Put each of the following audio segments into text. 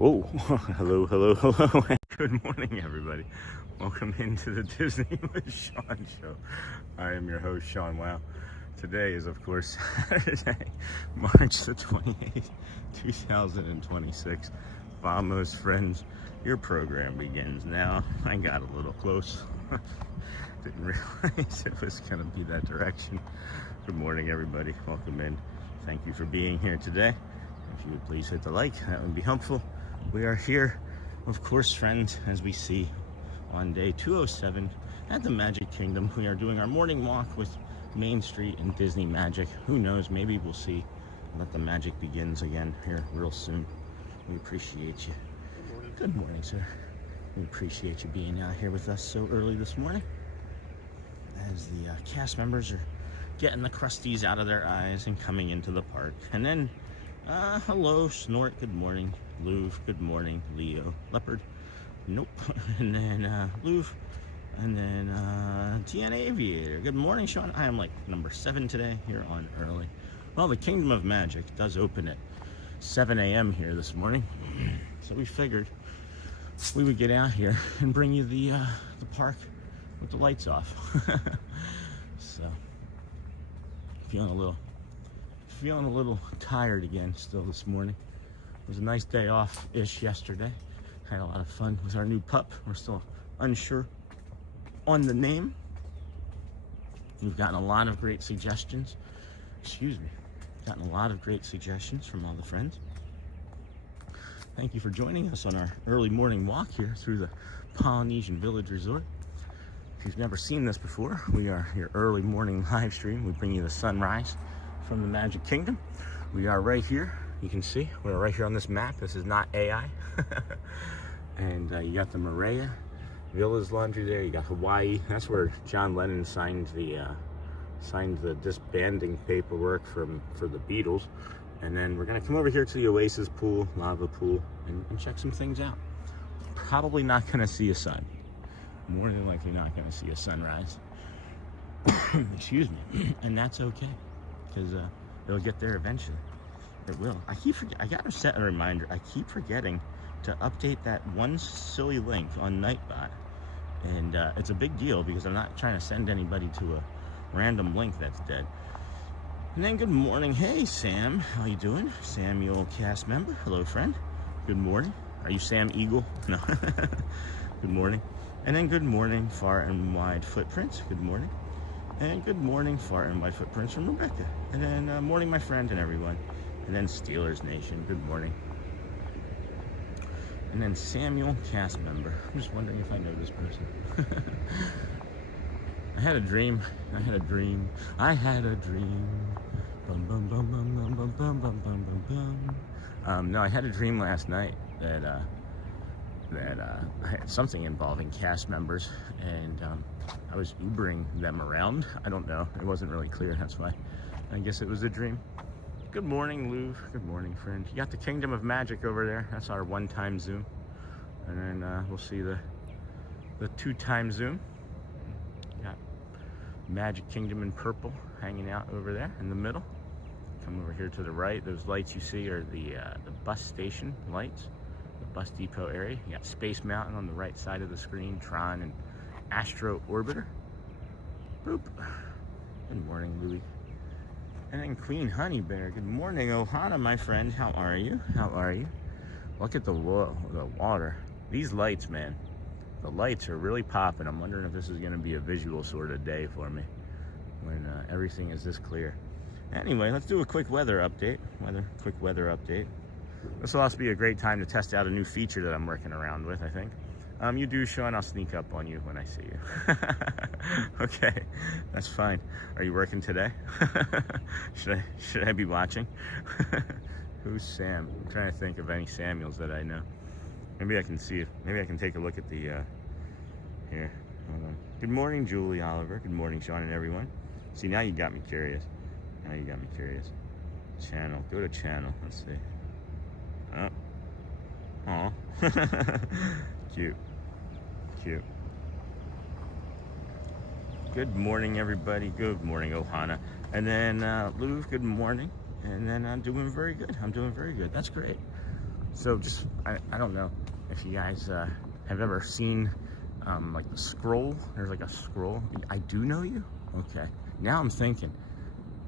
Oh, hello, hello, hello. Good morning, everybody. Welcome into the Disney with Sean show. I am your host, Sean Wow. Today is, of course, Saturday, March the 28th, 2026. Vamos, friends. Your program begins now. I got a little close. Didn't realize it was going to be that direction. Good morning, everybody. Welcome in. Thank you for being here today. If you would please hit the like, that would be helpful. We are here, of course, friends, as we see on day 207 at the Magic Kingdom. We are doing our morning walk with Main Street and Disney Magic. Who knows, maybe we'll see that the magic begins again here real soon. We appreciate you. Good morning, sir. We appreciate you being out here with us so early this morning as the cast members are getting the crusties out of their eyes and coming into the park. And then hello, Snort, good morning. Louvre, good morning. Leo, Leopard, nope. And then Louvre, and then TN Aviator. Good morning, Sean. I am like number 7 today here on early. Well, the Kingdom of Magic does open at 7 a.m. here this morning, so we figured we would get out here and bring you the park with the lights off. So feeling a little tired again still this morning. It was a nice day off-ish yesterday. Had a lot of fun with our new pup. We're still unsure on the name. We've gotten a lot of great suggestions. Excuse me. Gotten a lot of great suggestions from all the friends. Thank you for joining us on our early morning walk here through the Polynesian Village Resort. If you've never seen this before, we are your early morning live stream. We bring you the sunrise from the Magic Kingdom. We are right here. You can see we're right here on this map. This is not AI. And you got the Maria Villas Laundry there. You got Hawaii. That's where John Lennon signed the disbanding paperwork for the Beatles. And then we're gonna come over here to the Oasis pool, lava pool, and check some things out. Probably not gonna see a sun. More than likely not gonna see a sunrise. Excuse me. And that's okay, because it'll get there eventually. It will. I gotta set a reminder. I keep forgetting to update that one silly link on Nightbot. And it's a big deal because I'm not trying to send anybody to a random link that's dead. And then good morning. Hey, Sam. How you doing? Samuel, cast member. Hello, friend. Good morning. Are you Sam Eagle? No. Good morning. And then good morning, Far and Wide Footprints. Good morning. And good morning, Far and Wide Footprints from Rebecca. And then morning, my friend and everyone. And then Steelers Nation, good morning. And then Samuel, cast member. I'm just wondering if I know this person. I had a dream. Bum, bum, bum, bum, bum, bum, bum, bum, bum. No, I had a dream last night that I had something involving cast members, and I was Ubering them around. I don't know. It wasn't really clear. That's why I guess it was a dream. Good morning, Louvre. Good morning, friend. You got the Kingdom of Magic over there. That's our one-time zoom. And then we'll see the two-time zoom. Got Magic Kingdom in purple hanging out over there in the middle. Come over here to the right. Those lights you see are the bus station lights, the bus depot area. You got Space Mountain on the right side of the screen, Tron and Astro Orbiter. Boop. Good morning, Louis. And then Queen Honey Bear. Good morning, Ohana, my friend. How are you? How are you? Look at the water. These lights, man. The lights are really popping. I'm wondering if this is going to be a visual sort of day for me when everything is this clear. Anyway, let's do a quick weather update. Quick weather update. This will also be a great time to test out a new feature that I'm working around with, I think. You do, Sean. I'll sneak up on you when I see you. Okay, that's fine. Are you working today? Should I be watching? Who's Sam? I'm trying to think of any Samuels that I know. Maybe I can see it. Maybe I can take a look at the here. Hold on. Good morning, Julie Oliver. Good morning, Sean and everyone. See, now you got me curious. Now you got me curious. Channel. Go to channel. Let's see. Oh. Aw. Cute. Cute. Good morning, everybody. Good morning, Ohana. And then Lou, good morning. And then I'm doing very good. I'm doing very good. That's great. So just, I don't know if you guys have ever seen like the scroll. There's like a scroll. I do know you? Okay. Now I'm thinking,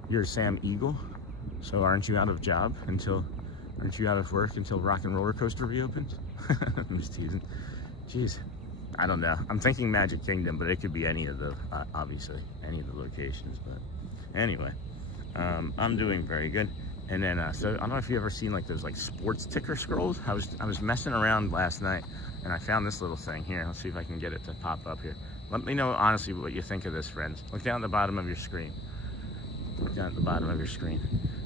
you're Sam Eagle. So aren't you out of job until, aren't you out of work until Rock and Roller Coaster reopens? I'm just teasing. Jeez. I don't know. I'm thinking Magic Kingdom, but it could be any of the, obviously, any of the locations. But anyway, I'm doing very good. And then, so I don't know if you ever seen like those like sports ticker scrolls. I was messing around last night, and I found this little thing here. Let's see if I can get it to pop up here. Let me know honestly what you think of this, friends. Look down at the bottom of your screen. Look down at the bottom of your screen.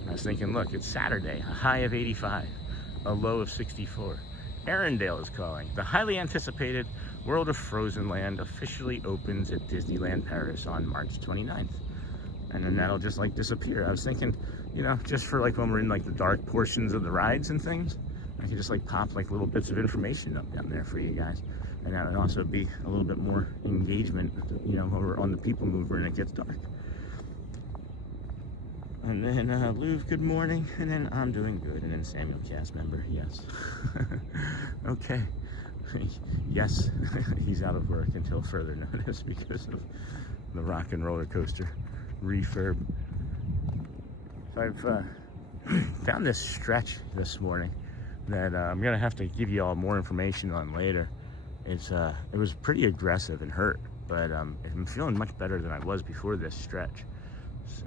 I was thinking, look, it's Saturday, a high of 85, a low of 64. Arendelle is calling. The highly anticipated World of Frozen Land officially opens at Disneyland Paris on March 29th. And then that'll just like disappear. I was thinking, you know, just for like when we're in like the dark portions of the rides and things, I could just like pop like little bits of information up down there for you guys. And that would also be a little bit more engagement, you know, when we're on the PeopleMover and it gets dark. And then Lou, good morning. And then I'm doing good. And then Samuel, cast member, yes. Okay. Yes, he's out of work until further notice because of the Rock and Roller Coaster refurb. So I've found this stretch this morning that I'm gonna have to give you all more information on later. It was pretty aggressive and hurt, but I'm feeling much better than I was before this stretch. So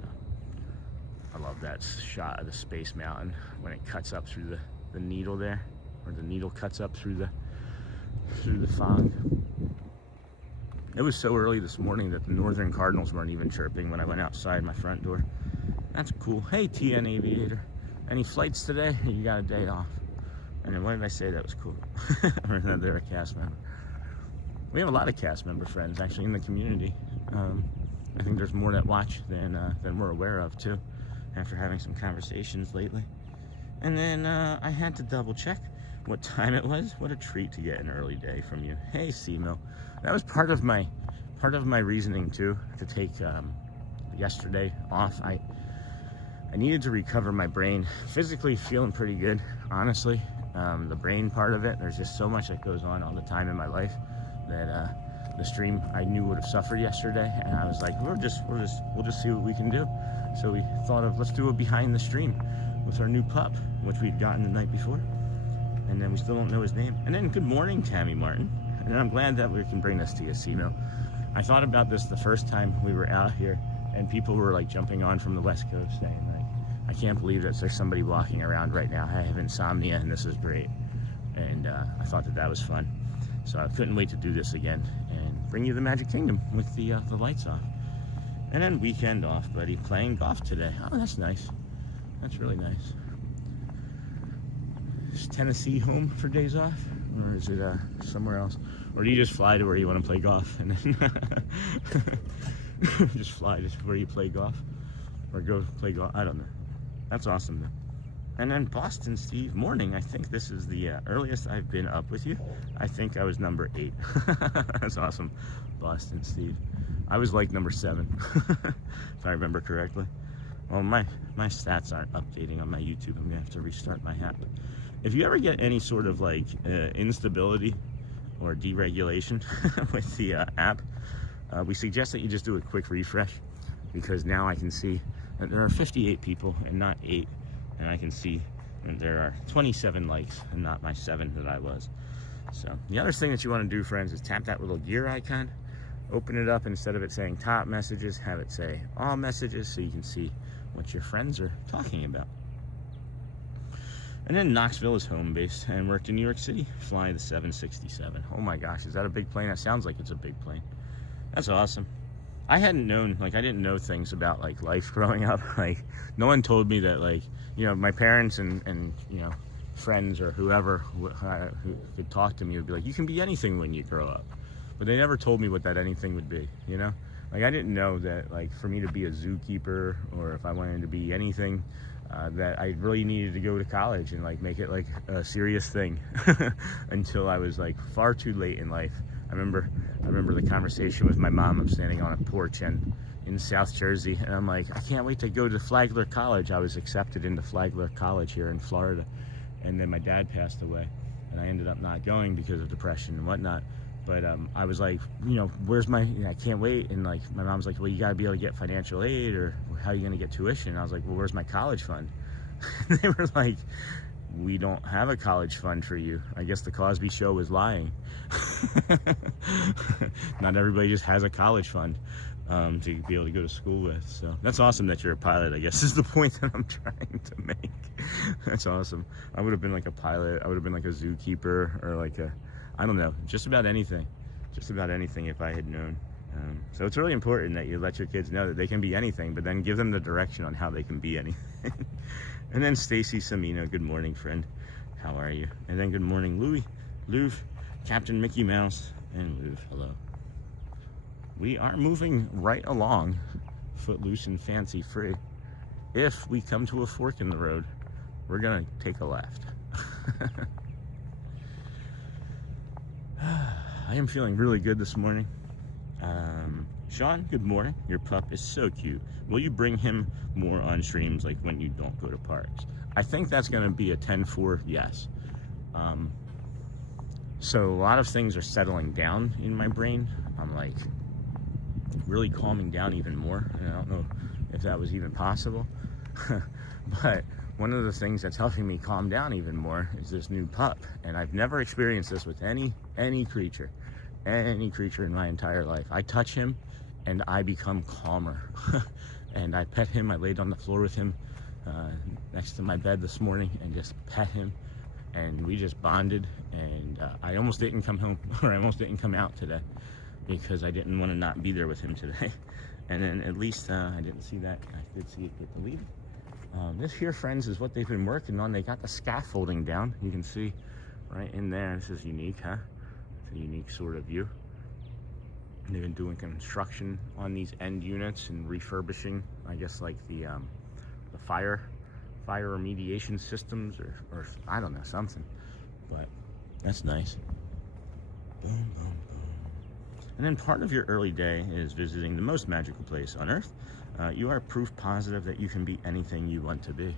I love that shot of the Space Mountain when it cuts up through the needle there, or the needle cuts up through the fog. It was so early this morning that the northern cardinals weren't even chirping when I went outside my front door. That's cool. Hey, TN Aviator. Any flights today? You got a day off. And then what did I say that was cool? Or that they're a cast member. We have a lot of cast member friends actually in the community. I think there's more that watch than we're aware of too, after having some conversations lately. And then I had to double check what time it was. What a treat to get an early day from you. Hey, C-Mill. That was part of my reasoning too, to take yesterday off. I needed to recover my brain. Physically feeling pretty good, honestly. The brain part of it, there's just so much that goes on all the time in my life that the stream I knew would have suffered yesterday, and I was like, we'll just see what we can do. So we thought of, let's do a behind the stream with our new pup, which we'd gotten the night before, and then we still don't know his name. And then good morning, Tammy Martin. And I'm glad that we can bring this to you, C-Mill. I thought about this the first time we were out here, and people were like jumping on from the West Coast saying like, I can't believe that there's somebody walking around right now. I have insomnia and this is great. And I thought that was fun. So I couldn't wait to do this again and bring you the Magic Kingdom with the lights off. And then weekend off, buddy. Playing golf today. Oh, that's nice. That's really nice. Is Tennessee home for days off? Or is it somewhere else? Or do you just fly to where you want to play golf and then just fly to where you play golf? Or go play golf? I don't know. That's awesome though. And then Boston Steve, morning. I think this is the earliest I've been up with you. I think I was number 8. That's awesome. Boston Steve. I was like number 7, if I remember correctly. Well, my stats aren't updating on my YouTube. I'm gonna have to restart my app. If you ever get any sort of like instability or deregulation with the app, we suggest that you just do a quick refresh, because now I can see There are 58 people and not 8, and I can see there are 27 likes and not my 7 that I was. So the other thing that you want to do, friends, is tap that little gear icon, open it up, instead of it saying top messages, have it say all messages, so you can see what your friends are talking about. And then Knoxville is home base, and worked in New York City, fly the 767. Oh my gosh, is that a big plane? That sounds like it's a big plane. That's awesome. I hadn't known, like, I didn't know things about, like, life growing up. Like, no one told me that, like, you know, my parents and you know, friends or whoever who could talk to me would be like, you can be anything when you grow up. But they never told me what that anything would be, you know? Like, I didn't know that, like, for me to be a zookeeper, or if I wanted to be anything, that I really needed to go to college and, like, make it, like, a serious thing until I was, like, far too late in life. I remember the conversation with my mom. I'm standing on a porch in South Jersey, and I'm like, I can't wait to go to Flagler College. I was accepted into Flagler College here in Florida, and then my dad passed away, and I ended up not going because of depression and whatnot. But I was like, you know, I can't wait. And, like, my mom's like, well, you got to be able to get financial aid, or how are you going to get tuition? And I was like, well, where's my college fund? And they were like, we don't have a college fund for you. I guess the Cosby Show was lying. Not everybody just has a college fund to be able to go to school with. So that's awesome that you're a pilot, I guess, is the point that I'm trying to make. That's awesome. I would have been like a pilot. I would have been like a zookeeper, or like I don't know, just about anything if I had known. So it's really important that you let your kids know that they can be anything, but then give them the direction on how they can be anything. And then Stacy Samino, good morning, friend. How are you? And then good morning, Louie, Louv, Captain Mickey Mouse, and Louv, hello. We are moving right along, footloose and fancy free. If we come to a fork in the road, we're gonna take a left. I am feeling really good this morning. Sean, good morning. Your pup is so cute. Will you bring him more on streams, like when you don't go to parks? I think that's going to be a 10-4 yes. So a lot of things are settling down in my brain. I'm like really calming down even more. And I don't know if that was even possible. But one of the things that's helping me calm down even more is this new pup. And I've never experienced this with any creature in my entire life. I touch him and I become calmer. And I pet him. I laid on the floor with him next to my bed this morning and just pet him, and we just bonded. And I almost didn't come home, or I almost didn't come out today, because I didn't want to not be there with him today. And then at least I didn't see that. I did see it get deleted. This here, friends, is what they've been working on. They got the scaffolding down. You can see right in there. This is unique, huh? It's a unique sort of view. And they've been doing construction on these end units and refurbishing, I guess, like the fire remediation systems, or I don't know, something. But that's nice. Boom, boom, boom. And then part of your early day is visiting the most magical place on earth. You are proof positive that you can be anything you want to be.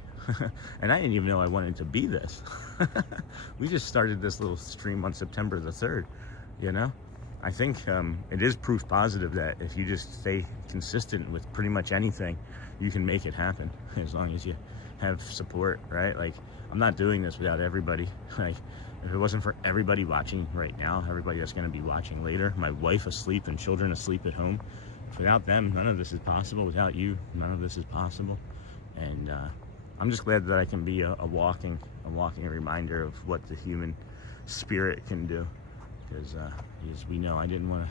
And I didn't even know I wanted to be this. We just started this little stream on September the 3rd, you know? I think it is proof positive that if you just stay consistent with pretty much anything, you can make it happen, as long as you have support, right? Like, I'm not doing this without everybody. Like, if it wasn't for everybody watching right now, everybody that's going to be watching later, my wife asleep and children asleep at home, without them, none of this is possible. Without you, none of this is possible. And I'm just glad that I can be a walking reminder of what the human spirit can do. Because as we know, I didn't want to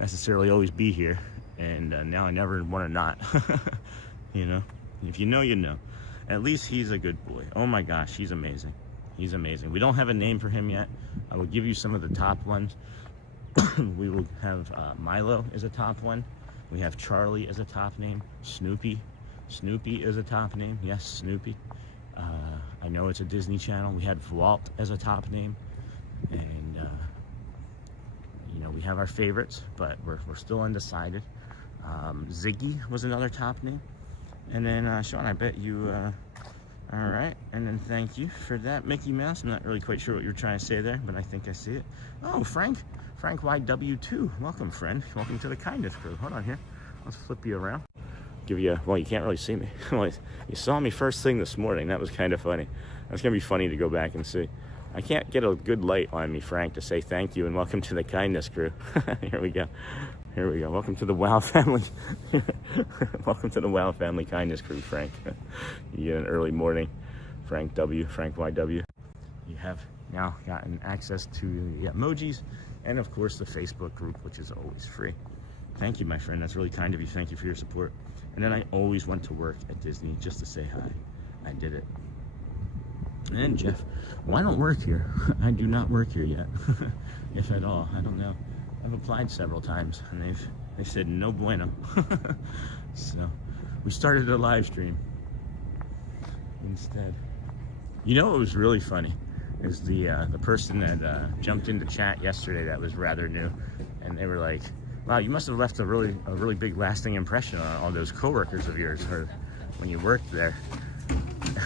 necessarily always be here, and now I never want to not. You know, if you know, you know. At least he's a good boy. Oh my gosh, he's amazing. He's amazing. We don't have a name for him yet. I will give you some of the top ones. We will have Milo as a top one. We have Charlie as a top name. Snoopy is a top name. Yes, Snoopy. I know it's a Disney Channel. We had Walt as a top name, and you know, we have our favorites, but we're still undecided. Ziggy was another top name. And then, Sean, I bet you, all right. And then thank you for that, Mickey Mouse. I'm not really quite sure what you're trying to say there, but I think I see it. Oh, Frank YW2. Welcome, friend. Welcome to the kindness crew. Hold on here. Let's flip you around. give you well, you can't really see me. Well, you saw me first thing this morning. That was kind of funny. That's going to be funny to go back and see. I can't get a good light on me, Frank, to say thank you and welcome to the kindness crew. Here we go. Here we go. Welcome to the WOW family. Welcome to the WOW family kindness crew, Frank. You get an early morning. Frank W, Frank YW. You have now gotten access to the emojis and, of course, the Facebook group, which is always free. Thank you, my friend. That's really kind of you. Thank you for your support. And then I always went to work at Disney just to say hi. I did it. And Jeff, well, I don't work here. I do not work here yet, if at all. I don't know. I've applied several times, and they've said no bueno. So we started a live stream instead. You know what was really funny is the person that jumped into chat yesterday that was rather new, and they were like, "Wow, you must have left a really big lasting impression on all those coworkers of yours or when you worked there."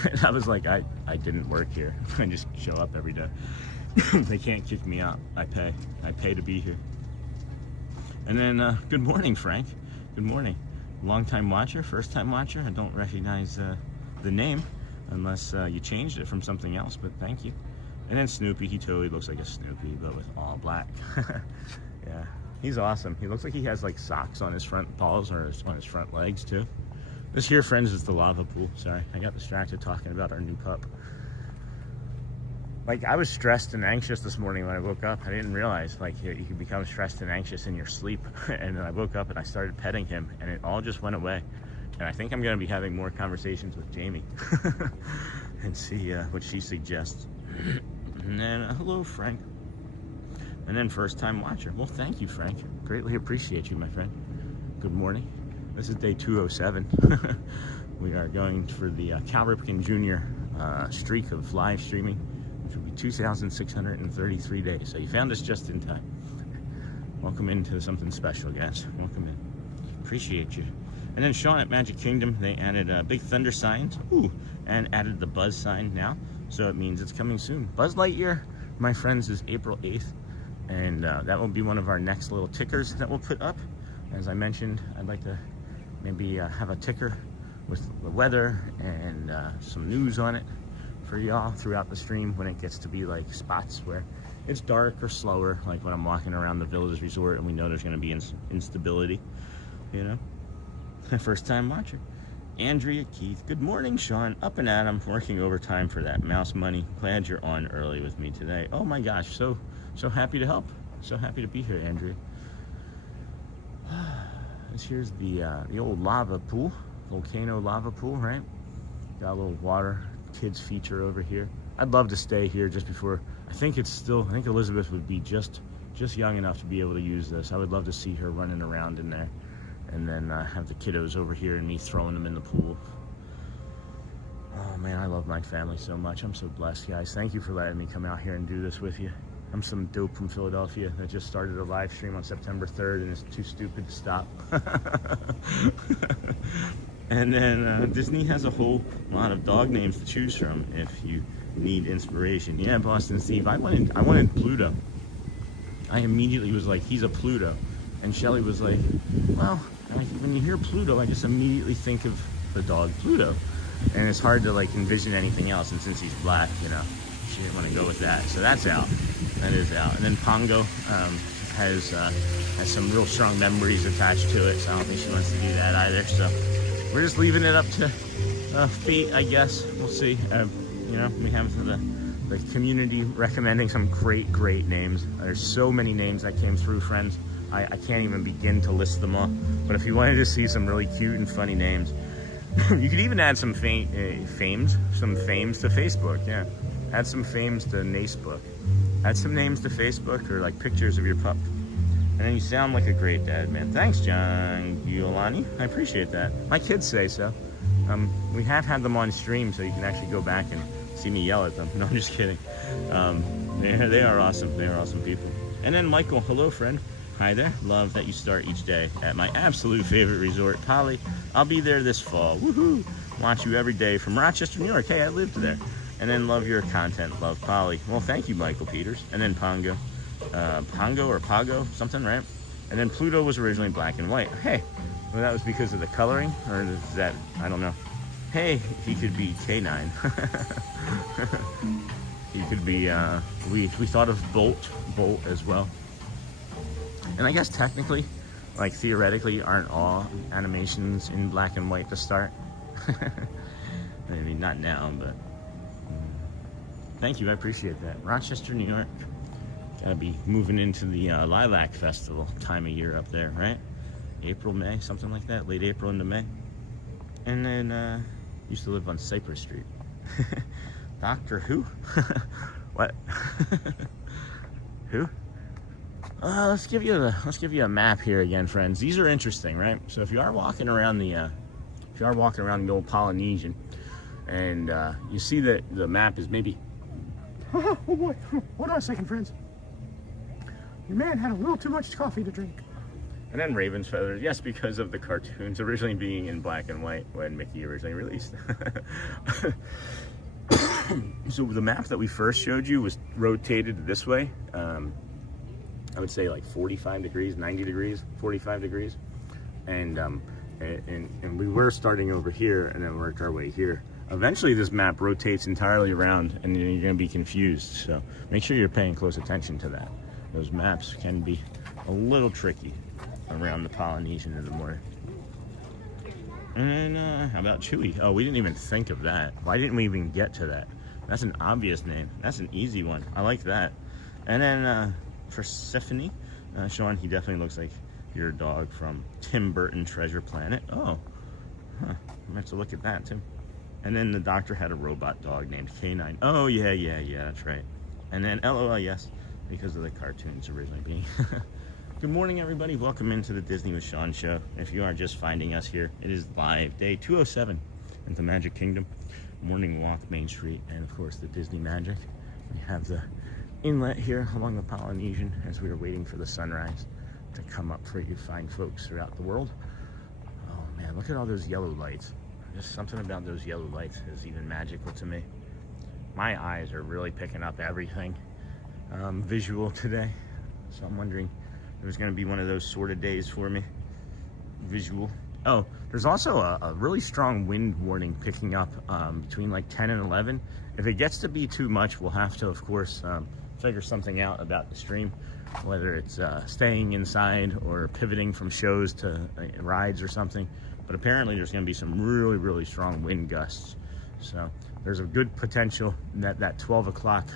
And I was like, I didn't work here. I just show up every day. They can't kick me out. I pay to be here. And then, good morning, Frank. Good morning. Long-time watcher, first-time watcher. I don't recognize the name unless you changed it from something else, but thank you. And then Snoopy, he totally looks like a Snoopy, but with all black. Yeah, he's awesome. He looks like he has like socks on his front paws or on his front legs too. This here, friends, is the lava pool. Sorry, I got distracted talking about our new pup. Like, I was stressed and anxious this morning when I woke up. I didn't realize, like, you can become stressed and anxious in your sleep. And then I woke up and I started petting him, and it all just went away. And I think I'm going to be having more conversations with Jamie and see what she suggests. And then, hello, Frank. And then first-time watcher. Well, thank you, Frank. Greatly appreciate you, my friend. Good morning. This is day 207. We are going for the Cal Ripken Jr. Streak of live streaming, which will be 2,633 days. So you found us just in time. Welcome into something special, guys. Welcome in. Appreciate you. And then Sean at Magic Kingdom, they added big thunder signs. Ooh, and added the buzz sign now. So it means it's coming soon. Buzz Lightyear, my friends, is April 8th. And that will be one of our next little tickers that we'll put up. As I mentioned, I'd like to maybe have a ticker with the weather and some news on it for y'all throughout the stream when it gets to be like spots where it's dark or slower, like when I'm walking around the Villages Resort and we know there's going to be instability, you know. First time watcher. Andrea Keith, good morning, Sean. Up and at 'em, working overtime for that mouse money. Glad you're on early with me today. Oh my gosh, so happy to help. So happy to be here, Andrea. Here's the old lava pool, volcano lava pool, right? Got a little water kids feature over here. I'd love to stay here just before. I think Elizabeth would be just young enough to be able to use this. I would love to see her running around in there, and then have the kiddos over here and me throwing them in the pool. Oh man, I love my family so much. I'm so blessed, guys. Thank you for letting me come out here and do this with you. I'm some dope from Philadelphia that just started a live stream on September 3rd and is too stupid to stop. And then Disney has a whole lot of dog names to choose from if you need inspiration. Yeah, Boston Steve, I wanted Pluto. I immediately was like, he's a Pluto. And Shelly was like, well, when you hear Pluto, I just immediately think of the dog Pluto. And it's hard to like envision anything else, and since he's black, you know, she didn't want to go with that. So that's out. That is out. And then Pongo has some real strong memories attached to it, so I don't think she wants to do that either. So we're just leaving it up to fate, I guess. We'll see. You know, we have the community recommending some great names. There's so many names that came through, friends. I can't even begin to list them all. But if you wanted to see some really cute and funny names, you could even add some fames to Facebook. Yeah, add some fames to Facebook. Add some names to Facebook or like pictures of your pup. And then you sound like a great dad, man. Thanks, John Giolani. I appreciate that. My kids say so. We have had them on stream, so you can actually go back and see me yell at them. No, I'm just kidding. They are awesome. They are awesome people. And then Michael, hello, friend. Hi there. Love that you start each day at my absolute favorite resort, Polly. I'll be there this fall. Woohoo! Watch you every day from Rochester, New York. Hey, I lived there. And then love your content. Love Polly. Well, thank you, Michael Peters. And then Pongo. Pongo or Pago, something, right? And then Pluto was originally black and white. Hey, Well, that was because of the coloring, or is that, I don't know. Hey, he could be K9. He could be, we thought of Bolt as well. And I guess technically, like theoretically, aren't all animations in black and white to start? Maybe not now, but thank you, I appreciate that. Rochester, New York. Gotta be moving into the Lilac Festival time of year up there, right? April, May, something like that, late April into May. And then used to live on Cypress Street. Doctor Who? What? Who? Let's give you a map here again, friends. These are interesting, right? So if you are walking around the old Polynesian, and you see that the map is maybe. Oh boy! Hold on a second, friends. Your man had a little too much coffee to drink. And then Raven's Feathers, yes, because of the cartoons originally being in black and white when Mickey originally released. So the map that we first showed you was rotated this way. I would say like 45 degrees, 90 degrees, 45 degrees. And we were starting over here and then worked our way here. Eventually this map rotates entirely around and you're going to be confused. So make sure you're paying close attention to that. Those maps can be a little tricky around the Polynesian in the morning. And then, how about Chewy? Oh, we didn't even think of that. Why didn't we even get to that? That's an obvious name. That's an easy one. I like that. And then, Persephone. Sean, he definitely looks like your dog from Tim Burton Treasure Planet. Oh, huh. I'm have to look at that, Tim. And then the doctor had a robot dog named K9. Oh, yeah, that's right. And then LOL, yes, because of the cartoons originally being. Good morning, everybody. Welcome into the Disney with Sean show. If you are just finding us here, it is live day 207 in the Magic Kingdom. Morning walk, Main Street, and of course the Disney Magic. We have the inlet here along the Polynesian as we are waiting for the sunrise to come up for you fine folks throughout the world. Oh man, look at all those yellow lights. Just something about those yellow lights is even magical to me. My eyes are really picking up everything visual today. So I'm wondering if there's going to be one of those sort of days for me. Visual. Oh, there's also a really strong wind warning picking up between like 10 and 11. If it gets to be too much, we'll have to, of course, figure something out about the stream, whether it's staying inside or pivoting from shows to rides or something. But apparently there's going to be some really, really strong wind gusts. So there's a good potential that that 12 o'clock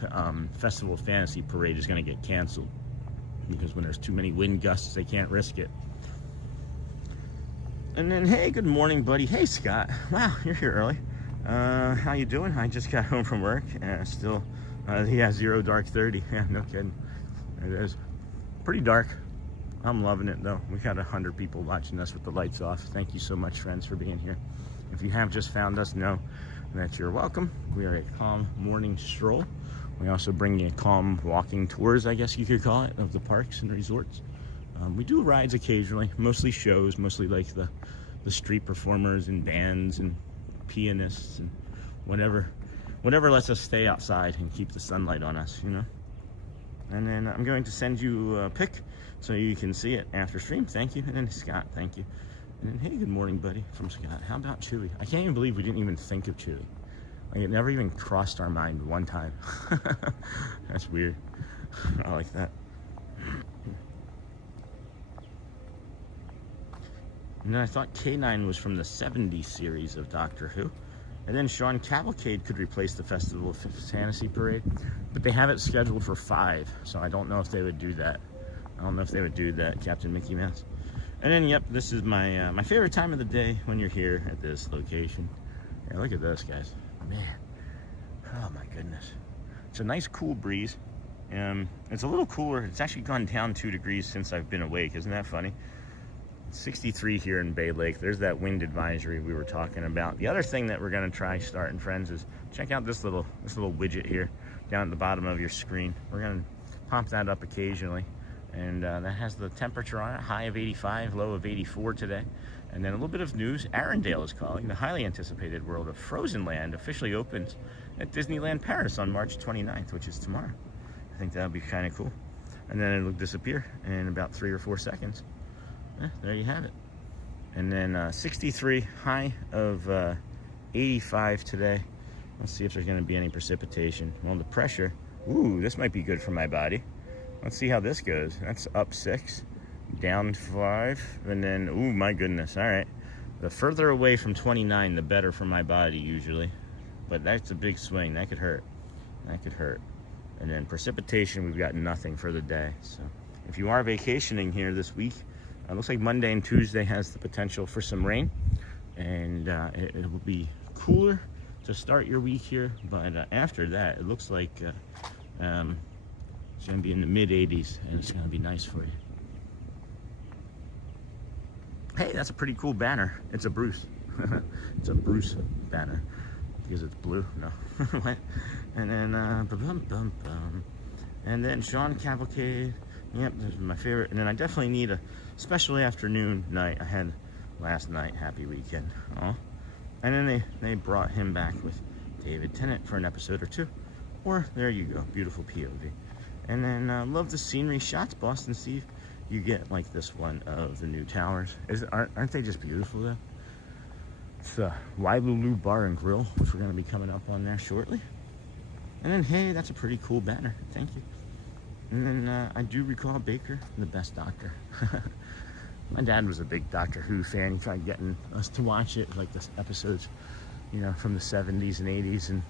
Festival Fantasy Parade is going to get canceled, because when there's too many wind gusts, they can't risk it. And then, hey, good morning, buddy. Hey, Scott. Wow, you're here early. How you doing? I just got home from work, and still, yeah, 0 dark 30. Yeah, no kidding. It is pretty dark. I'm loving it, though. We got 100 people watching us with the lights off. Thank you so much, friends, for being here. If you have just found us, know that you're welcome. We are a calm morning stroll. We also bring you calm walking tours, I guess you could call it, of the parks and resorts. We do rides occasionally, mostly shows, mostly like the street performers and bands and pianists and whatever lets us stay outside and keep the sunlight on us, you know. And then I'm going to send you a pic so you can see it after stream. Thank you. And then Scott, thank you. And then, hey, good morning, buddy, from Scott. How about Chewy? I can't even believe we didn't even think of Chewy. Like, it never even crossed our mind one time. That's weird. I like that. And then I thought K9 was from the 70s series of Doctor Who. And then Sean, Cavalcade could replace the Festival of Fantasy Parade, but they have it scheduled for 5, so I don't know if they would do that. I don't know if they would do that, Captain Mickey Mouse. And then, yep, this is my my favorite time of the day when you're here at this location. Yeah, look at those guys. Man, oh my goodness. It's a nice cool breeze. It's a little cooler. It's actually gone down 2 degrees since I've been awake. Isn't that funny? 63 here in Bay Lake. There's that wind advisory we were talking about. The other thing that we're going to try starting, friends, is check out this little widget here down at the bottom of your screen. We're going to pop that up occasionally, and that has the temperature on it, high of 85, low of 84 today. And then a little bit of news. Arendelle is calling. The highly anticipated world of Frozen Land officially opens at Disneyland Paris on March 29th, which is tomorrow. I think that would be kind of cool. And then it'll disappear in about 3 or 4 seconds. There you have it. And then 63, high of 85 today. Let's see if there's going to be any precipitation. Well, the pressure, ooh, this might be good for my body. Let's see how this goes. That's up 6, down 5, and then, ooh, my goodness, all right. The further away from 29, the better for my body usually. But that's a big swing. That could hurt. That could hurt. And then precipitation, we've got nothing for the day. So if you are vacationing here this week, it looks like Monday and Tuesday has the potential for some rain. And it will be cooler to start your week here. But after that, it looks like it's going to be in the mid-80s. And it's going to be nice for you. Hey, that's a pretty cool banner. It's a Bruce. It's a Bruce banner. Because it's blue? No. And then, and then Sean Cavalcade. Yep, this is my favorite. And then I definitely need a special afternoon night. I had last night. Happy weekend. Oh. And then they brought him back with David Tennant for an episode or two. Or, there you go. Beautiful POV. And then, love the scenery shots, Boston Steve. You get like this one of the new towers. Aren't they just beautiful though? It's the Wailulu Bar and Grill, which we're going to be coming up on there shortly. And then, hey, that's a pretty cool banner. Thank you. And then I do recall Baker, the best doctor. My dad was a big Doctor Who fan. He tried getting us to watch it, like the episodes, you know, from the 70s and 80s. And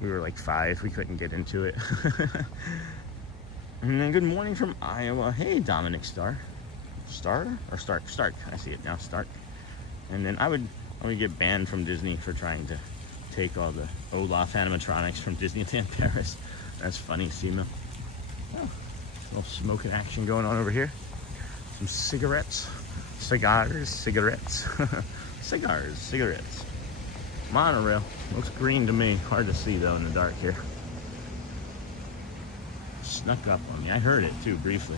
we were like 5. We couldn't get into it. And then good morning from Iowa. Hey, Dominic Stark. Stark. I see it now, Stark. And then I would get banned from Disney for trying to take all the Olaf animatronics from Disneyland Paris. That's funny, Simo. Oh, a little smoking action going on over here. Some cigarettes. Cigarettes. Cigarettes. Monorail. Looks green to me. Hard to see, though, in the dark here. Snuck up on me. I heard it too briefly.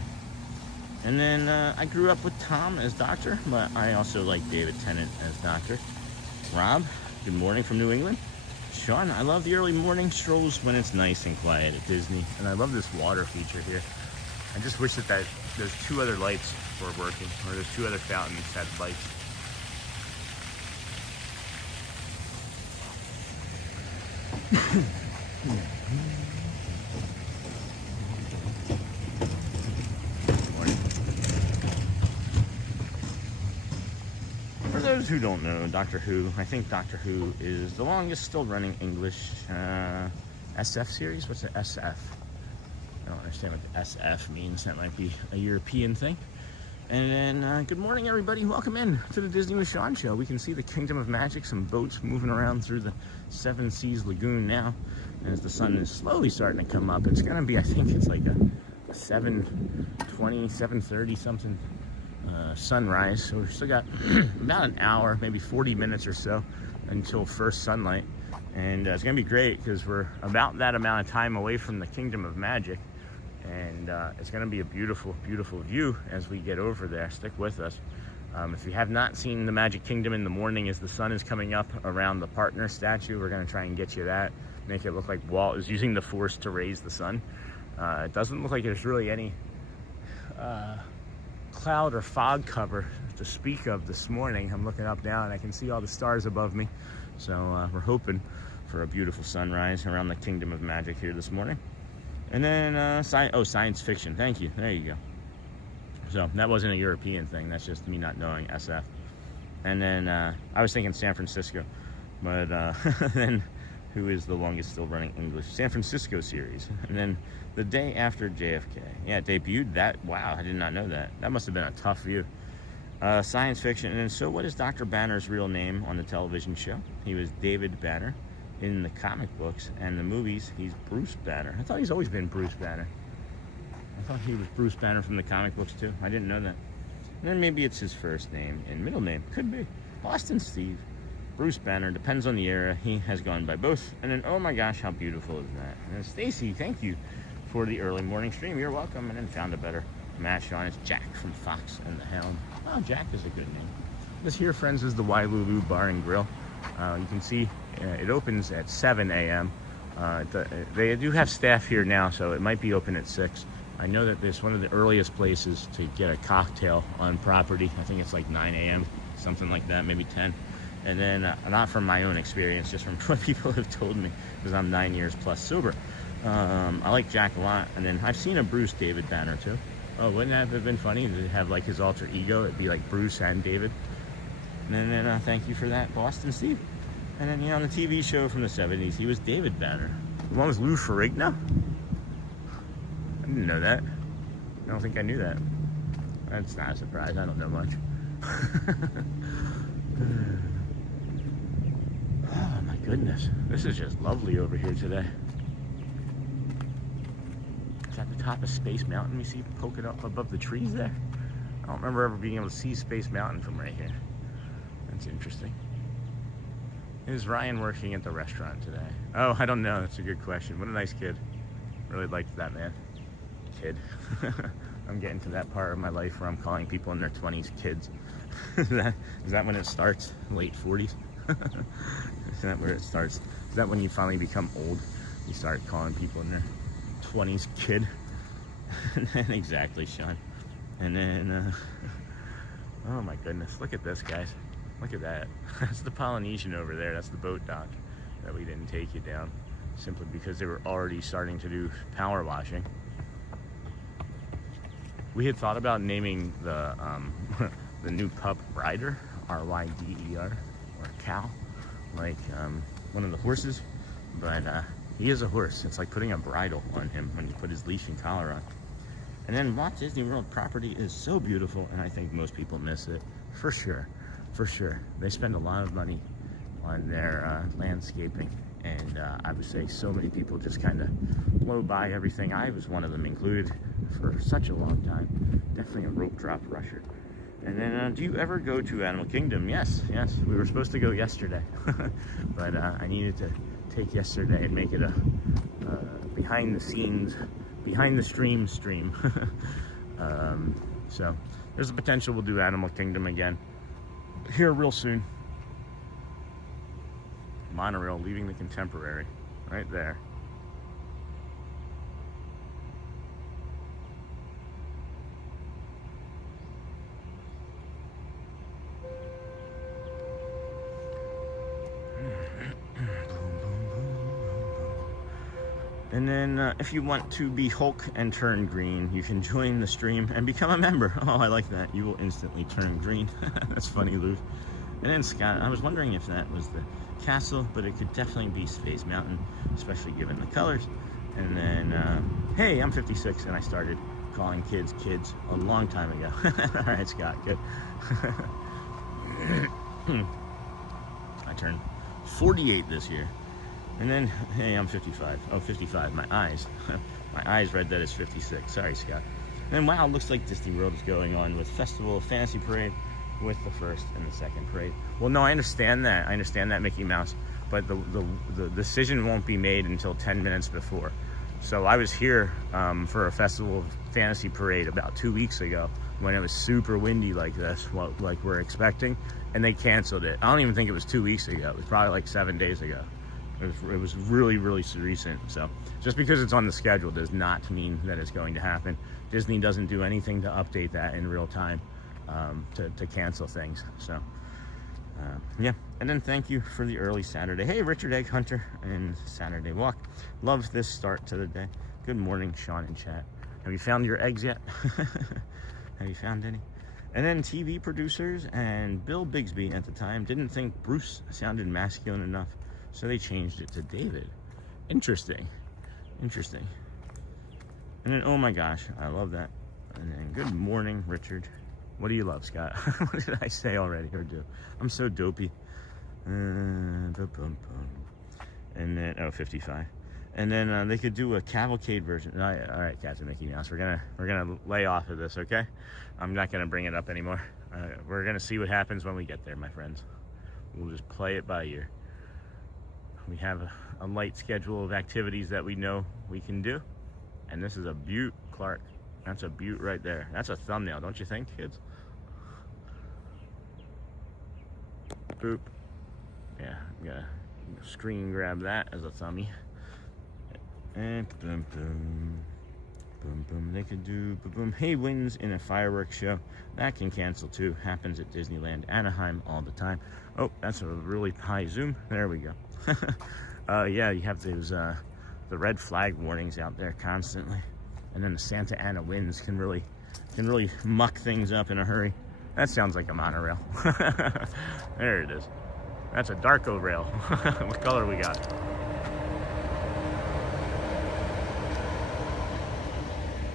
And then I grew up with Tom as doctor, but I also like David Tennant as doctor. Rob, good morning from New England. Sean, I love the early morning strolls when it's nice and quiet at Disney. And I love this water feature here. I just wish that those 2 other lights were working, or those 2 other fountains had lights. For those who don't know, Doctor Who, I think Doctor Who is the longest still running English SF series. What's the SF? I don't understand what the SF means. That might be a European thing. And then, good morning, everybody. Welcome in to the Disney with Sean show. We can see the Kingdom of Magic, some boats moving around through the Seven Seas Lagoon now. As the sun is slowly starting to come up. It's going to be, I think it's like a 7:20, 7:30 something sunrise. So we've still got about an hour, maybe 40 minutes or so until first sunlight. And it's going to be great because we're about that amount of time away from the Kingdom of Magic. And it's going to be a beautiful, beautiful view as we get over there. Stick with us. If you have not seen the Magic Kingdom in the morning as the sun is coming up around the partner statue, we're going to try and get you that. Make it look like Walt is using the Force to raise the sun. It doesn't look like there's really any cloud or fog cover to speak of this morning. I'm looking up now and I can see all the stars above me. So we're hoping for a beautiful sunrise around the Kingdom of Magic here this morning. And then, science fiction. Thank you. There you go. So that wasn't a European thing. That's just me not knowing SF. And then I was thinking San Francisco. But then who is the longest still running English? San Francisco series. And then the day after JFK. Yeah, it debuted that. Wow, I did not know that. That must have been a tough view. Science fiction. And then, so what is Dr. Banner's real name on the television show? He was David Banner. In the comic books and the movies, he's Bruce Banner. I thought he's always been Bruce Banner. I thought he was Bruce Banner from the comic books too. I didn't know that. And then maybe it's his first name and middle name. Could be. Boston Steve. Bruce Banner. Depends on the era. He has gone by both. And then, oh my gosh, how beautiful is that? And then Stacy, thank you for the early morning stream. You're welcome. And then found a better match on. It's Jack from Fox and the Hound. Oh, Jack is a good name. This here, friends, is the Wailulu Bar and Grill. You can see it opens at 7 a.m. They do have staff here now, so it might be open at 6. I know that it's one of the earliest places to get a cocktail on property. I think it's like 9 a.m., something like that, maybe 10. And then, not from my own experience, just from what people have told me, because I'm 9 years plus sober. I like Jack a lot. And then I've seen a Bruce David banner too. Oh, wouldn't that have been funny to have like his alter ego? It'd be like Bruce and David. And then thank you for that, Boston Steve. And then, on the TV show from the 70s, he was David Banner. The one with Lou Ferrigno? I didn't know that. I don't think I knew that. That's not a surprise. I don't know much. Oh my goodness. This is just lovely over here today. It's at the top of Space Mountain. We see poking up above the trees there. I don't remember ever being able to see Space Mountain from right here. That's interesting. Is Ryan working at the restaurant today? Oh, I don't know. That's a good question. What a nice kid. Really liked that man. Kid. I'm getting to that part of my life where I'm calling people in their 20s kids. Is that when it starts? Late 40s? Is that where it starts? Is that when you finally become old? You start calling people in their 20s kid? And then, exactly, Sean. And then, oh my goodness. Look at this, guys. Look at that. That's the Polynesian over there. That's the boat dock that we didn't take you down, simply because they were already starting to do power washing. We had thought about naming the the new pup Ryder, R-Y-D-E-R, or cow, like one of the horses, but he is a horse. It's like putting a bridle on him when you put his leash and collar on. And then Walt Disney World property is so beautiful, and I think most people miss it, for sure. For sure. They spend a lot of money on their landscaping, and I would say so many people just kind of blow by everything. I was one of them included for such a long time. Definitely a rope drop rusher. And then, do you ever go to Animal Kingdom? Yes. We were supposed to go yesterday, but I needed to take yesterday and make it a behind the scenes, behind the stream. So there's a potential we'll do Animal Kingdom again here real soon. Monorail leaving the Contemporary right there. And then if you want to be Hulk and turn green, you can join the stream and become a member. Oh, I like that. You will instantly turn green. That's funny, Lou. And then Scott, I was wondering if that was the castle, but it could definitely be Space Mountain, especially given the colors. And then, hey, I'm 56 and I started calling kids a long time ago. All right, Scott, good. I turned 48 this year. And then, hey, I'm 55. Oh, 55, my eyes. My eyes read that as 56. Sorry, Scott. And then, wow, looks like Disney World is going on with Festival of Fantasy Parade with the first and the second parade. Well, no, I understand that. I understand that, Mickey Mouse. But the decision won't be made until 10 minutes before. So I was here for a Festival of Fantasy Parade about 2 weeks ago when it was super windy like this, like we're expecting, and they canceled it. I don't even think it was 2 weeks ago. It was probably like 7 days ago. It was really, really recent. So just because it's on the schedule does not mean that it's going to happen. Disney doesn't do anything to update that in real time to cancel things. So yeah. And then thank you for the early Saturday. Hey, Richard Egg Hunter and Saturday Walk. Love this start to the day. Good morning, Sean in chat. Have you found your eggs yet? Have you found any? And then TV producers and Bill Bixby at the time didn't think Bruce sounded masculine enough, so they changed it to David. Interesting. And then, oh my gosh, I love that. And then, good morning, Richard. What do you love, Scott? What did I say already or do? I'm so dopey. And then, oh, 55. And then they could do a cavalcade version. All right, Captain Mickey Mouse, we're gonna lay off of this, okay? I'm not gonna bring it up anymore. We're gonna see what happens when we get there, my friends. We'll just play it by ear. We have a light schedule of activities that we know we can do. And this is a beaut, Clark. That's a beaut right there. That's a thumbnail, don't you think, kids? Boop. Yeah, I'm gonna screen grab that as a thumbie. And boom, boom. Boom, boom. They could do boom, boom. Hey, wins in a fireworks show. That can cancel too. Happens at Disneyland, Anaheim all the time. Oh, that's a really high zoom. There we go. Yeah, you have those the red flag warnings out there constantly, and then the Santa Ana winds can really muck things up in a hurry. That sounds like a monorail. There it is. That's a Darko rail. What color we got?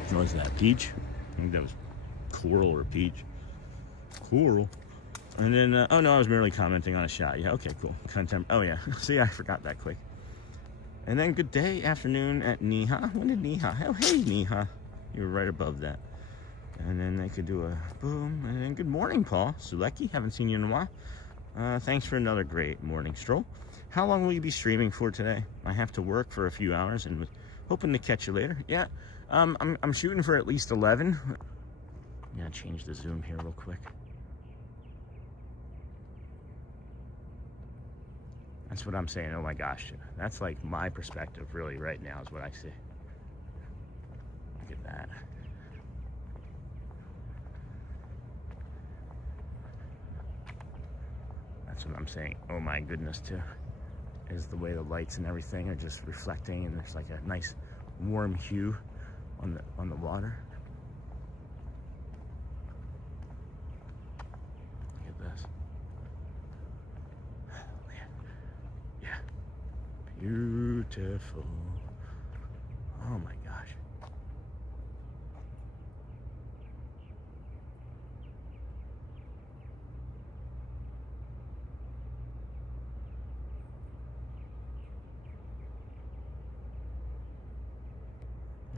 What was that? Peach? I think that was coral or peach. Coral. And then, oh no, I was merely commenting on a shot. Yeah, okay, cool. Oh yeah, see, I forgot that quick. And then good day, afternoon at Niha. When did Niha? Oh, hey, Niha. You were right above that. And then they could do a boom. And then good morning, Paul. Sulecki, haven't seen you in a while. Thanks for another great morning stroll. How long will you be streaming for today? I have to work for a few hours and was hoping to catch you later. Yeah, I'm shooting for at least 11. I'm gonna change the zoom here real quick. That's what I'm saying. Oh my gosh, that's like my perspective really right now is what I see. Look at that. That's what I'm saying. Oh my goodness, too, is the way the lights and everything are just reflecting, and there's like a nice warm hue on the water. Look at this. Oh man, yeah, beautiful. Oh my gosh.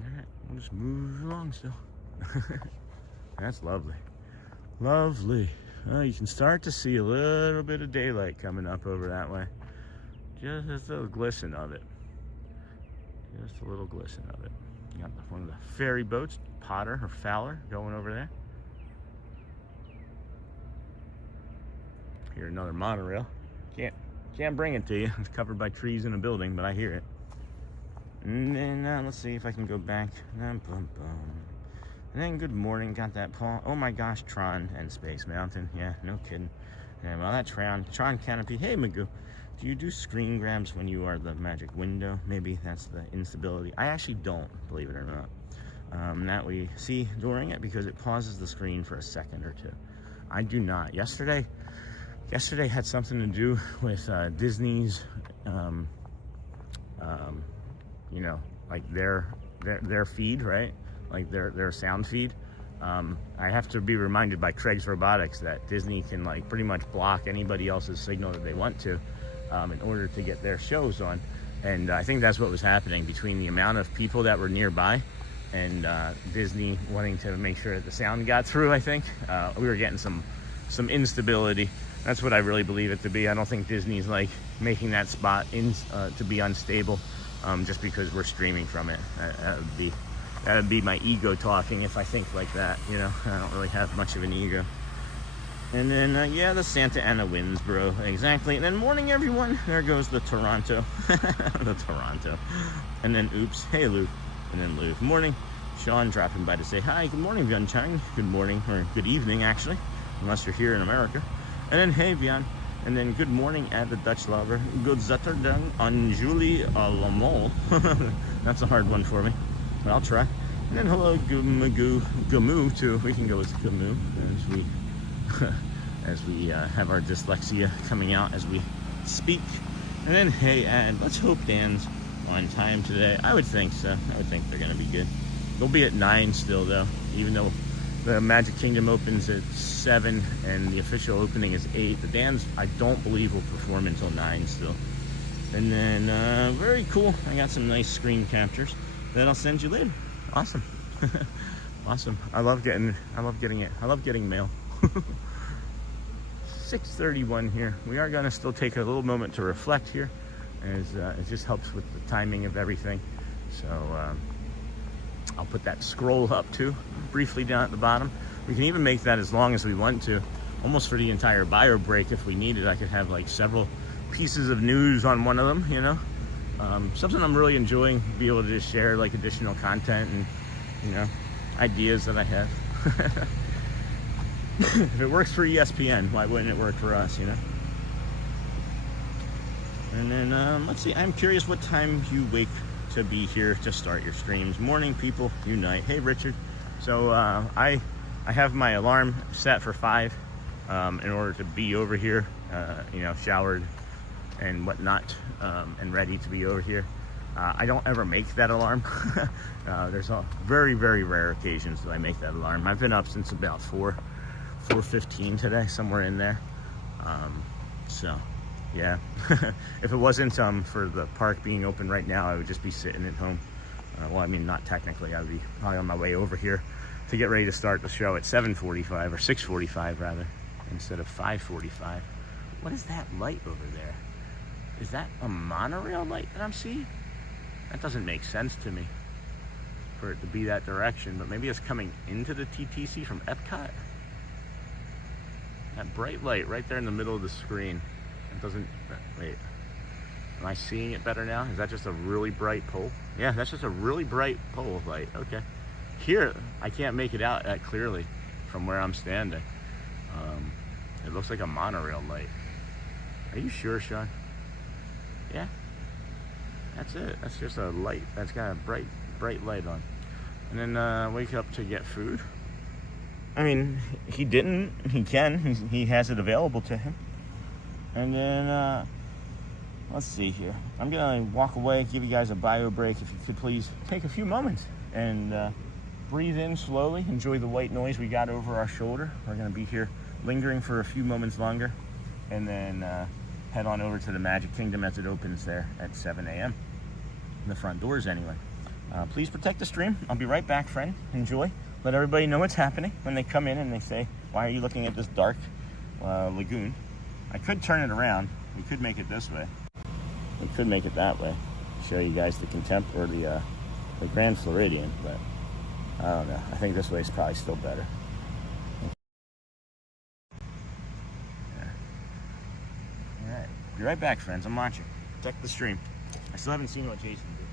Alright, we'll just move along still. That's lovely. Lovely. Well, you can start to see a little bit of daylight coming up over that way. Just a little glisten of it. Just a little glisten of it. You got one of the ferry boats, Potter or Fowler, going over there. Hear another monorail. Can't bring it to you. It's covered by trees in a building, but I hear it. And then let's see if I can go back. And then good morning, got that Paul. Oh my gosh, Tron and Space Mountain. Yeah, no kidding. Yeah, well, that Tron Canopy. Hey, Magoo, do you do screen grabs when you are the magic window? Maybe that's the instability. I actually don't, believe it or not. That we see during it because it pauses the screen for a second or two. I do not. Yesterday had something to do with Disney's, you know, like their feed, right? Like their sound feed. I have to be reminded by Craig's Robotics that Disney can like pretty much block anybody else's signal that they want to in order to get their shows on. And I think that's what was happening between the amount of people that were nearby and Disney wanting to make sure that the sound got through. I think we were getting some instability. That's what I really believe it to be. I don't think Disney's like making that spot to be unstable just because we're streaming from it. That would be my ego talking if I think like that, you know. I don't really have much of an ego. And then, yeah, the Santa Ana winds, bro. Exactly. And then morning, everyone. There goes the Toronto. The Toronto. And then, oops. Hey, Lou. And then Lou. Morning. Sean dropping by to say hi. Good morning, Vian Chang. Good morning, or good evening, actually, unless you're here in America. And then, hey, Vian. And then, good morning at the Dutch Lover. Good Zaterdag on Julie Lamol. That's a hard one for me. But I'll try. And then hello, Gamu too. We can go with Gamu as we have our dyslexia coming out as we speak. And then hey, and let's hope Dan's on time today. I would think so. I would think they're gonna be good. They'll be at 9 still though, even though the Magic Kingdom opens at 7 and the official opening is 8. The Dan's I don't believe will perform until 9 still. And then very cool. I got some nice screen captures that I'll send you later. Awesome. Awesome. I love getting it. I love getting mail. 6:31 here. We are gonna still take a little moment to reflect here as it just helps with the timing of everything. So I'll put that scroll up too, briefly down at the bottom. We can even make that as long as we want to, almost for the entire bio break if we needed. I could have like several pieces of news on one of them, you know. Something I'm really enjoying, be able to just share like additional content and you know, ideas that I have. If it works for ESPN, why wouldn't it work for us, you know? And then, let's see, I'm curious what time you wake to be here to start your streams. Morning, people, unite. Hey, Richard. So, I have my alarm set for 5 in order to be over here, you know, showered and whatnot, and ready to be over here. I don't ever make that alarm. There's a very, very rare occasions that I make that alarm. I've been up since about 4:15 today, somewhere in there. So, yeah. If it wasn't for the park being open right now, I would just be sitting at home. Well, I mean, not technically. I would be probably on my way over here to get ready to start the show at 7:45 or 6:45 rather, instead of 5:45. What is that light over there? Is that a monorail light that I'm seeing? That doesn't make sense to me for it to be that direction, but maybe it's coming into the TTC from Epcot. That bright light right there in the middle of the screen. It doesn't, wait, am I seeing it better now? Is that just a really bright pole? Yeah, that's just a really bright pole light, okay. Here, I can't make it out that clearly from where I'm standing. It looks like a monorail light. Are you sure, Sean? Yeah, that's it. That's just a light. That's got a bright light on. And then wake up to get food. I mean, he didn't. He can. He has it available to him. And then let's see here. I'm gonna walk away, give you guys a bio break. If you could please take a few moments and breathe in slowly. Enjoy the white noise we got over our shoulder. We're gonna be here lingering for a few moments longer, and then head on over to the Magic Kingdom as it opens there at 7 a.m. The front doors anyway. Please protect the stream. I'll be right back, friend. Enjoy. Let everybody know what's happening when they come in and they say, why are you looking at this dark lagoon? I could turn it around. We could make it this way. We could make it that way. Show you guys the Contempt or the Grand Floridian, but I don't know. I think this way is probably still better. Alright, be right back, friends. I'm watching. Protect the stream. I still haven't seen what Jason did.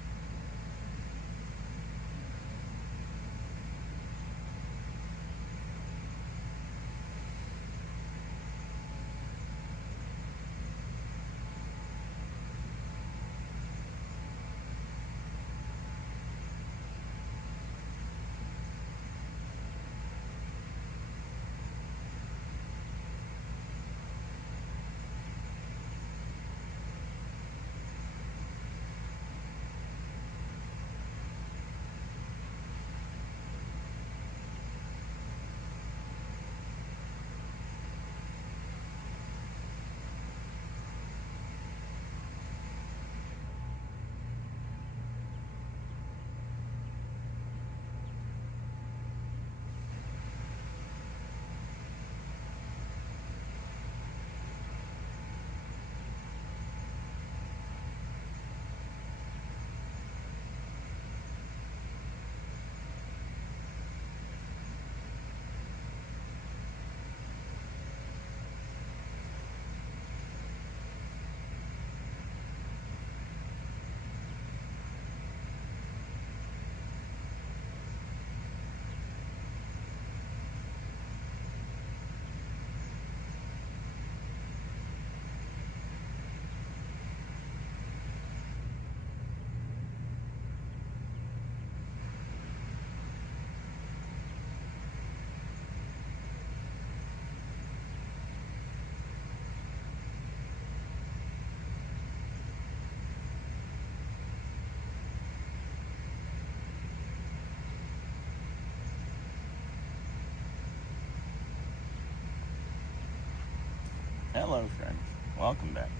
Hello, friends. Welcome back.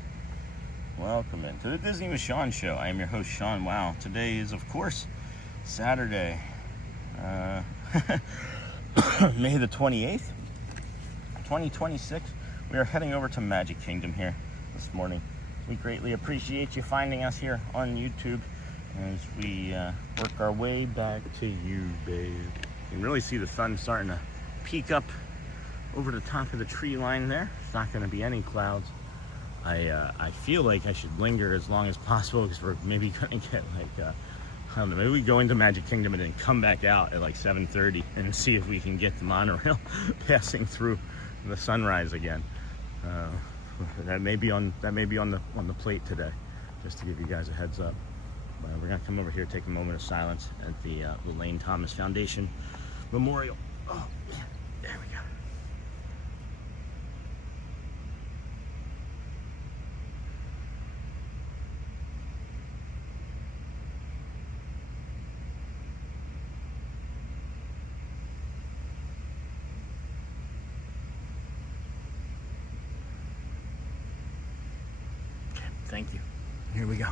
Welcome into the Disney with Sean show. I am your host, Sean Wow. Today is, of course, Saturday, May the 28th, 2026. We are heading over to Magic Kingdom here this morning. We greatly appreciate you finding us here on YouTube as we work our way back to you, babe. You can really see the sun starting to peek up over the top of the tree line there. It's not going to be any clouds. I feel like I should linger as long as possible because we're maybe going to get like I don't know, maybe we go into Magic Kingdom and then come back out at like 7:30 and see if we can get the monorail passing through the sunrise again. That may be on the plate today, just to give you guys a heads up. But we're gonna come over here, take a moment of silence at the Lane Thomas Foundation Memorial. Oh man, there we go. Thank you. Here we go.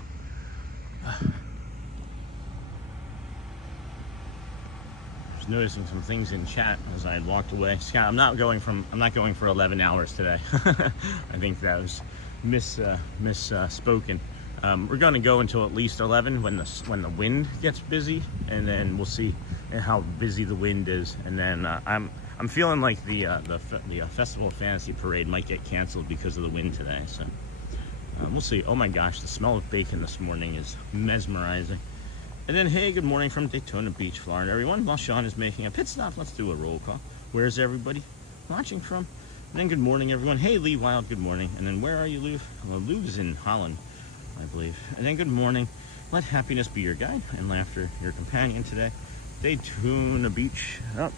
Just noticing some things in chat as I walked away. Scott, I'm not going for 11 hours today. I think that was misspoken. We're going to go until at least 11 when the wind gets busy, and then we'll see how busy the wind is. And then I'm feeling like the Festival of Fantasy Parade might get canceled because of the wind today. So. We'll see. Oh my gosh, the smell of bacon this morning is mesmerizing. And then, hey, good morning from Daytona Beach, Florida, everyone. While Sean is making a pit stop, let's do a roll call. Where's everybody watching from? And then good morning, everyone. Hey, Lee Wild, good morning. And then where are you, Lou? Well, Lou's in Holland, I believe. And then good morning. Let happiness be your guide and laughter your companion today. Daytona Beach. Oh,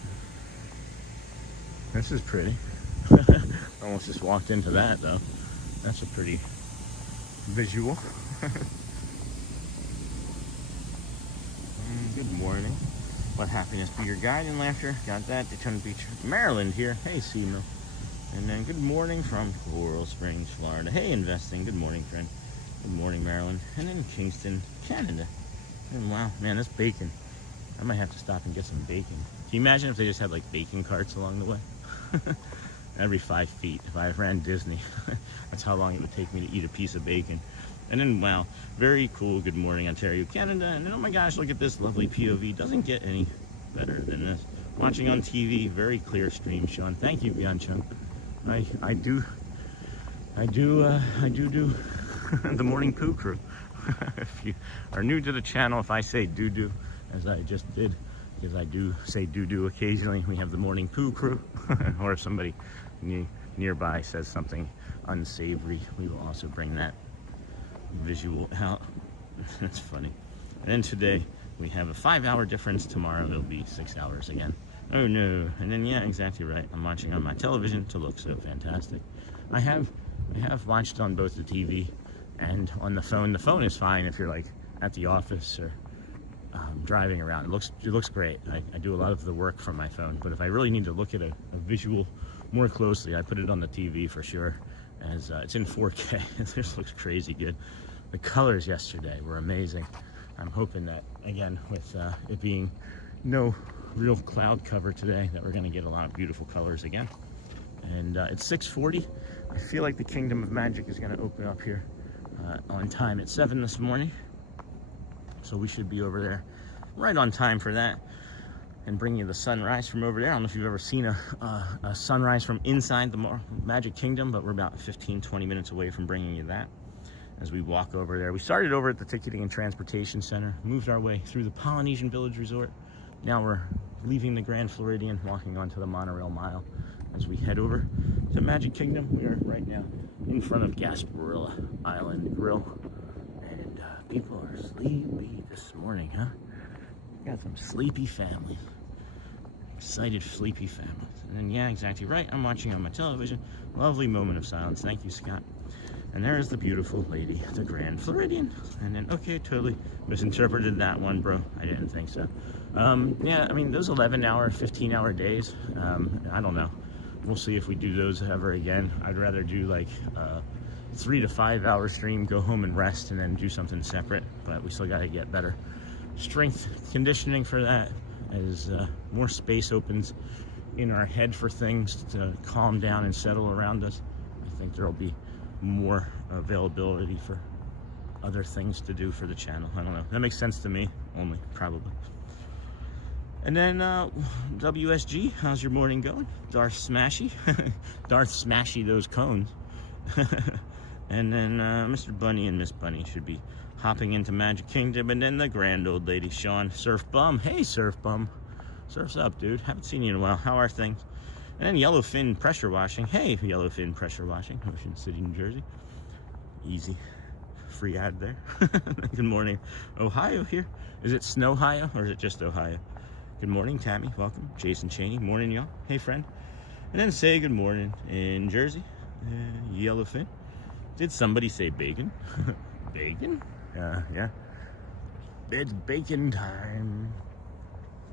this is pretty. Almost just walked into that, though. That's a pretty visual. Good morning. Let happiness be your guide and laughter. Got that. Daytona Beach, Maryland here. Hey, Seymour. And then good morning from Coral Springs, Florida. Hey, investing. Good morning, friend. Good morning, Maryland. And then Kingston, Canada. And wow, man, this bacon. I might have to stop and get some bacon. Can you imagine if they just had like bacon carts along the way? Every 5 feet. If I ran Disney, that's how long it would take me to eat a piece of bacon. And then, wow, very cool. Good morning, Ontario, Canada. And then, oh my gosh, look at this lovely POV. Doesn't get any better than this. Watching on TV, very clear stream, Sean. Thank you, Bianchung. I do the morning poo crew. If you are new to the channel, if I say do, as I just did, because I do say do occasionally, we have the morning poo crew. Or if somebody nearby says something unsavory, we will also bring that visual out. That's funny. And then today we have a 5-hour difference. Tomorrow it'll be 6 hours again. Oh no. And then, yeah, exactly right, I'm watching on my television to look so fantastic. I have watched on both the TV and on the phone. The phone is fine if you're like at the office or driving around. It looks great. I do a lot of the work from my phone, but if I really need to look at a visual more closely, I put it on the TV for sure, as it's in 4K. This looks crazy good. The colors yesterday were amazing. I'm hoping that, again, with it being no real cloud cover today, that we're going to get a lot of beautiful colors again. And it's 6:40. I feel like the Kingdom of Magic is going to open up here on time at 7 this morning. So we should be over there right on time for that, and bring you the sunrise from over there. I don't know if you've ever seen a sunrise from inside the Magic Kingdom, but we're about 15-20 minutes away from bringing you that as we walk over there. We started over at the Ticketing and Transportation Center, moved our way through the Polynesian Village Resort. Now we're leaving the Grand Floridian, walking onto the Monorail Mile as we head over to Magic Kingdom. We are right now in front of Gasparilla Island Grill, and people are sleepy this morning, huh? Got some sleepy families. Excited sleepy families. And then, yeah, exactly right, I'm watching on my television. Lovely moment of silence. Thank you, Scott. And there's the beautiful lady, the Grand Floridian. And then, okay, totally misinterpreted that one, bro. I didn't think so. Yeah, I mean, those 11-hour, 15-hour days, I don't know. We'll see if we do those ever again. I'd rather do like 3 to 5 hour stream, go home and rest, and then do something separate. But we still got to get better strength conditioning for that, as more space opens in our head for things to calm down and settle around us. I think there'll be more availability for other things to do for the channel. I don't know. That makes sense to me, only, probably. And then, WSG, how's your morning going? Darth Smashy. Darth Smashy those cones. And then, Mr. Bunny and Miss Bunny should be hopping into Magic Kingdom, and then the grand old lady, Sean, Surf Bum. Hey, Surf Bum. Surf's up, dude. Haven't seen you in a while. How are things? And then Yellowfin Pressure Washing. Hey, Yellowfin Pressure Washing, Ocean City, New Jersey. Easy. Free ad there. Good morning. Ohio here. Is it Snowhio or is it just Ohio? Good morning, Tammy. Welcome. Jason Cheney. Morning, y'all. Hey, friend. And then say good morning in Jersey. Yellowfin. Did somebody say bacon? Bacon? Yeah. It's bacon time.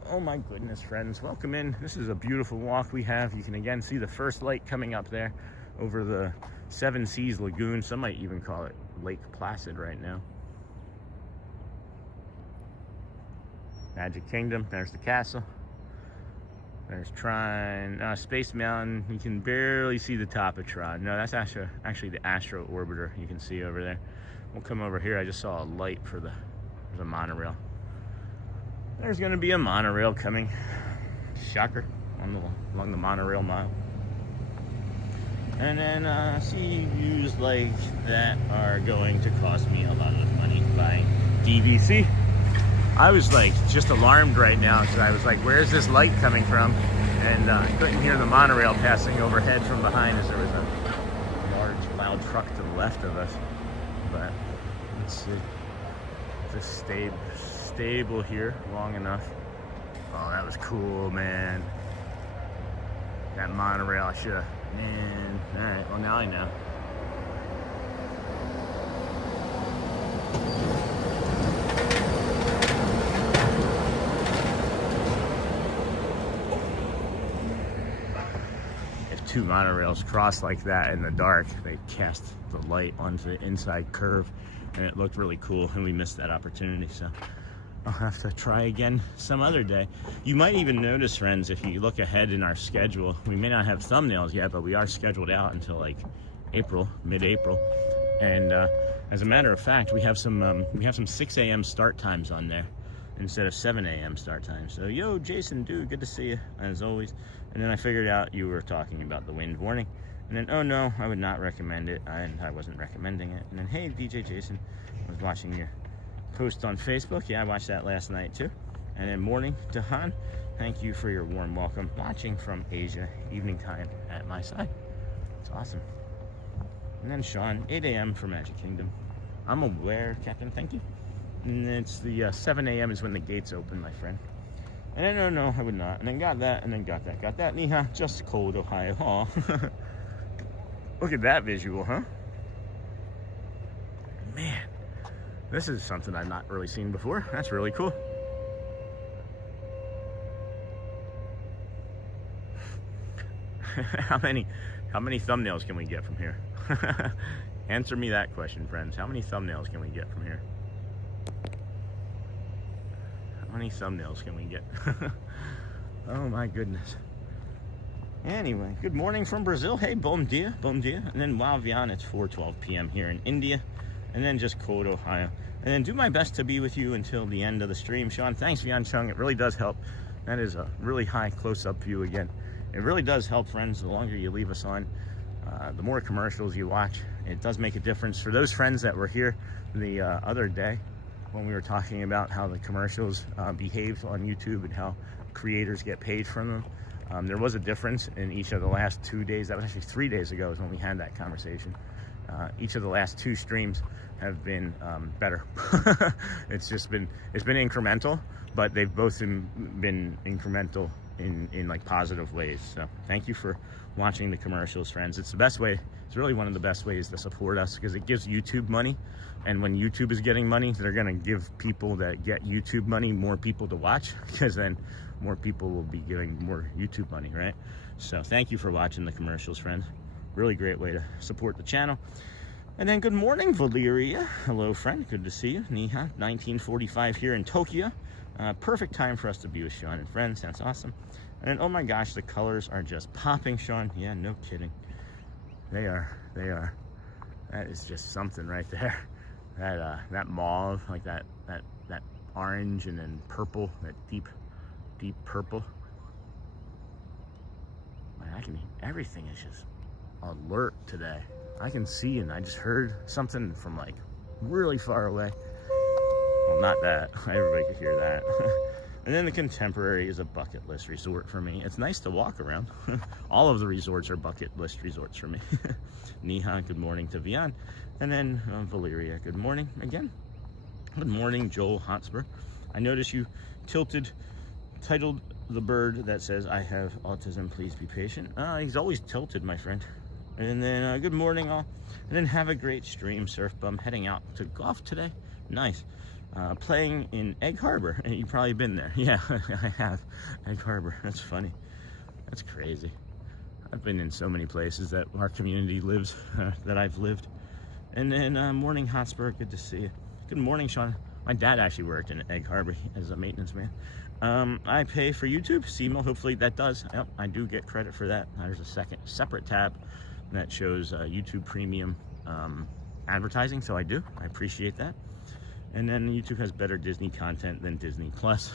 Oh my goodness, friends. Welcome in. This is a beautiful walk we have. You can again see the first light coming up there over the Seven Seas Lagoon. Some might even call it Lake Placid right now. Magic Kingdom. There's the castle. There's Tron, Space Mountain. You can barely see the top of Tron. No, that's actually the Astro Orbiter you can see over there. We'll come over here. I just saw a light for the monorail. There's going to be a monorail coming. Shocker. Along the monorail mile. And then sea views like that are going to cost me a lot of money buying DVC. I was like just alarmed right now because I was like, where's this light coming from? And I couldn't hear the monorail passing overhead from behind as there was a large, loud truck to the left of us. But let's see. Just stable here long enough. Oh, that was cool, man. That monorail, I should have. Man, all right. Well, now I know. Two monorails cross like that in the dark, they cast the light onto the inside curve, and it looked really cool, and we missed that opportunity. So I'll have to try again some other day. You might even notice, friends, if you look ahead in our schedule, we may not have thumbnails yet, but we are scheduled out until like April, mid-April. And as a matter of fact, we have some 6 a.m. start times on there instead of 7 a.m. start times. So yo, Jason, dude, good to see you as always. And then I figured out you were talking about the wind warning. And then, oh no, I would not recommend it. And I wasn't recommending it. And then, hey, DJ Jason, I was watching your post on Facebook. Yeah, I watched that last night too. And then morning, Dahan, thank you for your warm welcome. Watching from Asia, evening time at my side. It's awesome. And then Sean, 8 a.m. for Magic Kingdom. I'm aware, Captain, thank you. And it's the 7 a.m. is when the gates open, my friend. And then, no, I would not. And then got that, and then got that. Niha, just cold, Ohio. Aw. Look at that visual, huh? Man, this is something I've not really seen before. That's really cool. How many thumbnails can we get from here? Answer me that question, friends. How many thumbnails can we get from here? How many thumbnails can we get? Oh my goodness. Anyway, good morning from Brazil. Hey, bom dia. And then wow, Vian, it's 4:12 p.m. here in India. And then just cold Ohio. And then do my best to be with you until the end of the stream. Sean, thanks, Vian Chung. It really does help. That is a really high close-up view again. It really does help, friends. The longer you leave us on, the more commercials you watch, it does make a difference. For those friends that were here the other day, when we were talking about how the commercials behave on YouTube and how creators get paid from them. There was a difference in each of the last 2 days. That was actually 3 days ago is when we had that conversation. Each of the last 2 streams have been better. It's been incremental, but they've both been incremental in like positive ways. So thank you for watching the commercials, friends. It's the best way. It's really one of the best ways to support us because it gives YouTube money. And when YouTube is getting money, they're going to give people that get YouTube money more people to watch, because then more people will be getting more YouTube money, right? So thank you for watching the commercials, friends. Really great way to support the channel. And then good morning, Valeria. Hello, friend. Good to see you. Niha, 1945 here in Tokyo. Perfect time for us to be with Sean and friends. That's awesome. And then, oh my gosh, the colors are just popping, Sean. Yeah, no kidding. They are. That is just something right there. That mauve, like that orange, and then purple, that deep purple. Man, everything is just alert today. I can see, and I just heard something from like really far away. Well, not that. Everybody could hear that. And then the Contemporary is a bucket list resort for me. It's nice to walk around. All of the resorts are bucket list resorts for me. Neha, good morning to Vian. And then Valeria, good morning again. Good morning, Joel Hotspur. I noticed you titled the bird that says, I have autism, please be patient. He's always tilted, my friend. And then good morning all. And then have a great stream, Surf Bum. Heading out to golf today. Nice. Playing in Egg Harbor, and you've probably been there. Yeah, I have. Egg Harbor, that's funny. That's crazy. I've been in so many places that our community lives, that I've lived. And then morning, Hotspur, good to see you. Good morning, Sean. My dad actually worked in Egg Harbor as a maintenance man. I pay for YouTube, CMO, hopefully that does. Yep, I do get credit for that. There's a separate tab that shows YouTube Premium advertising, so I do. I appreciate that. And then YouTube has better Disney content than Disney Plus.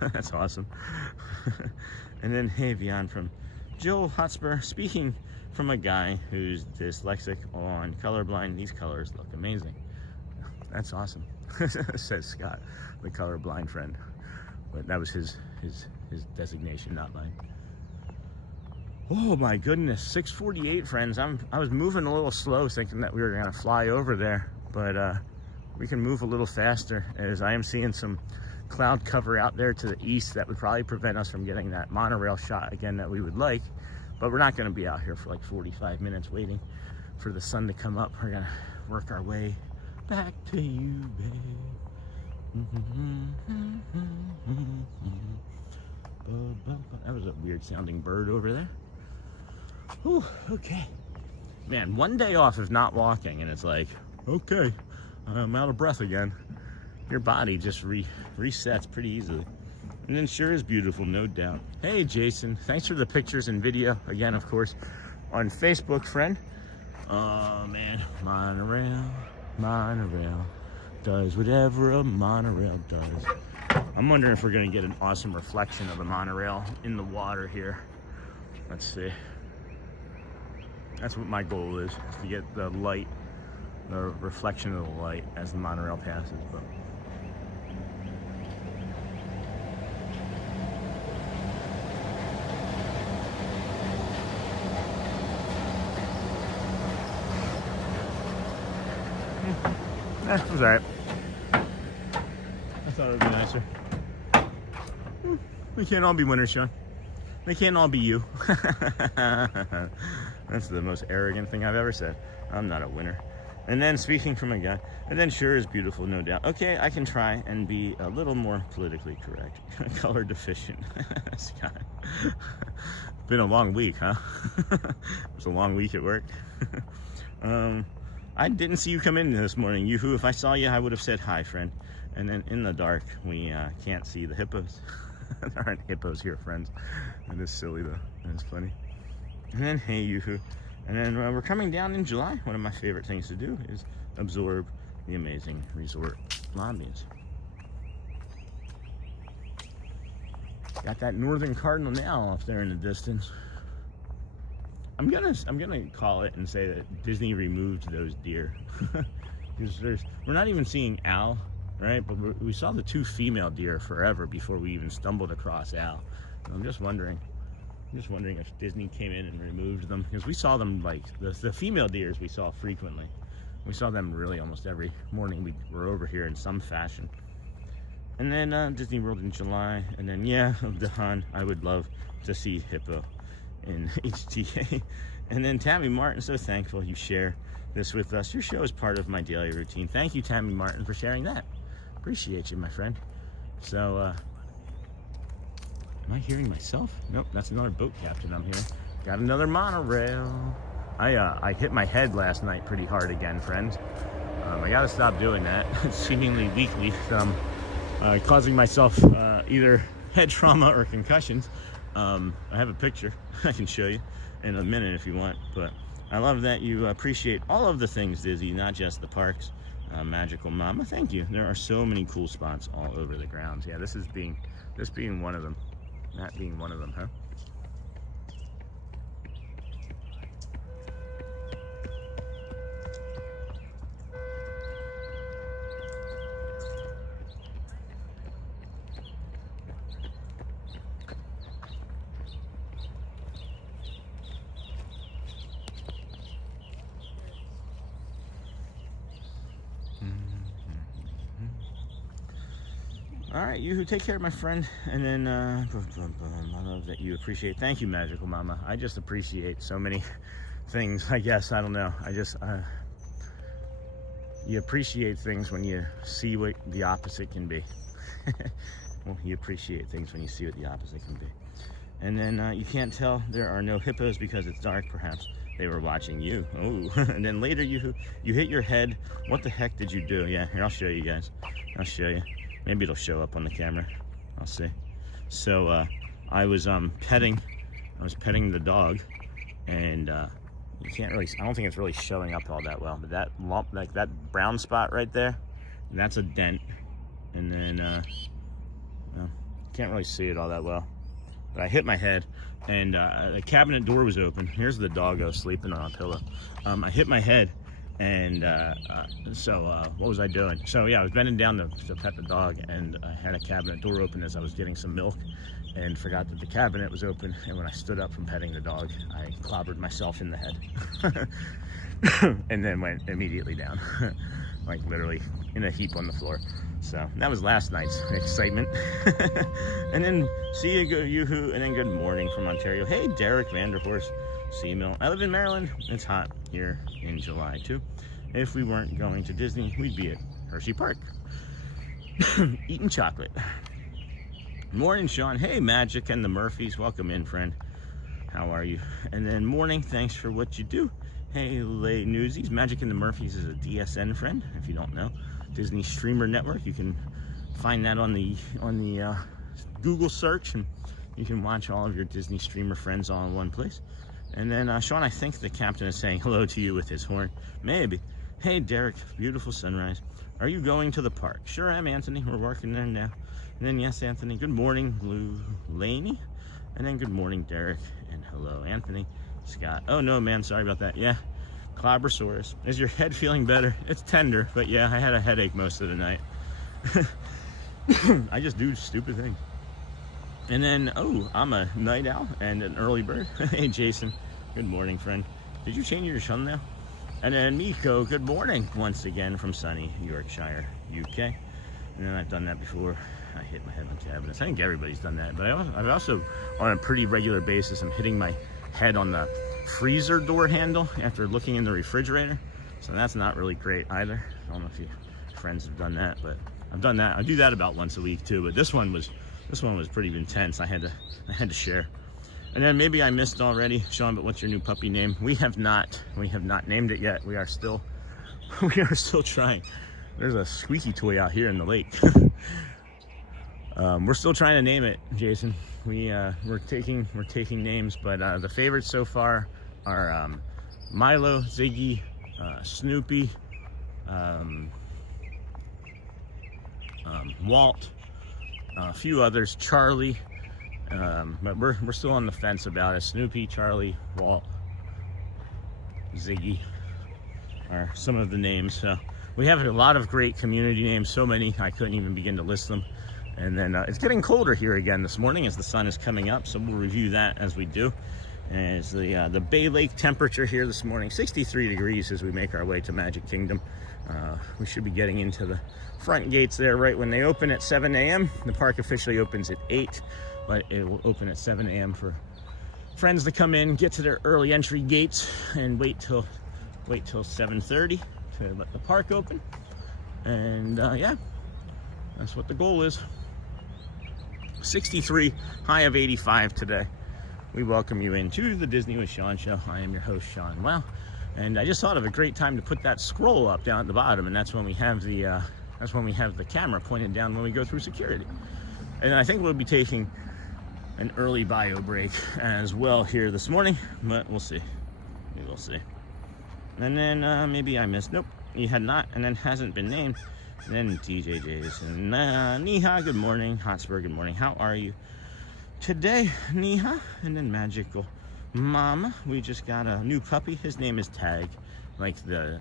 That's awesome. And then, hey, Vian from Joel Hotspur, speaking from a guy who's dyslexic on colorblind. These colors look amazing. That's awesome, says Scott, the colorblind friend. But that was his designation, not mine. Oh my goodness, 6:48, friends. I was moving a little slow, thinking that we were gonna fly over there, but we can move a little faster, as I am seeing some cloud cover out there to the east that would probably prevent us from getting that monorail shot again that we would like. But we're not going to be out here for like 45 minutes waiting for the sun to come up. We're going to work our way back to you, babe. That was a weird sounding bird over there. Whew, okay. Man, one day off of not walking and it's like, okay, I'm out of breath again. Your body just resets pretty easily. And then sure is beautiful, no doubt. Hey, Jason, thanks for the pictures and video. Again, of course, on Facebook, friend. Oh, man, monorail does whatever a monorail does. I'm wondering if we're gonna get an awesome reflection of the monorail in the water here. Let's see. That's what my goal is to get the light, the reflection of the light as the monorail passes. But that was alright. I thought it would be nicer. We can't all be winners, Sean. They can't all be you. That's the most arrogant thing I've ever said. I'm not a winner. And then speaking from a guy, and then sure is beautiful, no doubt. Okay, I can try and be a little more politically correct. Color deficient, Scott. Been a long week, huh? It was a long week at work. I didn't see you come in this morning. Yoo-hoo, if I saw you, I would have said hi, friend. And then in the dark, we can't see the hippos. There aren't hippos here, friends. It is silly, though. It's funny. And then, hey, Yoo-hoo. And then we're coming down in July. One of my favorite things to do is absorb the amazing resort lobbies. Got that northern cardinal now off there in the distance. I'm gonna call it and say that Disney removed those deer. Because we're not even seeing Al, right? But we saw the two female deer forever before we even stumbled across Al. And I'm just wondering if Disney came in and removed them, because we saw them, like the female deers we saw frequently. We saw them really almost every morning we were over here in some fashion. And then Disney World in July, and then yeah, Dahan, I would love to see hippo in HTA. And then Tammy Martin, so thankful you share this with us. Your show is part of my daily routine. Thank you, Tammy Martin, for sharing that. Appreciate you, my friend. So am I hearing myself? Nope, that's another boat captain I'm hearing. Got another monorail. I hit my head last night pretty hard again, friends. I gotta stop doing that. Seemingly weekly, causing myself either head trauma or concussions. I have a picture I can show you in a minute if you want, but I love that you appreciate all of the things, Dizzy, not just the parks. Magical Mama, thank you. There are so many cool spots all over the grounds. Yeah, this being one of them. That being one of them, huh? All right, you take care, my friend. And then I love that you appreciate. Thank you, Magical Mama. I just appreciate so many things. I guess I don't know. I just you appreciate things when you see what the opposite can be. Well, you appreciate things when you see what the opposite can be. And then you can't tell there are no hippos because it's dark. Perhaps they were watching you. Oh, and then later you hit your head. What the heck did you do? Yeah, here, I'll show you guys. I'll show you. Maybe it'll show up on the camera. I'll see. So I was petting the dog, and you can't really, I don't think it's really showing up all that well, but that lump, like that brown spot right there, that's a dent. And then well, can't really see it all that well, but I hit my head, and the cabinet door was open. Here's the doggo sleeping on a pillow. I hit my head, and so what was I doing? So yeah, I was bending down to pet the dog, and I had a cabinet door open as I was getting some milk, and forgot that the cabinet was open. And when I stood up from petting the dog, I clobbered myself in the head and then went immediately down like literally in a heap on the floor. So that was last night's excitement. And then see you, yoo-hoo, and then good morning from Ontario. Hey, Derek Vanderhorst, Seamill. I live in Maryland. It's hot here in July too. If we weren't going to Disney, we'd be at Hershey Park eating chocolate. Morning, Sean. Hey, Magic and the Murphys. Welcome in, friend. How are you? And then morning, thanks for what you do. Hey, Lay Newsies. Magic and the Murphys is a DSN friend, if you don't know. Disney Streamer Network. You can find that on the Google search, and you can watch all of your Disney Streamer friends all in one place. And then Sean, I think the captain is saying hello to you with his horn. Maybe. Hey, Derek. Beautiful sunrise. Are you going to the park? Sure am, Anthony. We're working there now. And then yes, Anthony. Good morning, Blue Laney. And then good morning, Derek. And hello, Anthony. Scott. Oh no, man. Sorry about that. Yeah. Clobbersaurus. Is your head feeling better? It's tender, but yeah, I had a headache most of the night. I just do stupid things. And then, oh, I'm a night owl and an early bird. Hey, Jason. Good morning, friend. Did you change your thumbnail? And then Miko, good morning once again from sunny Yorkshire, UK. And then I've done that before. I hit my head on cabinets. I think everybody's done that, but I've also, on a pretty regular basis, I'm hitting my head on the freezer door handle after looking in the refrigerator. So that's not really great either. I don't know if you friends have done that, but I've done that. I do that about once a week too, but this one was pretty intense. I had to share. And then maybe I missed already, Sean, but what's your new puppy name? We have not named it yet. We are still trying. There's a squeaky toy out here in the lake. We're still trying to name it, Jason. We're taking names, but the favorites so far are Milo, Ziggy, Snoopy, Walt, a few others, Charlie. But we're still on the fence about it. Snoopy, Charlie, Walt, Ziggy are some of the names. So we have a lot of great community names, so many I couldn't even begin to list them. And then it's getting colder here again this morning as the sun is coming up, so we'll review that as we do. And it's the Bay Lake temperature here this morning, 63 degrees as we make our way to Magic Kingdom. We should be getting into the front gates there right when they open at 7 a.m. The park officially opens at 8, but it will open at 7 a.m. for friends to come in, get to their early entry gates, and wait till 7:30 to let the park open. And yeah, that's what the goal is. 63, high of 85 today. We welcome you into the Disney with Sean show. I am your host, Sean Wow, and I just thought of a great time to put that scroll up down at the bottom, and that's when we have the camera pointed down when we go through security. And I think we'll be taking an early bio break as well here this morning, but we'll see. We will see. And then maybe I missed. Nope, he had not, and then hasn't been named. And then TJ Jason, Niha, good morning. Hotspur, good morning. How are you today, Niha? And then Magical Mama, we just got a new puppy. His name is Tag, like the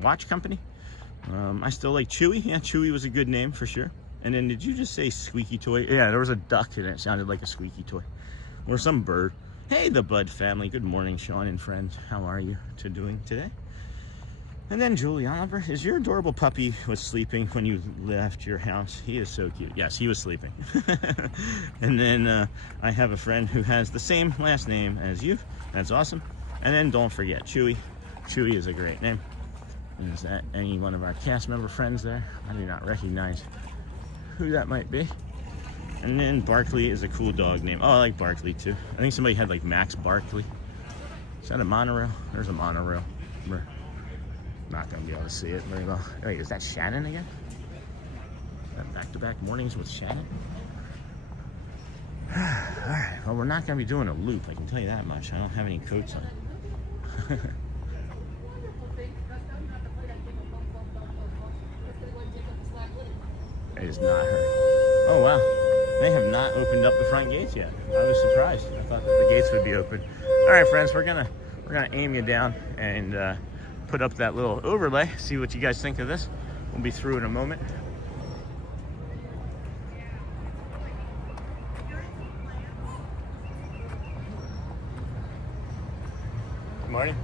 watch company. I still like Chewy. Yeah, Chewy was a good name for sure. And then did you just say squeaky toy? Yeah, there was a duck and it sounded like a squeaky toy. Or some bird. Hey, the Bud family. Good morning, Sean and friends. How are you doing today? And then Julie Oliver, is your adorable puppy was sleeping when you left your house? He is so cute. Yes, he was sleeping. And then I have a friend who has the same last name as you. That's awesome. And then don't forget Chewy. Chewy is a great name. Is that any one of our cast member friends there? I do not recognize who that might be. And then Barkley is a cool dog name. Oh, I like Barkley too. I think somebody had like Max Barkley. Is that a monorail? There's a monorail. We're not gonna be able to see it very well. Wait, is that Shannon again? Is that back-to-back mornings with Shannon? All right, well, we're not gonna be doing a loop, I can tell you that much. I don't have any coats on. It is not her. Oh, wow. They have not opened up the front gates yet. I was surprised. I thought that the gates would be open. All right, friends, we're gonna aim you down and put up that little overlay. See what you guys think of this. We'll be through in a moment. Good morning.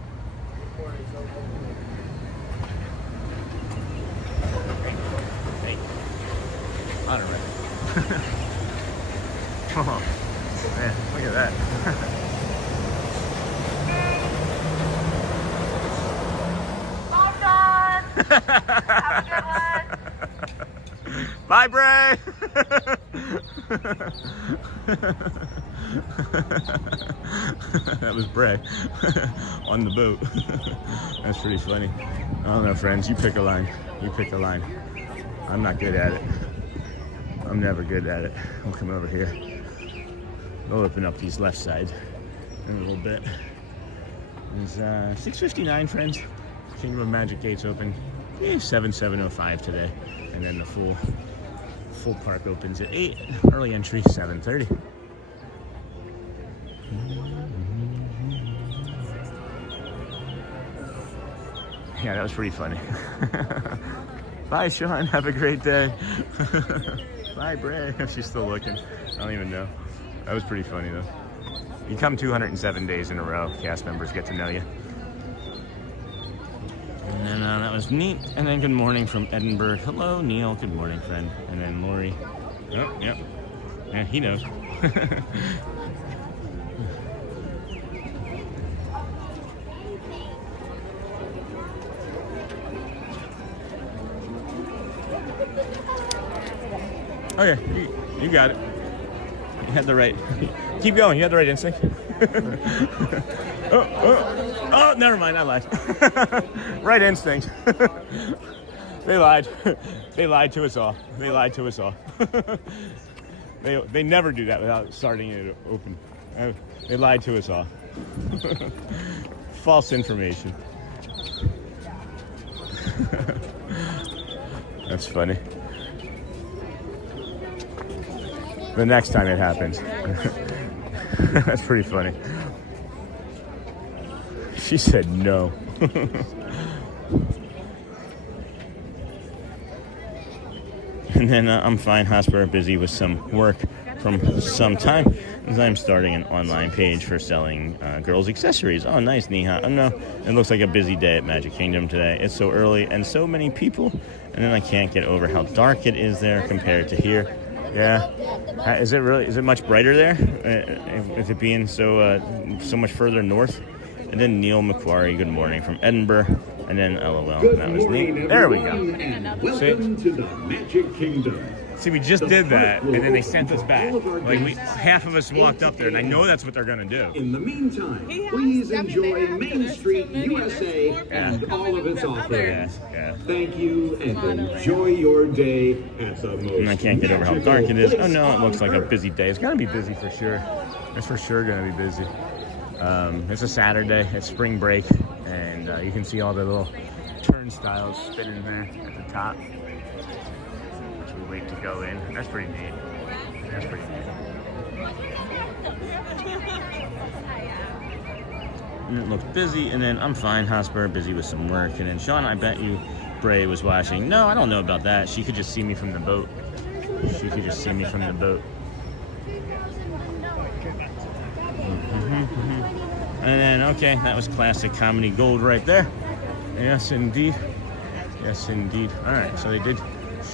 Hey. I don't know. Oh, man, look at that. Have a good one. Bye, Bray. That was Bray on the boat. That's pretty funny. I don't know, friends. You pick a line. You pick a line. I'm not good at it. I'm never good at it. We'll come over here. We'll open up these left sides in a little bit. It's 6:59, friends. Kingdom of Magic gates open 7:05 today, and then the full park opens at 8. Early entry 7:30. Yeah, that was pretty funny. Bye, Sean. Have a great day. Bye, Bray. She's still looking. I don't even know. That was pretty funny, though. You come 207 days in a row. Cast members get to know you. And then that was neat. And then good morning from Edinburgh. Hello, Neil. Good morning, friend. And then Lori. Oh, yep. Yeah, he knows. Oh yeah, you got it. You had the right. Keep going. You had the right instinct. Oh, never mind. I lied. Right instinct. They lied. They lied to us all. They lied to us all. They never do that without starting it open. They lied to us all. False information. That's funny. The next time it happens. That's pretty funny. She said no. And then I'm fine, Hosper, busy with some work from some time, as I'm starting an online page for selling girls' accessories. Oh, nice, Neha. Oh, no, it looks like a busy day at Magic Kingdom today. It's so early and so many people, and then I can't get over how dark it is there compared to here. Yeah. Is it much brighter there? With it being so much further north? And then Neil McQuarrie, good morning from Edinburgh. And then LOL, that was neat. There we go. Welcome to the Magic Kingdom. See, we just did that, and then they sent us back. Like, half of us walked up there, and I know that's what they're going to do. In the meantime, please enjoy Main Street USA and all of its offerings. Yeah. Thank you, and enjoy your day at the most. And I can't get over how dark it is. Oh, no, it looks like a busy day. It's going to be busy for sure. It's for sure going to be busy. It's a Saturday. It's spring break, and you can see all the little turnstiles spinning there at the top. We wait to go in. That's pretty neat. That's pretty neat. And it looks busy, and then I'm fine, Hosper, busy with some work. And then Sean, I bet you Bray was watching. No, I don't know about that. She could just see me from the boat. She could just see me from the boat. And then, okay, that was classic comedy gold right there. Yes, indeed. Yes, indeed. All right, so they did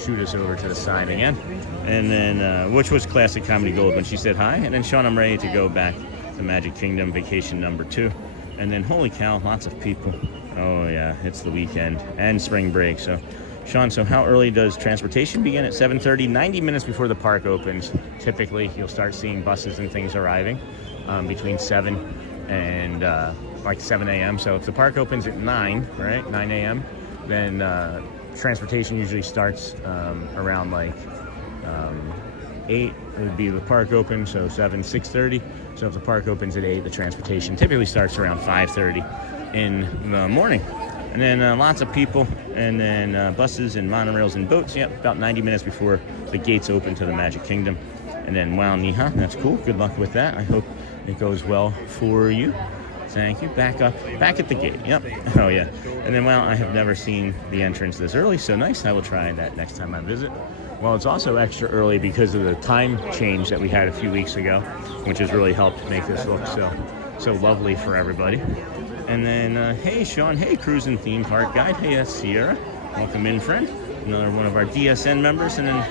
shoot us over to the side again. And then, which was classic comedy gold when she said hi. And then, Sean, I'm ready to go back to Magic Kingdom, vacation number 2. And then, holy cow, lots of people. Oh, yeah, it's the weekend and spring break. So, Sean, so how early does transportation begin? At 7:30, 90 minutes before the park opens. Typically, you'll start seeing buses and things arriving between 7 and like 7 a.m. So if the park opens at 9, right, 9 a.m., then transportation usually starts around like 8 would be the park open, so 7, 6:30. So if the park opens at 8, the transportation typically starts around 5:30 in the morning. And then lots of people, and then buses and monorails and boats, yep, about 90 minutes before the gates open to the Magic Kingdom. And then, wow, Niha, that's cool. Good luck with that. I hope it goes well for you. Thank you. Back at the gate. Yep. Oh, yeah. And then, well, I have never seen the entrance this early, so nice. I will try that next time I visit. Well, it's also extra early because of the time change that we had a few weeks ago, which has really helped make this look so lovely for everybody. And then, hey, Sean. Hey, Cruise and Theme Park Guide. Hey, that's Sierra. Welcome in, friend. Another one of our DSN members. And then,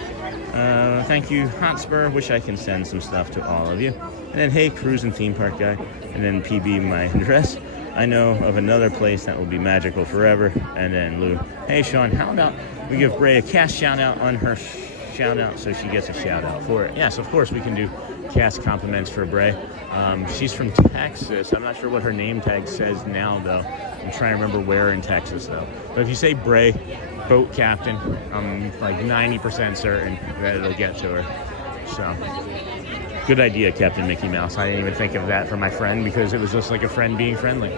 thank you, Hotspur. Wish I can send some stuff to all of you. And then, hey, Cruise and Theme Park Guide. And then, PB, my address. I know of another place that will be magical forever. And then, Lou. Hey, Sean, how about we give Bray a cast shout-out on her shout-out so she gets a shout-out for it? Yes, of course, we can do cast compliments for Bray. She's from Texas. I'm not sure what her name tag says now, though. I'm trying to remember where in Texas, though. But if you say Bray, boat captain, I'm like 90% certain that it'll get to her. So, good idea, Captain Mickey Mouse. I didn't even think of that for my friend because it was just like a friend being friendly.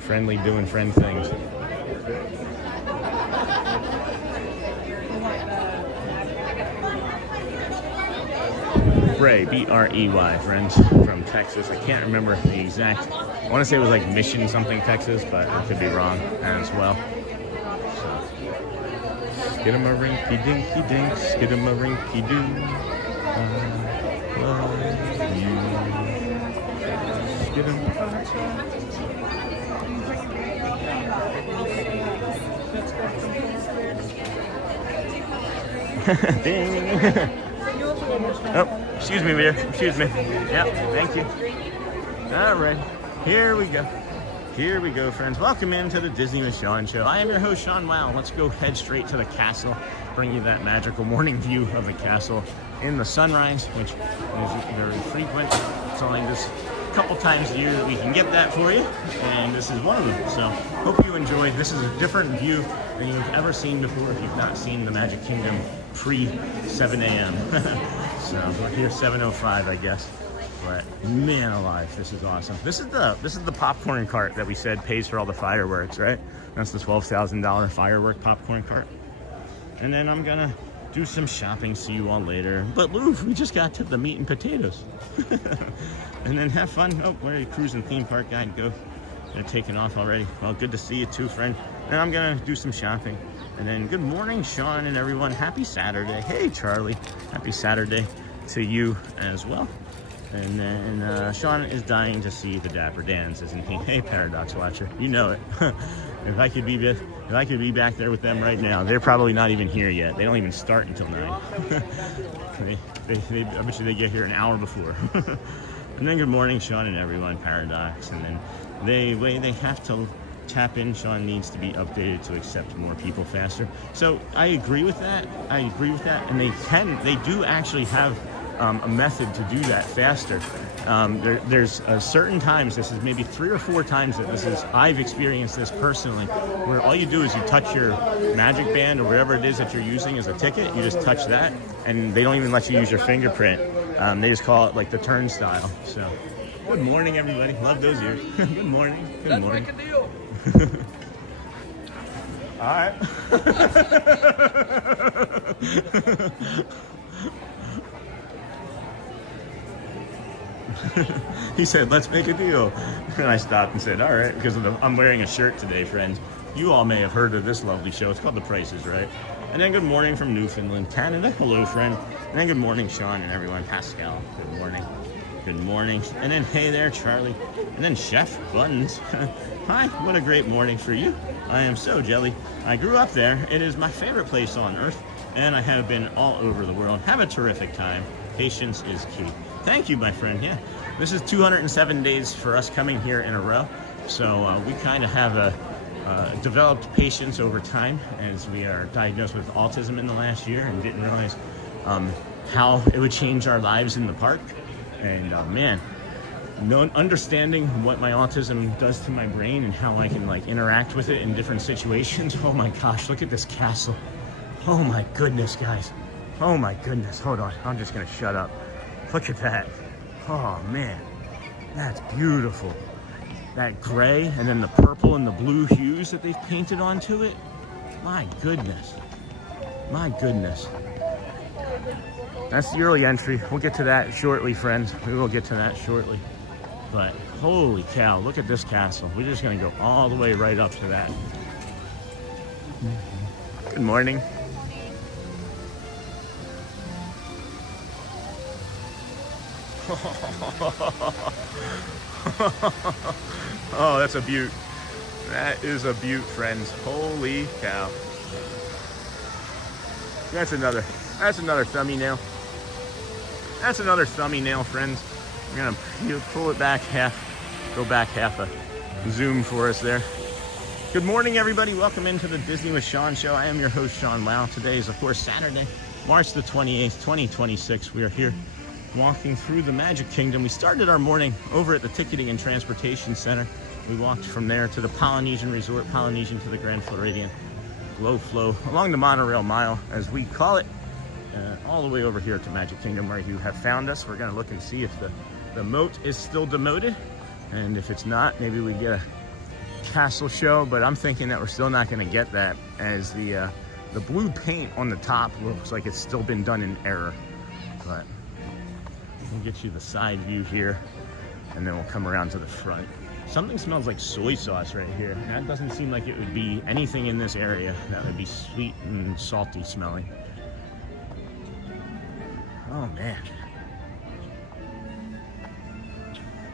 Friendly doing friend things. Bray, B-R-E-Y, friends, from Texas. I can't remember the exact, I want to say it was like Mission something, Texas, but I could be wrong as well. So, skidamarinky-dinky-dink, skidamarinky-doo, I love you. Ding! Oh, excuse me, dear. Excuse me. Yep, thank you. All right, here we go. Here we go, friends. Welcome into the Disney with Sean show. I am your host, Sean Wow. Let's go head straight to the castle, bring you that magical morning view of the castle in the sunrise, which is very frequent. It's only just a couple times a year that we can get that for you, and this is one of them. So, hope you enjoyed. This is a different view than you've ever seen before if you've not seen the Magic Kingdom pre-7 a.m. So we're here 7:05, I guess. But man alive, this is awesome. This is the popcorn cart that we said pays for all the fireworks, right? That's the $12,000 firework popcorn cart. And then I'm gonna do some shopping. See you all later. But Louvre, we just got to the meat and potatoes. And then have fun. Oh, where are you, Cruise and Theme Park Guide? Go. They're taking off already. Well, good to see you too, friend. And I'm gonna do some shopping. And then good morning, Sean and everyone. Happy Saturday. Hey, Charlie. Happy Saturday to you as well. And then Sean is dying to see the Dapper Dans, isn't he? Hey, Paradox Watcher. You know it. If I could be back there with them right now, they're probably not even here yet. They don't even start until 9. I bet you they get here an hour before. And then good morning, Sean and everyone. Paradox. And then they have to tap in. Sean needs to be updated to accept more people faster. So I agree with that. And they do actually have a method to do that faster. There's certain times, this is maybe 3 or 4 times that I've experienced this personally, where all you do is you touch your magic band or whatever it is that you're using as a ticket, you just touch that, and they don't even let you use your fingerprint. They just call it like the turnstile. So, good morning, everybody. Love those ears. Good morning. Good morning. Let's make a deal. All right. He said, let's make a deal. And I stopped and said, all right, because I'm wearing a shirt today, friends. You all may have heard of this lovely show. It's called The Price is Right. And then good morning from Newfoundland, Canada. Hello, friend. And then good morning, Sean and everyone. Pascal, good morning. Good morning. And then, hey there, Charlie. And then Chef Buns. Hi, what a great morning for you. I am so jelly. I grew up there. It is my favorite place on earth, and I have been all over the world. Have a terrific time. Patience is key. Thank you, my friend. Yeah, this is 207 days for us coming here in a row. So we kind of have developed patience over time as we are diagnosed with autism in the last year and didn't realize how it would change our lives in the park. And man, understanding what my autism does to my brain and how I can like interact with it in different situations. Oh my gosh, look at this castle. Oh my goodness, guys. Oh my goodness. Hold on, I'm just gonna shut up. Look at that. Oh man, that's beautiful. That gray and then the purple and the blue hues that they've painted onto it. My goodness. My goodness. That's the early entry. We'll get to that shortly, friends. We will get to that shortly. But holy cow, look at this castle. We're just gonna go all the way right up to that. Good morning. Oh, that's a beaut. That is a beaut, friends. Holy cow. That's another thumbnail. That's another thumbnail, friends. I'm gonna pull it back half, go back half a zoom for us there. Good morning, everybody. Welcome into the Disney with Sean show. I am your host, Sean Wow. Today is, of course, Saturday, March the 28th, 2026. We are here walking through the Magic Kingdom. We started our morning over at the Ticketing and Transportation Center. We walked from there to the Polynesian Resort, Polynesian to the Grand Floridian, Glow Flow, along the Monorail Mile, as we call it, all the way over here to Magic Kingdom, where you have found us. We're going to look and see if the moat is still demoted, and if it's not, maybe we get a castle show, but I'm thinking that we're still not going to get that, as the blue paint on the top looks like it's still been done in error. But we'll get you the side view here, and then we'll come around to the front. Something smells like soy sauce right here. That doesn't seem like it would be anything in this area that would be sweet and salty smelling. Oh man.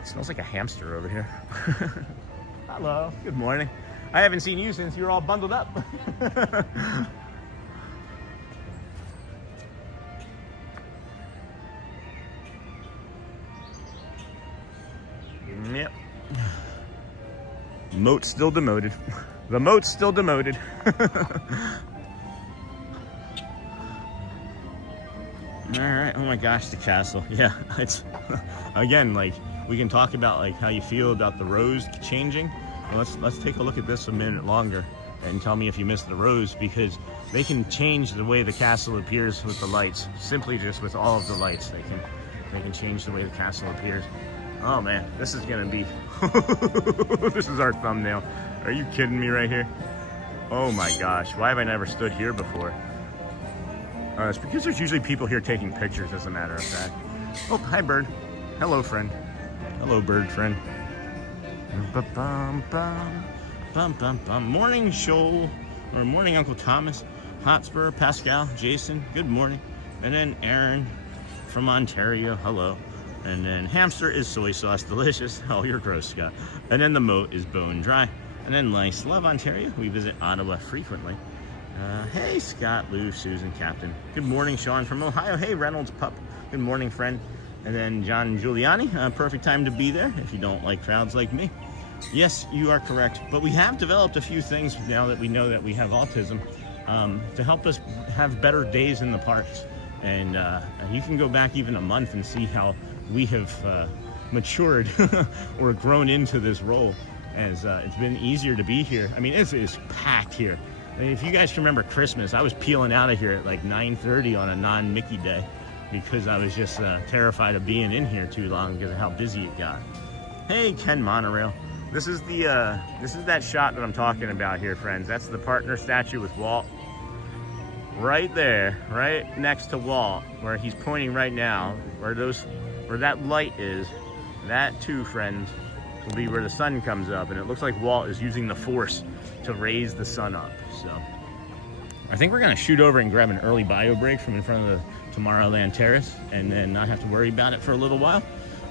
It smells like a hamster over here. Hello, good morning. I haven't seen you since you were all bundled up. Yep. Moat still demoted. The moat's still demoted. All right. Oh my gosh, the castle. Yeah, it's again, like, we can talk about like how you feel about the rows changing. Well, let's take a look at this a minute longer and tell me if you missed the rows, because they can change the way the castle appears with the lights. Simply just with all of the lights, they can change the way the castle appears. Oh man, this is gonna be, this is our thumbnail. Are you kidding me right here? Oh my gosh, why have I never stood here before? It's because there's usually people here taking pictures, as a matter of fact. Oh, hi bird. Hello friend. Hello bird friend. Morning Shoal, or morning Uncle Thomas, Hotspur, Pascal, Jason, good morning. And then Aaron from Ontario, hello. And then hamster is soy sauce, delicious. Oh, you're gross, Scott. And then the moat is bone dry. And then Lice, love Ontario. We visit Ottawa frequently. Hey, Scott, Lou, Susan, Captain. Good morning, Sean from Ohio. Hey, Reynolds pup. Good morning, friend. And then John Giuliani, perfect time to be there if you don't like crowds like me. Yes, you are correct. But we have developed a few things now that we know that we have autism to help us have better days in the parks. And you can go back even a month and see how we have matured or grown into this role, as it's been easier to be here. I mean, it is packed here. I mean, if you guys remember Christmas, I was peeling out of here at like 9:30 on a non-Mickey day because I was just terrified of being in here too long because of how busy it got. Hey, Ken Monorail. This is that shot that I'm talking about here, friends. That's the partner statue with Walt. Right there, right next to Walt, where he's pointing right now, where that light is, that too, friends, will be where the sun comes up, and it looks like Walt is using the force to raise the sun up. So I think we're gonna shoot over and grab an early bio break from in front of the Tomorrowland Terrace, and then not have to worry about it for a little while.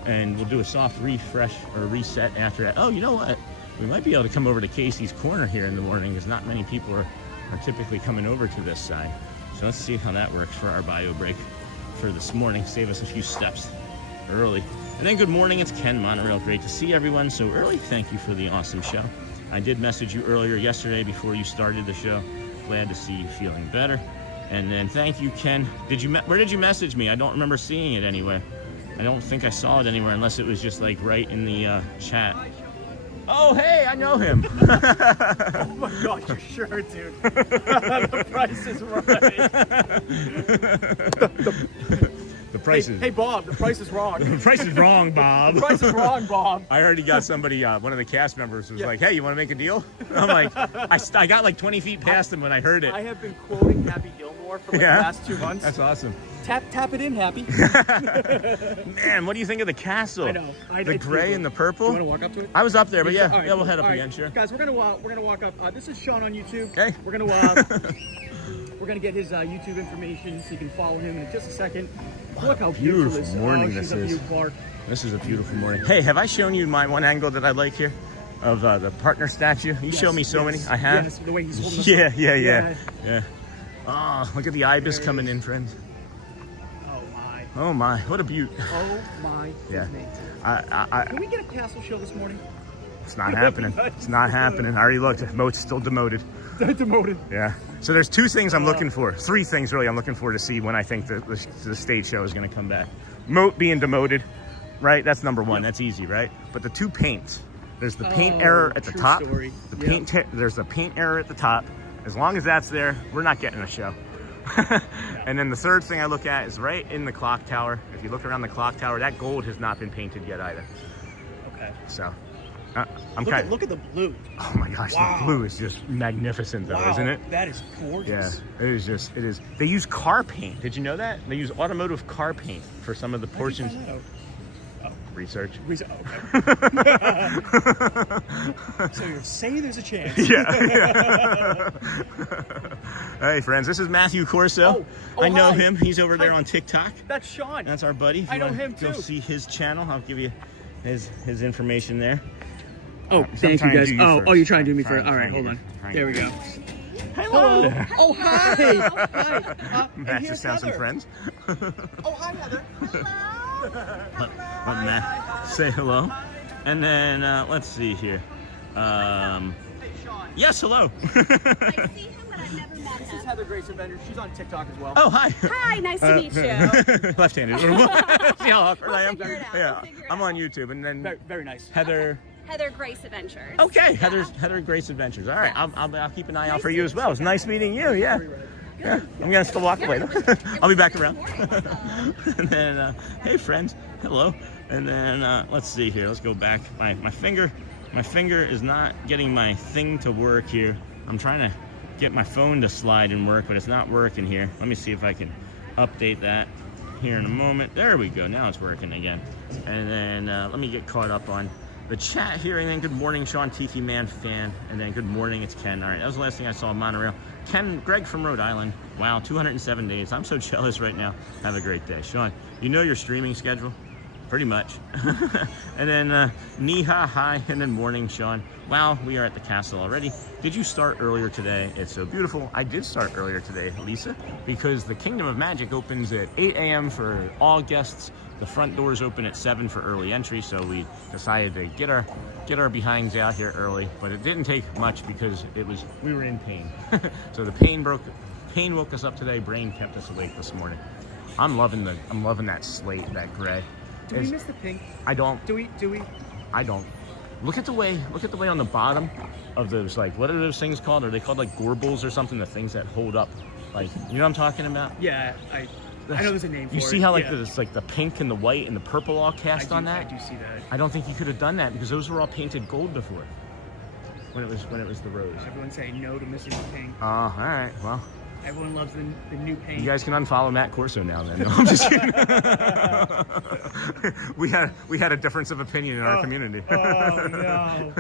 and we'll do a soft refresh or reset after that. Oh, you know what? We might be able to come over to Casey's Corner here in the morning, because not many people are typically coming over to this side. So let's see how that works for our bio break for this morning. Save us a few steps early. And then good morning, it's Ken Monorail. Great to see everyone so early. Thank you for the awesome show. I did message you earlier yesterday before you started the show. Glad to see you feeling better. And then thank you, Ken. Where did you message me? I don't remember seeing it anywhere. I don't think I saw it anywhere unless it was just like right in the chat. Oh, hey, I know him. Oh my gosh, you're sure, dude. The price is right. The price is... Hey, Bob, the price is wrong. The price is wrong, Bob. The price is wrong, Bob. I already got somebody, one of the cast members was like, hey, you want to make a deal? I'm like, I got like 20 feet past him when I heard it. I have been quoting Happy Gilmore for like the last 2 months. That's awesome. Tap it in, Happy. Man, what do you think of the castle? I know. The gray and the purple? Do you want to walk up to it? I was up there, but yeah, All right, we'll cool. head up All right, again, sure. Guys, we're gonna walk up. This is Sean on YouTube. Okay. We're gonna get his YouTube information so you can follow him in just a second. Look how beautiful this morning this is. This is a beautiful morning. Hey, have I shown you my one angle that I like here of the partner statue? You show me so many. I have. Yes, the way he's holding us up. Yeah. Oh, look at the ibis coming in, friends. Oh my, what a beaut. Oh my goodness. Can we get a castle show this morning? It's not happening. It's not happening. I already looked. Moat's still demoted. Demoted. Yeah. So there's 2 things I'm looking for. 3 things really I'm looking for to see when I think the stage show is going to come back. Moat being demoted, right? That's number 1. That's easy, right? But the 2 paints. There's the paint error at the top. There's the paint error at the top. As long as that's there, we're not getting a show. And then the 3rd thing I look at is right in the clock tower. If you look around the clock tower, that gold has not been painted yet either. Okay. So look at the blue. Oh my gosh, The blue is just magnificent though, isn't it? That is gorgeous. Yeah, it is. They use car paint. Did you know that? They use automotive car paint for some of the portions. Research. Okay. So you're saying there's a chance? Yeah. Hey friends, this is Matthew Corso. I know him. He's over there on TikTok. That's Sean. That's our buddy. I know him too. Go see his channel. I'll give you his information there. Oh, thank you guys. You're trying to do me first. All right, hold on. There we go. Hello there. Oh, hi. Hi. Matt just found some friends. Oh, hi, Heather. Let Matt say hello. And then, let's see here. Yes, hello. I see him, but I've never met him. This is Heather Grace Avenger. She's on TikTok as well. Oh, hi. Hi, nice to meet you. Left-handed. See how awkward I am? Figure it out. Yeah, We'll figure it I'm out. on YouTube. And then Very, very nice. Heather. Heather Grace Adventures. Okay, Yeah. Heather Grace Adventures. All right, Yeah. I'll keep an eye out Nice for to you as meet well. It's nice meeting you. Yeah. Yeah, I'm gonna still walk away though. I'll be back around. And then, hey friends, hello. And then let's see here. Let's go back. My finger is not getting my thing to work here. I'm trying to get my phone to slide and work, but it's not working here. Let me see if I can update that here in a moment. There we go. Now it's working again. And then let me get caught up on the chat here. And then good morning, Sean Tiki Man fan. And then good morning, it's Ken. All right, that was the last thing I saw on Monorail. Greg from Rhode Island. Wow, 207 days. I'm so jealous right now. Have a great day. Sean, you know your streaming schedule? Pretty much. And then Niha, hi, and then morning, Sean. Wow, we are at the castle already. Did you start earlier today? It's so beautiful. I did start earlier today, Lisa, because the Kingdom of Magic opens at 8 a.m. for all guests. The front doors open at 7 for early entry, so we decided to get our behinds out here early. But it didn't take much because we were in pain. So the pain woke us up today. Brain kept us awake this morning. I'm loving that slate, that gray. Do we miss the pink? I don't. Do we? I don't. Look at the way on the bottom of those, like, what are those things called? Are they called like gorbles or something? The things that hold up, like, you know what I'm talking about? Yeah, I know there's a name for it. You see how like there's like the pink and the white and the purple all cast on that? I do see that. I don't think you could have done that because those were all painted gold before. When it was the rose. Everyone's saying no to missing the pink. All right. Well. Everyone loves the new paint. You guys can unfollow Matt Corso now then. No, I'm just kidding. we had a difference of opinion in our community. Oh no.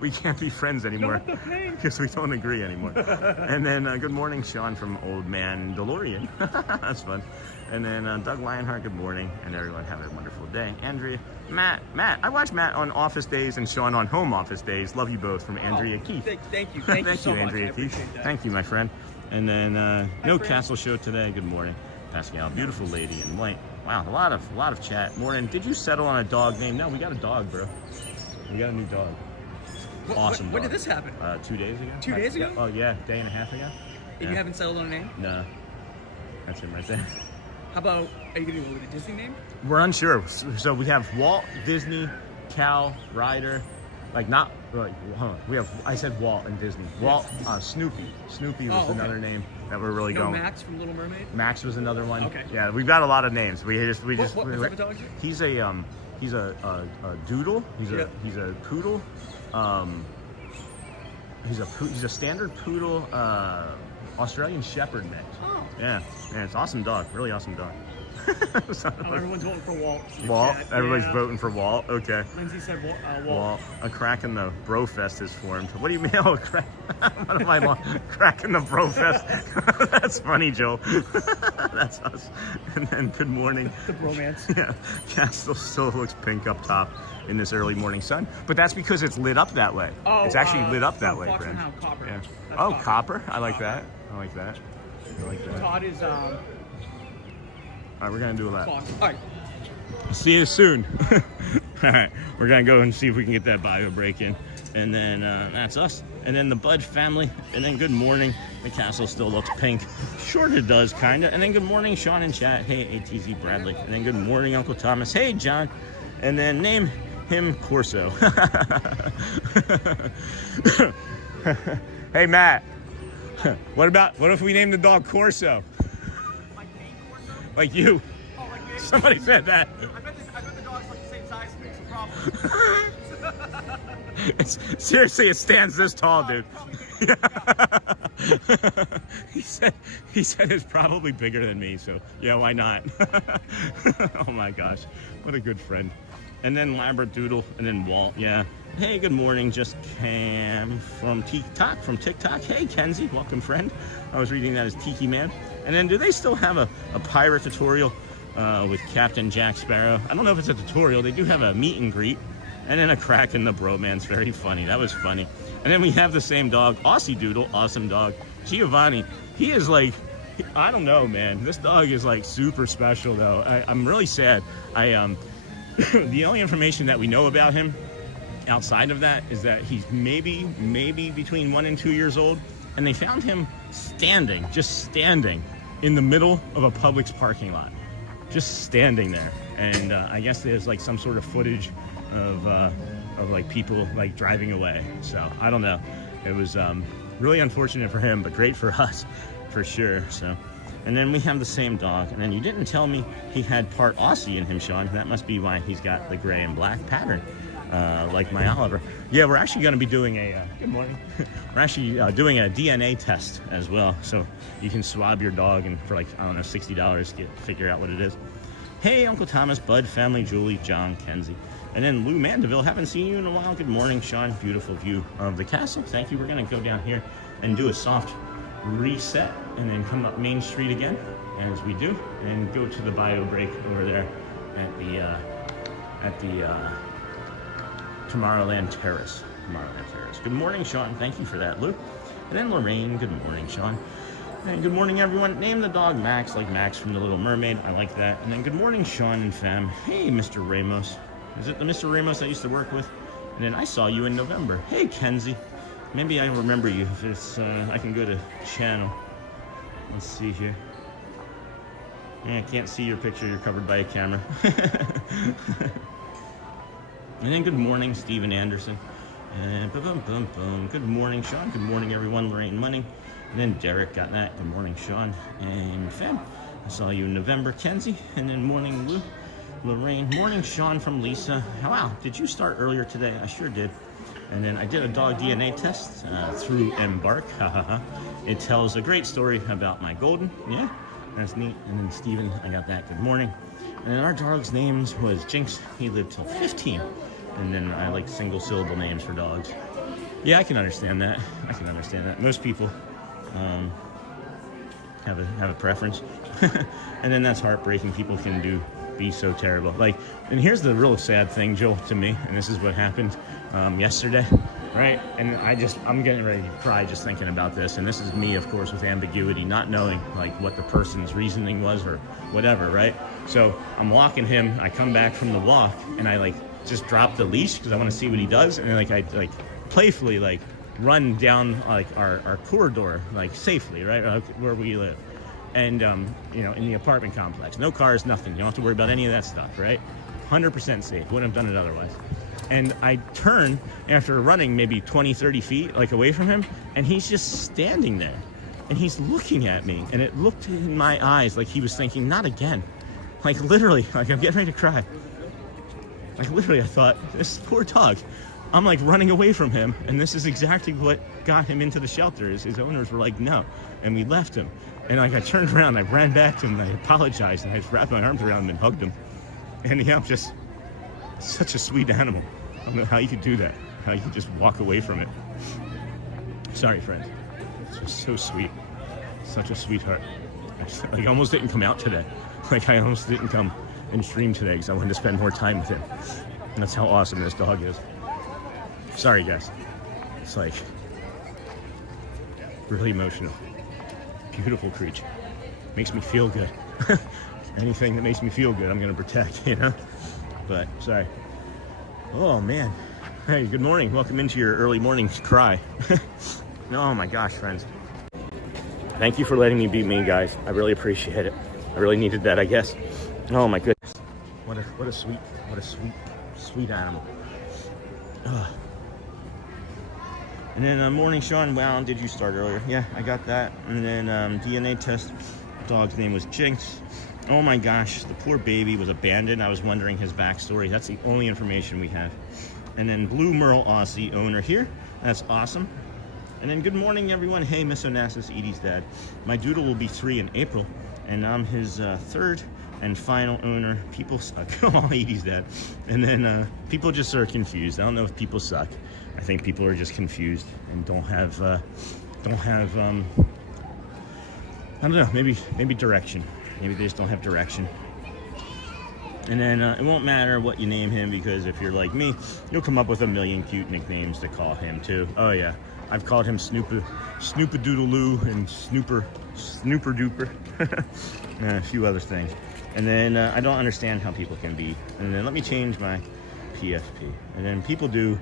We can't be friends anymore. Not the pink. Because we don't agree anymore. And then good morning, Sean from Old Man DeLorean. That's fun. And then Doug Lionheart, good morning. And everyone have a wonderful day. Andrea, Matt. I watch Matt on office days and Sean on home office days. Love you both from Andrea Keith. Thank you. Thank you, so much. Andrea I Keith. appreciate that. Thank you, my friend. And then no friend. Castle show today. Good morning, Pascal. Beautiful lady in white. Wow, a lot of chat. Morning. Did you settle on a dog name? No, we got a dog, bro. We got a new dog. Awesome. When dog. did this happen? 2 days ago. 2 days ago? Oh yeah, day and a half ago. And you haven't settled on a name? No, that's him right there. How about, are you going to go with a Disney name? We're unsure. So we have Walt Disney, Cal, Ryder, like not. We have. I said Walt and Disney. Walt, Snoopy. Snoopy was another name that we're really going. Max from Little Mermaid. Max was another one. Okay. Yeah, we've got a lot of names. What type of dog is it? He's a doodle. He's a poodle. He's a standard poodle. Australian Shepherd mix. Oh. Yeah, it's awesome dog. Really awesome dog. Everyone's voting for Walt. Walt. Chat. Everybody's Yeah. voting for Walt. Okay. Lindsay said Walt. Walt. A crack in the Brofest is formed. What do you mean? Oh, a crack. What am I long? Crack in the Brofest. That's funny, Joe. That's us. And then good morning. The bromance. Yeah. Castle still looks pink up top in this early morning sun, but that's because it's lit up that way. Oh, it's actually lit up that way, Fox and friend. Hound, copper. Yeah. That's Oh, copper. I like that. I like that. Todd is All right, we're gonna do a lap. Fox. All right. See you soon. All right, we're gonna go and see if we can get that bio break in, and then that's us. And then the Bud family, and then good morning. The castle still looks pink. Sure it does, kinda. And then good morning, Sean in chat. Hey, ATZ Bradley. And then good morning, Uncle Thomas. Hey, John. And then name him Corso. Hey, Matt. What if we named the dog Corso? Like Kane Corso? Like you. Oh, like me? Somebody said that. I bet the dog's like the same size as me, so probably. Seriously, it stands this tall, dude. he said it's probably bigger than me, so yeah, why not? Oh my gosh, what a good friend. And then Labradoodle, and then Walt, yeah. Hey, good morning, just Cam from TikTok. Hey, Kenzie, welcome, friend. I was reading that as Tiki Man. And then do they still have a pirate tutorial with Captain Jack Sparrow? I don't know if it's a tutorial. They do have a meet and greet. And then a crack in the bromance. Very funny. That was funny. And then we have the same dog, Aussie Doodle, awesome dog. Giovanni, he is like, I don't know, man. This dog is like super special, though. I'm really sad. The only information that we know about him outside of that is that he's maybe between 1 and 2 years old. And they found him just standing in the middle of a Publix parking lot. Just standing there. And I guess there's like some sort of footage of like people like driving away. So I don't know. It was really unfortunate for him, but great for us for sure. So, and then we have the same dog. And then you didn't tell me he had part Aussie in him, Sean. That must be why he's got the gray and black pattern, like my Oliver. Yeah, we're actually going to be doing a good morning. We're actually doing a DNA test as well. So you can swab your dog, and for like, I don't know, $60, figure out what it is. Hey, Uncle Thomas, Bud, family, Julie, John, Kenzie. And then Lou Mandeville, haven't seen you in a while. Good morning, Sean. Beautiful view of the castle. Thank you. We're going to go down here and do a soft reset and then come up Main Street again, as we do, and go to the bio break over there at the Tomorrowland Terrace. Good morning, Sean. Thank you for that, Lou. And then Lorraine. Good morning, Sean. And good morning, everyone. Name the dog Max, like Max from The Little Mermaid. I like that. And then good morning, Sean and fam. Hey, Mr. Ramos. Is it the Mr. Ramos I used to work with? And then I saw you in November. Hey, Kenzie. Maybe I remember you. If it's, I can go to channel. Let's see here. Yeah, I can't see your picture. You're covered by a camera. And then good morning, Steven Anderson. And boom, boom, boom. Good morning, Sean. Good morning, everyone. Lorraine Money. And then Derek got that. Good morning, Sean. And fam, I saw you in November, Kenzie. And then morning, Lou. Lorraine. Morning, Sean from Lisa. Wow, did you start earlier today? I sure did. And then I did a dog DNA test through Embark. It tells a great story about my golden. Yeah, that's neat. And then Steven, I got that. Good morning. And then our dog's name was Jinx. He lived till 15. And then I like single syllable names for dogs. Yeah, I can understand that. Most people have a preference. And then that's heartbreaking. People can be so terrible. Like, and here's the real sad thing, Joel, to me, and this is what happened yesterday, right? And I'm getting ready to cry just thinking about this. And this is me, of course, with ambiguity, not knowing like what the person's reasoning was or whatever, right? So I'm walking him. I come back from the walk, and I like just drop the leash because I want to see what he does, and like I like playfully like run down like our corridor like safely, right, where we live. And, you know, in the apartment complex, no cars, nothing. You don't have to worry about any of that stuff, right? 100% safe. Wouldn't have done it otherwise. And I turn after running maybe 20, 30 feet, like away from him, and he's just standing there. And he's looking at me, and it looked in my eyes like he was thinking, not again. Like literally, like I'm getting ready to cry. Like literally, I thought, this poor dog. I'm like running away from him, and this is exactly what got him into the shelter. His owners were like, no, and we left him. And like I turned around, I ran back to him, and I apologized, and I just wrapped my arms around him and hugged him. And yeah, I'm just such a sweet animal. I don't know how you could do that, how you could just walk away from it. Sorry, friend. It's just so sweet. Such a sweetheart. I almost didn't come out today. Like I almost didn't come and stream today because I wanted to spend more time with him. And that's how awesome this dog is. Sorry, guys. It's like really emotional. Beautiful creature. Makes me feel good. Anything that makes me feel good, I'm gonna protect, you know? But, sorry. Oh, man. Hey, good morning. Welcome into your early morning cry. Oh my gosh, friends. Thank you for letting me be me, guys. I really appreciate it. I really needed that, I guess. Oh my goodness. What a sweet animal. Ugh. And then morning, Sean. Wow, did you start earlier? Yeah, I got that. And then DNA test. Dog's name was Jinx. Oh my gosh, the poor baby was abandoned. I was wondering his backstory. That's the only information we have. And then Blue Merle Aussie owner here. That's awesome. And then good morning, everyone. Hey, Miss Onassis, Edie's dad. My doodle will be 3 in April, and I'm his third and final owner. People suck. Oh, Edie's dad. And then people just are confused. I don't know if people suck. I think people are just confused and don't have I don't know, maybe direction. Maybe they just don't have direction. And then it won't matter what you name him, because if you're like me, you'll come up with a million cute nicknames to call him too. Oh yeah, I've called him Snoopadoodaloo and Snooper Duper, and a few other things. And then I don't understand how people can be. And then let me change my PSP. And then people do.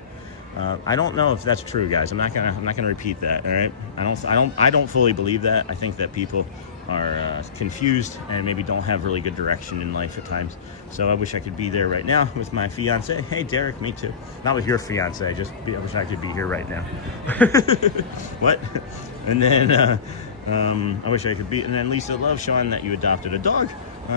I don't know if that's true, guys. I'm not gonna repeat that. All right. I don't fully believe that. I think that people are confused and maybe don't have really good direction in life at times. So I wish I could be there right now with my fiance. Hey, Derek, me too. Not with your fiance. I wish I could be here right now. What? And then I wish I could be. And then Lisa, love, Sean, that you adopted a dog.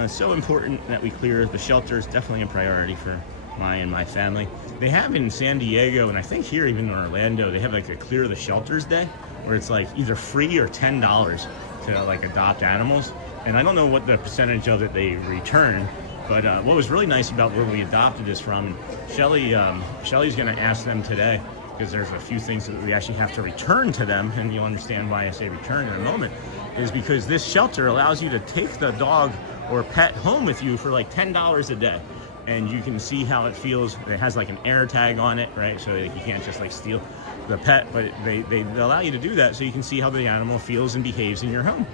So important that we clear the shelters. Definitely a priority for my family. They have in San Diego, and I think here even in Orlando, they have like a clear the shelters day where it's like either free or $10 to like adopt animals. And I don't know what the percentage of it they return, but what was really nice about where we adopted this from, Shelly's gonna ask them today, because there's a few things that we actually have to return to them, and you'll understand why I say return in a moment, is because this shelter allows you to take the dog or pet home with you for like $10 a day. And you can see how it feels. It has like an air tag on it, right? So you can't just like steal the pet, but they allow you to do that so you can see how the animal feels and behaves in your home.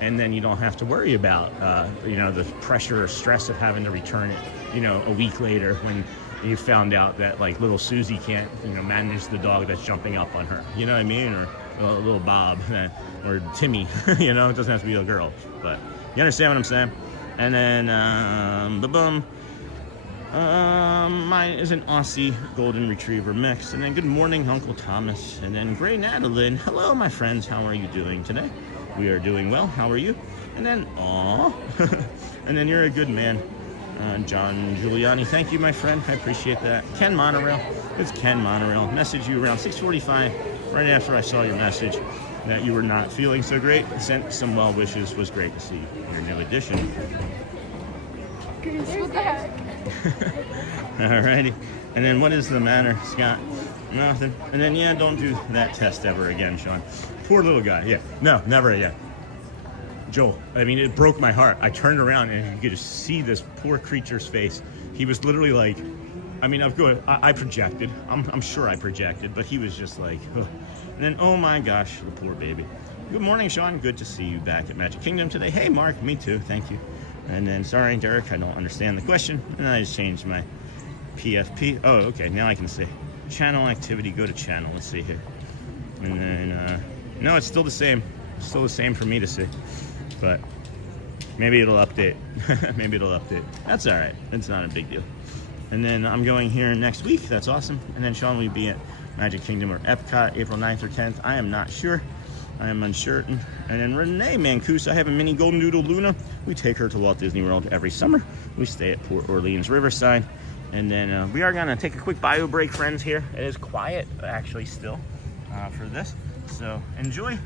And then you don't have to worry about, the pressure or stress of having to return it, a week later when you found out that like little Susie can't, manage the dog that's jumping up on her. You know what I mean? Or little Bob or Timmy, it doesn't have to be a girl, but you understand what I'm saying? And then, boom. Mine is an Aussie Golden Retriever mix. And then good morning, Uncle Thomas. And then Gray Natalie. Hello, my friends. How are you doing today? We are doing well. How are you? And then, aw. And then you're a good man. John Giuliani. Thank you, my friend. I appreciate that. Ken Monorail. It's Ken Monorail. Messaged you around 6:45, right after I saw your message that you were not feeling so great. Sent some well wishes. Was great to see your new addition. Alrighty. And then what is the matter, Scott? Nothing. And then, yeah, don't do that test ever again, Sean. Poor little guy. Yeah. No, never again. Joel, I mean, it broke my heart. I turned around and you could just see this poor creature's face. He was literally like, I mean, I projected. I'm sure I projected, but he was just like, ugh. And then, oh my gosh, the poor baby. Good morning, Sean. Good to see you back at Magic Kingdom today. Hey, Mark, me too. Thank you. And then, sorry, Derek, I don't understand the question. And I just changed my PFP. Oh, okay, now I can see. Channel activity, go to channel. Let's see here. And then, no, it's still the same. Still the same for me to see. But maybe it'll update. Maybe it'll update. That's all right. It's not a big deal. And then I'm going here next week. That's awesome. And then Sean will be at Magic Kingdom or Epcot April 9th or 10th. I am not sure. I am uncertain. And then Renee Mancuso, I have a mini golden doodle Luna. We take her to Walt Disney World every summer. We stay at Port Orleans Riverside. And then we are going to take a quick bio break, friends, here. It is quiet, actually, still for this. So enjoy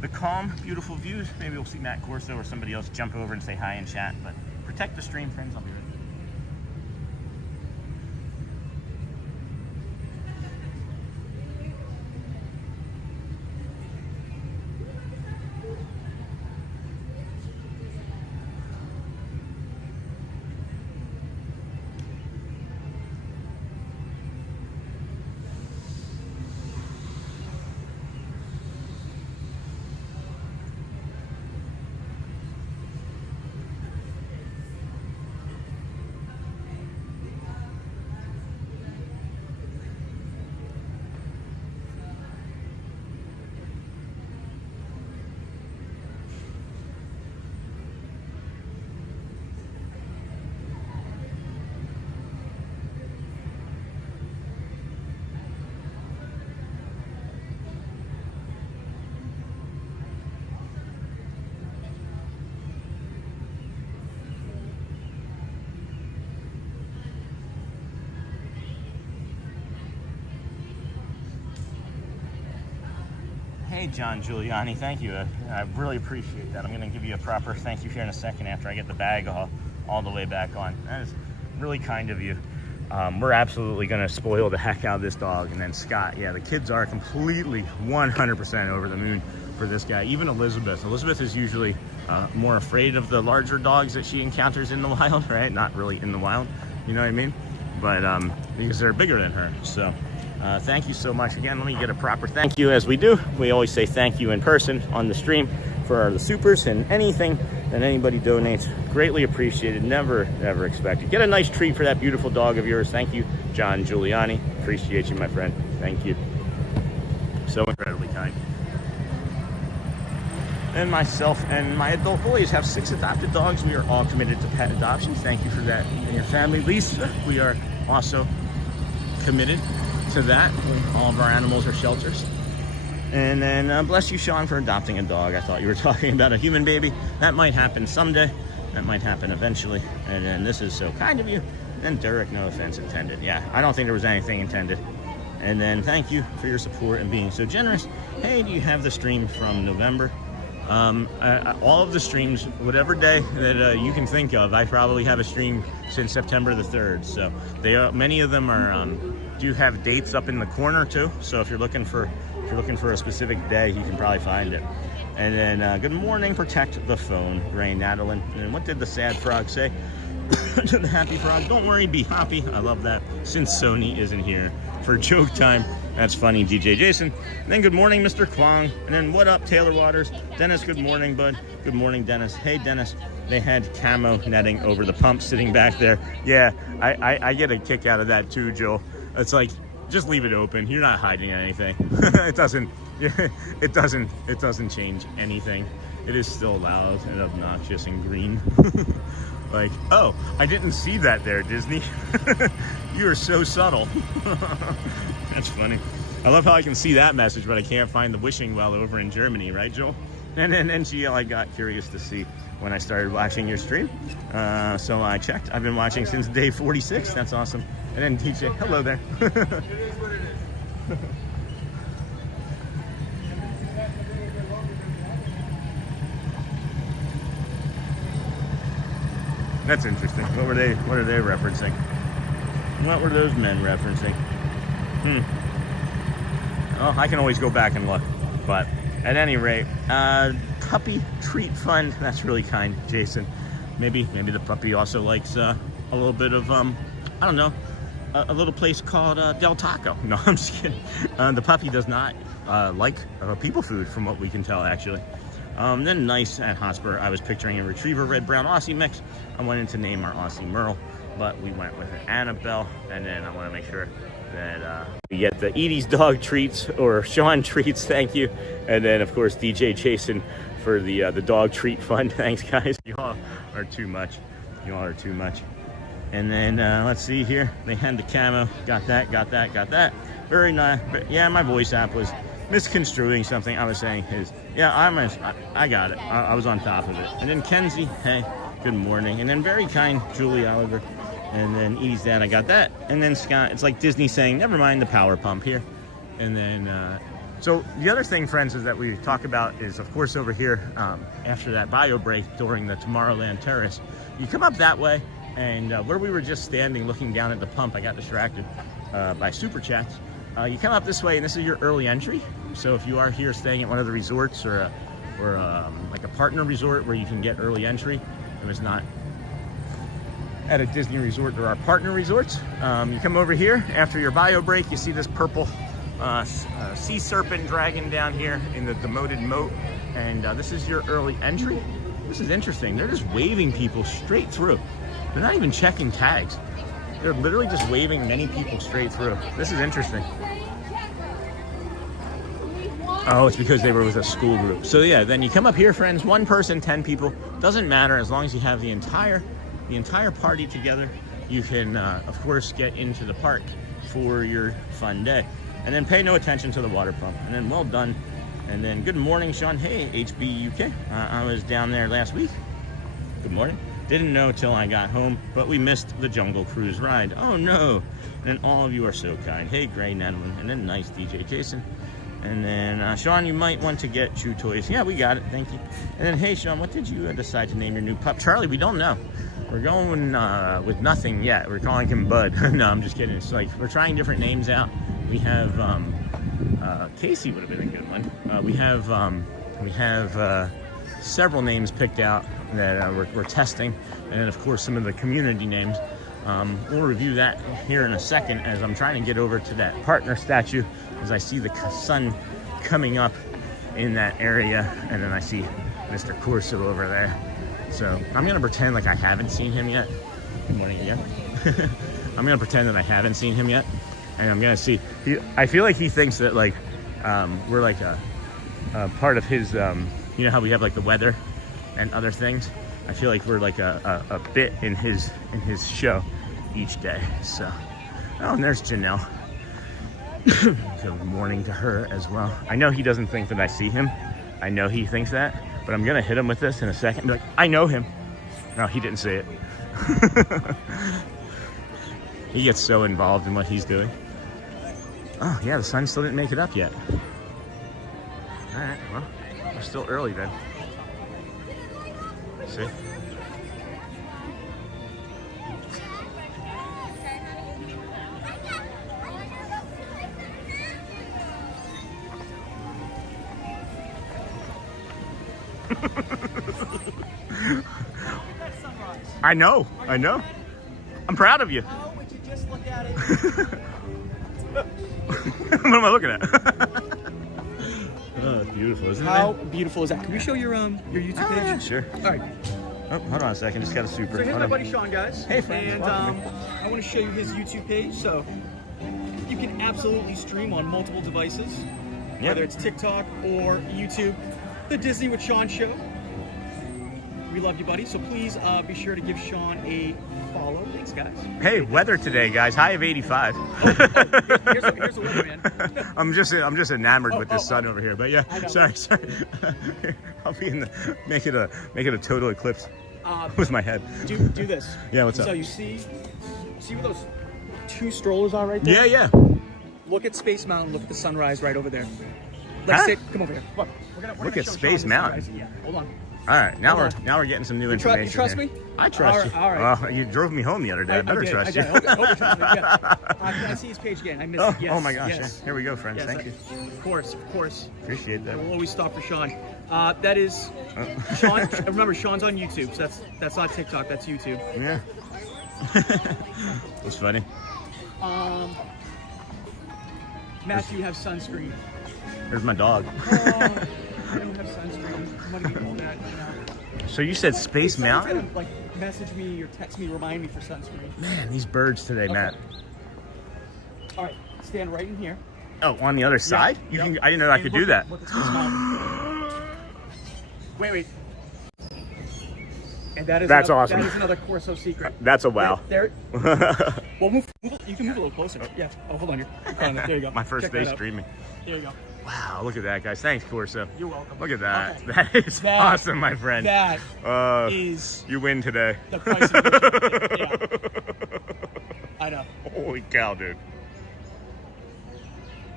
the calm, beautiful views. Maybe we'll see Matt Corso or somebody else jump over and say hi and chat. But protect the stream, friends. I'll be right back. Hey, John Giuliani, thank you. I really appreciate that. I'm going to give you a proper thank you here in a second after I get the bag all the way back on. That is really kind of you. We're absolutely going to spoil the heck out of this dog. And then Scott, yeah, the kids are completely 100% over the moon for this guy. Even Elizabeth. Elizabeth is usually more afraid of the larger dogs that she encounters in the wild, right? Not really in the wild, you know what I mean? But because they're bigger than her, so... thank you so much. Again, let me get a proper thank you as we do. We always say thank you in person on the stream for the supers and anything that anybody donates. Greatly appreciated. Never, ever expected. Get a nice treat for that beautiful dog of yours. Thank you, John Giuliani. Appreciate you, my friend. Thank you. So incredibly kind. And myself and my adult boys have 6 adopted dogs. We are all committed to pet adoptions. Thank you for that. And your family, Lisa, we are also committed to that. All of our animals are shelters. And then bless you, Sean, for adopting a dog. I thought you were talking about a human baby. That might happen someday. That might happen eventually. And then this is so kind of you. And Derek, no offense intended. Yeah, I don't think there was anything intended. And then thank you for your support and being so generous. Hey, do you have the stream from November? All of the streams, whatever day that you can think of, I probably have a stream since September the 3rd. So they are, many of them are do have dates up in the corner too. So if you're looking for a specific day, you can probably find it. And then good morning, protect the phone, Ray Nadalin. And what did the sad frog say to the happy frog? Don't worry, be happy. I love that. Since Sony isn't here for joke time. That's funny, DJ Jason. And then good morning, Mr. Kwong. And then what up, Taylor Waters? Dennis, good morning, bud. Good morning, Dennis. Hey, Dennis. They had camo netting over the pump sitting back there. Yeah, I get a kick out of that too, Joel. It's like, just leave it open. You're not hiding anything. It doesn't change anything. It is still loud and obnoxious and green. Like, oh, I didn't see that there, Disney. You are so subtle. That's funny. I love how I can see that message, but I can't find the wishing well over in Germany, right, Joel? And then NGL, I got curious to see when I started watching your stream. So I checked. I've been watching since day 46. That's awesome. And then DJ, hello there. It is what it is. That's interesting. What are they referencing? What were those men referencing? Oh, I can always go back and look. But at any rate, puppy treat fund. That's really kind, Jason. Maybe the puppy also likes a little bit of I don't know, a little place called Del Taco. No, I'm just kidding. The puppy does not like people food, from what we can tell, actually. Then nice at Hotspur, I was picturing a Retriever Red Brown Aussie mix. I wanted to name our Aussie Merle, but we went with an Annabelle. And then I want to make sure that we get the Edie's dog treats, or Sean treats, thank you. And then of course DJ Jason for the dog treat fund. Thanks guys. You all are too much. You all are too much. And then let's see here. They had the camo. Got that. Very nice. But yeah, my voice app was misconstruing something I was saying. I got it. I was on top of it. And then Kenzie, hey, good morning. And then very kind Julie Oliver. And then Edie's dad, I got that. And then Scott, it's like Disney saying, never mind the power pump here. And then, so the other thing, friends, is that we talk about is, of course, over here, after that bio break during the Tomorrowland Terrace, you come up that way, and where we were just standing looking down at the pump, I got distracted by Super Chats. You come up this way, and this is your early entry. So if you are here staying at one of the resorts, or like a partner resort where you can get early entry, it was not at a Disney resort. There are partner resorts. You come over here after your bio break, you see this purple sea serpent dragon down here in the demoted moat, and this is your early entry. This is interesting. They're just waving people straight through. They're not even checking tags. They're literally just waving many people straight through. This is interesting. Oh, it's because they were with a school group. So yeah, then you come up here, friends, 1 person, 10 people, doesn't matter, as long as you have the entire party together. You can of course get into the park for your fun day, and then pay no attention to the water pump, and then well done. And then good morning, Sean. Hey, HB UK. I was down there last week. Good morning. Didn't know till I got home, but we missed the Jungle Cruise ride. Oh no. And all of you are so kind. Hey, Gray Netherland. And then nice DJ Jason. And then Sean, you might want to get chew toys. Yeah, we got it. Thank you. And then hey, Sean, what did you decide to name your new pup? Charlie, we don't know. We're going with nothing yet. We're calling him Bud. No, I'm just kidding. It's like we're trying different names out. We have Casey would have been a good one. We have several names picked out that we're testing, and then of course some of the community names. We'll review that here in a second, as I'm trying to get over to that partner statue, as I see the sun coming up in that area, and then I see Mr. Corso over there. So I'm gonna pretend like I haven't seen him yet. Good morning again. I'm gonna pretend that I haven't seen him yet, and I'm gonna see. I feel like he thinks that like we're like a part of his. You know how we have like the weather and other things. I feel like we're like a bit in his show each day. So, oh, and there's Janelle. Good morning to her as well. I know he doesn't think that I see him. I know he thinks that, but I'm gonna hit him with this in a second. Be like, I know him. No, he didn't say it. He gets so involved in what he's doing. Oh yeah, the sun still didn't make it up yet. All right, well, we're still early then. See? I know. I'm proud of you. Oh, would you just look at it? What am I looking at? Oh, it's beautiful, isn't it? How beautiful is that? Can we show your YouTube page? Yeah, sure. All right. Oh, hold on a second. Just got a super. So here's Hold my on. buddy Sean, guys. Hey, friends. And I want to show you his YouTube page. So you can absolutely stream on multiple devices, whether it's TikTok or YouTube. The Disney with Sean show. We love you, buddy. So please be sure to give Sean a follow. Thanks, guys. Hey, weather today, guys. High of 85. Here's a weather, man. I'm just enamored with this sun over here. But yeah, sorry. I'll be in the make it a total eclipse with my head. Do this. Yeah, what's up? So you see where those 2 strollers are right there? Yeah. Look at Space Mountain. Look at the sunrise right over there. Let's sit. Come over here. Look. We're gonna Look at show Space Sean the Mountain. sunrise. Yeah. Hold on. All right, now we're getting some new information. You trust here. me? I trust you. All right. Well, you drove me home the other day. I better trust you. I hope you trust me. Yeah. Can I see his page again? I missed it. Yes. Oh my gosh! Yes. Here we go, friends. Yes, Thank you. Of course. Appreciate that. We'll always stop for Sean. That is Sean. Remember, Sean's on YouTube, so that's not TikTok. That's YouTube. Yeah. It's funny. Matt, do you have sunscreen? There's my dog. I don't have sunscreen. I'm gonna get all that. So you said Space Someone's Mountain? gonna, like, message me or text me, remind me for sunscreen. Man, these birds today, Okay. Matt. All right, stand right in here. Oh, on the other side? You Yep. can. I didn't know I And could look do that. at- look at Space Mountain. Wait. And that is That's another, awesome. That is another Corso secret. That's a wow. There. Well, move. You can move a little closer. Yeah. Oh, hold on. You're fine. There you go. My first Check day that out. streaming. There you go. Wow, look at that, guys. Thanks, Corso. You're welcome. Look at that. Okay. That is That- awesome, my friend. That Uh, is you win today. the price of admission. Yeah. I know. Holy cow, dude.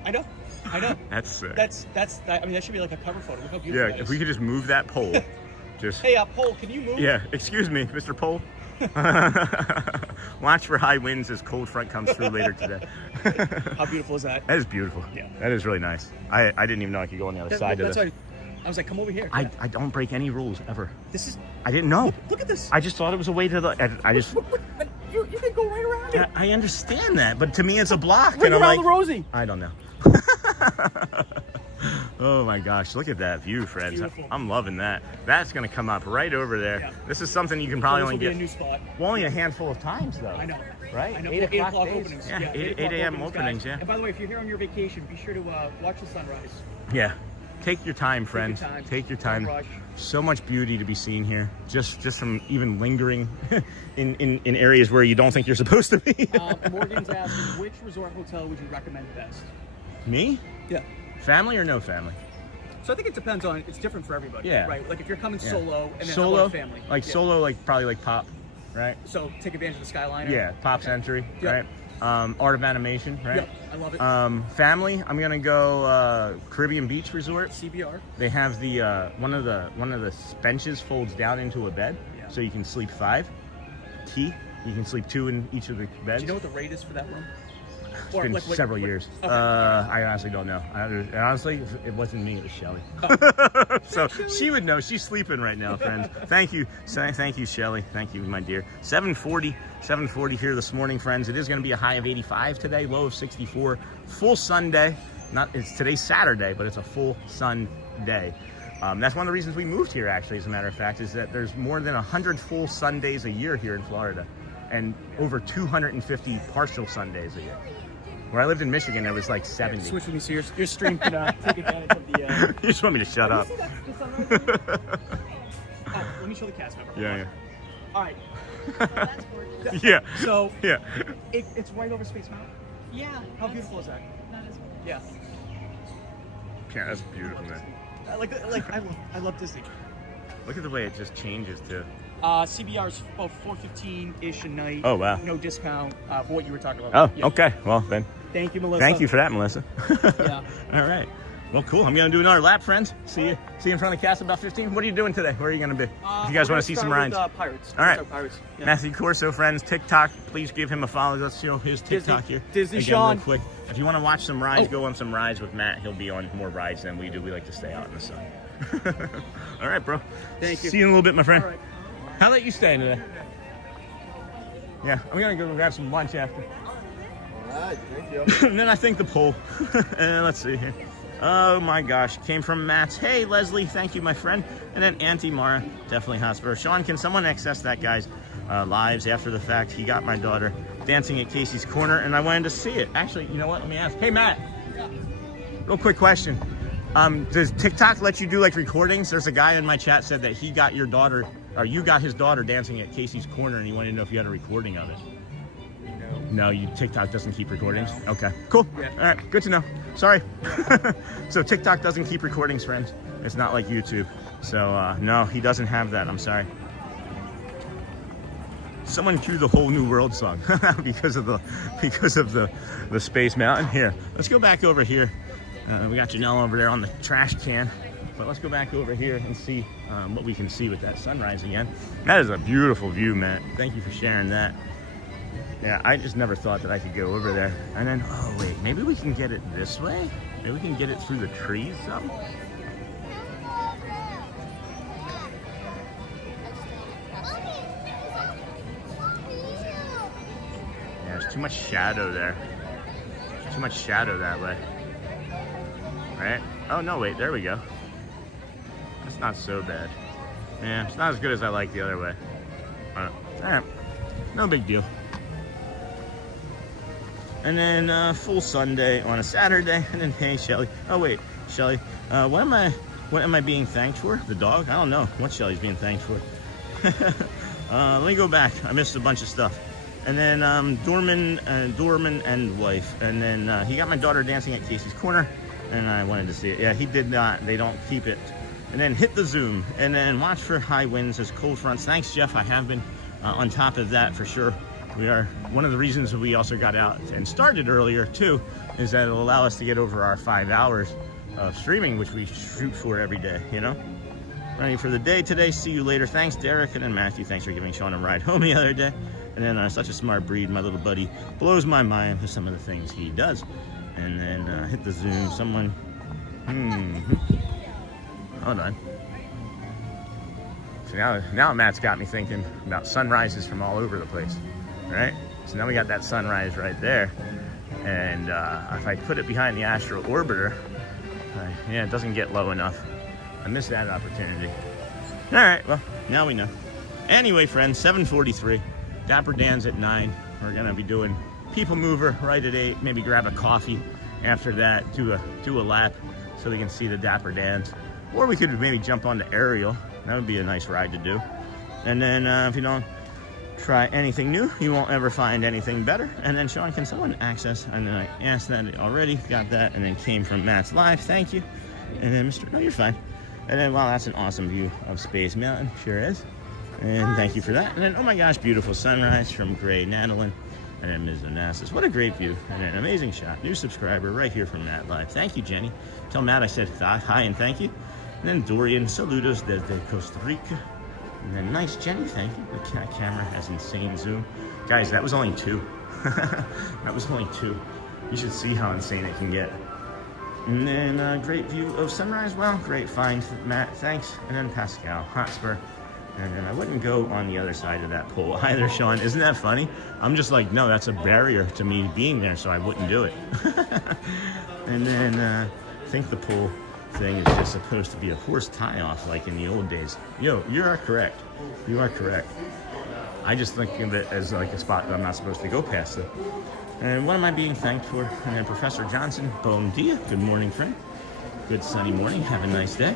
I know. That's sick. I mean, that should be like a cover photo. Look how beautiful Yeah, that if is. we could just move that pole. Just. Hey, Pole, can you move? Yeah, excuse me, Mr. Pole. Watch for high winds as cold front comes through later today. How beautiful is that? That is beautiful. Yeah. That is really nice. I didn't even know I could go on the other side of That's this. why I was like, come over here. I don't break any rules ever. This is. I didn't know. Look at this. I just thought it was a way to the. I just. But you can go right around it. I understand that, but to me it's a block. Ring and I'm around like, the Rosie. I don't know. Oh my gosh, look at that view, friends. Beautiful. I'm loving that. That's going to come up right over there. Yeah. This is something you can probably This only will be a get new spot. well, only a handful of times, though. I know. Right? I know. 8 o'clock days. openings. Yeah, 8 o'clock a.m. openings, guys. yeah. And by the way, if you're here on your vacation, be sure to watch the sunrise. Yeah. Take your time, friends. time. Take your Don't time. rush. So much beauty to be seen here. Just from even lingering in areas where you don't think you're supposed to be. Morgan's asking, which resort hotel would you recommend best? Me? Yeah. Family or no family? So I think it depends on. It's different for everybody. Yeah. Right. Like if you're coming Yeah. solo and then Solo, how about a family. like Yeah. solo, like probably like Pop, right? So take advantage of the Skyliner. Yeah, Pop Okay. Century, Yep. right? Art of Animation, right? Yep. I love it. Family, I'm gonna go Caribbean Beach Resort. CBR. They have the one of the benches folds down into a bed, Yeah. so you can sleep 5. You can sleep 2 in each of the beds. Do you know what the rate is for that room? It's been like, several what- years. okay. I honestly don't know. Honestly, it wasn't me, it was Shelly. Oh. So she would know. She's sleeping right now, friends. Thank you, Shelly. Thank you, my dear. 7:40 here this morning, friends. It is going to be a high of 85 today, low of 64. Full sun day. Today's Saturday, but it's a full sun day. That's one of the reasons we moved here, actually, as a matter of fact, is that there's more than 100 full sun days a year here in Florida, and over 250 partial sun days a year. Where I lived in Michigan, there was like 70. Switch with me so your stream can take advantage of the. You just want me to shut up. You see that? The sunrise? Oh, let me show the cast member. Yeah, All right. yeah. So Yeah. it's right over Space Mountain. Yeah. How beautiful is that? That is Yeah. Yeah, that's beautiful, man. I love Disney. Look at the way it just changes too. CBR's about $4.15-ish a night. Oh, wow. No discount for what you were talking Oh, about. Yeah. okay. Well, then, Thank you, Melissa. thank you for that, Melissa. Yeah. All right. Well, cool. I'm going to do another lap, friends. See you in front of the cast in about 15. What are you doing today? Where are you going to be? If you guys want to see some rides. Pirates. All right. Pirates. Yeah. Matthew Corso, friends, TikTok. Please give him a follow. Let's show his TikTok here. Disney Again, Sean. real quick. If you want to watch some rides, go on some rides with Matt. He'll be on more rides than we do. We like to stay out in the sun. All right, bro. Thank you. See you in a little bit, my friend. All right. How about you staying today? Yeah, I'm going to go grab some lunch after. All right, thank you. And then I think the poll. Let's see here. Oh my gosh, came from Matt's. Hey Leslie, thank you, my friend. And then Auntie Mara, definitely Hotspur. Sean, can someone access that guy's lives after the fact? He got my daughter dancing at Casey's Corner, and I wanted to see it. Actually, you know what? Let me ask. Hey Matt, real quick question. Does TikTok let you do like recordings? There's a guy in my chat said that he got your daughter, or you got his daughter dancing at Casey's Corner, and he wanted to know if you had a recording of it. No, TikTok doesn't keep recordings? No. Okay, cool. Yeah. All right, good to know. Sorry. So TikTok doesn't keep recordings, friends. It's not like YouTube. So no, he doesn't have that. I'm sorry. Someone cue the Whole New World song because of the Space Mountain. Here, let's go back over here. We got Janelle over there on the trash can. But let's go back over here and see what we can see with that sunrise again. That is a beautiful view, Matt. Thank you for sharing that. Yeah, I just never thought that I could go over there. And then, oh wait, maybe we can get it this way? Maybe we can get it through the trees, though? There's too much shadow there. Too much shadow that way. Right? Oh, no, wait, there we go. That's not so bad. Yeah, it's not as good as I like the other way. All right, no big deal. And then full Sunday on a Saturday, and then hey, Shelly. Oh wait, Shelly, what am I being thanked for? The dog? I don't know what Shelly's being thanked for. Let me go back. I missed a bunch of stuff. And then Dorman and wife, and then he got my daughter dancing at Casey's Corner, and I wanted to see it. Yeah, he did not. They don't keep it. And then hit the Zoom, and then watch for high winds. There's cold fronts. Thanks, Jeff. I have been on top of that for sure. We are, one of the reasons that we also got out and started earlier too, is that it'll allow us to get over our 5 hours of streaming, which we shoot for every day, you know? Running for the day today. See you later. Thanks, Derek. And then Matthew, thanks for giving Sean a ride home the other day. And then such a smart breed, my little buddy, blows my mind with some of the things he does. And then hit the Zoom. Someone, hold on. So now Matt's got me thinking about sunrises from all over the place, right? So now we got that sunrise right there. And if I put it behind the astral orbiter, yeah, it doesn't get low enough. I missed that opportunity. All right, well, now we know. Anyway, friends, 7:43, Dapper Dans at 9. We're gonna be doing PeopleMover right at 8. Maybe grab a coffee after that, do a lap so we can see the Dapper Dans. Or we could maybe jump onto Ariel. That would be a nice ride to do. And then if you don't try anything new, you won't ever find anything better. And then Sean, can someone access? And then I asked that already, got that, and then came from Matt's Live. Thank you. And then no, you're fine. And then, wow, that's an awesome view of Space Mountain. Sure is. And thank you for that. And then, oh my gosh, beautiful sunrise from Gray Nadalin. And then Ms. Onassis. What a great view. And an amazing shot. New subscriber right here from Matt Live. Thank you, Jenny. Tell Matt I said hi and thank you. And then Dorian, saludos desde Costa Rica. And then nice, Jenny, thank you. The camera has insane zoom. Guys, that was only 2. That was only 2. You should see how insane it can get. And then great view of sunrise. Well, great find, Matt, thanks. And then Pascal, Hotspur. And then I wouldn't go on the other side of that pole either, Sean. Isn't that funny? I'm just like, no, that's a barrier to me being there, so I wouldn't do it. And then I think the pole thing is just supposed to be a horse tie-off like in the old days. Yo, you are correct. You are correct. I just think of it as like a spot that I'm not supposed to go past it. And what am I being thanked for? And then Professor Johnson, bon dia. Good morning, friend. Good sunny morning. Have a nice day.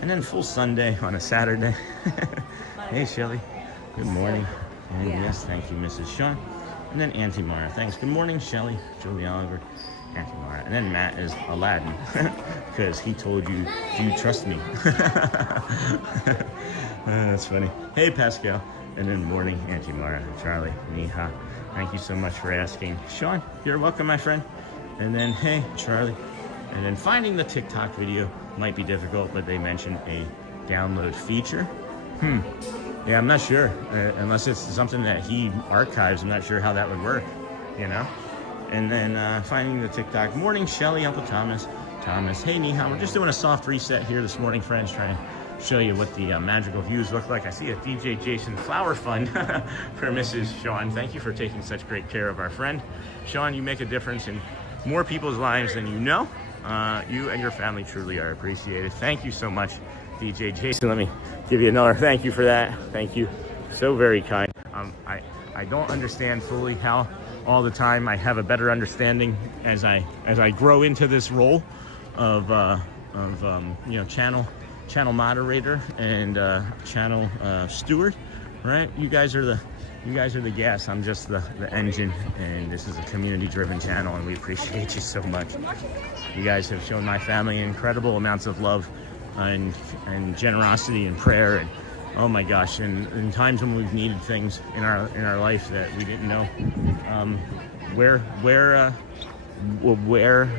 And then full Sunday on a Saturday. Hey, Shelly. Good morning. And yes, thank you, Mrs. Shaw. And then Auntie Mara. Thanks. Good morning, Shelly. Julie Oliver. Auntie Mara. And then Matt is Aladdin. Because he told you, do you trust me? That's funny. Hey, Pascal. And then morning, Auntie Mara. Charlie. Niha. Thank you so much for asking. Sean, you're welcome, my friend. And then, hey, Charlie. And then finding the TikTok video might be difficult, but they mentioned a download feature. Yeah, I'm not sure. Unless it's something that he archives, I'm not sure how that would work, you know? And then finding the TikTok. Morning, Shelly, Uncle Thomas. Thomas, hey, Niha. We're just doing a soft reset here this morning, friends, trying to show you what the magical views look like. I see a DJ Jason Flower Fund for Mrs. Sean. Thank you for taking such great care of our friend. Sean, you make a difference in more people's lives than you know. You and your family truly are appreciated. Thank you so much, DJ Jason. Let me give you another thank you for that. Thank you. So very kind. I don't understand fully how all the time. I have a better understanding as I grow into this role of you know, channel moderator and channel steward, right? You guys are the gas. I'm just the engine, and this is a community-driven channel, and we appreciate you so much. You guys have shown my family incredible amounts of love and generosity and prayer, and oh my gosh, and in times when we've needed things in our life that we didn't know where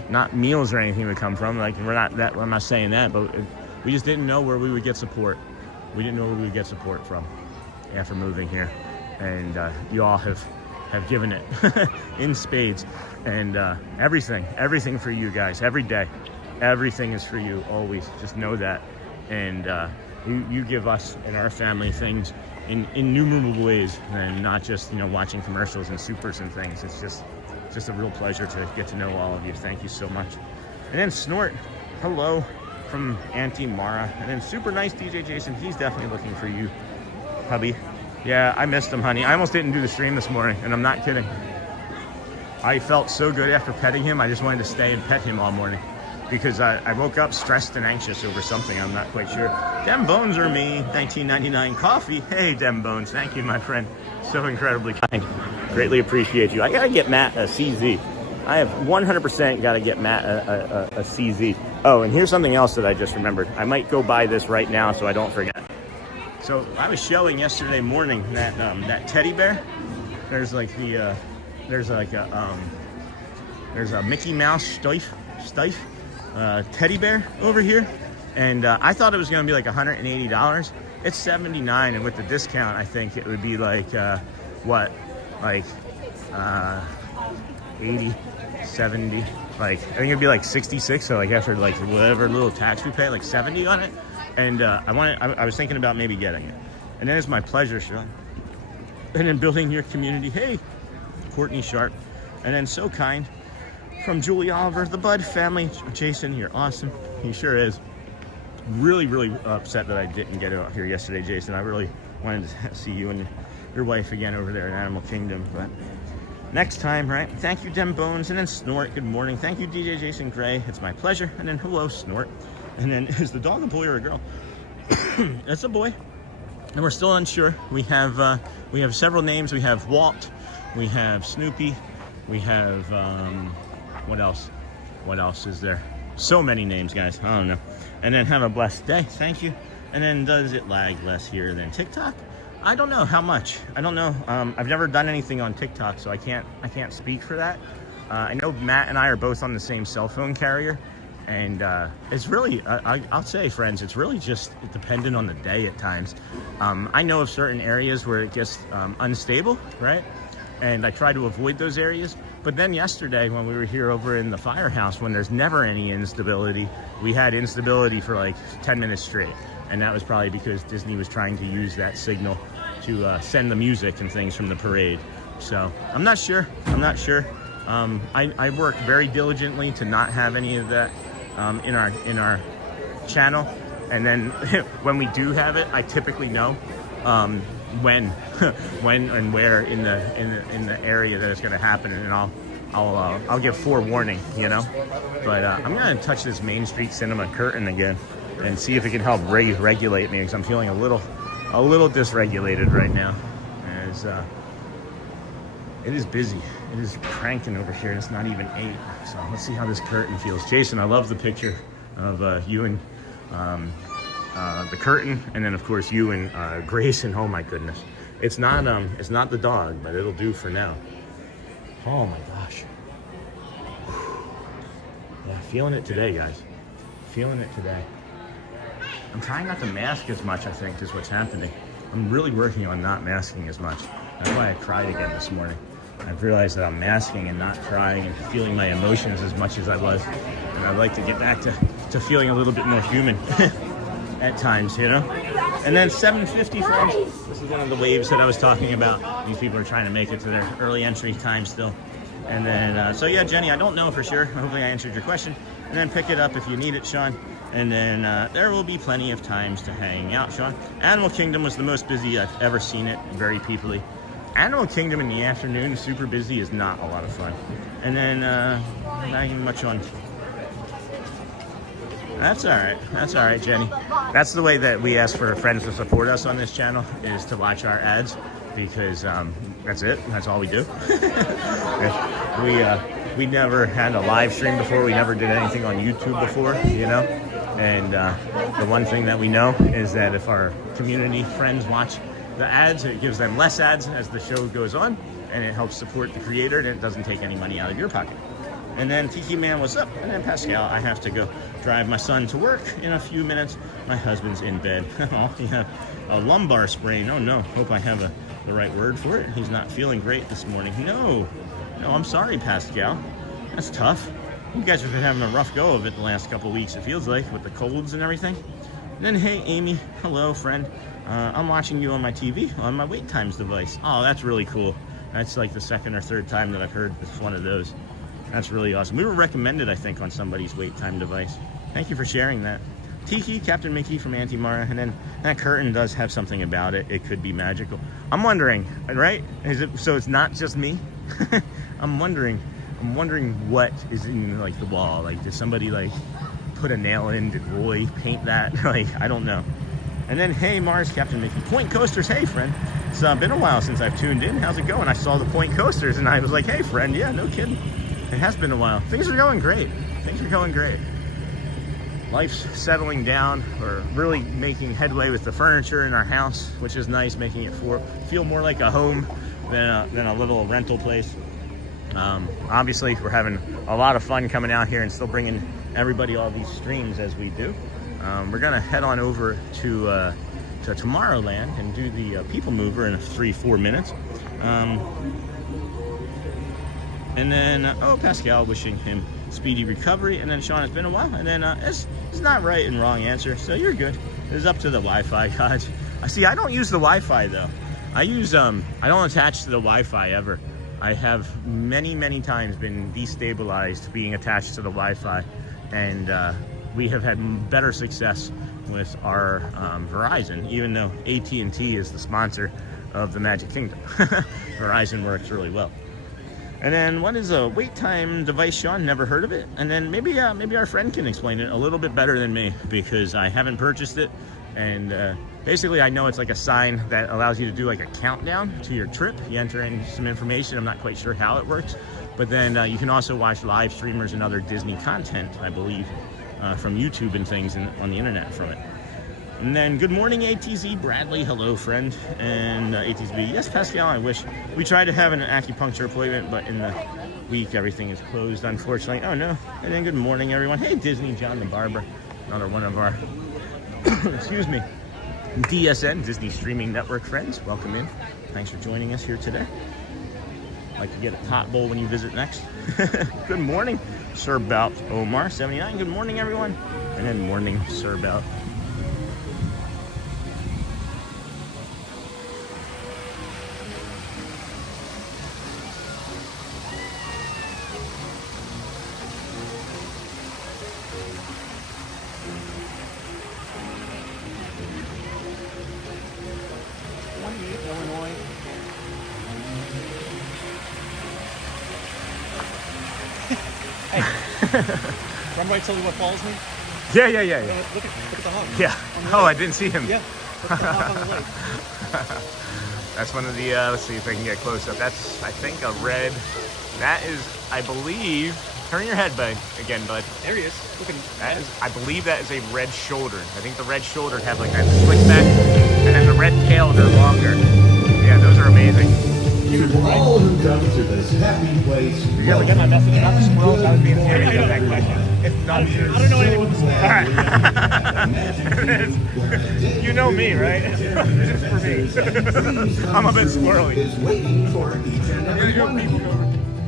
not meals or anything would come from. Like I'm not saying that, but we just didn't know where we would get support. We didn't know where we would get support from after moving here. And you all have given it in spades. And everything for you guys, every day. Everything is for you, always. Just know that. And you give us and our family things in innumerable ways, and not just, you know, watching commercials and supers and things. It's just a real pleasure to get to know all of you. Thank you so much. And then Snort, hello from Auntie Mara. And then super nice DJ Jason, he's definitely looking for you, hubby. Yeah, I missed him, honey. I almost didn't do the stream this morning, and I'm not kidding. I felt so good after petting him. I just wanted to stay and pet him all morning because I woke up stressed and anxious over something. I'm not quite sure. Dem Bones or me, 1999 coffee. Hey, Dem Bones, thank you, my friend. So incredibly kind. Greatly appreciate you. I gotta get Matt a CZ. I have 100% gotta get Matt a CZ. Oh, and here's something else that I just remembered. I might go buy this right now so I don't forget. So I was showing yesterday morning that that teddy bear. There's like the there's a Mickey Mouse Stife teddy bear over here, and I thought it was gonna be like $180. It's $79, and with the discount, I think it would be like what, like 80, 70. Like I think it'd be like 66. So like after like whatever little tax we pay, like 70 on it. And I was thinking about maybe getting it. And then it's my pleasure, Sean. And then building your community. Hey, Courtney Sharp. And then so kind from Julie Oliver, the Bud family. Jason, you're awesome. He sure is. Really, really upset that I didn't get out here yesterday, Jason. I really wanted to see you and your wife again over there in Animal Kingdom. But next time, right? Thank you, Dem Bones. And then Snort, good morning. Thank you, DJ Jason Gray. It's my pleasure. And then hello, Snort. And then, is the dog a boy or a girl? That's a boy. And we're still unsure. We have several names. We have Walt. We have Snoopy. We have, what else? What else is there? So many names, guys. I don't know. And then have a blessed day. Thank you. And then does it lag less here than TikTok? I don't know how much. I don't know. I've never done anything on TikTok, so I can't speak for that. I know Matt and I are both on the same cell phone carrier. And it's really, I'll say, friends, it's really just dependent on the day at times. I know of certain areas where it gets unstable, right? And I try to avoid those areas. But then yesterday when we were here over in the firehouse, when there's never any instability, we had instability for like 10 minutes straight. And that was probably because Disney was trying to use that signal to send the music and things from the parade. So I'm not sure. I work very diligently to not have any of that in our channel, and then when we do have it, I typically know when and where in the area that it's going to happen, and I'll give forewarning, you know. But I'm going to touch this Main Street Cinema curtain again and see if it can help regulate me, because I'm feeling a little dysregulated right now, as it is busy. It is cranking over here. It's not even 8. So let's see how this curtain feels. Jason, I love the picture of you and the curtain, and then of course you and Grace. And oh my goodness, it's not the dog, but it'll do for now. Oh my gosh. Yeah, feeling it today, guys. Feeling it today. I'm trying not to mask as much, I think, is what's happening. I'm really working on not masking as much. That's why I cried again this morning. I've realized that I'm masking and not crying and feeling my emotions as much as I was. And I'd like to get back to feeling a little bit more human at times, you know? And then 750 friends. This is one of the waves that I was talking about. These people are trying to make it to their early entry time still. And then, so yeah, Jenny, I don't know for sure. Hopefully I answered your question. And then pick it up if you need it, Sean. And then there will be plenty of times to hang out, Sean. Animal Kingdom was the most busy I've ever seen it. Very peoply. Animal Kingdom in the afternoon, super busy, is not a lot of fun. And then not even much on. That's all right. That's all right, Jenny. That's the way that we ask for friends to support us on this channel, is to watch our ads, because that's it. That's all we do. We never had a live stream before. We never did anything on YouTube before, you know. And the one thing that we know is that if our community friends watch the ads, it gives them less ads as the show goes on, and it helps support the creator, and it doesn't take any money out of your pocket. And then Tiki Man, what's up? And then Pascal, I have to go drive my son to work in a few minutes. My husband's in bed. Oh, yeah, a lumbar sprain. Oh no, hope I have the right word for it. He's not feeling great this morning. No, I'm sorry, Pascal. That's tough. You guys have been having a rough go of it the last couple of weeks, it feels like, with the colds and everything. And then, hey, Amy, hello, friend. I'm watching you on my TV, on my wait times device. Oh, that's really cool. That's like the second or third time that I've heard this one of those. That's really awesome. We were recommended, I think, on somebody's wait time device. Thank you for sharing that. Tiki, Captain Mickey from Auntie Mara, and then that curtain does have something about it. It could be magical. I'm wondering, right? Is it so? It's not just me. I'm wondering what is in like the wall. Like, did somebody like put a nail in? Did Roy paint that? Like, I don't know. And then, hey, Mars, Captain Mickey, Point Coasters. Hey, friend. It's been a while since I've tuned in. How's it going? I saw the Point Coasters, and I was like, hey, friend. Yeah, no kidding. It has been a while. Things are going great. Things are going great. Life's settling down. We're really making headway with the furniture in our house, which is nice, making it feel more like a home than a little rental place. Obviously, we're having a lot of fun coming out here and still bringing everybody all these streams as we do. We're gonna head on over to Tomorrowland and do the PeopleMover in 3-4 minutes. And then, Pascal wishing him speedy recovery. And then, Sean, it's been a while. And then, it's not right and wrong answer, so you're good. It's up to the Wi-Fi gods. See, I don't use the Wi-Fi, though. I don't attach to the Wi-Fi ever. I have many times been destabilized being attached to the Wi-Fi. And we have had better success with our Verizon, even though AT&T is the sponsor of the Magic Kingdom. Verizon works really well. And then, what is a wait time device, Sean? Never heard of it. And then maybe our friend can explain it a little bit better than me, because I haven't purchased it. And basically, I know it's like a sign that allows you to do like a countdown to your trip. You enter in some information. I'm not quite sure how it works. But then you can also watch live streamers and other Disney content, I believe, from YouTube and things on the internet from it. And then, good morning, ATZ Bradley. Hello, friend. And ATZB, yes, Pascal, I wish. We tried to have an acupuncture appointment, but in the week, everything is closed, unfortunately. Oh, no. And then, good morning, everyone. Hey, Disney John the Barber. Another one of our, excuse me, DSN, Disney Streaming Network friends. Welcome in. Thanks for joining us here today. Like to get a tot bowl when you visit next. Good morning, Sir Bout Omar 79. Good morning, everyone. And then morning, Sir Bout. Illinois. Hey, remember I told you what falls me? Yeah. Look at the hawk. Yeah. Oh, I didn't see him. Yeah. Look at the hawk on the lake. That's one of the, let's see if I can get close up. That's, I think, a red. That is, I believe, turn your head back again, bud. There he is. Looking. That is, I believe that is a red shouldered. I think the red shouldered have like that slick back, and then the red tailed are longer. Yeah, those are amazing. To all who come to this happy place. Did you ever get my message about the squirrels? I was being serious about that question. It's not serious. I don't know anything about this. Alright. You know me, right? This is for me. I'm a bit squirrely. Is waiting for each and every one of you.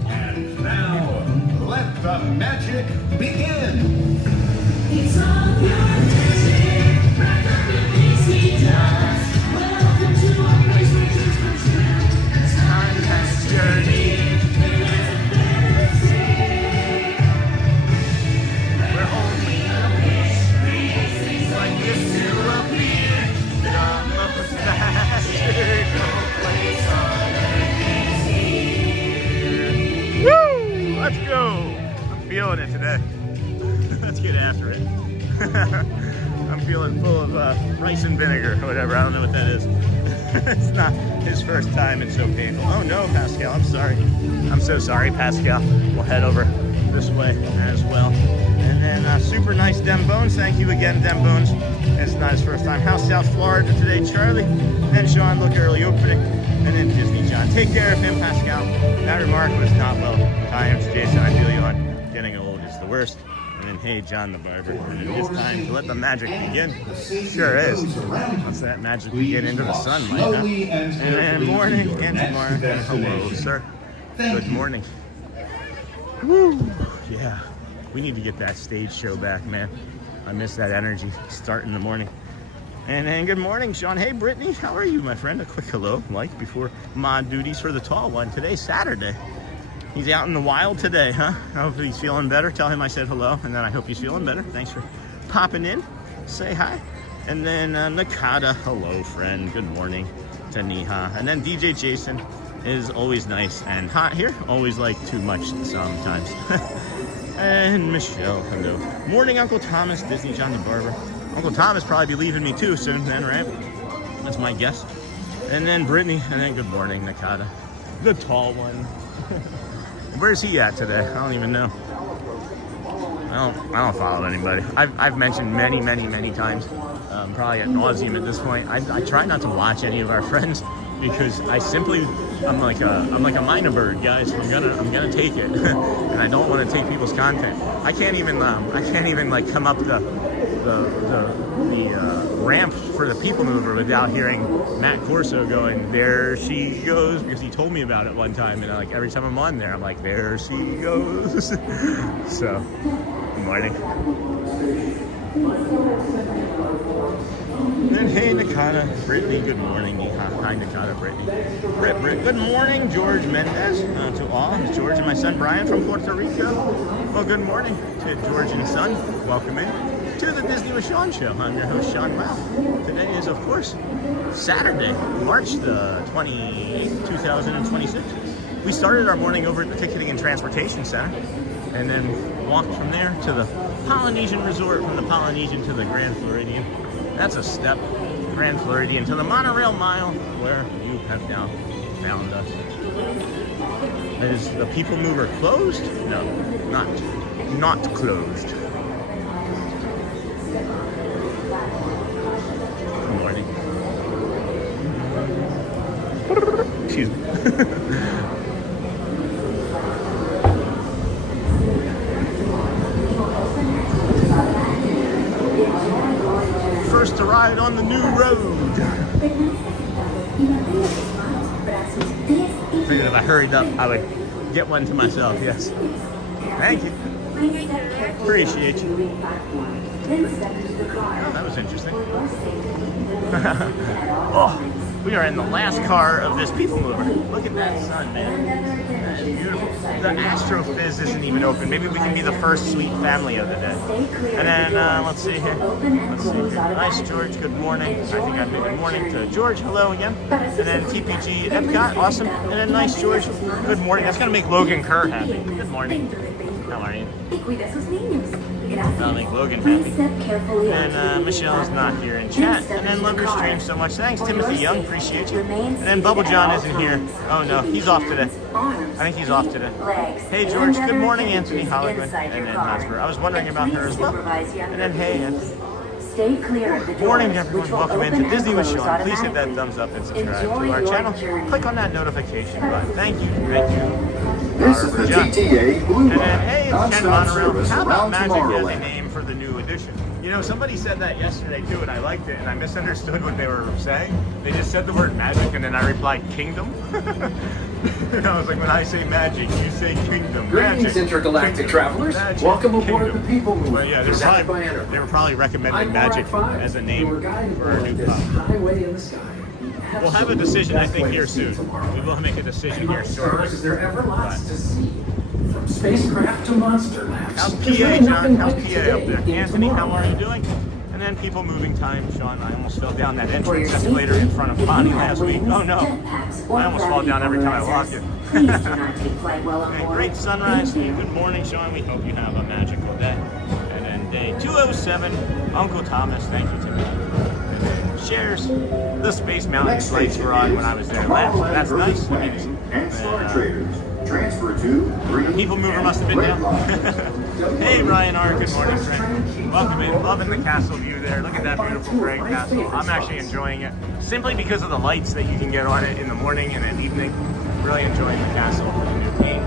And now, let the magic begin. It's all your Disney, right up the Disney does. Welcome to our place where dreams come true. As time has journeyed, there is a better day. Where only things like this to appear. The most magical place on earth is here. Woo! Let's go! I'm feeling it today. Let's get after it. I'm feeling full of rice and vinegar or whatever. I don't know what that is. It's not his first time. It's so painful. Oh no, Pascal. I'm sorry. I'm so sorry, Pascal. We'll head over this way as well. And then super nice Dem Bones. Thank you again, Dem Bones. It's not his first time. House South Florida today, Charlie. And Sean, look early opening. And then Disney John. Take care of him, Pascal. That remark was not well timed. Jason, I feel you on getting old is the worst. And then, hey, John the Barber, it is time to let the magic begin. Sure is. Let's that magic begin into the sunlight, huh? And then morning, and tomorrow, and hello, sir. Good morning. Woo! Yeah, we need to get that stage show back, man. I miss that energy. Start in the morning. And then good morning, Sean. Hey, Brittany, how are you, my friend? A quick hello, like, before mod duties for the tall one. Today's Saturday. He's out in the wild today, huh? I hope he's feeling better. Tell him I said hello, and then I hope he's feeling better. Thanks for popping in. Say hi. And then Nakata, hello, friend. Good morning to Niha. And then DJ Jason is always nice and hot here. Always like too much sometimes. And Michelle, hello. Morning, Uncle Thomas, Disney John the Barber. Uncle Thomas probably be leaving me too soon then, right? That's my guess. And then Brittany, and then good morning, Nakata. The tall one. Where's he at today? I don't even know. I don't follow anybody. I've mentioned many times, probably ad nauseum at this point. I try not to watch any of our friends because I'm like a minor bird, guys. I'm gonna take it, and I don't want to take people's content. I can't even like come up the ramp for the PeopleMover without hearing Matt Corso going, "There she goes," because he told me about it one time, and like every time I'm on there, I'm like, "There she goes." So, good morning. And hey, Nakata, Brittany, good morning. Hi, Nakata, Brittany. Brit, good morning, George Mendez. To all, it's George and my son Brian from Puerto Rico. Well, good morning to George and son. Welcome in to the Disney with Sean show. I'm your host, Sean Wow. Today is, of course, Saturday, March the 28th, 2026. We started our morning over at the Ticketing and Transportation Center, and then walked from there to the Polynesian Resort, from the Polynesian to the Grand Floridian. That's a step. Grand Floridian to the monorail mile, where you have now found us. Is the PeopleMover closed? No, not closed. Good morning. Excuse me. First to ride on the new road. Figured if I hurried up, I would get one to myself, yes. Thank you. Appreciate you. Oh, that was interesting. Oh, we are in the last car of this PeopleMover. Look at that sun, man. That is beautiful. The Astrophys isn't even open. Maybe we can be the first sweet family of the day. And then, let's see here. Nice, George. Good morning. I think I did good morning to George. Hello again. And then TPG Epcot. Awesome. And then nice, George. Good morning. That's going to make Logan Kerr happy. Good morning. How are you? That'll make Logan happy. And Michelle's not here in chat. And then love your stream so much. Thanks, Timothy Young. Appreciate you. And then Bubble John isn't here. Oh no, he's off today. I think he's off today. Hey George. Good morning, Anthony Hollywood. And then Hotspur. I was wondering about her as well. And then hey, Anthony. Good morning, everyone. Welcome into Disney with Sean. Please hit that thumbs up and subscribe to our channel. Click on that notification button. Thank you. Thank you. This is the GTA Blue And then, Line, hey, it's Ken non-stop Monorail. service How about around Magic as a Tomorrowland. name for the new edition? You know, somebody said that yesterday too, and I liked it, and I misunderstood what they were saying. They just said the word magic, and then I replied kingdom. And I was like, when I say magic, you say kingdom. Greetings, Magic, intergalactic kingdom, travelers. magic, Welcome aboard kingdom. the PeopleMover. Well, yeah, they were probably recommending I'm magic Mark 5, as a name your guide for a new this pub. highway in the sky. We'll have a decision, I think, here soon. We will make a decision here shortly. Is there ever lots to see? From spacecraft to monster labs. How's There's PA, really John? nothing How's like PA today up there? in Anthony, how are you Tomorrowland. doing? And then people moving time. Sean, I almost fell down that entrance escalator in front of Bonnie last week. Oh no. I almost fall down every time I walk it. Okay, great sunrise to you. Good morning, Sean. We hope you have a magical day. And then day 207, Uncle Thomas. Thank you, Timothy. And then shares the Space Mountain Next lights station were on is when I was there last. Tomorrowland That's Urban nice. Planning and Smart Traders. Transfer to green PeopleMover and must have been red down. line. Hey, Ryan R. Good morning, friend. Welcome in. Loving the castle view there. Look at that beautiful gray castle. I'm actually enjoying it simply because of the lights that you can get on it in the morning and at evening. Really enjoying the castle for the new theme.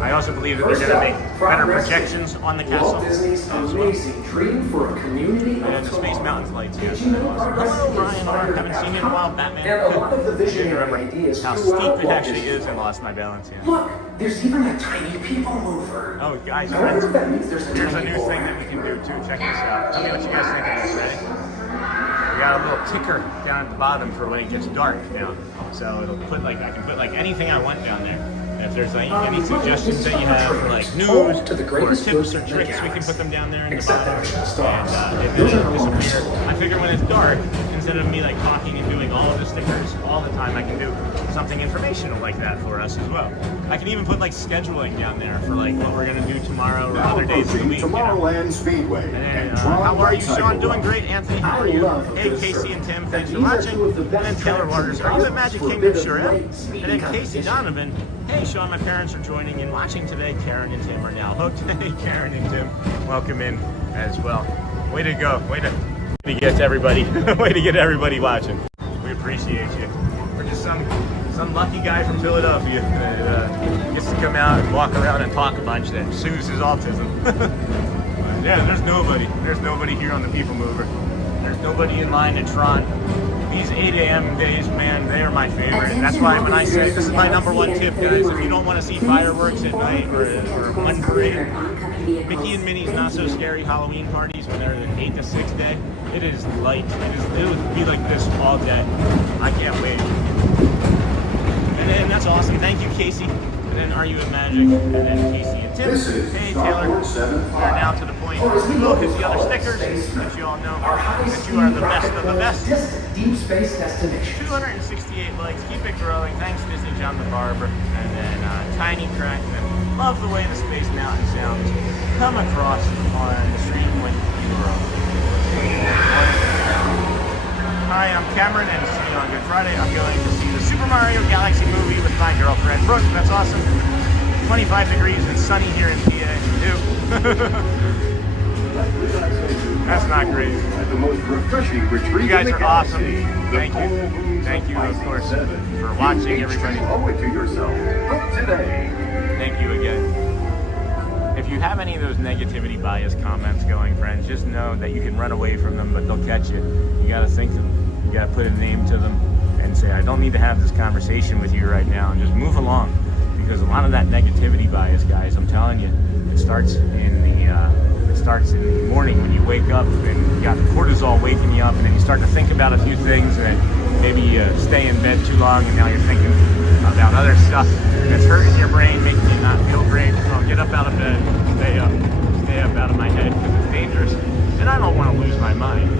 I also believe that they're going to make better projections on the castle Walt Disney's as well. amazing dream for a community And of the Space Mountains lights here. tomorrow. Hello, Ryan R. Haven't seen you in a while, Batman. And a lot of the I didn't visionary remember ideas how throughout steep it Walt actually Disney is and lost my balance here. Look, there's even a tiny PeopleMover. Oh, guys, I wonder friends, if that means there's a here's a tiny new thing boy. that we can do too. Check this out. Tell me what you guys think of this. Ready? I got a little ticker down at the bottom for when it gets dark now. So it'll put like, I can put like anything I want down there. And if there's like any suggestions that you have for like news or tips or tricks, we can put them down there in the bottom. And then it'll disappear. I figure when it's dark, instead of me like talking and doing all of the stickers all the time, I can do something informational like that for us as well. I can even put like scheduling down there for like what we're gonna do tomorrow or other days of the week. Tomorrowland Speedway. And then, how are you, Sean? Doing great, Anthony. How are you? Hey, Casey and Tim, thanks for watching. And then Taylor Waters, are you at Magic Kingdom? Sure am. And then Casey Donovan, hey, Sean, my parents are joining and watching today. Karen and Tim are now hooked. Hey, Karen and Tim, welcome in as well. Way to go. Way to get everybody. Way to get everybody watching. We appreciate you. We're just some lucky guy from Philadelphia that gets to come out and walk around and talk a bunch that soothes his autism. Yeah, there's nobody here on the PeopleMover. There's nobody in line at Tron. These 8 a.m. days, man, they are my favorite. That's why when I say, this is my #1 tip, guys, if you don't want to see fireworks at night or one parade, Mickey and Minnie's Not So Scary Halloween parties when they're an 8 to 6 day, it is light. It'll be like this all day. I can't wait. And then that's awesome. Thank you, Casey. And then Are You at Magic? And then Casey and Tim. Hey, Taylor. We're now to the point. Look at the other stickers that you all know that you are the best of the best. Deep space destination. 268 likes. Keep it growing. Thanks, Disney John the Barber. And then Tiny Crackman. Love the way the Space Mountain sounds come across on the stream when you are on. Hi, I'm Cameron, and see you on Good Friday. I'm going to see the Super Mario Galaxy movie with my girlfriend, Brooke. That's awesome. 25 degrees and sunny here in PA. That's not great. The most refreshing retreat. You guys are awesome. Thank you. Thank you, of course, for watching, everybody. Owe it to yourself. Today. Thank you again. If you have any of those negativity bias comments going, friends, just know that you can run away from them, but they'll catch you. You gotta think them. You gotta put a name to them and say, I don't need to have this conversation with you right now, and just move along. Because a lot of that negativity bias, guys, I'm telling you, it starts in the morning when you wake up and you got cortisol waking you up, and then you start to think about a few things, and maybe you stay in bed too long, and now you're thinking about other stuff that's hurting your brain, making you not feel great. So get up out of bed, stay up out of my head, because it's dangerous, and I don't want to lose my mind.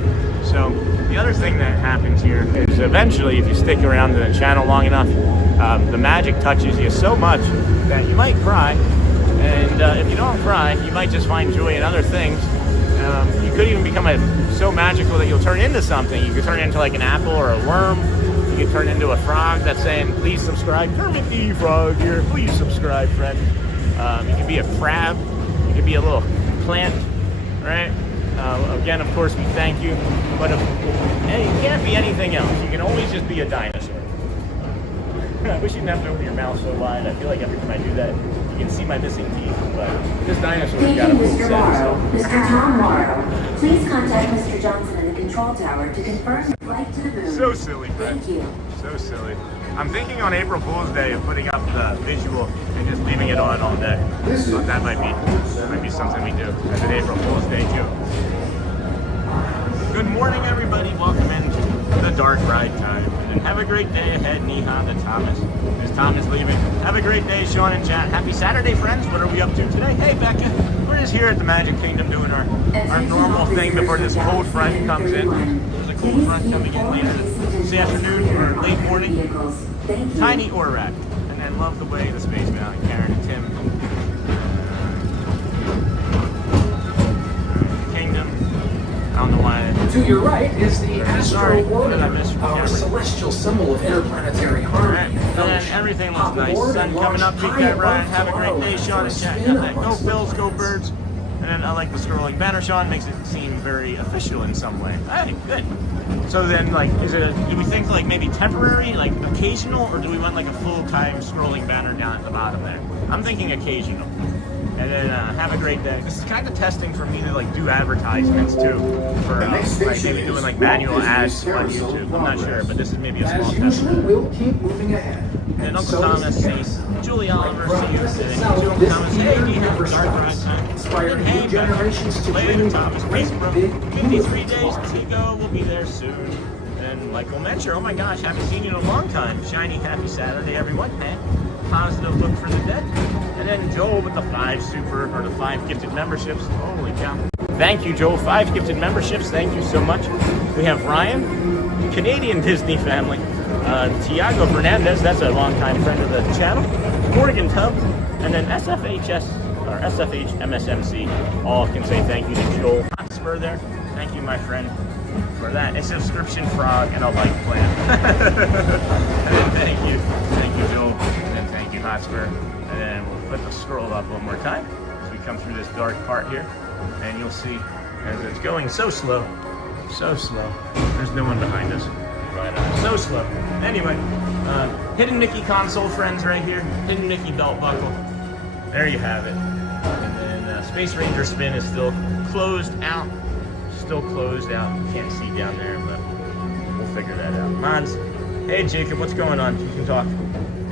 So the other thing that happens here is eventually, if you stick around in the channel long enough, the magic touches you so much that you might cry, and if you don't cry, you might just find joy in other things. You could even become so magical that you'll turn into something. You could turn into like an apple or a worm. You could turn into a frog that's saying, please subscribe. Kermit the Frog here, please subscribe, friend. You could be a crab. You could be a little plant, right? Again, of course, we thank you. But you can't be anything else. You can always just be a dinosaur. I wish you didn't have to open your mouth so wide. I feel like every time I do that, you can see my missing teeth. But this dinosaur's got a full set. Mr. Tom Morrow, please contact Mr. Johnson in the control tower to confirm the flight to the moon. So silly, Fred. Thank you. So silly. I'm thinking on April Fool's Day of putting up the visual and just leaving it on all day. So that might be something we do as an April Fool's Day joke. Good morning, everybody. Welcome into the dark ride time. And have a great day ahead, Neha to Thomas. As Tom is leaving, have a great day, Sean and chat. Happy Saturday, friends. What are we up to today? Hey, Becca. We're just here at the Magic Kingdom doing our normal thing before this cold front comes in. There's a cold front coming in later this afternoon or late morning. Tiny Orac. And then love the way the Space Mountain, Karen and Tim. Kingdom. I don't know why. To your right is the Astro Warrior, our Cameron. celestial symbol of interplanetary harmony. And then everything looks nice. Sun coming up, big guy Ryan. Have a great day, Sean and chat. Got that. Go Bills, go Birds. And then I like the scrolling banner, Sean. Makes it seem very official in some way. Hey, good. So then, like, do we think like maybe temporary, like occasional, or do we want like a full-time scrolling banner down at the bottom there? I'm thinking occasional. And then have a great day. This is kind of testing for me to like do advertisements too, for like maybe doing like manual ads on YouTube. I'm not sure, but this is maybe a small As test. usual, we'll keep moving ahead. And Uncle Thomas says, Julie Oliver, see you today. Joe Thomas, hey, do you have a dark ride time? Inspired Hey, new generations to dream Thomas, big, 53 days to go, we'll be there soon. And Michael Mencher, oh my gosh, haven't seen you in a long time. Shiny, happy Saturday, everyone. Hey, positive look for the dead. And then Joel with the 5 gifted memberships. Holy cow. Thank you, Joel. 5 gifted memberships. Thank you so much. We have Ryan, Canadian Disney family. Tiago Fernandez, that's a longtime friend of the channel. Morgan Tubbs, and then SFHS or SFH MSMC. All can say thank you to Joel Hotspur there. Thank you, my friend, for that. A subscription frog and a like plan. And then thank you, Joel, and then thank you, Hotspur. And then we'll put the scroll up one more time as we come through this dark part here, and you'll see as it's going so slow. There's no one behind us. Right, so slow. Anyway, Hidden Mickey console friends right here. Hidden Mickey belt buckle. There you have it. And then Space Ranger spin is still closed out. Can't see down there, but we'll figure that out. Mons, hey Jacob, what's going on? You can talk.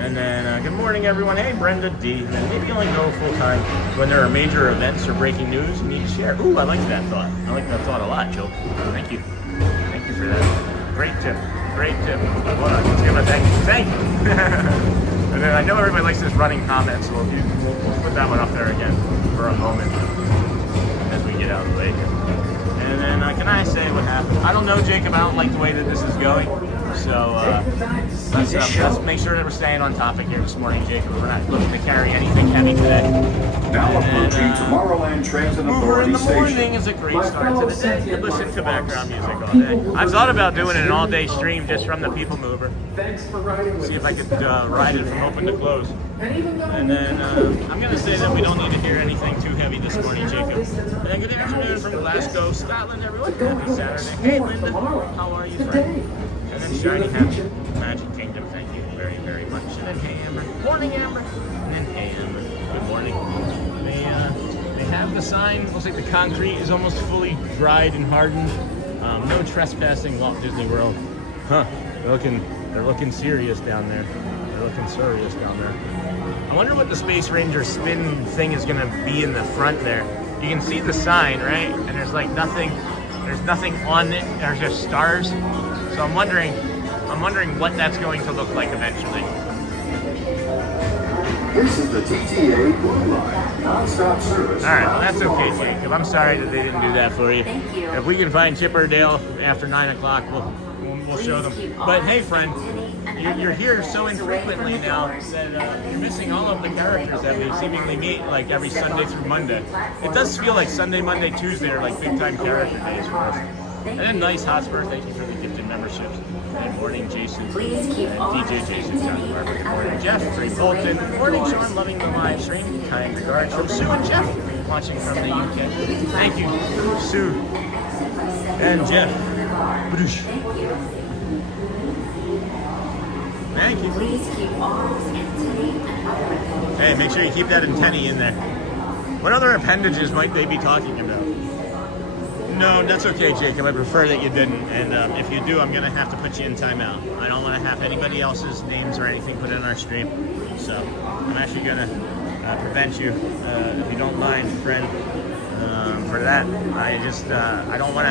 And then good morning everyone. Hey Brenda D. And then maybe only go full time when there are major events or breaking news you need to share. Ooh, I like that thought. I like that thought a lot, Joe. Thank you for that. Great tip. Hold on, let's give a thank you. And then I know everybody likes this running comment, so we'll put that one up there again for a moment as we get out of the way here. And then can I say what happened? I don't know, Jacob. I don't like the way that this is going. So let's make sure that we're staying on topic here this morning, Jacob. We're not looking to carry anything heavy today. Now approaching Tomorrowland Transit Mover in Authority the Station. morning is a great start to the day. You listen to background music all day. I've thought about doing an all-day stream just from the PeopleMover. Thanks for riding with See if I could ride it from open to close. And then I'm going to say that we don't need to hear anything too heavy this morning, Jacob. And then good afternoon from Glasgow, Scotland, everyone. Happy Saturday. Hey, Linda. How are you, friend? And then Shiny Happy Magic Kingdom. Thank you very, very much. And then hey, Amber. Morning, Amber. And then hey, Amber. Good morning. They have the sign. Looks like the concrete is almost fully dried and hardened. No trespassing, Walt Disney World. Huh. They're looking serious down there. I wonder what the Space Ranger spin thing is going to be in the front there. You can see the sign, right? And there's like nothing. There's nothing on it. There's just stars. So I'm wondering what that's going to look like eventually. This is the TTA Blue Line, non-stop service. All right, well, that's okay, Jacob. I'm sorry that they didn't do that for you. Thank you. If we can find Chipperdale after 9 o'clock, we'll show them. But hey, friend, you're here so infrequently now that you're missing all of the characters that we seemingly meet like every Sunday through Monday. It does feel like Sunday, Monday, Tuesday are like big time character days for us. And then nice Hotspur, thank you for the gifted memberships. Good morning, Jason. And DJ Jason, John Barber. Good morning, Jeff. Ray Bolton. Good morning, Sean. Loving the live stream. Kind regards from Sue and Jeff, watching from the UK. Thank you, Sue and Jeff. Thank you. Hey, make sure you keep that antennae in there. What other appendages might they be talking about? No, that's okay, Jacob. I prefer that you didn't. And if you do, I'm going to have to put you in timeout. I don't want to have anybody else's names or anything put in our stream. So I'm actually going to prevent you, if you don't mind, friend, for that. I don't want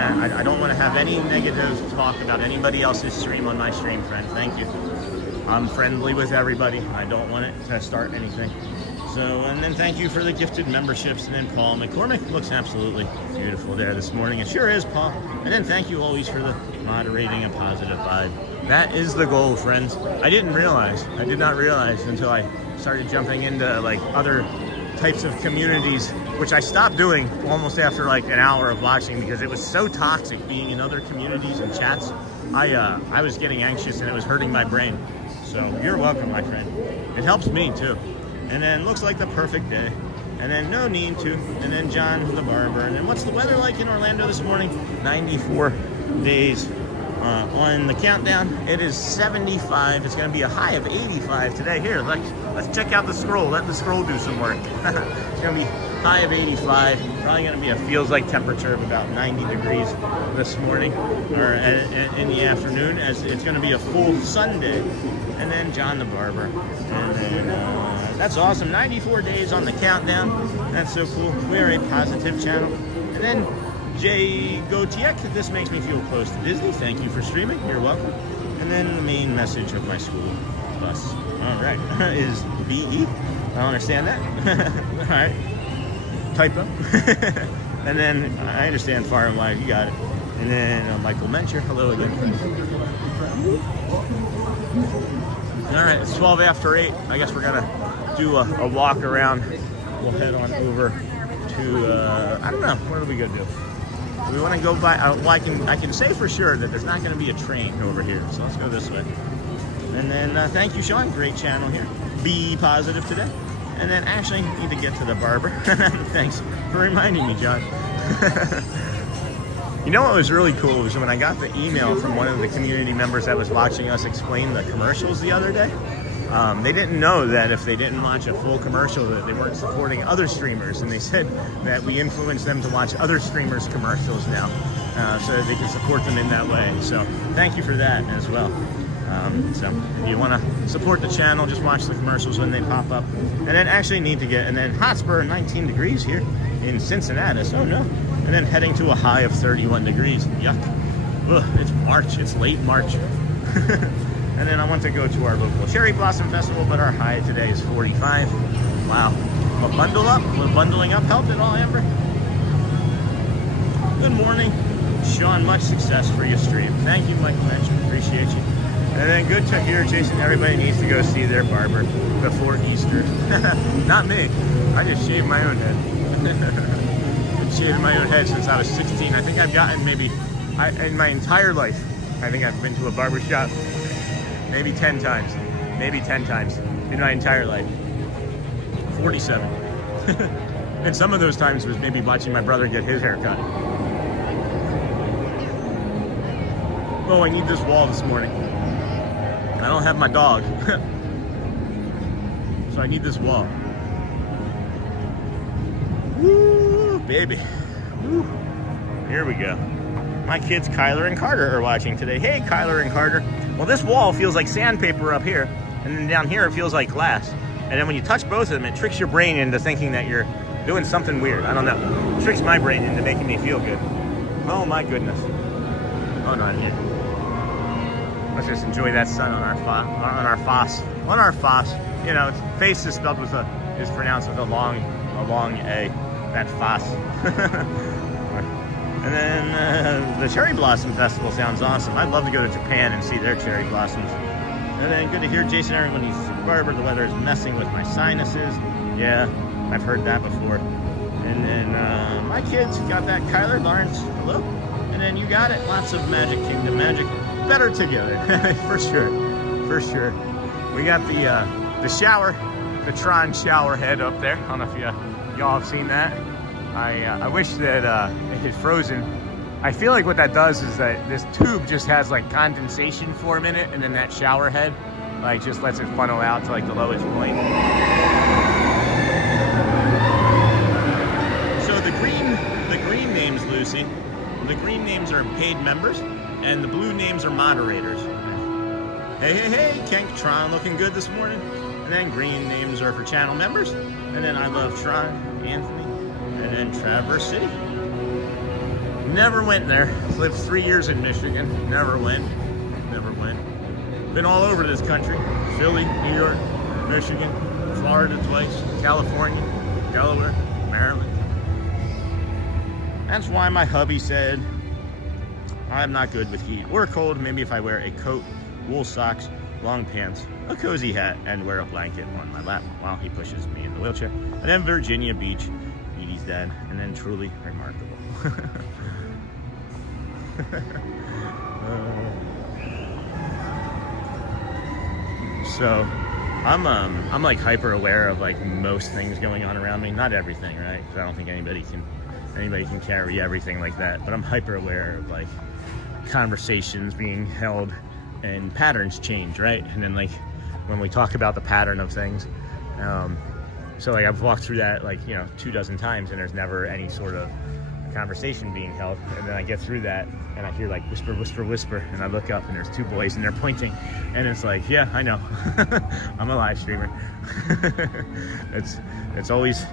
to have any negative talk about anybody else's stream on my stream, friend. Thank you. I'm friendly with everybody. I don't want it to start anything. So, and then thank you for the gifted memberships. And then Paul McCormick looks absolutely beautiful there this morning. It sure is, Paul. And then thank you always for the moderating a positive vibe. That is the goal, friends. I did not realize until I started jumping into like other types of communities, which I stopped doing almost after like an hour of watching because it was so toxic being in other communities and chats. I was getting anxious and it was hurting my brain. So you're welcome, my friend. It helps me too. And then looks like the perfect day. And then no need to. And then John the barber. And then what's the weather like in Orlando this morning? 94 days on the countdown. It is 75. It's going to be a high of 85 today. Here, let's check out the scroll. Let the scroll do some work. It's going to be high of 85. Probably going to be a feels like temperature of about 90 degrees this morning or in the afternoon, as it's going to be a full Sunday. And then John the barber. And then That's awesome. 94 days on the countdown. That's so cool. We're a positive channel. And then Jay Gotiek, this makes me feel close to Disney. Thank you for streaming. You're welcome. And then the main message of my school bus, all right, is BE. I don't understand that. All right. Typo. And then I understand far and wide. You got it. And then Michael Mencher. Hello again. All right, it's 12 after 8. I guess we're gonna do a walk around. We'll head on over to I don't know. What are we gonna do? We want to go by. Well, I can say for sure that there's not going to be a train over here. So let's go this way. And then thank you, Sean. Great channel here. Be positive today. And then actually need to get to the barber. Thanks for reminding me, John. You know what was really cool was when I got the email from one of the community members that was watching us explain the commercials the other day. They didn't know that if they didn't watch a full commercial that they weren't supporting other streamers, and they said that we influence them to watch other streamers' commercials now so that they can support them in that way. So thank you for that as well. So if you want to support the channel, just watch the commercials when they pop up. And then actually need to get, and then Hotspur 19 degrees here in Cincinnati. Oh no. And then heading to a high of 31 degrees. Yuck. Ugh, it's March. It's late March. And then I want to go to our local Cherry Blossom Festival, but our high today is 45. Wow. Will bundle up? Will bundling up help at all, Amber? Good morning, Sean. Much success for your stream. Thank you, Michael Mention. Appreciate you. And then good to hear, Jason. Everybody needs to go see their barber before Easter. Not me. I just shaved my own head. Been shaving my own head since I was 16. I think I've gotten in my entire life, I think I've been to a barber shop maybe 10 times. Maybe 10 times in my entire life. 47. And some of those times was maybe watching my brother get his hair cut. Oh, I need this wall this morning. I don't have my dog. So I need this wall. Woo, baby. Woo. Here we go. My kids Kyler and Carter are watching today. Hey, Kyler and Carter. Well, this wall feels like sandpaper up here, and then down here it feels like glass. And then when you touch both of them, it tricks your brain into thinking that you're doing something weird. I don't know. It tricks my brain into making me feel good. Oh my goodness. Hold on here. Let's just enjoy that sun on our foss. You know, face is spelled with is pronounced with a long A. That foss. And then the Cherry Blossom Festival sounds awesome. I'd love to go to Japan and see their cherry blossoms. And then good to hear Jason everyone needs to barber. The weather is messing with my sinuses. Yeah, I've heard that before. And then my kids got that. Kyler, Lawrence, hello. And then you got it. Lots of Magic Kingdom magic. Better together, for sure. For sure. We got the shower, the Tron shower head up there. I don't know if y'all have seen that. I wish that it had frozen. I feel like what that does is that this tube just has like condensation form in it, and then that shower head like just lets it funnel out to like the lowest point. So the green names, Lucy, the green names are paid members, and the blue names are moderators. Hey, Kenk Tron looking good this morning. And then green names are for channel members. And then I love Tron, Anthony. And then Traverse City. Never went there. Lived 3 years in Michigan. Never went. Been all over this country. Philly, New York, Michigan, Florida twice, California, Delaware, Maryland. That's why my hubby said, I'm not good with heat or cold. Maybe if I wear a coat, wool socks, long pants, a cozy hat, and wear a blanket on my lap while he pushes me in the wheelchair. And then Virginia Beach, Edie's dad, and then truly remarkable. So I'm like hyper aware of like most things going on around me. Not everything, right? Because I don't think anybody can carry everything like that. But I'm hyper aware of like conversations being held and patterns change, right? And then like when we talk about the pattern of things, so like I've walked through that like 24 times, and there's never any sort of conversation being held, and then I get through that and I hear like whisper, whisper, whisper, and I look up and there's two boys and they're pointing, and it's like, yeah, I know. I'm a live streamer. it's always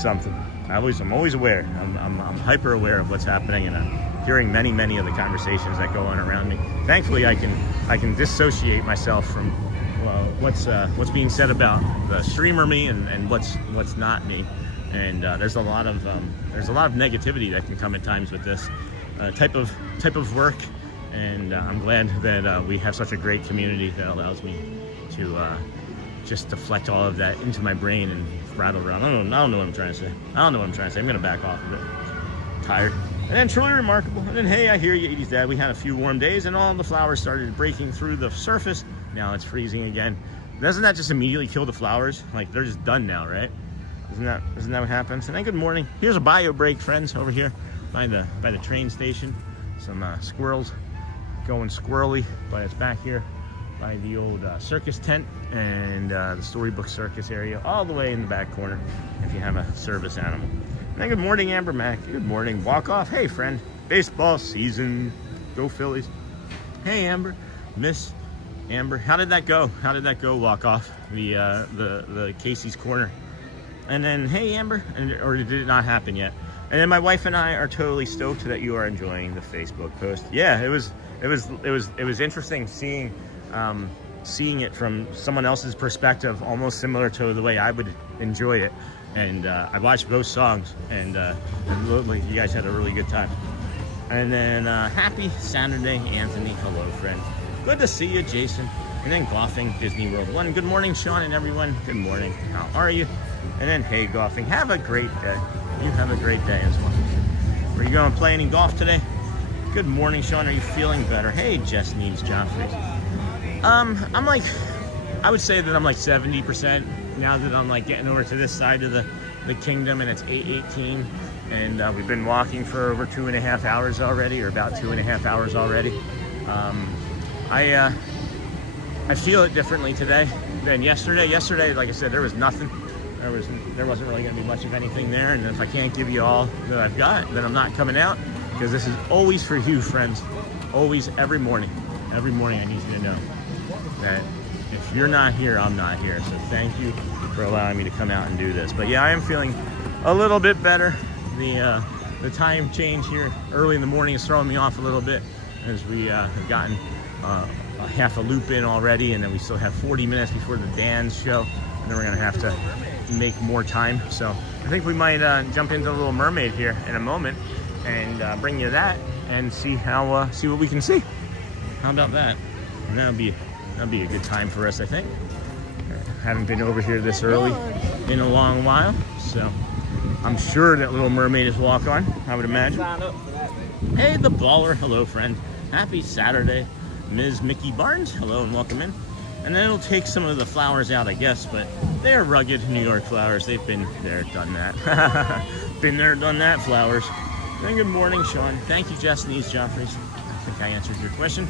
something. I'm always aware. I'm hyper aware of what's happening, and I'm hearing many of the conversations that go on around me. Thankfully, I can dissociate myself from what's being said about the streamer me and what's not me. And there's a lot of negativity that can come at times with this type of work, and I'm glad that we have such a great community that allows me to just deflect all of that into my brain and rattle around. I don't know what I'm trying to say. I'm gonna back off of it. Tired. And then truly remarkable. And then, hey, I hear you, 80s dad. We had a few warm days and all the flowers started breaking through the surface. Now it's freezing again. Doesn't that just immediately kill the flowers? Like, they're just done now, right? Isn't that what happens? And then good morning. Here's a bio break, friends, over here by the train station. Some squirrels going squirrely, but it's back here by the old circus tent and the Storybook Circus area, all the way in the back corner if you have a service animal. And then good morning, Amber Mac. Good morning. Walk off. Hey, friend. Baseball season. Go Phillies. Hey, Amber. Miss Amber. How did that go? Walk off the Casey's Corner. And then, hey, Amber, or did it not happen yet? And then my wife and I are totally stoked that you are enjoying the Facebook post. Yeah, it was interesting seeing it from someone else's perspective, almost similar to the way I would enjoy it. And I watched both songs, and you guys had a really good time. And then happy Saturday, Anthony. Hello, friend. Good to see you, Jason. And then golfing Disney World 1. Good morning, Sean and everyone. Good morning. How are you? And then, hey, golfing. Have a great day. You have a great day as well. Are you going to play any golf today? Good morning, Sean. Are you feeling better? Hey, Jess needs Joffrey. I would say that I'm like 70% now that I'm like getting over to this side of the kingdom, and it's 8:18, and we've been walking for over 2.5 hours already, or about 2.5 hours already. I feel it differently today than yesterday. Yesterday, like I said, there was nothing. There wasn't really going to be much of anything there, and if I can't give you all that I've got, then I'm not coming out, because this is always for you, friends. Always, every morning. Every morning I need you to know that if you're not here, I'm not here. So thank you for allowing me to come out and do this. But yeah, I am feeling a little bit better. The time change here early in the morning is throwing me off a little bit, as we have gotten a half a loop in already, and then we still have 40 minutes before the Dans show, and then we're going to have to make more time. So I think we might jump into the Little Mermaid here in a moment and bring you that and see what we can see. How about that? And that'll be a good time for us, I think. Haven't been over here this early in a long while, so I'm sure that Little Mermaid is walk on, I would imagine. Hey, the baller. Hello, friend. Happy Saturday. Ms. Mickey Barnes. Hello and welcome in. And then it'll take some of the flowers out, I guess, but they're rugged New York flowers. They've been there, done that. Been there, done that, flowers. And good morning, Sean. Thank you, Jess Needs Joffreys. I think I answered your question.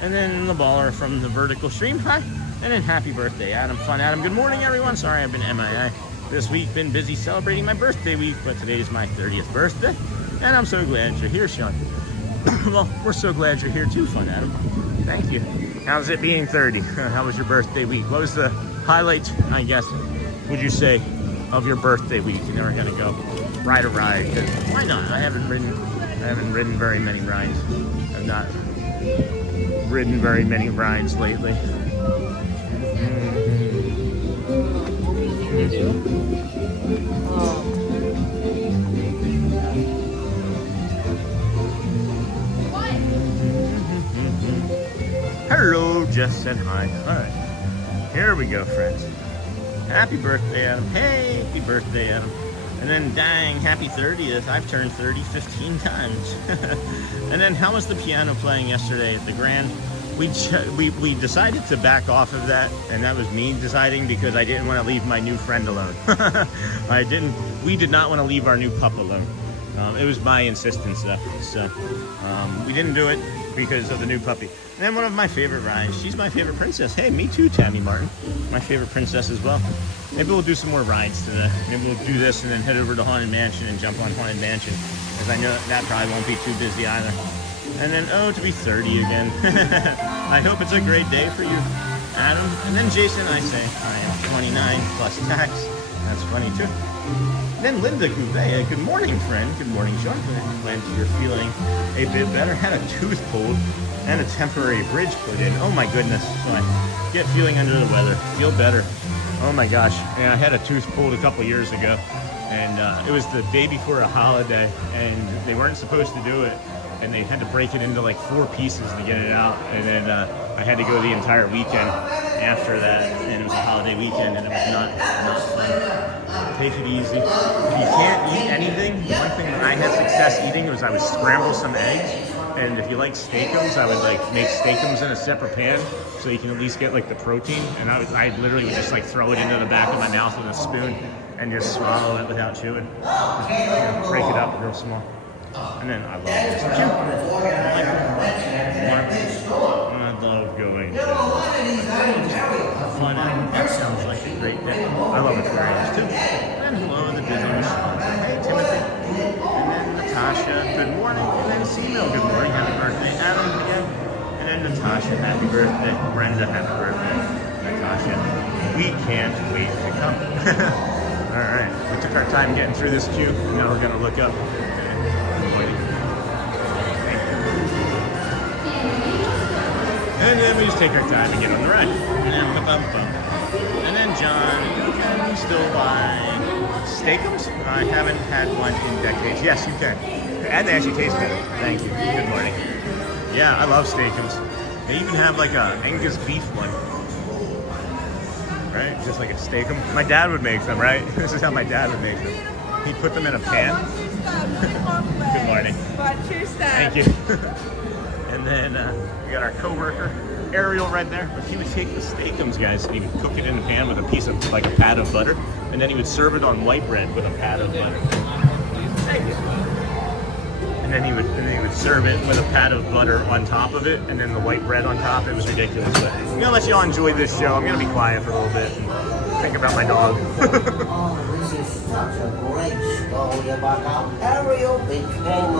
And then the baller from the vertical stream. Hi. And then happy birthday, Adam. Fun Adam. Good morning, everyone. Sorry I've been MIA. This week been busy celebrating my birthday week, but today is my 30th birthday. And I'm so glad you're here, Sean. Well, we're so glad you're here too, Fun Adam. Thank you. How's it being 30? How was your birthday week? What was the highlight, I guess, would you say, of your birthday week? You're never gonna go ride a ride. Why not? I haven't ridden very many rides. I've not ridden very many rides lately. Hello, Jess said hi. All right, here we go, friends. Happy birthday, Adam. Hey, happy birthday, Adam. And then, dang, happy 30th. I've turned 30 15 times. And then, how was the piano playing yesterday at the Grand? We decided to back off of that, and that was me deciding, because I didn't want to leave my new friend alone. We did not want to leave our new pup alone. It was my insistence though, so we didn't do it because of the new puppy. And then one of my favorite rides, she's my favorite princess. Hey, me too, Tammy Martin. My favorite princess as well. Maybe we'll do some more rides today. Maybe we'll do this and then head over to Haunted Mansion and jump on Haunted Mansion, because I know that probably won't be too busy either. And then, oh, to be 30 again. I hope it's a great day for you, Adam. And then Jason, I say, I am 29 plus tax. That's funny too. Then Linda Gouveia, good morning, friend. Good morning, Sean. Glad you're feeling a bit better. Had a tooth pulled and a temporary bridge put in. Oh my goodness. So I get feeling under the weather. Feel better. Oh my gosh. Yeah, I had a tooth pulled a couple years ago, and it was the day before a holiday, and they weren't supposed to do it, and they had to break it into like 4 pieces to get it out, and then I had to go the entire weekend after that, and it was a holiday weekend, and it was not fun. Take it easy. If you can't eat anything, one thing that I had success eating was I would scramble some eggs, and if you like steakums, I would like make steakums in a separate pan so you can at least get like the protein, and I literally would just like throw it into the back of my mouth with a spoon and just swallow it without chewing. Just break it up real small. And then I love this too. I love going to fun out. That sounds like a great day. I love aquariums too. And hello, the Disney Machine. Hey, Timothy. And then Natasha, good morning. And then Sino, good morning. Happy birthday. Adam again. And then Natasha, happy birthday. Brenda, happy birthday. Natasha, we can't wait to come. All right, we took our time getting through this queue. Now we're gonna look up. And then we just take our time and get on the ride. And then John, still buy steakums? I haven't had one in decades. Yes, you can. And they actually taste good. Thank you. Good morning. Yeah, I love steakums. They even have like a Angus beef one. Right? Just like a steakum. My dad would make them, right? This is how my dad would make them. He'd put them in a pan. Good morning. Thank you. And then we got our co-worker, Ariel, right there. But he would take the steakums, guys, and he would cook it in a pan with a piece of, like a pat of butter, and then he would serve it on white bread with a pat of butter. Thank you. And then he would serve it with a pat of butter on top of it, and then the white bread on top. It was ridiculous. But I'm gonna let y'all enjoy this show. I'm gonna be quiet for a little bit and think about my dog. Oh, this is such a great story about how Ariel became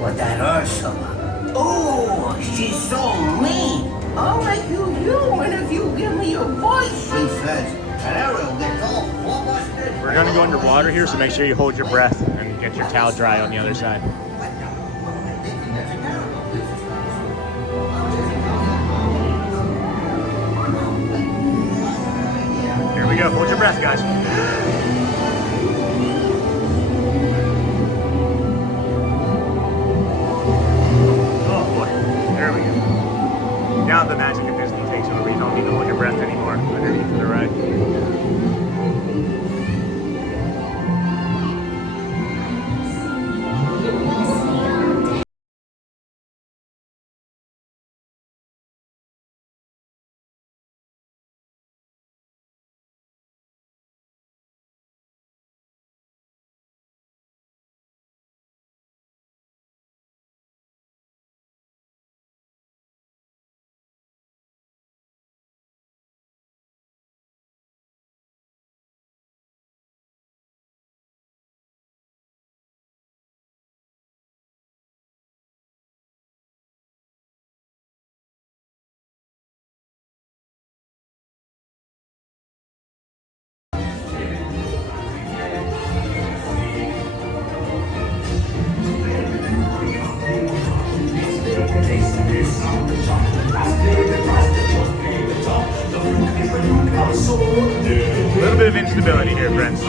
what that Ursula. Oh, she's so mean. I'll make you human if you give me your voice, she says. And Ariel gets all flustered. We're gonna go underwater here, so make sure you hold your breath and get your towel dry on the other side. Here we go. Hold your breath, guys. There we go. Now the magic of Disney takes over. You don't need to hold your breath anymore underneath the ride. A little bit of instability here, friends.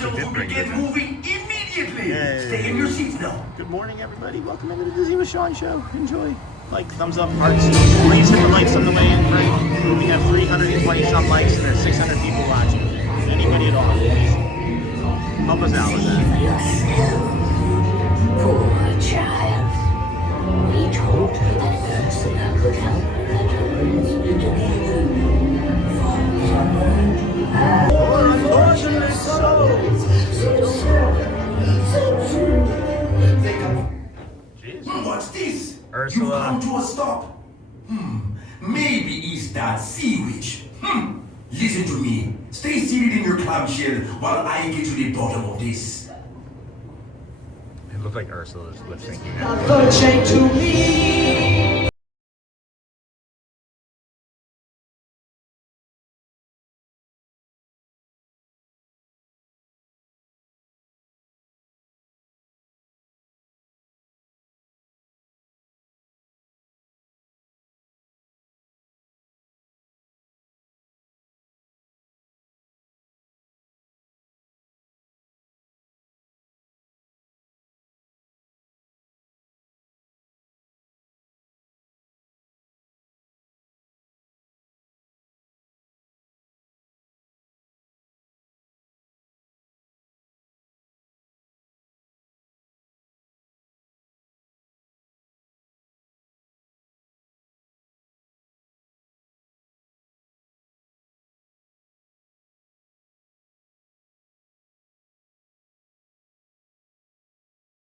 show will begin moving immediately. Yay. Stay in your seats now. Good morning, everybody. Welcome into the Disney with Sean show. Enjoy. Like, thumbs up, hearts. Please hit the likes on the way in, right? We have 320 some likes and there's 600 people watching. Anybody at all, please help us out with that. Poor child. We told her that Ursula could help her little prince What's this? Ursula. You come to a stop. Maybe it's that sea witch. Listen to me. Stay seated in your clamshell while I get to the bottom of this. It looked like Ursula's lip syncing.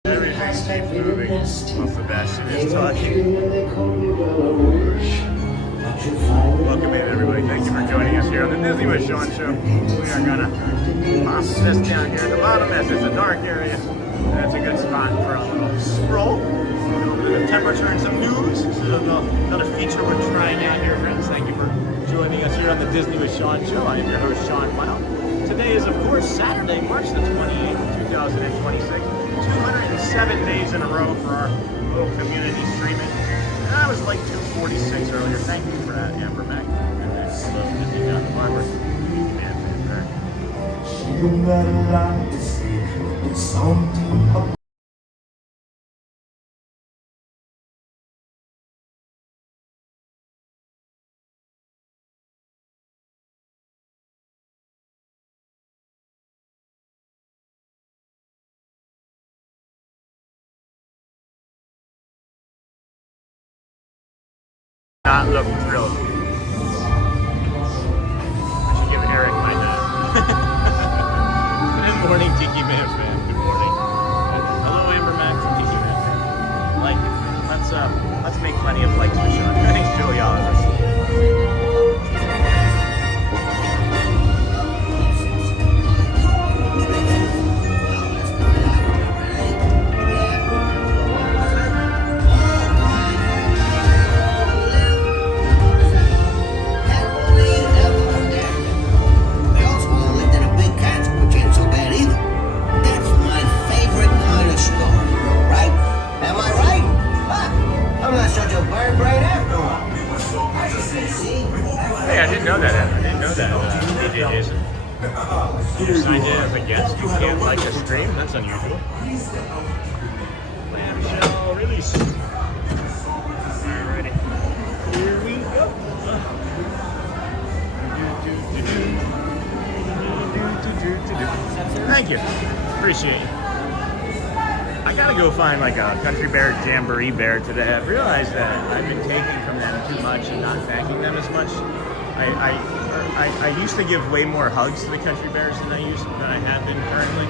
Everything keeps moving. Well, Sebastian is talking. Welcome in, everybody. Thank you for joining us here on the Disney with Sean show. We are gonna pop this down here at the bottom as it's a dark area. And it's a good spot for a little stroll. A little bit of temperature and some news. This is another feature we're trying out here, friends. Thank you for joining us here on the Disney with Sean show. I am your host, Sean Wow. Today is, of course, Saturday, March the 28th, 2026. 207 days in a row for our little community streaming. And I was like 246 earlier. Thank you for that, Amber Mac. And then Disney down the barber. You got a lot to say, but something. Not look thrilled. I should give Eric my hat. Good morning, Tiki Man fan. Good morning. Hello, Amber Mac from Tiki Man fan. Like, let's make plenty of likes for Sean. Thanks, Joey Oliver. Hey, I didn't know that. DJ Jason. You signed in as a guest. You can't like a stream? That's unusual. Clamshell release. Alrighty. Here we go. Thank you. Appreciate you. I gotta go find like a Country Bear Jamboree bear today. I've realized that I've been taking from them too much and not thanking them as much. I used to give way more hugs to the Country Bears than I have been currently,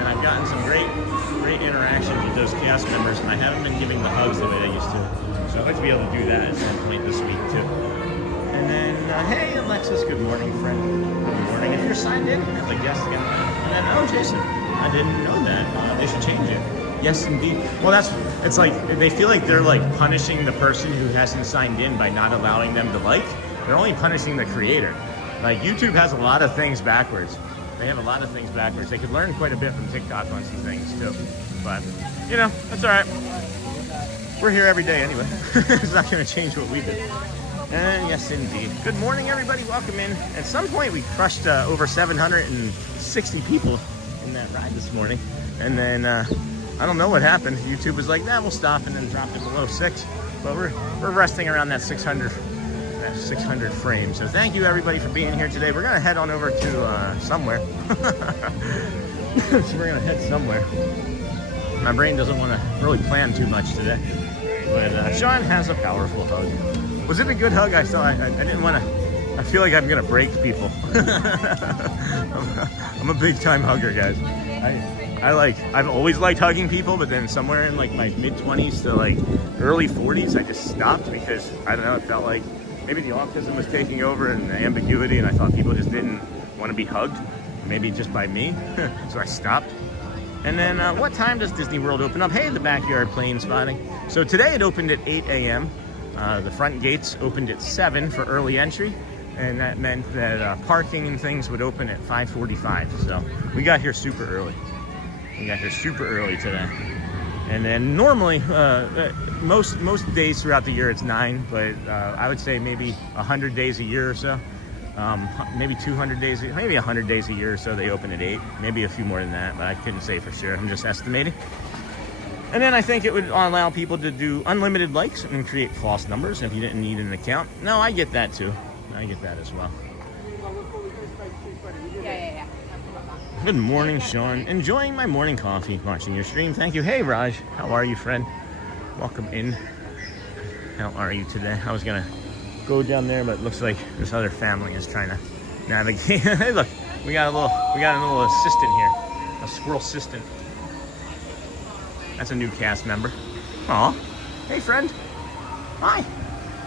and I've gotten some great interaction with those cast members, and I haven't been giving the hugs the way I used to. So I'd like to be able to do that at some point this week too. And then, hey Alexis, good morning, friend. Good morning. If you're signed in as a guest again, and then oh Jason, I didn't know that. They should change it. Yes, indeed. Well, it's like they feel like they're like punishing the person who hasn't signed in by not allowing them to like. They're only punishing the creator. Like YouTube has a lot of things backwards. They have a lot of things backwards. They could learn quite a bit from TikTok on some things too. But, you know, that's all right. We're here every day anyway. It's not going to change what we do. And yes, indeed. Good morning, everybody. Welcome in. At some point, we crushed over 760 people in taking that ride this morning. And then I don't know what happened. YouTube was like, nah, we'll stop, and then dropped it below 6. But we're resting around that 600 frame. So thank you everybody for being here today. We're gonna head on over to somewhere. So we're gonna head somewhere. My brain doesn't want to really plan too much today. But Sean has a powerful hug. Was it a good hug? I didn't want to. I feel like I'm gonna break people. I'm a big time hugger, guys. I've always liked hugging people, but then somewhere in like my mid-20s to like early 40s, I just stopped because I don't know. It felt like maybe the autism was taking over and the ambiguity, and I thought people just didn't want to be hugged, maybe just by me. So I stopped. And then what time does Disney World open up? Hey, the backyard plane spotting. So today it opened at 8 a.m. The front gates opened at 7 for early entry, and that meant that parking and things would open at 5:45. So we got here super early. We got here super early today. And then normally, most days throughout the year it's 9, but I would say maybe 100 days a year or so. Maybe 200 days, maybe 100 days a year or so they open at 8. Maybe a few more than that, but I couldn't say for sure. I'm just estimating. And then I think it would allow people to do unlimited likes and create false numbers if you didn't need an account. No, I get that too. I get that as well. Yeah. Good morning, Sean. Enjoying my morning coffee, watching your stream. Thank you. Hey, Raj. How are you, friend? Welcome in. How are you today? I was gonna go down there, but it looks like this other family is trying to navigate. Hey, look, we got a little assistant here, a squirrel assistant. That's a new cast member. Aw, hey friend. Hi.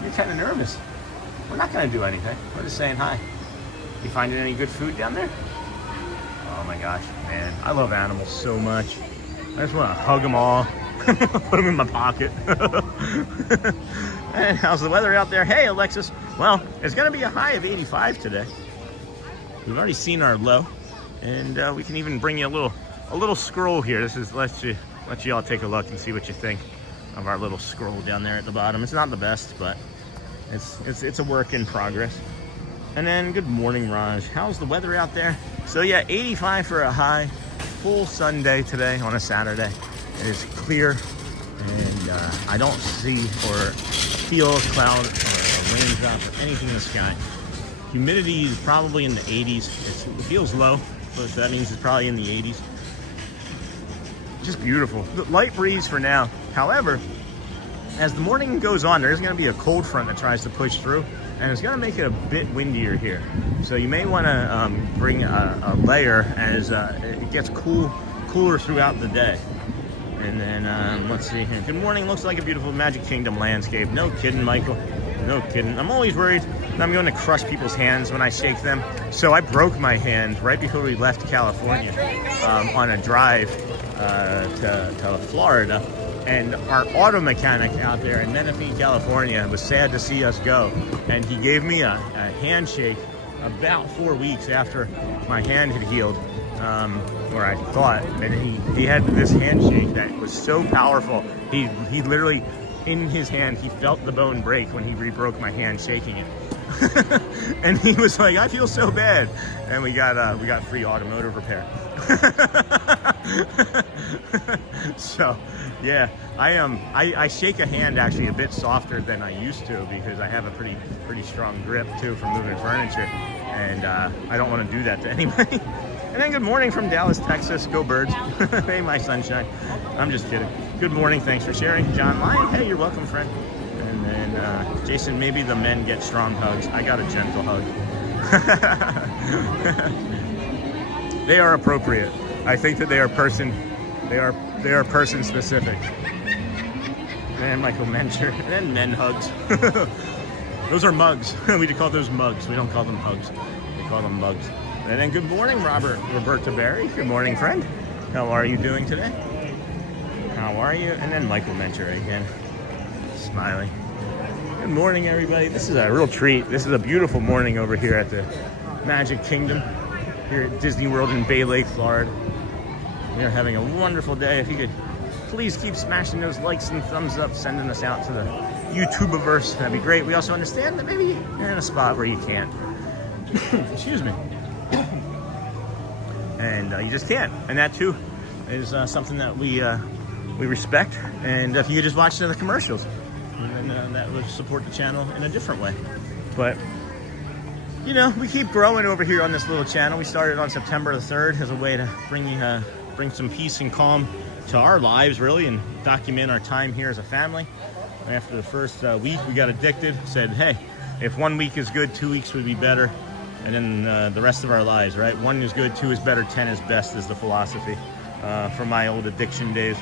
You're kind of nervous. We're not gonna do anything. We're just saying hi. You finding any good food down there? Oh my gosh, man, I love animals so much. I just want to hug them all, put them in my pocket. And how's the weather out there? Hey, Alexis. Well, it's going to be a high of 85 today. We've already seen our low, and we can even bring you a little scroll here. This is let you all take a look and see what you think of our little scroll down there at the bottom. It's not the best, but it's a work in progress. And then good morning, Raj. How's the weather out there? So yeah, 85 for a high. Full sun day today on a Saturday. It is clear, and I don't see or feel a cloud or a raindrop or anything in the sky. Humidity is probably in the 80s. It feels low, so that means it's probably in the 80s. Just beautiful. The light breeze for now. However, as the morning goes on, there's going to be a cold front that tries to push through, and it's going to make it a bit windier here. So you may want to bring a layer as it gets cooler throughout the day. And then let's see here. Good morning. Looks like a beautiful Magic Kingdom landscape. No kidding, Michael. No kidding. I'm always worried that I'm going to crush people's hands when I shake them. So I broke my hand right before we left California on a drive to Florida. And our auto mechanic out there in Menifee, California was sad to see us go. And he gave me a handshake about 4 weeks after my hand had healed, or I thought. And he had this handshake that was so powerful. He literally, in his hand, he felt the bone break when he re-broke my hand shaking it. And he was like, I feel so bad. And we got free automotive repair. So yeah, I shake a hand actually a bit softer than I used to because I have a pretty strong grip too from moving furniture, and I don't want to do that to anybody. And then good morning from Dallas, Texas. Go Birds. Hey, my sunshine. I'm just kidding. Good morning. Thanks for sharing. John Lyon. Hey, you're welcome, friend. And then Jason, maybe the men get strong hugs. I got a gentle hug. They are appropriate. I think that they are person specific. And Michael Mencher. And then men hugs. Those are mugs. We call those mugs. We don't call them hugs. We call them mugs. And then good morning, Roberta Berry. Good morning, friend. How are you doing today? How are you? And then Michael Mencher again. Smiling. Good morning, everybody. This is a real treat. This is a beautiful morning over here at the Magic Kingdom here at Disney World in Bay Lake, Florida. We are having a wonderful day. If you could please keep smashing those likes and thumbs up, sending us out to the YouTubeverse, that'd be great. We also understand that maybe you're in a spot where you can't. Excuse me. and you just can't. And that too is something that we respect. And if you could just watch the commercials, and that would support the channel in a different way. But you know, we keep growing over here on this little channel. We started on September the 3rd as a way to bring some peace and calm to our lives, really, and document our time here as a family. After the first week, we got addicted, said, hey, if 1 week is good, 2 weeks would be better. And then the rest of our lives, right? 1 is good, 2 is better, 10 is best is the philosophy from my old addiction days.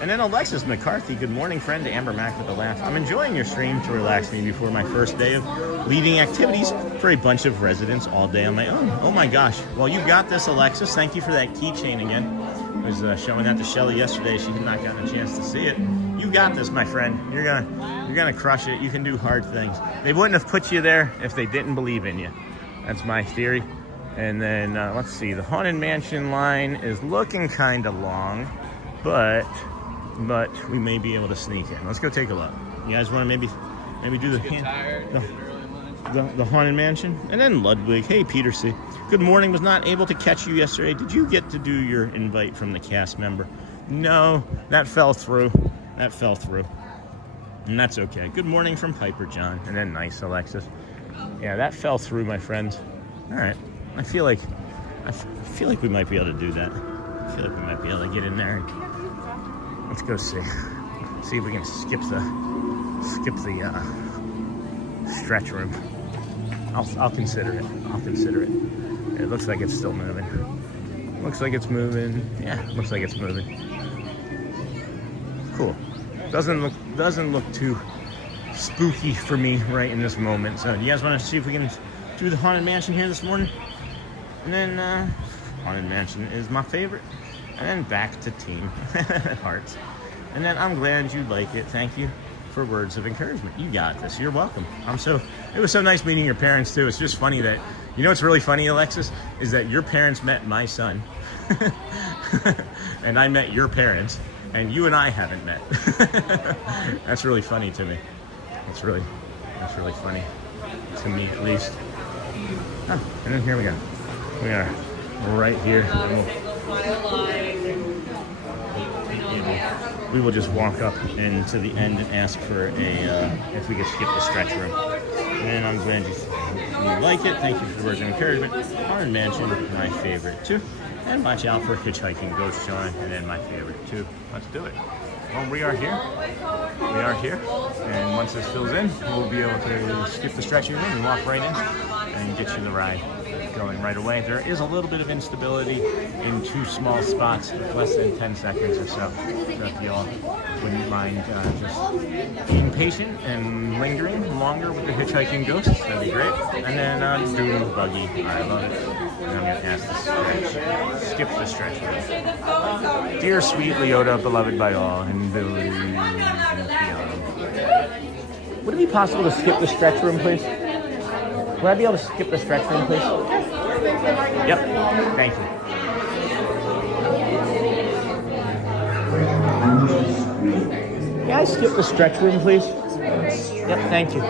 And then Alexis McCarthy, good morning, friend. Amber Mack with the laugh. I'm enjoying your stream to relax me before my first day of leading activities for a bunch of residents all day on my own. Oh my gosh. Well, you got this, Alexis. Thank you for that keychain again. I was showing that to Shelly yesterday. She had not gotten a chance to see it. You got this, my friend. You're gonna crush it. You can do hard things. They wouldn't have put you there if they didn't believe in you. That's my theory. And then let's see. The Haunted Mansion line is looking kind of long, but we may be able to sneak in. Let's go take a look. You guys want to maybe do the Haunted Mansion? And then Ludwig. Hey, Peter C. Good morning. Was not able to catch you yesterday. Did you get to do your invite from the cast member? No, that fell through. That fell through. And that's okay. Good morning from Piper John. And then nice, Alexis. Yeah, that fell through, my friends. All right. I feel like we might be able to do that. I feel like we might be able to get in there and let's go see if we can skip the stretch room. I'll consider it. I'll consider it. It looks like it's still moving. Looks like it's moving. Yeah, looks like it's moving. Cool. Doesn't look too spooky for me right in this moment. So, you guys want to see if we can do the Haunted Mansion here this morning? And then Haunted Mansion is my favorite. And then back to Team Hearts. And then I'm glad you like it. Thank you for words of encouragement. You got this. You're welcome. It was so nice meeting your parents too. It's just funny that, you know what's really funny, Alexis, is that your parents met my son. And I met your parents, and you and I haven't met. That's really funny to me. That's really funny to me, at least. Oh, and then here we go. We are right here. We will just walk up into the end and ask for if we could skip the stretch room. And I'm glad you like it. Thank you for the words of encouragement. Haunted Mansion, my favorite too. And watch out for Hitchhiking Ghost John, and then my favorite too. Let's do it. Well, we are here. We are here. And once this fills in, we'll be able to skip the stretch room and walk right in and get you the ride going right away. There is a little bit of instability in 2 small spots, less than 10 seconds or so. So if y'all wouldn't mind just being patient and lingering longer with the Hitchhiking Ghosts, that'd be great. And then doing buggy, I love it. And I'm gonna ask the stretch, skip the stretch room. Dear sweet Leota, beloved by all, and believe and beyond. Would it be possible to skip the stretch room, please? Would I be able to skip the stretch room, please? Yep. Thank you. Can I skip the stretch room, please? Yep, thank you.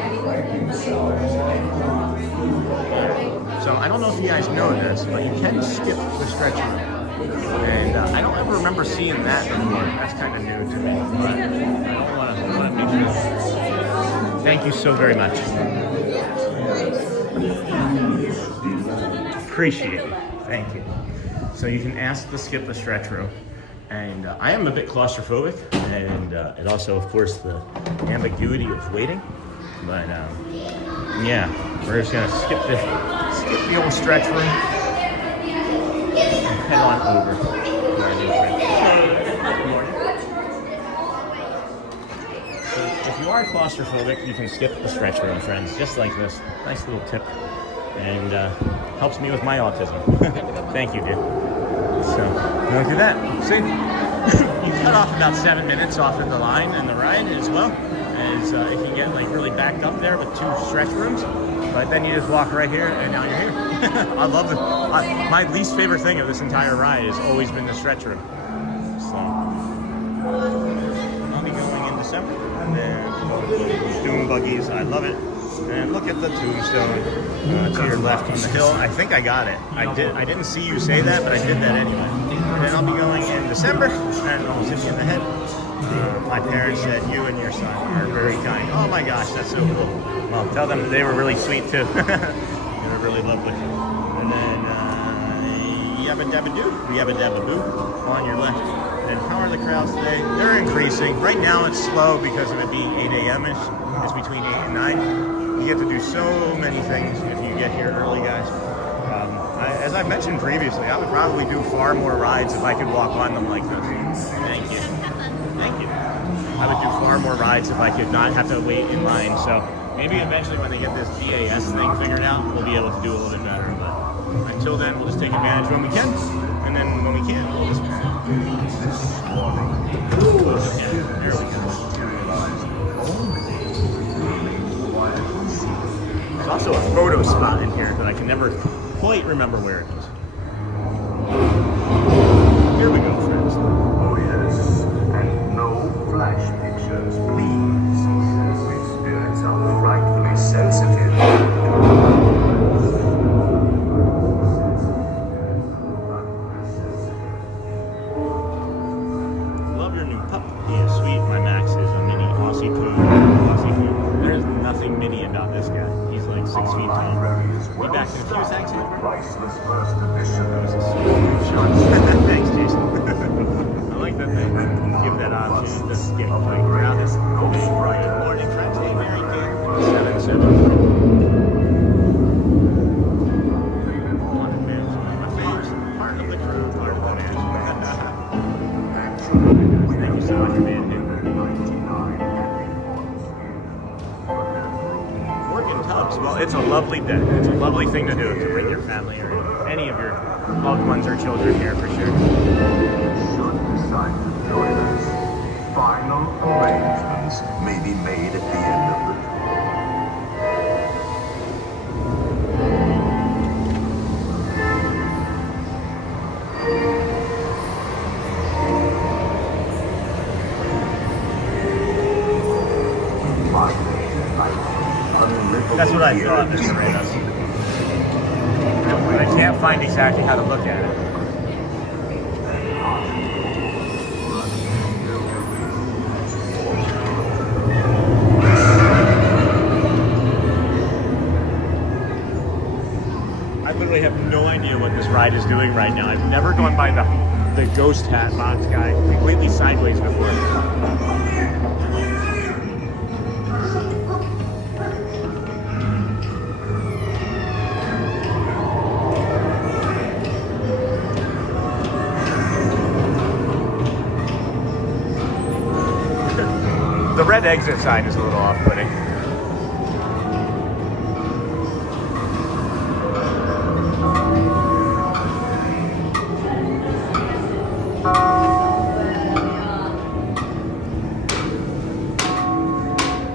So I don't know if you guys know this, but you can skip the stretch room. And I don't ever remember seeing that before. That's kind of new to me. But I don't want to be sure. Thank you so very much. Appreciate it. Thank you. So you can ask to skip the stretch room. And I am a bit claustrophobic, and it also, of course, the ambiguity of waiting. But yeah, we're just gonna skip the old stretch room and head on over to our new friend. So if you are claustrophobic, you can skip the stretch room, friends, just like this. Nice little tip, and helps me with my autism. Thank you, dude. So we'll do that. See, you cut off about 7 minutes off of the line and the ride as well, as if you get like really backed up there with 2 stretch rooms. But then you just walk right here, and now you're here. I love it. My least favorite thing of this entire ride has always been the stretch room. So I'll be going in December, and then doing buggies. I love it. And look at the tombstone to your left on the hill. I think I got it. I didn't see you say that, but I did that anyway. And then I'll be going in December, and almost hit me in the head. My parents said you and your son are very kind. Oh my gosh, that's so cool. Well, tell them they were really sweet too. They were really lovely. And then Yabba Dabba Doo, Yabba Dabba Boo on your left. And how are the crowds today? They're increasing. Right now it's slow because of it being 8 a.m.-ish. It's between 8 and 9. You get to do so many things if you get here early, guys. As I mentioned previously, I would probably do far more rides if I could walk on them like this. Thank you. Thank you. I would do far more rides if I could not have to wait in line. So maybe eventually when they get this DAS thing figured out, we'll be able to do a little bit better. But until then, we'll just take advantage when we can. And then when we can't, we'll just... There we go. There's also a photo spot in here that I can never quite remember where it is. Here we go, friends. Oh yes, and no flash pictures, please. With spirits are rightfully sensitive. Love your new pup. He is sweet. My Max is a mini Aussie poo. There's nothing mini about this guy. He's like 6 feet tall. Be back in a few seconds. Priceless first edition. Thanks, Jason. I like that they give that option. Just get playing around this. Good morning, friends. Hey, Mary Kay. 7-7. My faves. Part of the crew, part of the management. Thank you so much for being here. Working tubs. Well, it's a lovely day. It's a lovely thing to do, to bring your family or any of your loved ones or children here for sure. Should decide to join us. Final arrangements may be made at the end of the That's what I thought, Mr. Reynolds. I can't find exactly how to look at it. I literally have no idea what this ride is doing right now. I've never gone by the ghost hat box guy completely sideways before. The red exit sign is a little off-putting.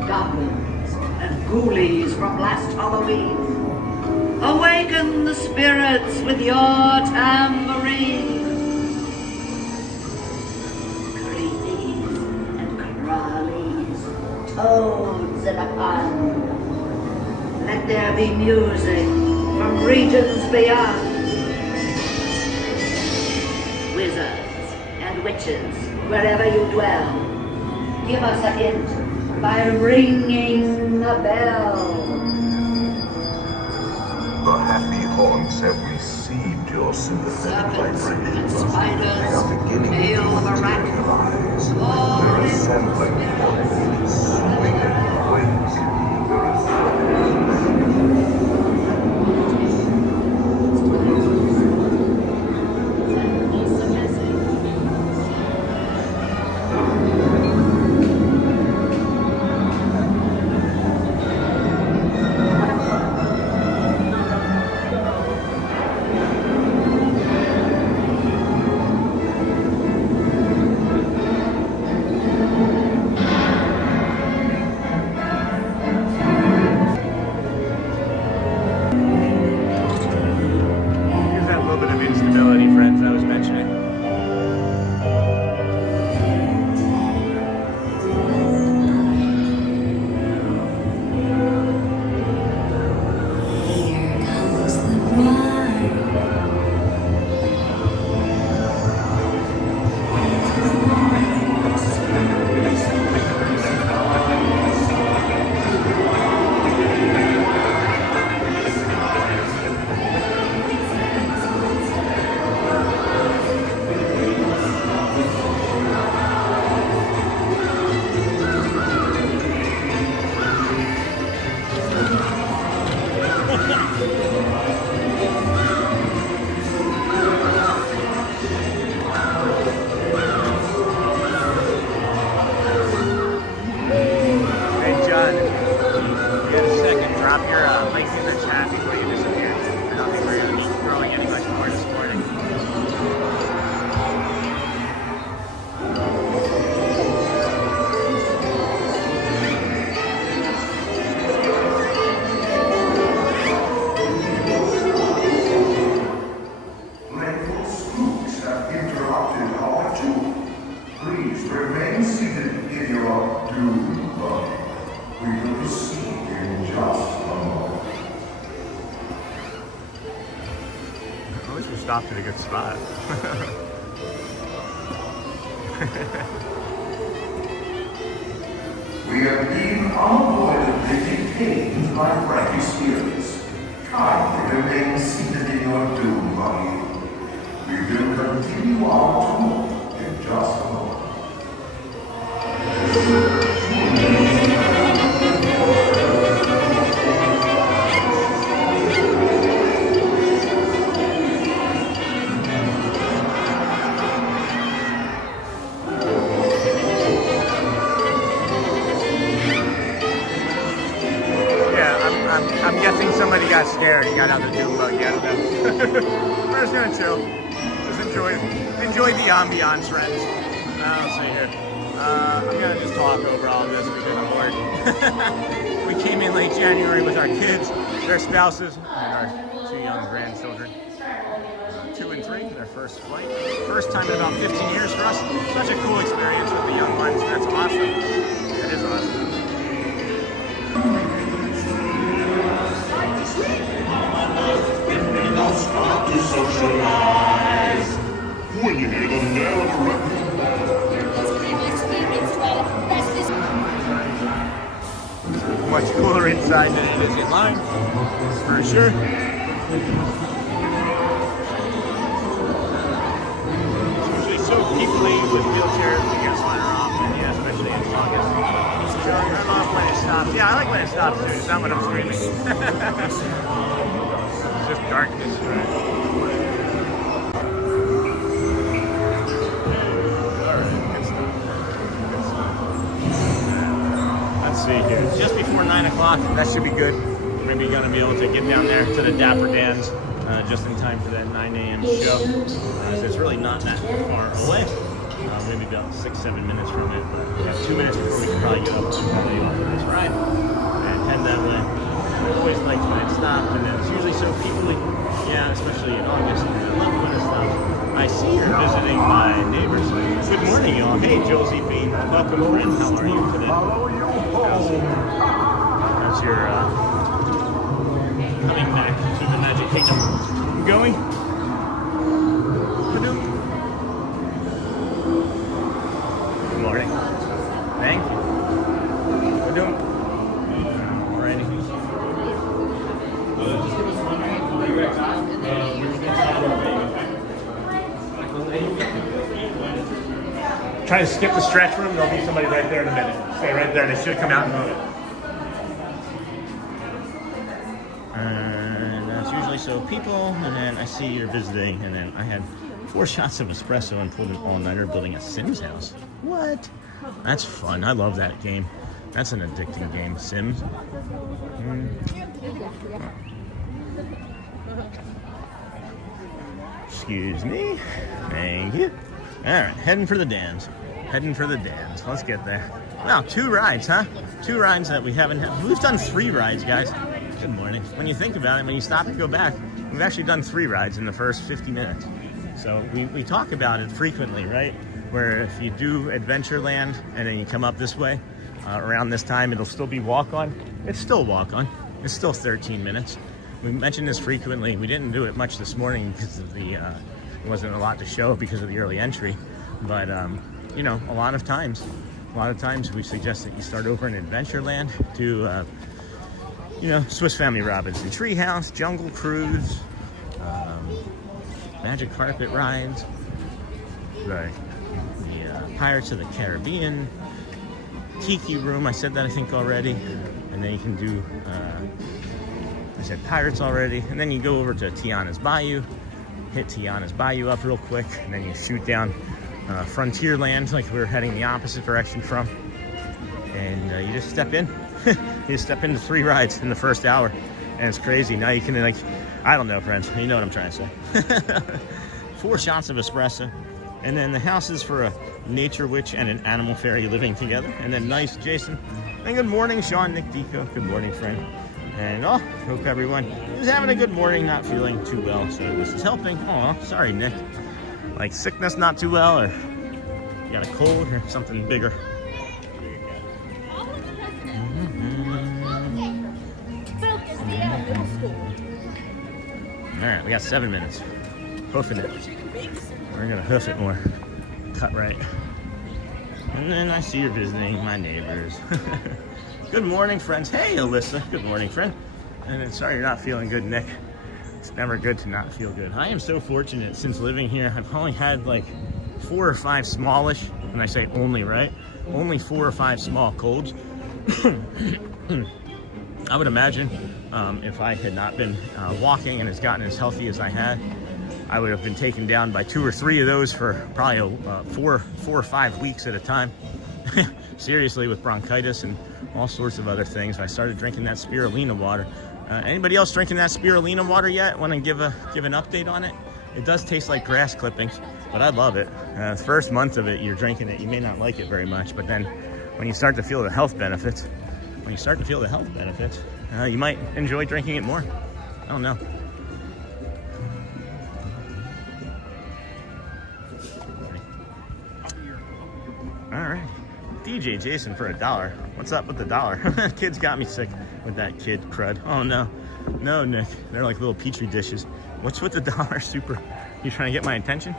Goblins and ghoulies from last Halloween, awaken the spirits with your tambourine. Toads in a pond. Let there be music from regions beyond. Wizards and witches, wherever you dwell, give us a hint by ringing a bell. The happy haunts have received your sympathetic vibrations. Spiders, They are beginning hail to of a rat, materialize. all They're in assembling for the swinging wings. John, if you get a second, drop your link in the chat before you disappear. I don't think we're going to be growing any much more this morning. Reynolds spooks have interrupted our tour. Please remain seated in your doom buggy. We will proceed in just a moment. I wish we stopped at a good spot. We are being unavoidably detained by rank experience. Kindly remain seated in your doom buggy. We will continue our tour in just a moment. I'm guessing somebody got scared and got out of the doom buggy. I don't know. We're just gonna chill. Just enjoy the ambiance, friends. Let's see here. I'm gonna just talk over all of this because I'm bored. We came in late January with our kids, their spouses, and our 2 young grandchildren. 2 and 3, their first flight. First time in about 15 years for us. Such a cool experience with the young ones. That's awesome. That is awesome. Now start to socialize. When you hear the knell of a record, Much cooler inside than it is in line, for sure. It's usually so peoply with wheelchairs to get water off, and yeah, especially in August. So I love when it stops. Yeah, I like when it stops too. It's not when I'm screaming. It's just darkness, right? Let's see here. Just before 9 o'clock, that should be good. We're maybe going to be able to get down there to the Dapper Dans just in time for that 9 a.m. show. So it's really not that far away. Maybe about 6-7 minutes from it, but we have 2 minutes before we can probably get up on this ride and head that way. I always liked when it stopped, and it's usually so peoply. Yeah, especially in August. I love when it stops. I see you're visiting my neighbors. Good morning, y'all. Hey, Josie Bean. Welcome, friend. How are you today? That's your coming back to the Magic Kingdom. You going? Good morning. Thank you. We're doing. Alrighty. Try to skip the stretch room. There'll be somebody right there in a minute. Stay right there. They should come out in a minute. And that's usually so people. And then I see you're visiting. And then I had 4 shots of espresso and pulled an all-nighter building a Sims house. What? That's fun. I love that game. That's an addicting game, Sims. Excuse me. Thank you. All right, heading for the Dans. Heading for the Dans. Let's get there. Wow, 2 rides, huh? 2 rides that we haven't had. We've done 3 rides, guys. Good morning. When you think about it, when you stop and go back, we've actually done 3 rides in the first 50 minutes. So we talk about it frequently, right? Where if you do Adventureland and then you come up this way, around this time, it'll still be walk-on. It's still walk-on. It's still 13 minutes. We mentioned this frequently. We didn't do it much this morning because of the, wasn't a lot to show because of the early entry. But, you know, a lot of times we suggest that you start over in Adventureland, do, you know, Swiss Family Robinson Treehouse, Jungle Cruise, Magic Carpet rides, the Pirates of the Caribbean, Tiki Room, I said that I think already, and then you can do, I said Pirates already. And then you go over to Tiana's Bayou, hit Tiana's Bayou up real quick, and then you shoot down Frontierland, like we're heading the opposite direction from. And you just step in. You just step into 3 rides in the first hour. And it's crazy. Now you can, like, I don't know, friends. You know what I'm trying to say. 4 shots of espresso. And then the houses for a nature witch and an animal fairy living together. And then nice Jason. And good morning, Sean, Nick Dico. Good morning, friend. And hope everyone is having a good morning, not feeling too well. So this is helping. Oh, sorry, Nick. Like sickness, not too well, or you got a cold or something bigger. All right, we got 7 minutes. Hoofing it. We're gonna hoof it more. Cut right. And then I see you're visiting my neighbors. Good morning, friends. Hey, Alyssa. Good morning, friend. And then, sorry you're not feeling good, Nick. It's never good to not feel good. I am so fortunate since living here. I've only had like 4 or 5 smallish, and I say only, right? Only 4 or 5 small colds. I would imagine if I had not been walking and has gotten as healthy as I had, I would have been taken down by 2 or 3 of those for probably 4 or 5 weeks at a time. Seriously, with bronchitis and all sorts of other things. I started drinking that spirulina water. Anybody else drinking that spirulina water yet? Want to give an update on it? It does taste like grass clippings, but I love it. The first month of it, you're drinking it, you may not like it very much, but then when you start to feel the health benefits, you might enjoy drinking it more. I don't know. All right, DJ Jason for $1. What's up with the $1? Kids got me sick with that kid crud. Oh no, no, Nick, they're like little petri dishes. What's with the $1 super? You trying to get my attention?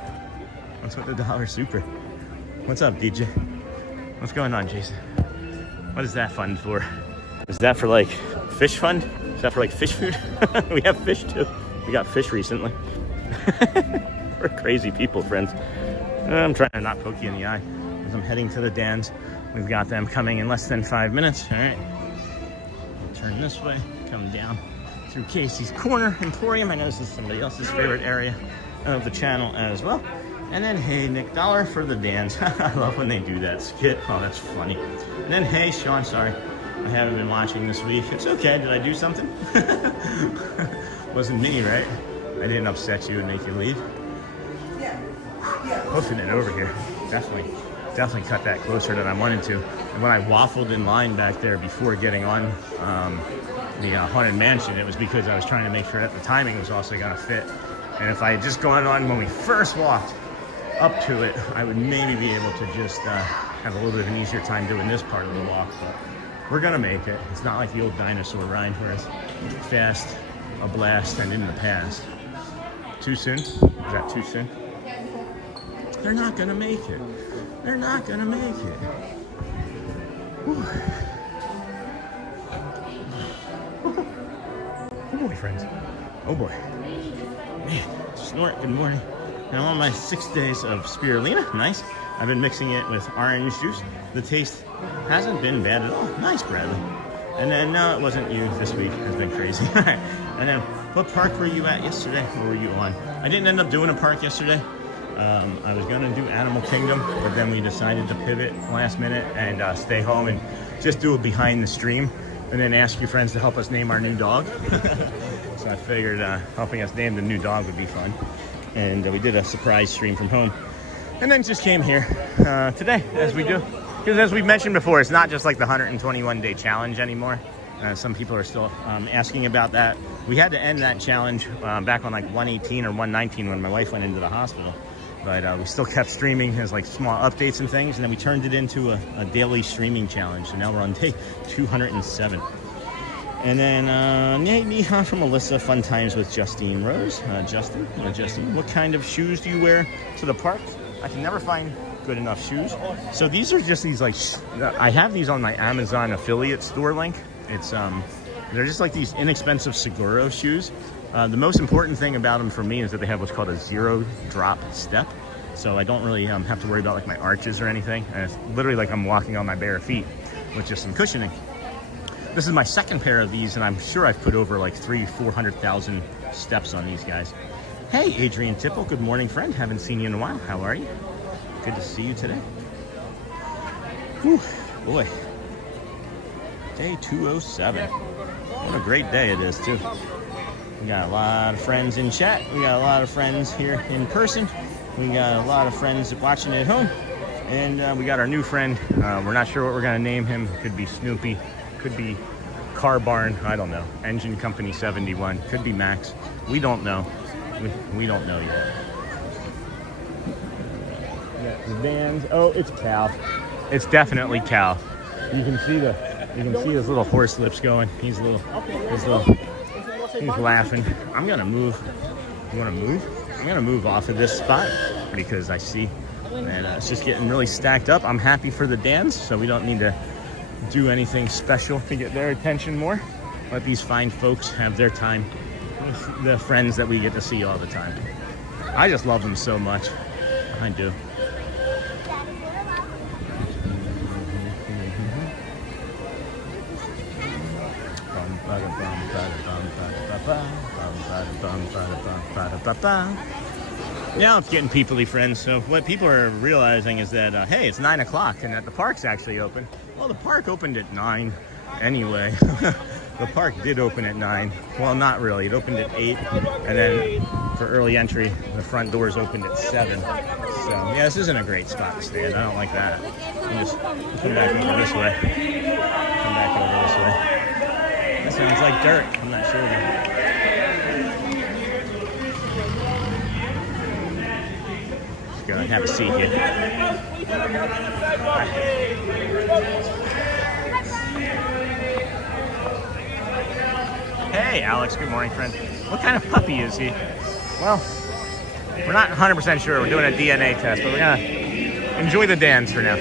What's with the $1 super? What's up, DJ? What's going on, Jason? What is that fund for? Is that for like fish fund? Is that for like fish food? We have fish too. We got fish recently. We're crazy people, friends. I'm trying to not poke you in the eye as I'm heading to the Dans. We've got them coming in less than 5 minutes. All right. We'll turn this way, come down through Casey's Corner Emporium. I know this is somebody else's favorite area of the channel as well. And then, hey, Nick $1 for the Dans. I love when they do that skit. Oh, that's funny. And then, hey, Sean, sorry. I haven't been watching this week. It's okay. Did I do something? Wasn't me, right? I didn't upset you and make you leave. Yeah. Hoofing it over here. Definitely cut that closer than I wanted to. And when I waffled in line back there before getting on the Haunted Mansion, it was because I was trying to make sure that the timing was also going to fit. And if I had just gone on when we first walked up to it, I would maybe be able to just have a little bit of an easier time doing this part of the walk. But we're gonna make it. It's not like the old dinosaur ride where it's fast, a blast, and in the past. Too soon? Is that too soon? They're not gonna make it. They're not gonna make it. Whew. Oh boy, friends. Oh boy. Man, snort, good morning. And I'm on my 6 days of spirulina. Nice. I've been mixing it with orange juice. The taste hasn't been bad at all. Nice, Bradley. And then, no, it wasn't you this week. It's been crazy. And then, what park were you at yesterday? Or were you on? I didn't end up doing a park yesterday. I was going to do Animal Kingdom, but then we decided to pivot last minute and stay home and just do it behind the stream. And then ask your friends to help us name our new dog. So I figured helping us name the new dog would be fun. And we did a surprise stream from home. And then just came here today, as we do. Because as we mentioned before, it's not just like the 121-day challenge anymore. Some people are still asking about that. We had to end that challenge back on like 118 or 119 when my wife went into the hospital. But we still kept streaming as like small updates and things. And then we turned it into a daily streaming challenge. So now we're on day 207. And then, Neha from Melissa, fun times with Justine Rose. Justine, what kind of shoes do you wear to the park? I can never find good enough shoes. So these are just these like, I have these on my Amazon affiliate store link. It's, they're just like these inexpensive Seguro shoes. The most important thing about them for me is that they have what's called a 0 drop step. So I don't really have to worry about like my arches or anything. And it's literally like I'm walking on my bare feet with just some cushioning. This is my second pair of these, and I'm sure I've put over like 400,000 steps on these guys. Hey, Adrian Tipple, good morning, friend. Haven't seen you in a while. How are you? Good to see you today. Whew, boy. Day 207. What a great day it is, too. We got a lot of friends in chat. We got a lot of friends here in person. We got a lot of friends watching at home. And we got our new friend. We're not sure what we're going to name him. Could be Snoopy. Could be Car Barn. I don't know. Engine Company 71. Could be Max. We don't know. We don't know yet. Got the Dans. Oh, it's Cal. It's definitely Cal. You can see his little horse lips going. He's laughing. I'm gonna move. You wanna move? I'm gonna move off of this spot because I see that it's just getting really stacked up. I'm happy for the Dans, so we don't need to do anything special to get their attention more. Let these fine folks have their time with the friends that we get to see all the time. I just love them so much. I do. Now it's getting peoply, friends. So what people are realizing is that, hey, it's 9 o'clock and that the park's actually open. Well, the park opened at 9 anyway. The park did open at 9. Well, not really. It opened at 8. And then for early entry, the front doors opened at 7. So, yeah, this isn't a great spot to stand. I don't like that. I'll just come back over this way. Come back over this way. That sounds like dirt. I'm not sure. Just go and have a seat here. Hey, Alex. Good morning, friend. What kind of puppy is he? Well, we're not 100% sure. We're doing a DNA test, but we're going to enjoy the Dans for now.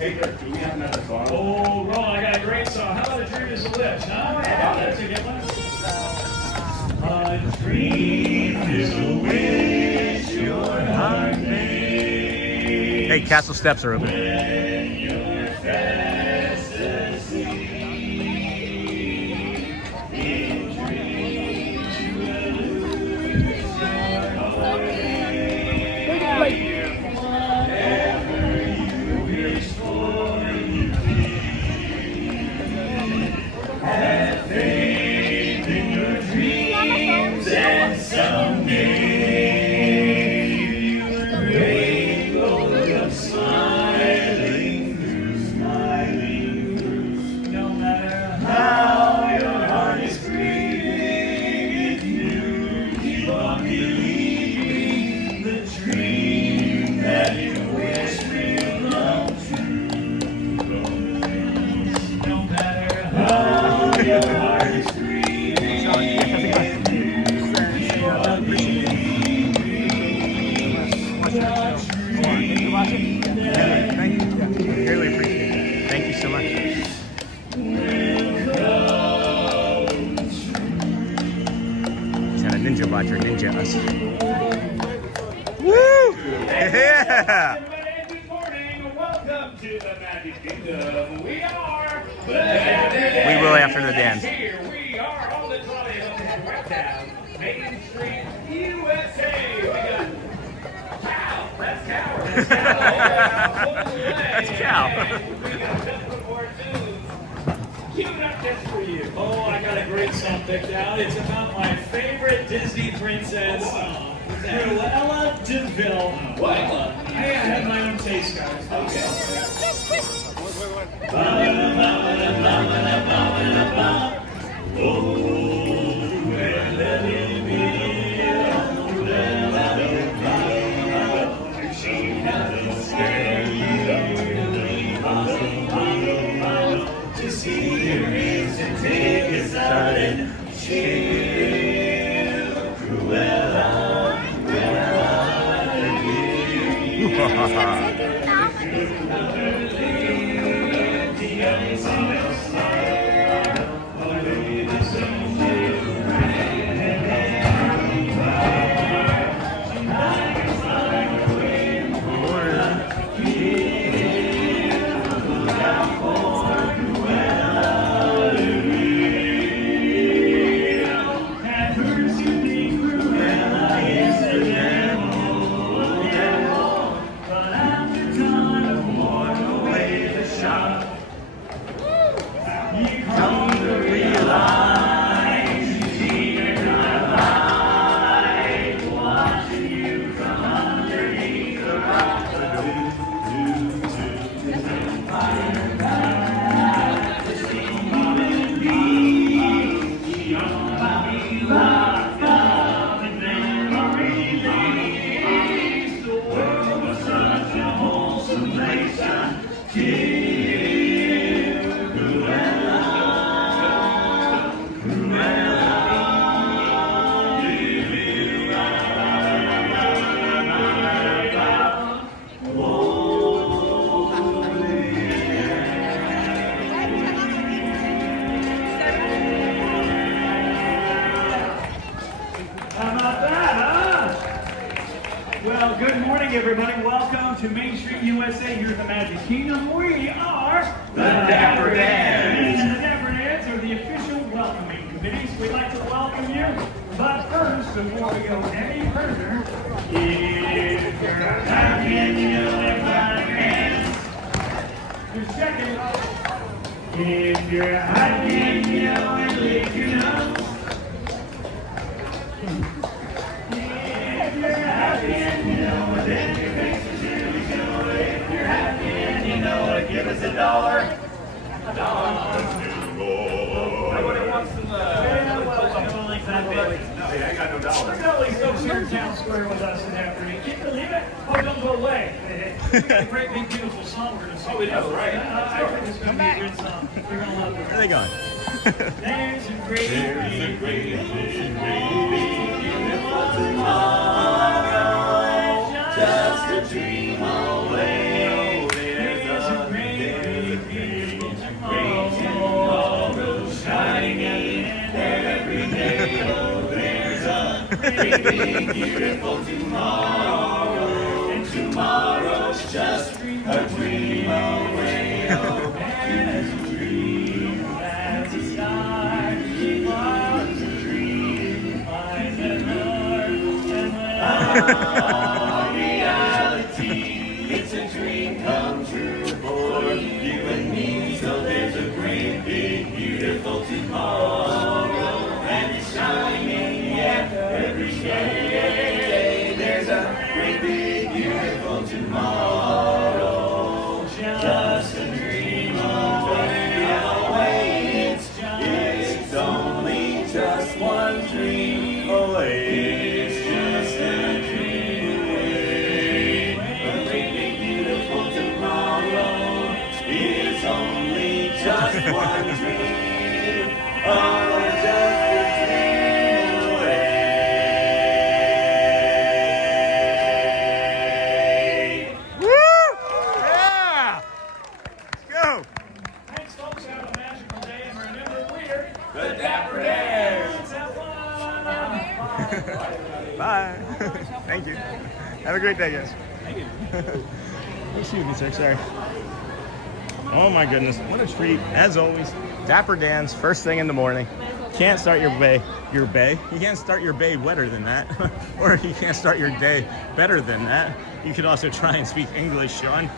Hey, Dirk, do we have another song? Oh, Ron, I got a great song. How about a dream is a wish? Huh? Yeah, that's a good one. A dream is a wish your heart made. Hey, castle steps are open. When you're fast asleep. In dreams you will lose your way. Whatever you wish for, you have faith in your dreams, and someday your rainbow will smiling through. No matter how your heart is grieving, if you keep on believing, the dream that you wish will come true. No matter how your heart is grieving, if you keep on believing, the dream Thank you. Really appreciate it. Thank you so much. He's had a ninja watcher, ninja us. Woo! Yeah! Good morning. Welcome to the Magic Kingdom. We are the We will after the dance. Here we are on the trolley right down Main Street, USA. We got cow. That's cow. That's cow. That's cow. We got just before tunes. Queued up just for you. Oh, I got a great song picked out. It's about my favorite Disney princess, Cruella de Vil. What? Hey, I had my own taste, guys. Okay. To see your ears and take a sudden chill, Cruella, Well, good morning, everybody. Welcome to Main Street, USA, here at the Magic Kingdom. We are the Dapper Dans. And the Dapper Dans are the official welcoming committees. We'd like to welcome you. But first, before we go any further, if you're happy and you know it, clap your hands. Just checking. If you're happy and you know it, lift your nose. If you're happy and you know it, then your face is really show it. If you're happy and you know it, give us $1. $1. Everybody wants some, I got no dollars. Look at all these folks here in Town Square with us in afternoon. Can you believe it? Oh, don't go away. We got a great, big, beautiful song we're going to sing. Oh, we do, right. I think it's going to be a good song. We're going to love it. Where are they going? There's a great, great, tomorrow, just a dream away. There's a great great big beautiful tomorrow, and tomorrow's just a dream away. Oh, as you dream, as the sky, while the dream finds an north, and when reality, it's a dream come true for you and me. So there's a great big beautiful tomorrow, and it's shining, yeah, every day. There's a great big beautiful tomorrow, just a dream away. It's only just one dream away. It's just a dream away. A great big beautiful tomorrow is only just one dream. Oh, just a dream away. Woo! Yeah! Let's go! Thanks, folks. Have a magical day, and remember, we're the Dapper Dans. Have fun. Bye. Thank you. Have a great day, guys. Thank you. Excuse me, sir. Sorry. Oh my goodness, what a treat! As always, Dapper Dans, first thing in the morning. Can't start your day. You can't start your day wetter than that, or you can't start your day better than that. You could also try and speak English, Sean.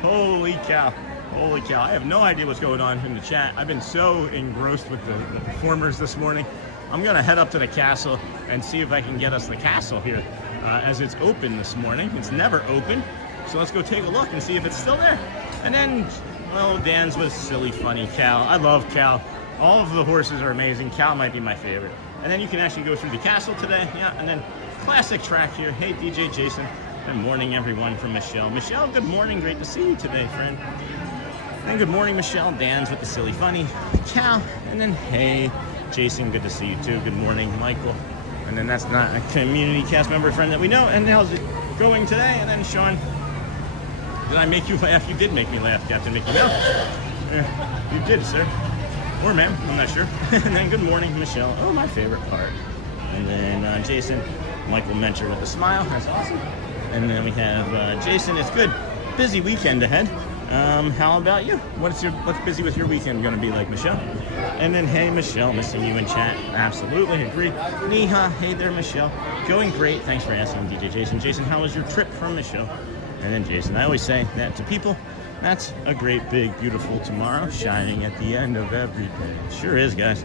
Holy cow! Holy cow! I have no idea what's going on in the chat. I've been so engrossed with the performers this morning. I'm gonna head up to the castle and see if I can get us the castle here, as it's open this morning. It's never open, so let's go take a look and see if it's still there. And then, well, Dan's was silly, funny. Cal, I love Cal. All of the horses are amazing. Cal might be my favorite. And then you can actually go through the castle today. Yeah, and then classic track here. Hey, DJ Jason. Good morning, everyone, from Michelle. Michelle, good morning. Great to see you today, friend. And good morning, Michelle. Dan's with the silly, funny. Cal, and then hey, Jason, good to see you too. Good morning, Michael. And then that's not a community cast member friend that we know. And how's it going today? And then Sean. Did I make you laugh? You did make me laugh, Captain Mickey Mouse. Yeah, you did, sir. Or ma'am, I'm not sure. And then good morning, Michelle. Oh, my favorite part. And then Jason, Michael Mencher with a smile. That's awesome. And then we have Jason. It's good. Busy weekend ahead. How about you? What's busy with your weekend going to be like, Michelle? And then hey, Michelle, missing you in chat. Absolutely agree. Neha, hey there, Michelle. Going great. Thanks for asking, DJ Jason. Jason, how was your trip from Michelle? And then Jason, I always say that to people, that's a great, big, beautiful tomorrow shining at the end of every day. It sure is, guys.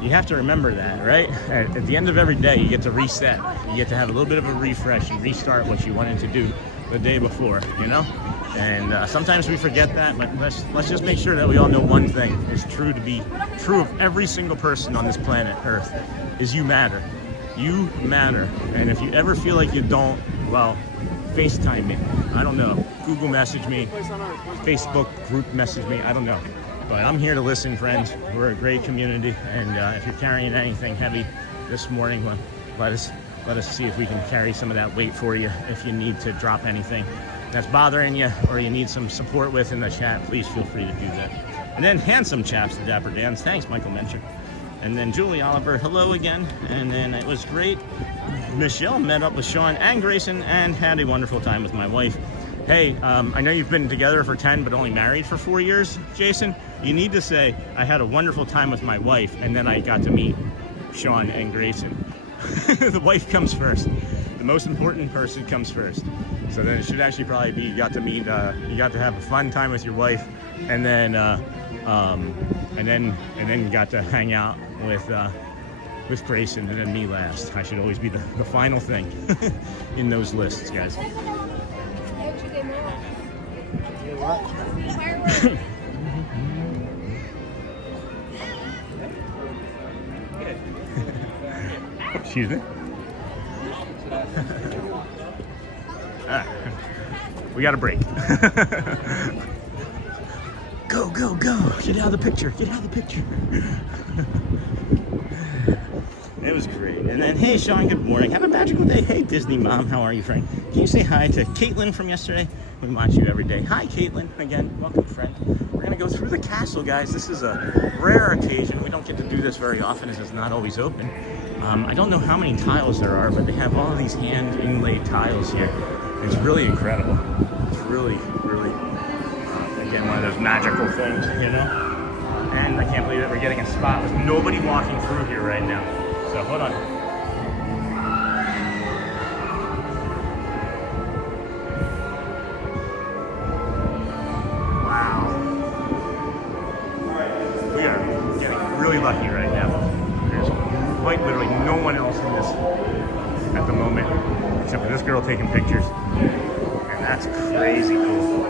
You have to remember that, right? At the end of every day, you get to reset. You get to have a little bit of a refresh and restart what you wanted to do the day before, you know? And sometimes we forget that, but let's just make sure that we all know one thing is true of every single person on this planet Earth, is you matter. You matter. And if you ever feel like you don't, well, FaceTime me. I don't know. Google message me. Facebook group message me. I don't know. But I'm here to listen, friends. We're a great community. And if you're carrying anything heavy this morning, well, let us see if we can carry some of that weight for you. If you need to drop anything that's bothering you or you need some support with in the chat, please feel free to do that. And then handsome chaps to Dapper Dans. Thanks, Michael Mencher. And then Julie Oliver, hello again. And then it was great. Michelle met up with Sean and Grayson and had a wonderful time with my wife. Hey, I know you've been together for 10 but only married for 4 years, Jason. You need to say, I had a wonderful time with my wife and then I got to meet Sean and Grayson. The wife comes first. The most important person comes first. So then it should actually probably be you got to meet, you got to have a fun time with your wife, and then you got to hang out with Grayson, and then me last. I should always be the final thing in those lists, guys. Excuse me. We got a break. Go, go, go. Get out of the picture. Get out of the picture. It was great. And then, hey, Sean, good morning. Have a magical day. Hey, Disney Mom, how are you, friend? Can you say hi to Caitlin from yesterday? We watch you every day. Hi, Caitlin. Again, welcome, friend. We're going to go through the castle, guys. This is a rare occasion. We don't get to do this very often as it's not always open. I don't know how many tiles there are, but they have all of these hand inlaid tiles here. It's really incredible. It's really, really, again, one of those magical things, you know? And I can't believe that we're getting a spot with nobody walking through here right now. So hold on. Wow. We are getting really lucky right now. There's quite literally no one else in this at the moment, except for this girl taking pictures. And that's crazy cool.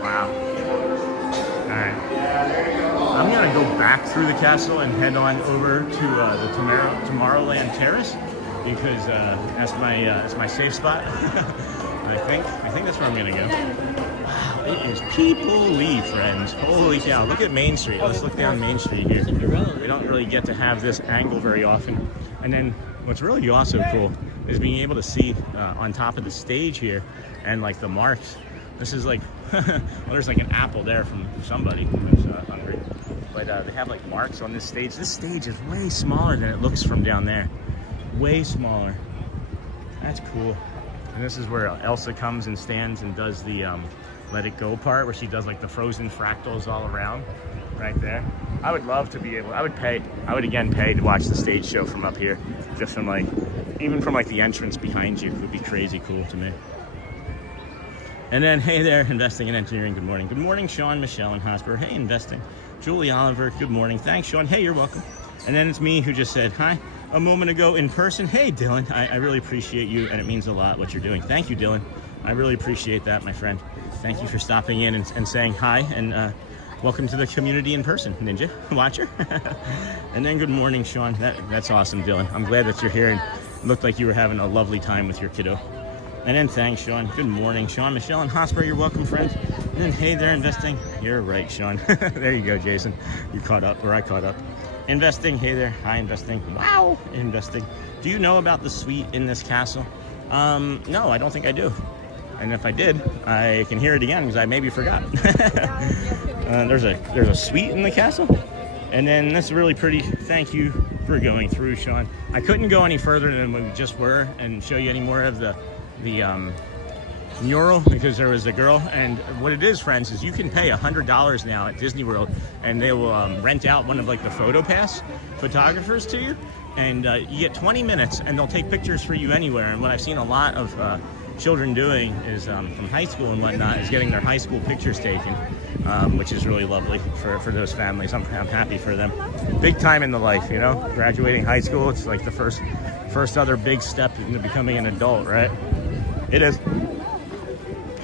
Wow. Alright. I'm gonna go back through the castle and head on over to the Tomorrowland Terrace, because that's my safe spot. I think that's where I'm gonna go. Wow, it is people-ly, friends. Holy cow! Look at Main Street. Let's look down Main Street here. We don't really get to have this angle very often. And then what's really also cool is being able to see on top of the stage here, and like the marks. This is like, well, there's like an apple there from somebody who's hungry. But they have like marks on this stage. This stage is way smaller than it looks from down there. Way smaller. That's cool. And this is where Elsa comes and stands and does the Let It Go part, where she does like the frozen fractals all around, right there. I would love to be able, I would again pay to watch the stage show from up here. Just from like, even from like the entrance behind you would be crazy cool to me. And then, hey there, Investing in Engineering, good morning. Good morning, Sean, Michelle, and Hosper. Hey, Investing. Julie Oliver, good morning. Thanks, Sean. Hey, you're welcome. And then it's me who just said hi a moment ago in person. Hey, Dylan, I really appreciate you, and it means a lot what you're doing. Thank you, Dylan. I really appreciate that, my friend. Thank you for stopping in and saying hi, and welcome to the community in person, Ninja Watcher. And then good morning, Sean. That's awesome, Dylan. I'm glad that you're here, and it looked like you were having a lovely time with your kiddo. And then thanks, Sean. Good morning, Sean, Michelle, and Hosper. You're welcome, friends. And then hey there, Investing. You're right, Sean. There you go, Jason. You caught up, or I caught up. Investing. Hey there. Hi, Investing. Wow. Investing. Do you know about the suite in this castle? No, I don't think I do. And if I did, I can hear it again because I maybe forgot. There's a suite in the castle. And then that's really pretty. Thank you for going through, Sean. I couldn't go any further than we just were and show you any more of the mural, because there was a girl. And what it is, friends, is you can pay $100 now at Disney World, and they will rent out one of like the PhotoPass photographers to you, and you get 20 minutes and they'll take pictures for you anywhere. And what I've seen a lot of children doing is from high school and whatnot is getting their high school pictures taken, which is really lovely for those families. I'm happy for them. Big time in the life, you know, graduating high school. It's like the first other big step into becoming an adult, right? It is.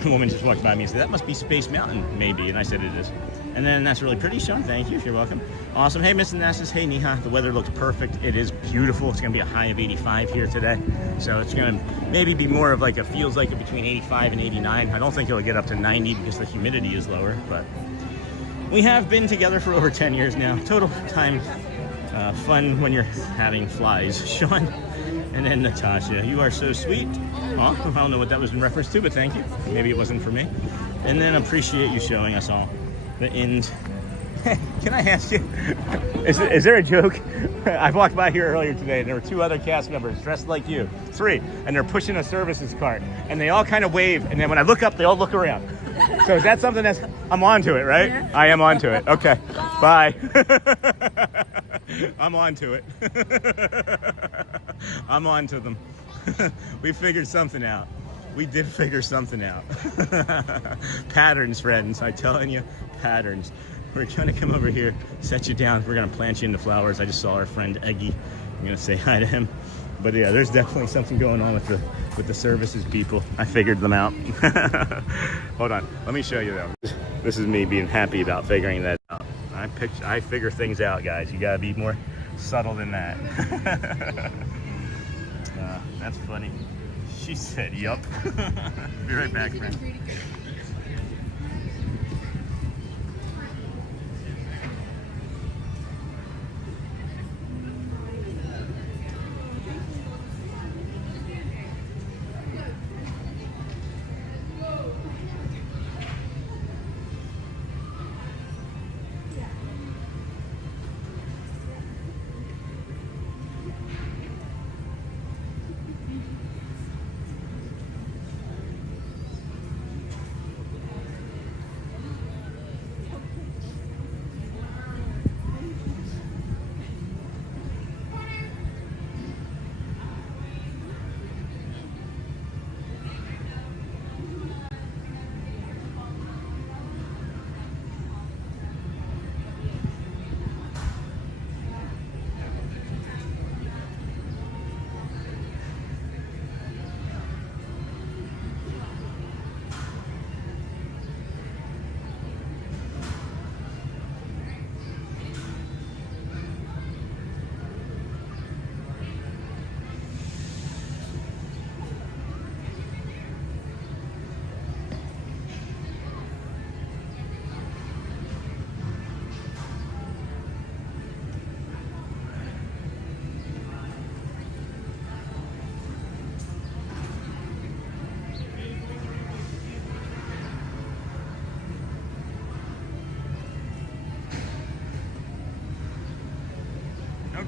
A woman just walked by me and said, that must be Space Mountain, maybe. And I said, it is. And then that's really pretty, Sean. Thank you. You're welcome. Awesome. Hey, Miss Nessus. Hey, Neha. The weather looks perfect. It is beautiful. It's going to be a high of 85 here today. So it's going to maybe be more of like a, feels like between 85 and 89. I don't think it'll get up to 90 because the humidity is lower. But we have been together for over 10 years now. Total time fun when you're having flies, Sean. And then Natasha, you are so sweet. Oh, I don't know what that was in reference to, but thank you. Maybe it wasn't for me. And then appreciate you showing us all the end. Can I ask you, is there a joke? I walked by here earlier today and there were 2 other cast members dressed like you, 3, and they're pushing a services cart and they all kind of wave, and then when I look up, they all look around. So is that something that's, I'm onto it, right? Yeah. I am onto it. Okay, bye. I'm onto it. I'm onto them. We figured something out. We did figure something out. Patterns, friends. I'm telling you, patterns. We're gonna come over here, set you down. We're gonna plant you into flowers. I just saw our friend Eggy. I'm gonna say hi to him. But yeah, there's definitely something going on with the services people. I figured them out. Hold on, let me show you though. This is me being happy about figuring that out. I figure things out, guys. You gotta be more subtle than that. That's funny. She said, yup. Be right back, friend.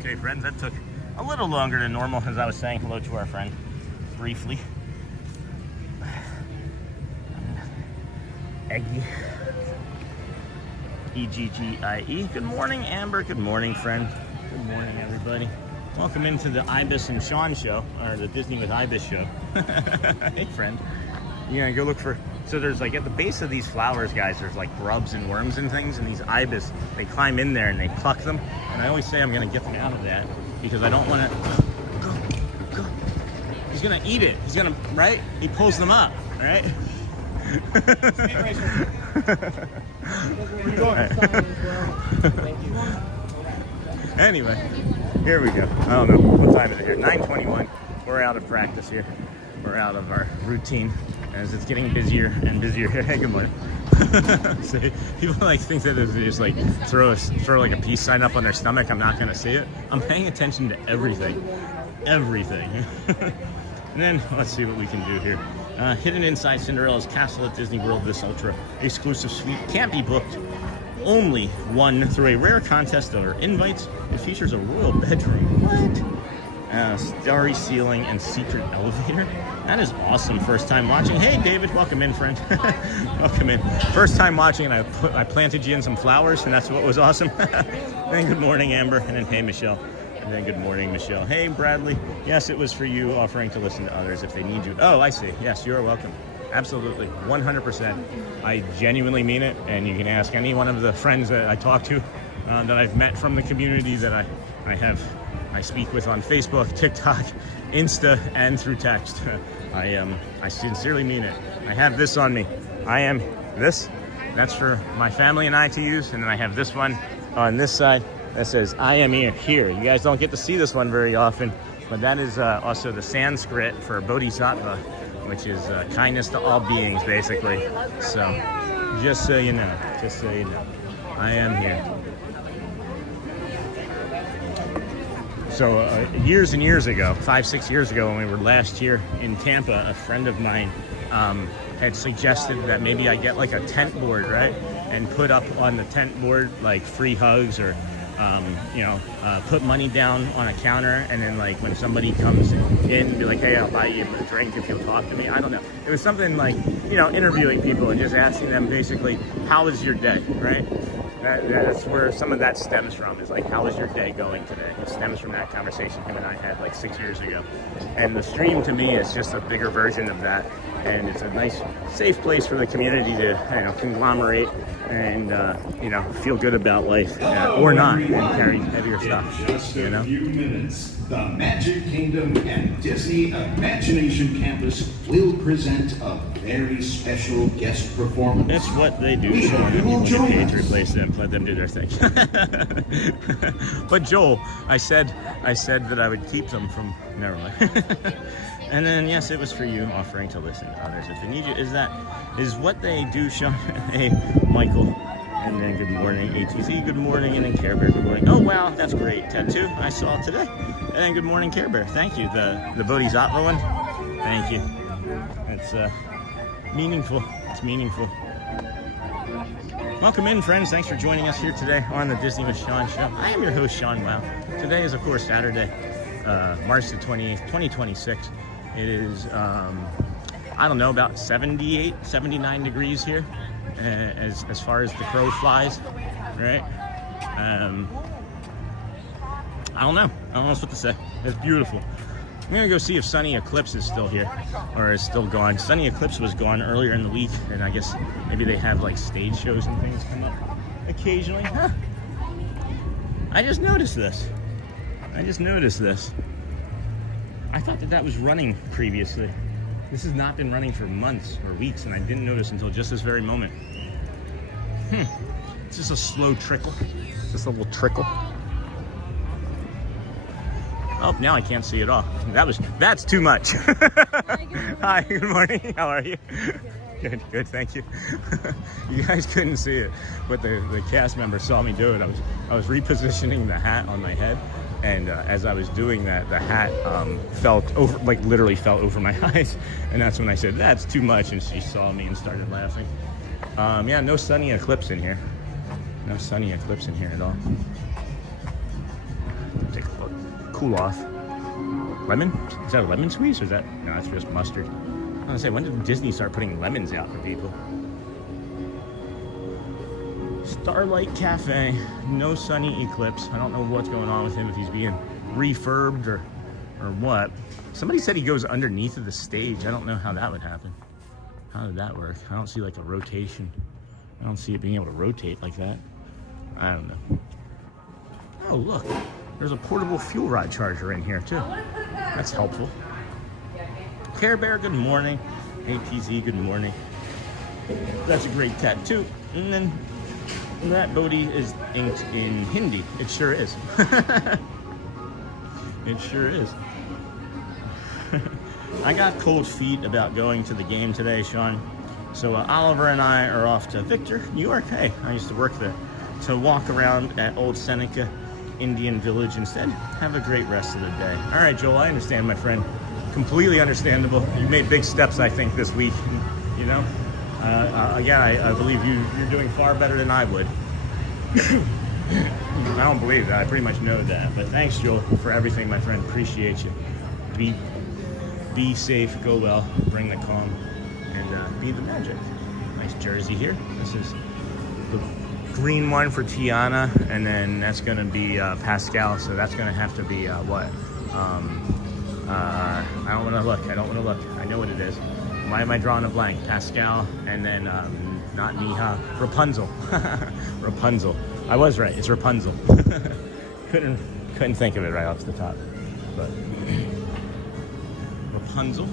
Okay, friends, that took a little longer than normal as I was saying hello to our friend briefly. Eggie. E-G-G-I-E. Good morning, Amber. Good morning, friend. Good morning, everybody. Welcome into the Ibis and Sean show, or the Disney with Ibis show. Hey, friend. You know, go look for... So there's like at the base of these flowers, guys, there's like grubs and worms and things, and these ibis, they climb in there and they pluck them. And I always say I'm going to get them out of that because I don't want to. Go. He's going to eat it. He's going to, right? He pulls them up, right? Anyway, here we go. I don't know what time is it here. 9:21. We're out of practice here. We're out of our routine as it's getting busier and busier. Hey, good morning. So people like think that if they just like throw like a peace sign up on their stomach, I'm not gonna see it. I'm paying attention to everything. And then let's see what we can do here. Hidden inside Cinderella's castle at Disney World, this ultra exclusive suite can't be booked. Only won through a rare contest or invites. It features a royal bedroom. What? Starry ceiling and secret elevator. That is awesome. First time watching. Hey, David, welcome in, friend. Welcome in. First time watching, and I planted you in some flowers, and that's what was awesome. Then good morning, Amber, and then hey, Michelle. And then good morning, Michelle. Hey, Bradley. Yes, it was for you, offering to listen to others if they need you. Oh, I see. Yes, you're welcome. Absolutely, 100%. I genuinely mean it, and you can ask any one of the friends that I talk to that I've met from the community that I speak with on Facebook, TikTok, Insta, and through text. I sincerely mean it. I have this on me. That's for my family and I to use, and then I have this one on this side that says, I am here. You guys don't get to see this one very often, but that is also the Sanskrit for Bodhisattva, which is kindness to all beings, basically. So, just so you know, I am here. So years and years ago, 5-6 years ago, when we were last year in Tampa, a friend of mine had suggested that maybe I get like a tent board, right? And put up on the tent board like free hugs or, put money down on a counter. And then like when somebody comes in, be like, hey, I'll buy you a drink if you'll talk to me. I don't know. It was something like, interviewing people and just asking them basically, how was your day, right? That's where some of that stems from, is like, how is your day going today? It stems from that conversation him and I had like 6 years ago. And the stream to me is just a bigger version of that. And it's a nice, safe place for the community to, conglomerate and, feel good about life, or not, and carry heavier stuff, Just a few minutes, the Magic Kingdom and Disney Imagination Campus will present a very special guest performance. That's what they do. When you pay to replace them, let them do their thing. But Joel, I said that I would keep them from. Never mind. And then yes, it was for you, offering to listen to others if they need you. Is what they do, Sean? Hey, Michael. And then good morning, ATZ. Good morning, and then Care Bear. Good morning. Oh wow, that's great. Tattoo I saw today. And then good morning, Care Bear. Thank you. The Bodhisattva one. Thank you. It's meaningful. It's meaningful. Welcome in, friends. Thanks for joining us here today on the Disney with Sean show. I am your host, Sean Wow. Today is, of course, Saturday, March the 28th, 2026. It is, about 78, 79 degrees here, as far as the crow flies, right? I don't know what to say. It's beautiful. I'm gonna go see if Sunny Eclipse is still here, or is still gone. Sunny Eclipse was gone earlier in the week, and I guess maybe they have like stage shows and things come up occasionally. Huh. I just noticed this. I thought that was running previously. This has not been running for months or weeks, and I didn't notice until just this very moment. It's just a slow trickle. Just a little trickle. Oh, now I can't see it all. That's too much. Hi, good morning. How are you? Good, thank you. You guys couldn't see it, but the cast member saw me do it. I was repositioning the hat on my head, and as I was doing that, the hat literally fell over my eyes, and that's when I said, that's too much, and she saw me and started laughing. No Sunny Eclipse in here. No Sunny Eclipse in here at all. Take a look. cool off. Lemon? Is that a lemon squeeze or is that? No, that's just mustard. I was gonna say, when did Disney start putting lemons out for people? Starlight Cafe, no sunny eclipse. I don't know what's going on with him, if he's being refurbed or what. Somebody said he goes underneath of the stage. I don't know how that would happen. How did that work? I don't see like a rotation. I don't see it being able to rotate like that. I don't know. Oh, look. There's a portable fuel rod charger in here, too. That's helpful. Care Bear, good morning. ATZ, good morning. That's a great tattoo. And then that Bodhi is inked in Hindi. It sure is. It sure is. I got cold feet about going to the game today, Sean. So Oliver and I are off to Victor, New York. Hey, I used to work there. To walk around at Old Seneca Indian Village instead. Have a great rest of the day. All right, Joel, I understand, my friend. Completely understandable. You made big steps, I think, this week. You know? Again, I believe you're doing far better than I would. I don't believe that. I pretty much know that. But thanks, Joel, for everything, my friend. Appreciate you. Be safe, go well, bring the calm, and be the magic. Nice jersey here. This is the green one for Tiana, and then that's going to be Pascal. So that's going to have to be what? I don't want to look. I don't want to look. I know what it is. Why am I drawing a blank? Pascal, and then not Niha. Rapunzel. Rapunzel. I was right. It's Rapunzel. couldn't think of it right off the top. But Rapunzel,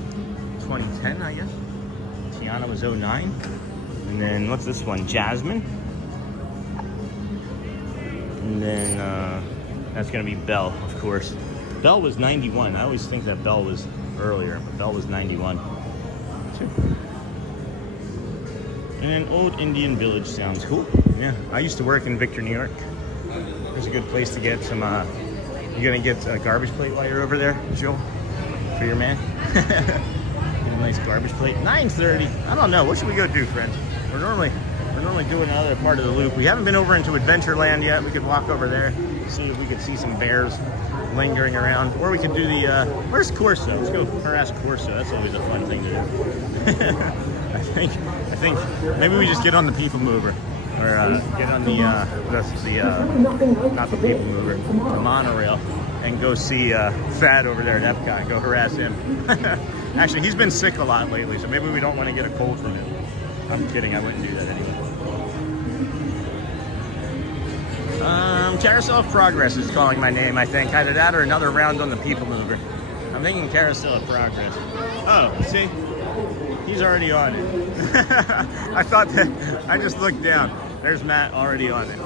2010, I guess. Tiana was 09. And then what's this one? Jasmine. And then that's gonna be Belle, of course. Belle was 91. I always think that Belle was earlier, but Belle was 91. And then Old Indian Village sounds cool. Yeah, I used to work in Victor, New York. There's a good place to get some, you gonna get a garbage plate while you're over there, Joe? For your man? Get a nice garbage plate. 9:30. I don't know. What should we go do, friends? We're normally doing another part of the loop. We haven't been over into Adventureland yet. We could walk over there, see if we could see some bears lingering around. Or we could do the, where's Corso? Let's go harass Corso. That's always a fun thing to do. I think maybe we just get on the PeopleMover. Or get on the not the PeopleMover, the monorail, and go see Fad over there at Epcot and go harass him. Actually, he's been sick a lot lately, so maybe we don't want to get a cold from him. I'm kidding, I wouldn't do that anyway. Carousel of Progress is calling my name, I think. Either that or another round on the PeopleMover. I'm thinking Carousel of Progress. Oh, see? He's already on it. I thought that, I just looked down. There's Matt already on it.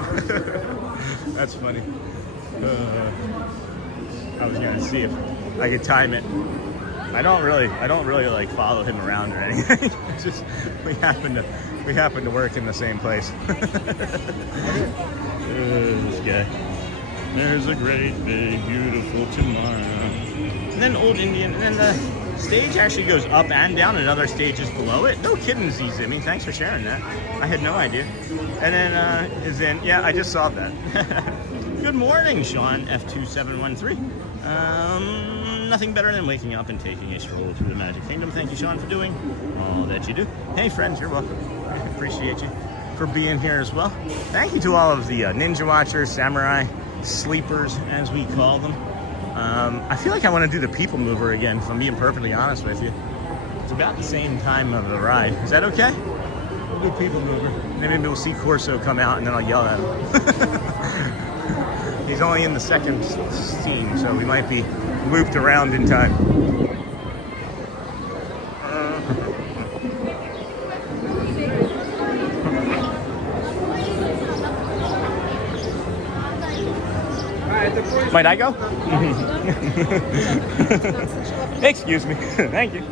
That's funny. I was gonna see if I could time it. I don't really like follow him around or anything. It's just we happen to work in the same place. This guy. There's a great big beautiful tomorrow. And then Old Indian, and then the stage actually goes up and down, and other stages below it. No kidding, Zimmy. Thanks for sharing that. I had no idea. And then is in, yeah, I just saw that. Good morning, Sean, F2713. Nothing better than waking up and taking a stroll through the Magic Kingdom. Thank you, Sean, for doing all that you do. Hey, friends, you're welcome. I appreciate you for being here as well. Thank you to all of the Ninja Watchers, Samurai, Sleepers, as we call them. I feel like I want to do the PeopleMover again, if I'm being perfectly honest with you. It's about the same time of the ride. Is that okay? We'll do PeopleMover. Maybe we'll see Corso come out and then I'll yell at him. He's only in the second scene, so we might be looped around in time. Might I go? Excuse me. Thank you.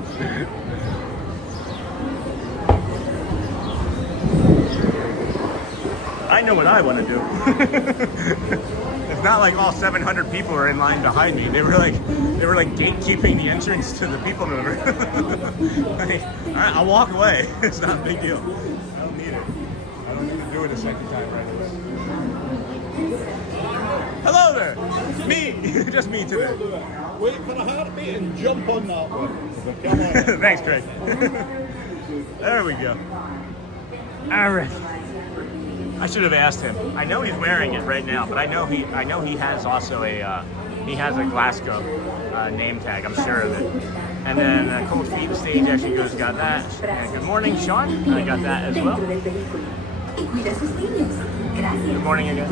I know what I want to do. It's not like all 700 people are in line behind me. They were like gatekeeping the entrance to the PeopleMover. Like, all right, I'll walk away. It's not a big deal. I don't need it. I don't need to do it a second time right now. Hello there. Me. Just me today. Wait for the heartbeat and jump on that one. Come on. Thanks, Craig. There we go. All right. I should have asked him. I know he's wearing it right now, but I know he has also a Glasgow name tag. I'm sure of it. And then Cold Feet Stage actually got that. And good morning, Sean. I got that as well. Good morning again.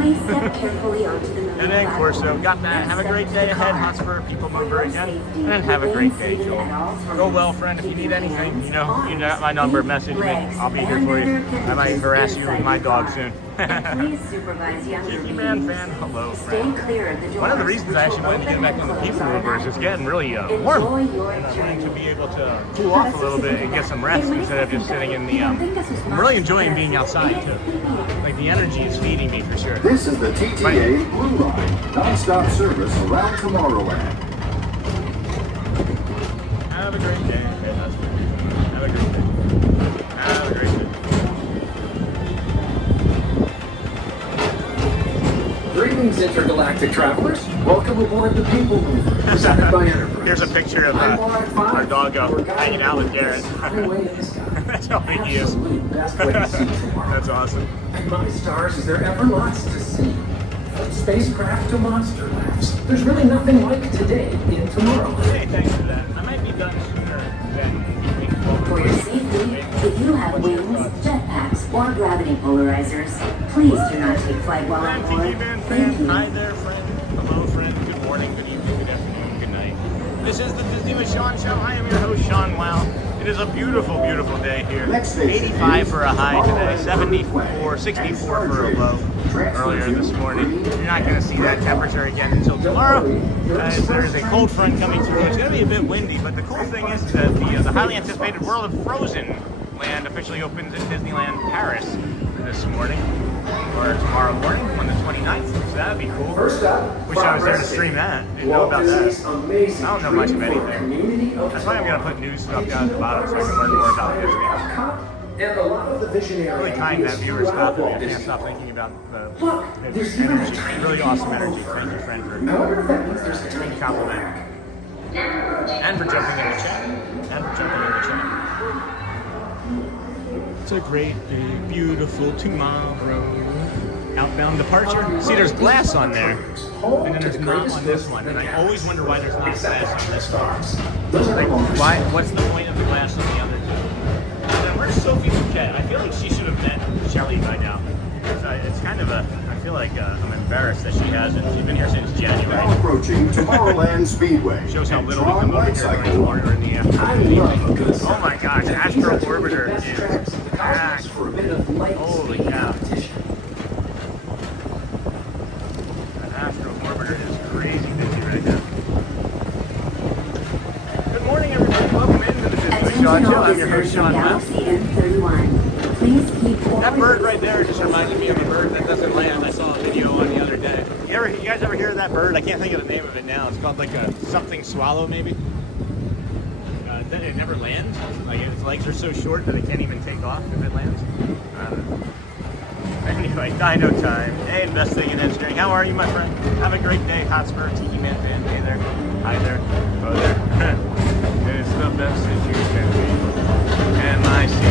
And then Corso got that. Have a great day ahead, Hotspur, PeopleMover again. And then have a great day, Joel. Go well, friend. If you need anything, you know my number. Message me. I'll be here for you. I might harass you with my dog soon. Tiki Man fan, hello, friend. One of the reasons I actually wanted to get back into PeopleMover is it's getting really warm. And I'm wanting to be able to cool off a little bit and get some rest instead of just sitting in the. I'm really enjoying being outside too. Like the energy is feeding me for sure. This is the TTA Blue Line, non-stop service around Tomorrowland. Have a great day. Okay, that's good. Have a great day. Have a great day. Greetings, intergalactic travelers. Welcome aboard the PeopleMover, presented by Enterprise. Here's a picture of our doggo hanging out with Garrett. That's how big he is. That's awesome. And my stars, is there ever lots to see? From spacecraft to monster labs. There's really nothing like today in tomorrow. Hey, thanks for that. I might be done sooner than you think. For your safety, if you have wings, jetpacks, or gravity polarizers, please do not take flight while on board. Thank you. Hi there, friend. Hello, friend. Good morning, good evening, good afternoon, good night. This is the Disney with Sean show. I am your host, Sean Wow. It is a beautiful, beautiful day here. 85 for a high today, 64 for a low earlier this morning. You're not going to see that temperature again until tomorrow, as there's a cold front coming through. It's going to be a bit windy, but the cool thing is that the highly anticipated World of Frozen Land officially opens in Disneyland Paris this morning, or tomorrow morning on the 29th, so that'd be cool. First up, wish I was there to stream that. Didn't know about that. I don't know much of anything. That's why I'm going to put news stuff down at the bottom so I can learn more about Disney. and a lot of the visionary Really kind that viewers stop it. I can't stop thinking about the energy. Really awesome energy. Thank you, friend, for a compliment. And for jumping in the chat. It's a great, big, beautiful tomorrow. Outbound departure. See, there's glass on there, and then there's not on this one. And I always wonder why there's not glass on this one. Like, why? What's the point of the glass on the other two? And then where's Sophie Bouquet? I feel like she should have met Shelly by now. It's kind of a. I feel like I'm embarrassed that she hasn't. She's been here since January. Now approaching Tomorrowland Speedway. Shows how little we come over here during order in the afternoon. Oh my gosh, Astro Orbiter is packed. Holy cow. Astro Orbiter is crazy busy right now. Good morning, everybody. Welcome into the Disney Sean Show. I'm your host, Sean West. That bird right there just reminded me of a bird that doesn't land. I saw a video on the other day. You guys ever hear of that bird? I can't think of the name of it now. It's called like a something swallow, maybe. It never lands. Like its legs are so short that it can't even take off if it lands. I don't know. Anyway, Dino time. Hey, investing in engineering. How are you, my friend? Have a great day, Hotspur, Tiki Man fan. Hey there. Hi there. Oh there. It's the best that you can be. MICKEYMOUNT.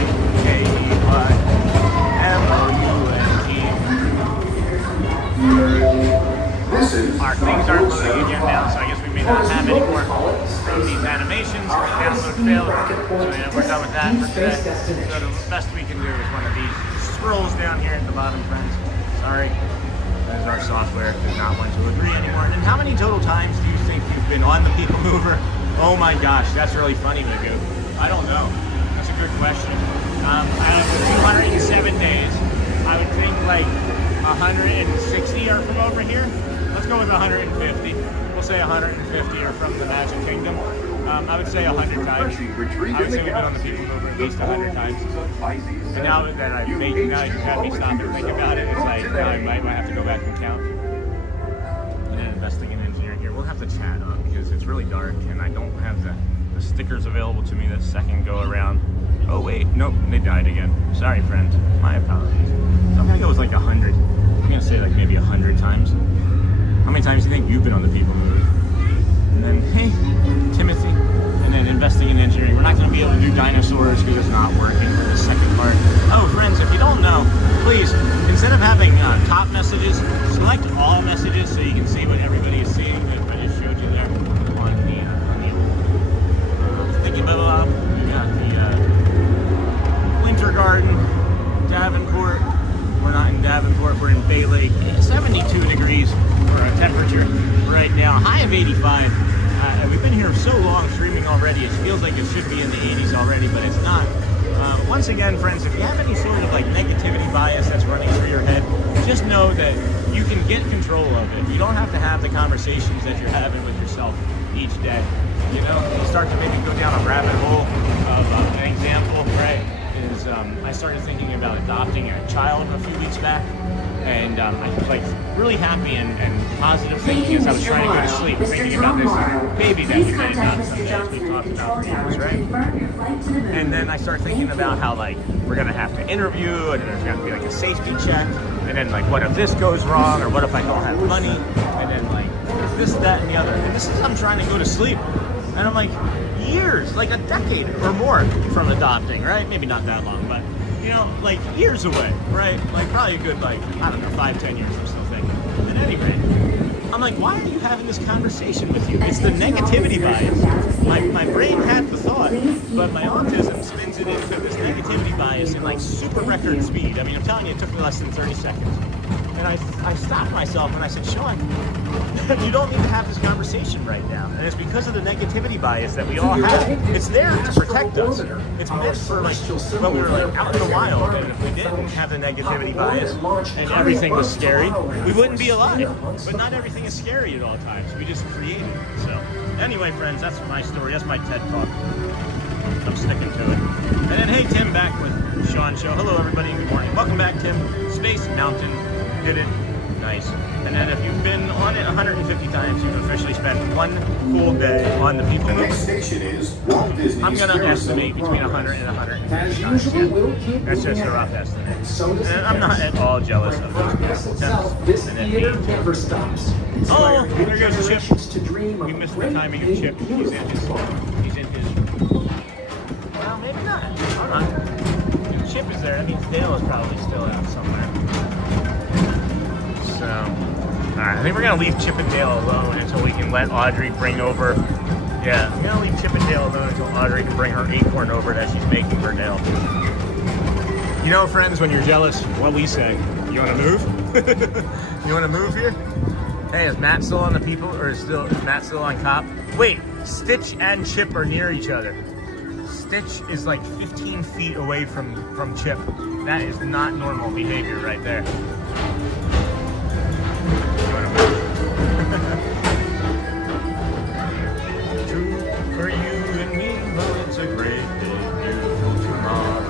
Our things aren't loading again now, so I guess we may not have any more from these animations. Download failed. So yeah, we're done with that for today. So the best we can do is one of these scrolls down here at the bottom, friends. Sorry. As our software does not want to agree anymore. And how many total times do you think you've been on the PeopleMover? Oh my gosh, that's really funny, Magoo. I don't know. That's a good question. Out of the 207 days, I would think like 160 are from over here. Let's go with 150. We'll say 150 are from the Magic Kingdom. I would say 100 times. I would say we've been on the PeopleMover at least 100 times. And now that you've had me stop and think about it, it's like now I might have to go back and count. And then investing in engineering here. We'll have the chat up because it's really dark and I don't have the stickers available to me this second go around. Oh wait, nope, they died again. Sorry, friends. My apologies. So I'm gonna go with like 100. I'm gonna say like maybe 100 times. How many times do you think you've been on the PeopleMover? And then, hey, Timothy, and then investing in engineering. We're not gonna be able to do dinosaurs because it's not working for the second part. Oh, friends, if you don't know, please, instead of having top messages, select all messages so you can see what everybody is seeing. I just showed you there on the thingy blah. We got the Winter Garden, Davenport. We're not in Davenport, we're in Bay Lake. 72 degrees for a temperature right now, high of 85. We've been here so long streaming already, it feels like it should be in the 80s already, but it's not. Once again, friends, if you have any sort of like negativity bias that's running through your head, just know that you can get control of it. You don't have to have the conversations that you're having with yourself each day. You know, you start to maybe go down a rabbit hole of an example, right? I started thinking about adopting a child a few weeks back, and I was like really happy and positive thinking as I was trying to go to sleep, thinking about this baby that we might adopt someday, as we've talked about for years, right? And then I started thinking about how like we're gonna have to interview, and there's gonna be like a safety check, and then like what if this goes wrong, or what if I don't have money, and then like this, that, and the other. And this is I'm trying to go to sleep, and I'm like, years, like a decade or more from adopting, right? Maybe not that long, but you know, like years away, right? Like probably a good, like, I don't know, 5-10 years I'm still thinking. At any rate, I'm like, why are you having this conversation with you? It's the negativity bias. My brain had the thought, but my autism spins it into this negativity bias in like super record speed. I mean, I'm telling you, it took me less than 30 seconds. And I stopped myself and I said, Sean, you don't need to have this conversation right now. And it's because of the negativity bias that we all have. It's there to protect us. It's meant for like when we were like out in the wild, and if we didn't have the negativity bias and everything was scary, we wouldn't be alive. But not everything is scary at all times. We just create it. So anyway, friends, that's my story. That's my TED Talk. I'm sticking to it. And then, hey, Tim, back with Sean Show. Hello, everybody. Good morning. Welcome back, Tim. Space Mountain. Did it. Nice. And then if you've been on it 150 times, you've officially spent one full day on the PeopleMover. The next station is Walt Disney I'm going to estimate between 100 and 150 times. Yeah. That's just a rough estimate. And I'm not at all jealous of those beautiful temps. And then never stops. oh, there goes Chip. We missed the timing of Chip. He's in his. Well, maybe not. Hold on. If Chip is there, that means Dale is probably still out somewhere. So, alright, I think we're going to leave Chip and Dale alone until we can let Audrey bring over. Yeah, I'm going to leave Chip and Dale alone until Audrey can bring her acorn over that she's making for Dale. You know, friends, when you're jealous, what we say, you want to move? You want to move here? Hey, is Matt still on the people, or is Matt still on cop? Wait, Stitch and Chip are near each other. Stitch is like 15 feet away from Chip. That is not normal behavior right there. True for you and me, well, it's a great day, beautiful tomorrow.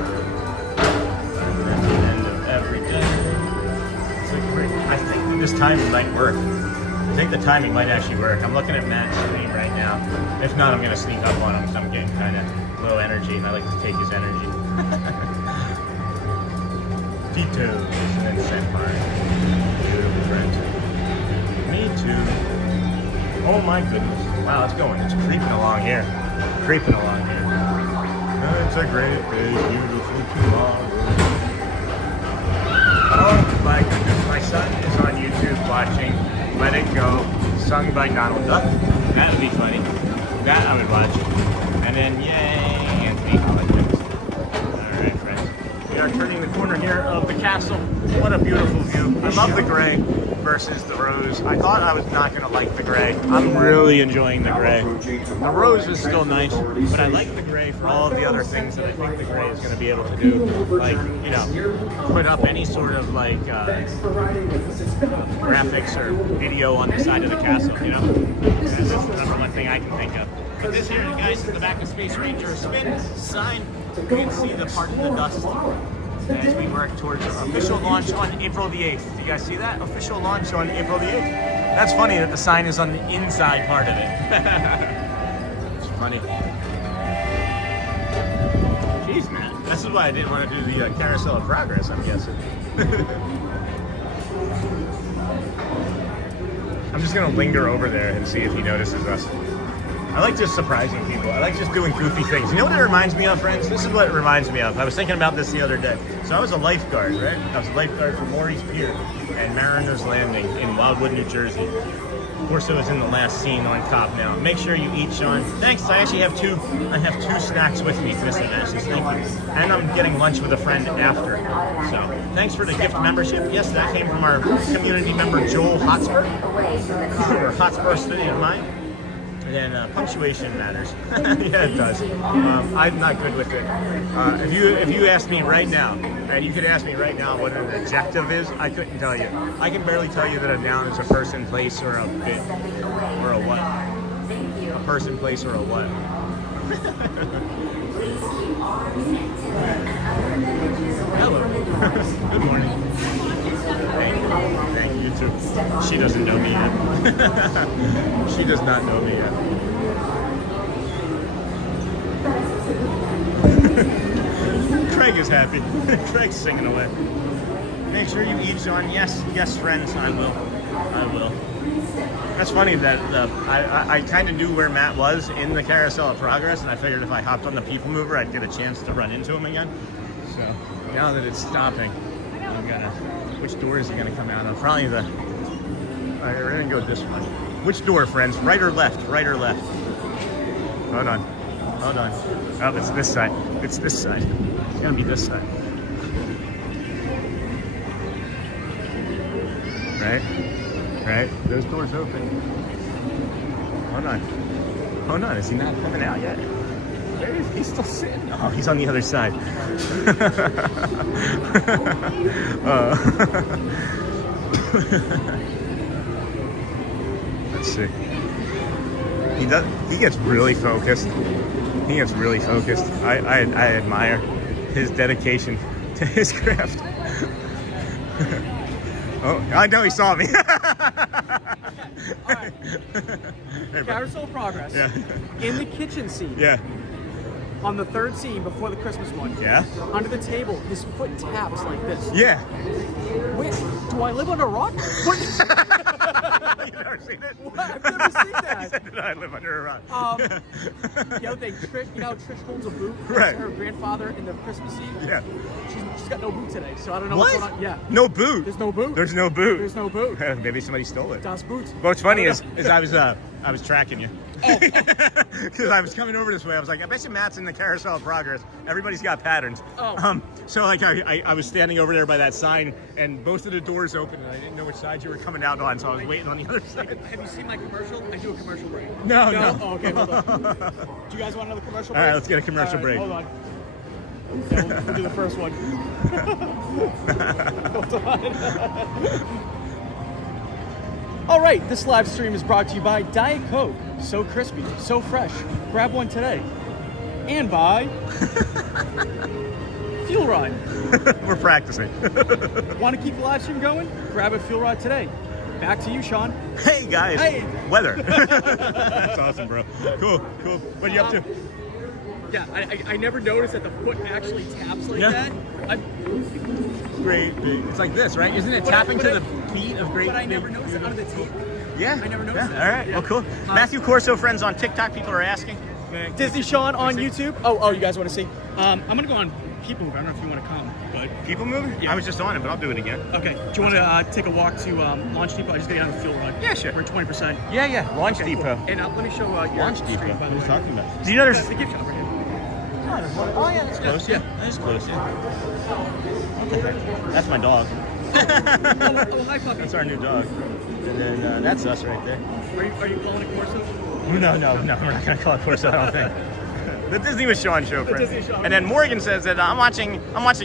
And then the end of every day. It's a great. I think this timing might work. I think the timing might actually work. I'm looking at Matt's stream right now. If not, I'm gonna sneak up on him because I'm getting kind of low energy, and I like to take his energy. Detours and then Senpai. Beautiful friends. Me too. Oh my goodness. Wow, it's going. It's creeping along here. Creeping along here. It's a great day, beautiful tomorrow. Oh my goodness. My son is on YouTube watching Let It Go, sung by Donald Duck. That would be funny. That I would watch. And then, yay, Anthony Hopkins. Alright, friends. We are turning the corner here of the castle. What a beautiful view. I love the gray versus the rose. I thought I was not going to like the gray. I'm really enjoying the gray. The rose is still nice, but I like the gray for all of the other things that I think the gray is going to be able to do. Like, you know, put up any sort of like graphics or video on the side of the castle, you know? That's the number one thing I can think of. But this here, guys, is the back of Space Ranger spin sign. You can see the part of the dust as we work towards official launch on April the 8th. Do you guys see that? Official launch on April the 8th. That's funny that the sign is on the inside part of it. It's funny. Jeez, man. This is why I didn't want to do the Carousel of Progress, I'm guessing. I'm just gonna linger over there and see if he notices us. I like just surprising people. I like just doing goofy things. You know what it reminds me of, friends? This is what it reminds me of. I was thinking about this the other day. So I was a lifeguard, right? I was a lifeguard for Maury's Pier and Mariner's Landing in Wildwood, New Jersey. Of course, it was in the last scene on top now. Make sure you eat, Sean. Thanks. I actually have two snacks with me for this event. So thank you. And I'm getting lunch with a friend after. So thanks for the gift membership. Yes, that came from our community member Joel Hotspur, or Hotspur City of Mine. And then punctuation matters. Yeah, it does. I'm not good with it. If you ask me right now, and you could ask me right now what an adjective is, I couldn't tell you. I can barely tell you that a noun is a person, place, or a bit, or a what. A person, place, or a what. Hello. Good morning. Thank you too. She doesn't know me yet. She does not know me yet. Craig is happy. Craig's singing away. Make sure you eat, Sean. Yes, yes, friends, I will. I will. That's funny that I kind of knew where Matt was in the Carousel of Progress, and I figured if I hopped on the PeopleMover, I'd get a chance to run into him again. So now that it's stopping, I'm gonna. Which door is he gonna come out of? Probably the. Alright, we're gonna go this one. Which door, friends? Right or left? Right or left? Hold on. Hold on. Oh, it's this side. It's this side. It's gonna be this side. Right? Right? Those doors open. Hold on. Hold on. Is he not coming out yet? Where is he? He's still sitting. Oh, he's on the other side. Let's see. He gets really focused. He gets really focused. I admire his dedication to his craft. Oh, I know he saw me. All right. Carousel of Progress. Yeah. In the kitchen scene. Yeah. On the third scene before the Christmas one. Yeah. Under the table, his foot taps like this. Yeah. Wait, do I live under a rock? You've never seen it? What? I've never seen that. He said, did I live under a rock? The other thing, Trish, you know how Trish holds a boot next Right. to her grandfather in the Christmas scene? Yeah. She's got no boot today, so I don't know What? what's going on. Yeah. No boot. There's no boot. There's no boot. There's no boot. Maybe somebody stole it. Das Boot. What's funny I is don't know. I was tracking you. Because I was coming over this way. I was like, I bet you Matt's in the Carousel of Progress. Everybody's got patterns. Oh. So like I was standing over there by that sign, and both of the doors open, and I didn't know which side you were coming out on, so I was waiting on the other side. Have you seen my commercial? I do a commercial break. No. Oh, okay, hold on. Do you guys want another commercial break? All right, let's get a commercial All right, break. Hold on. Yeah, we'll do the first one. Hold on. All right, this live stream is brought to you by Diet Coke. So crispy, so fresh. Grab one today. And by Fuel Rod. We're practicing. Want to keep the live stream going? Grab a Fuel Rod today. Back to you, Sean. Hey guys. Hey. Weather. That's awesome, bro. Cool. What are you up to? Yeah, I never noticed that the foot actually taps like that. Great. It's like this, right? Isn't it tapping to the beat of Great? But I never noticed it under the tape. Yeah. I never noticed that. All right. Yeah. Well, cool. Matthew Corso friends on TikTok. People are asking. Disney Sean on YouTube. Oh, you guys want to see? I'm gonna go on PeopleMover. I don't know if you want to come, but PeopleMover? Yeah. I was just on it, but I'll do it again. okay. Do you want to take a walk to Launch Depot? I just got you on the Fuel Rod. Yeah, sure. We're 20%. Yeah. Launch Okay, Depot. cool. And let me show your Launch stream, Depot. by What the are you way. talking about? Do you know there's? The gift shop right here. Oh yeah, that's close. Yeah. That is close. Yeah. What the heck? That's my dog. Oh, hi, puppy. That's our new dog. And then that's us right there. Are you calling it Corso? No, we're not gonna call it Corso. I don't think. The Disney with Sean show, The friends. Disney Show. And then Morgan says that I'm watching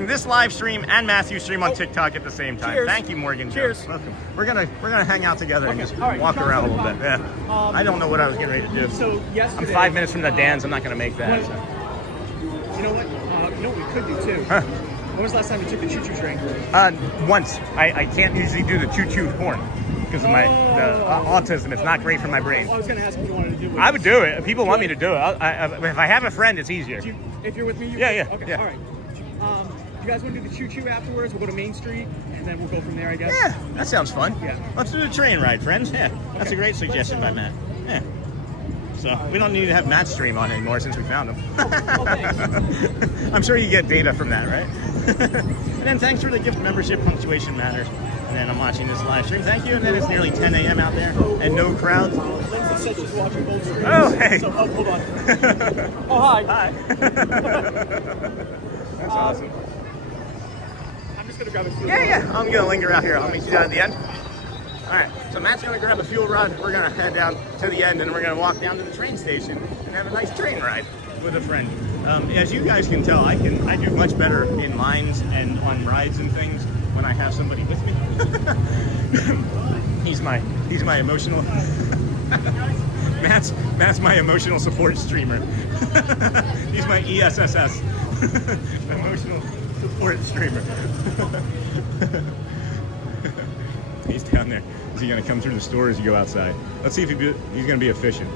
this live stream and Matthew's stream on TikTok at the same time. Cheers. Thank you, Morgan. Cheers. Welcome. We're gonna hang out together and Okay, just all right, walk Sean's around a on the little bit. phone. Yeah. I don't know what I was getting ready to do. So I'm yesterday. 5 minutes from the Dans. I'm not gonna make that. So. You know what? You know what we could do too. Huh. When was the last time you took the choo-choo train? Once. I can't usually do the choo-choo horn because of my autism. It's not great for my brain. I was going to ask what you wanted to do. With I would do it. People want me to do it. If I have a friend, it's easier. If you're with me, you Yeah. Okay, Yeah. all right. you guys want to do the choo-choo afterwards? We'll go to Main Street, and then we'll go from there, I guess. Yeah, that sounds fun. Yeah. Let's do the train ride, friends. Yeah, that's a great suggestion by Matt. Yeah. So we don't need to have Matt stream on anymore since we found him. I'm sure you get data from that, right? And then thanks for the gift membership. Punctuation matters. And then I'm watching this live stream. Thank you. And then it's nearly 10 a.m. out there and no crowds. Lindsay said she's watching both streams. Oh, hey. So, hold on. Oh, hi. Hi. That's awesome. I'm just going to grab a few. Yeah. I'm going to linger out here. I'll meet you down at the end. All right, so Matt's gonna grab a fuel rod. We're gonna head down to the end, and we're gonna walk down to the train station and have a nice train ride with a friend. As you guys can tell, I do much better in lines and on rides and things when I have somebody with me. he's my emotional. Matt's my emotional support streamer. He's my ESSS, emotional support streamer. He's down there. Is he going to come through the store or does he go outside? Let's see if he's going to be efficient.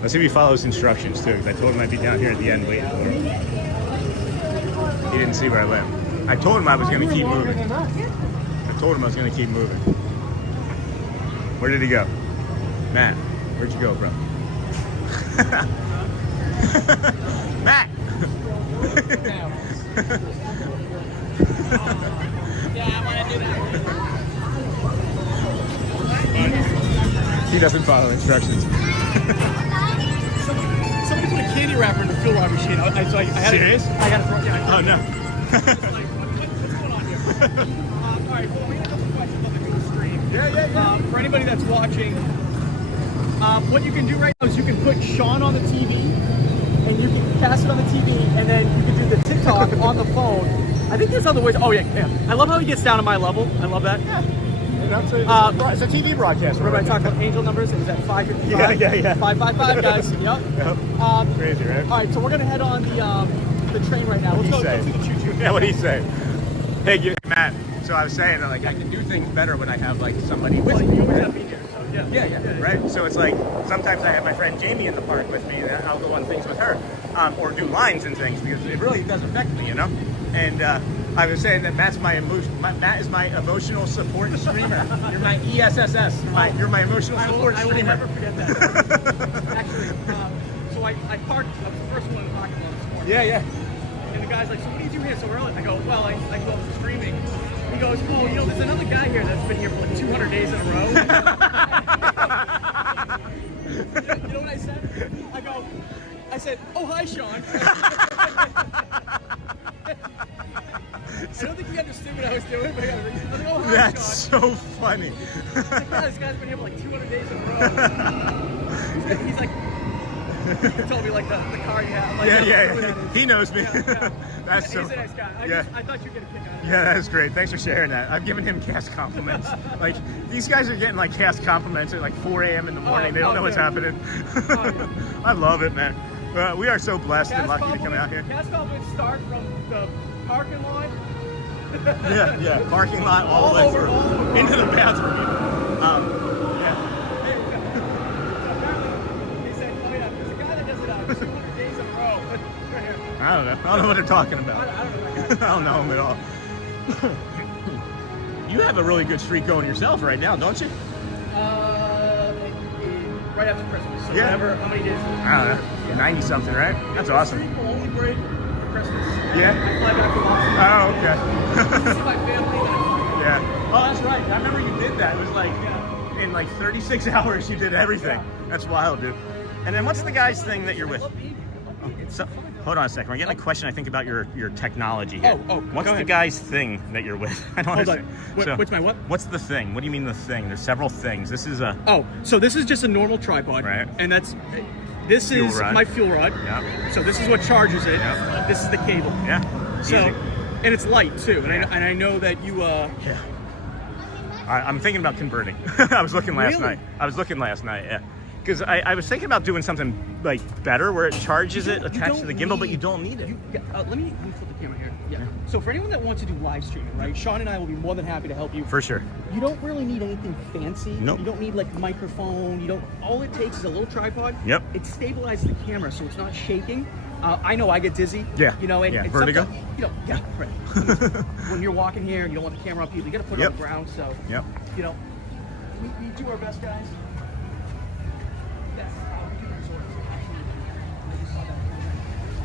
Let's see if he follows instructions too, because I told him I'd be down here at the end waiting for him. He didn't see where I went. I told him I was going to keep moving. Where did he go? Matt, where'd you go, bro? Matt! Yeah, I want to do that. He doesn't follow instructions. Somebody put a candy wrapper in the fill rod machine. So I had Serious? I got to throw it. Yeah, Oh, no. what's going on here? All right, well, we have a couple questions on the Google stream. Yeah. For anybody that's watching, what you can do right now is you can put Sean on the TV, and you can cast it on the TV, and then you can do the TikTok on the phone. I think there's other ways. Oh, yeah. I love how he gets down to my level. I love that. Yeah. It's a TV broadcast. Remember I talked about angel numbers? It was at 555? Yeah. 555, guys. Yep. Crazy, right? All right, so we're going to head on the train right now. Let's go to the choo-choo. Yeah, what'd he say? Hey, Matt. So I was saying that, like, I can do things better when I have, like, somebody with me. You always have me here, so yeah. Yeah, right? So it's like, sometimes I have my friend Jamie in the park with me, and I'll go on things with her, or do lines and things, because it really does affect me, you know? And I was saying that Matt is my emotional support streamer. You're my ESSS. You're my emotional support streamer. I will never forget that. Actually, so I parked, I was the first one in the parking lot this morning. Yeah. And the guy's like, so what do you do here so early? I go, well, I go up streaming. He goes, oh, you know, there's another guy here that's been here for like 200 days in a row. You know what I said? I said, oh, hi, Sean. I don't think he understood what I was doing, but I was like, oh, hi, That's Sean. so funny. He's like, yeah, this guy's been here for like 200 days in a row. He's like, he told me like the car you have. Like, Yeah. He knows me. Yeah. That's so. He's a nice guy. I thought you'd get a kick out of it. Yeah, that's great. Thanks for sharing that. I've given him cast compliments. Like, these guys are getting like cast compliments at like 4 a.m. in the morning. They don't know what's happening. I love it, man. We are so blessed and lucky to come out here. Cast compliments start from the parking lot. Yeah. Parking lot all the way through. Into the bathroom. Yeah. He said, oh yeah, there's a guy that does it 200 days in a row. Right here. I don't know what they're talking about. I don't know. I don't know him at all. You have a really good streak going yourself right now, don't you? Right after Christmas. So Yeah. whatever, how many days? I don't know. 90 something, right? That's awesome. The streak will only break for Christmas. Yeah? I fly back to Boston. Oh, okay. See my family. Yeah. Oh, that's right. I remember you did that. It was like in like 36 hours you did everything. That's wild, dude. And then what's the guy's thing that you're with? So, hold on a second. We're getting a question, I think, about your technology here. What's the guy's thing that you're with? I don't understand. What's my what? What's the thing? What do you mean the thing? There's several things. This is a... Oh, so this is just a normal tripod. Right. And this Fuel is rod. my fuel rod. Yeah. So this is what charges it. Yeah. This is the cable. Yeah. So, Easy. and it's light too. And, Yeah. I know that you. Yeah. I'm thinking about converting. I was looking last night. Yeah. Because I was thinking about doing something like better where it charges it attached to the gimbal, but you don't need it. Let me flip the camera here. Yeah. So for anyone that wants to do live streaming, right? Sean and I will be more than happy to help you. For sure. You don't really need anything fancy. Nope. You don't need like a microphone. All it takes is a little tripod. Yep. It stabilizes the camera so it's not shaking. I know I get dizzy. Yeah. You know, and Yeah. Vertigo? sometimes, you know, yeah, right. When you're walking here, you don't want the camera on people. You got to put it on the ground. So, Yep. you know, we do our best, guys. Yes. We do the resorts.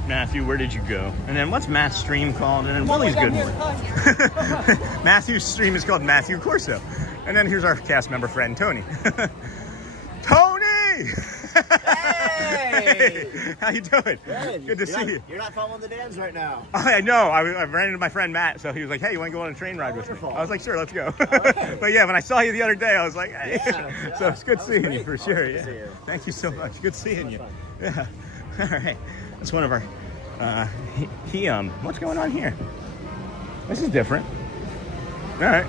Matthew, where did you go? And then what's Matt's stream called? And then Willie's good morning. Matthew's stream is called Matthew Corso. And then here's our cast member friend, Tony. Tony! Hey! How you doing? Good to see you. You're not following the Dans right now. I know. I ran into my friend Matt, so he was like, hey, you want to go on a train ride with me? I was like, sure, let's go. But yeah, when I saw you the other day, I was like, hey. Yeah, So it's good seeing you for sure. Good Yeah. to see you. Thank you so much. Good seeing you. Yeah. All right. That's one of our, what's going on here? This is different. All right.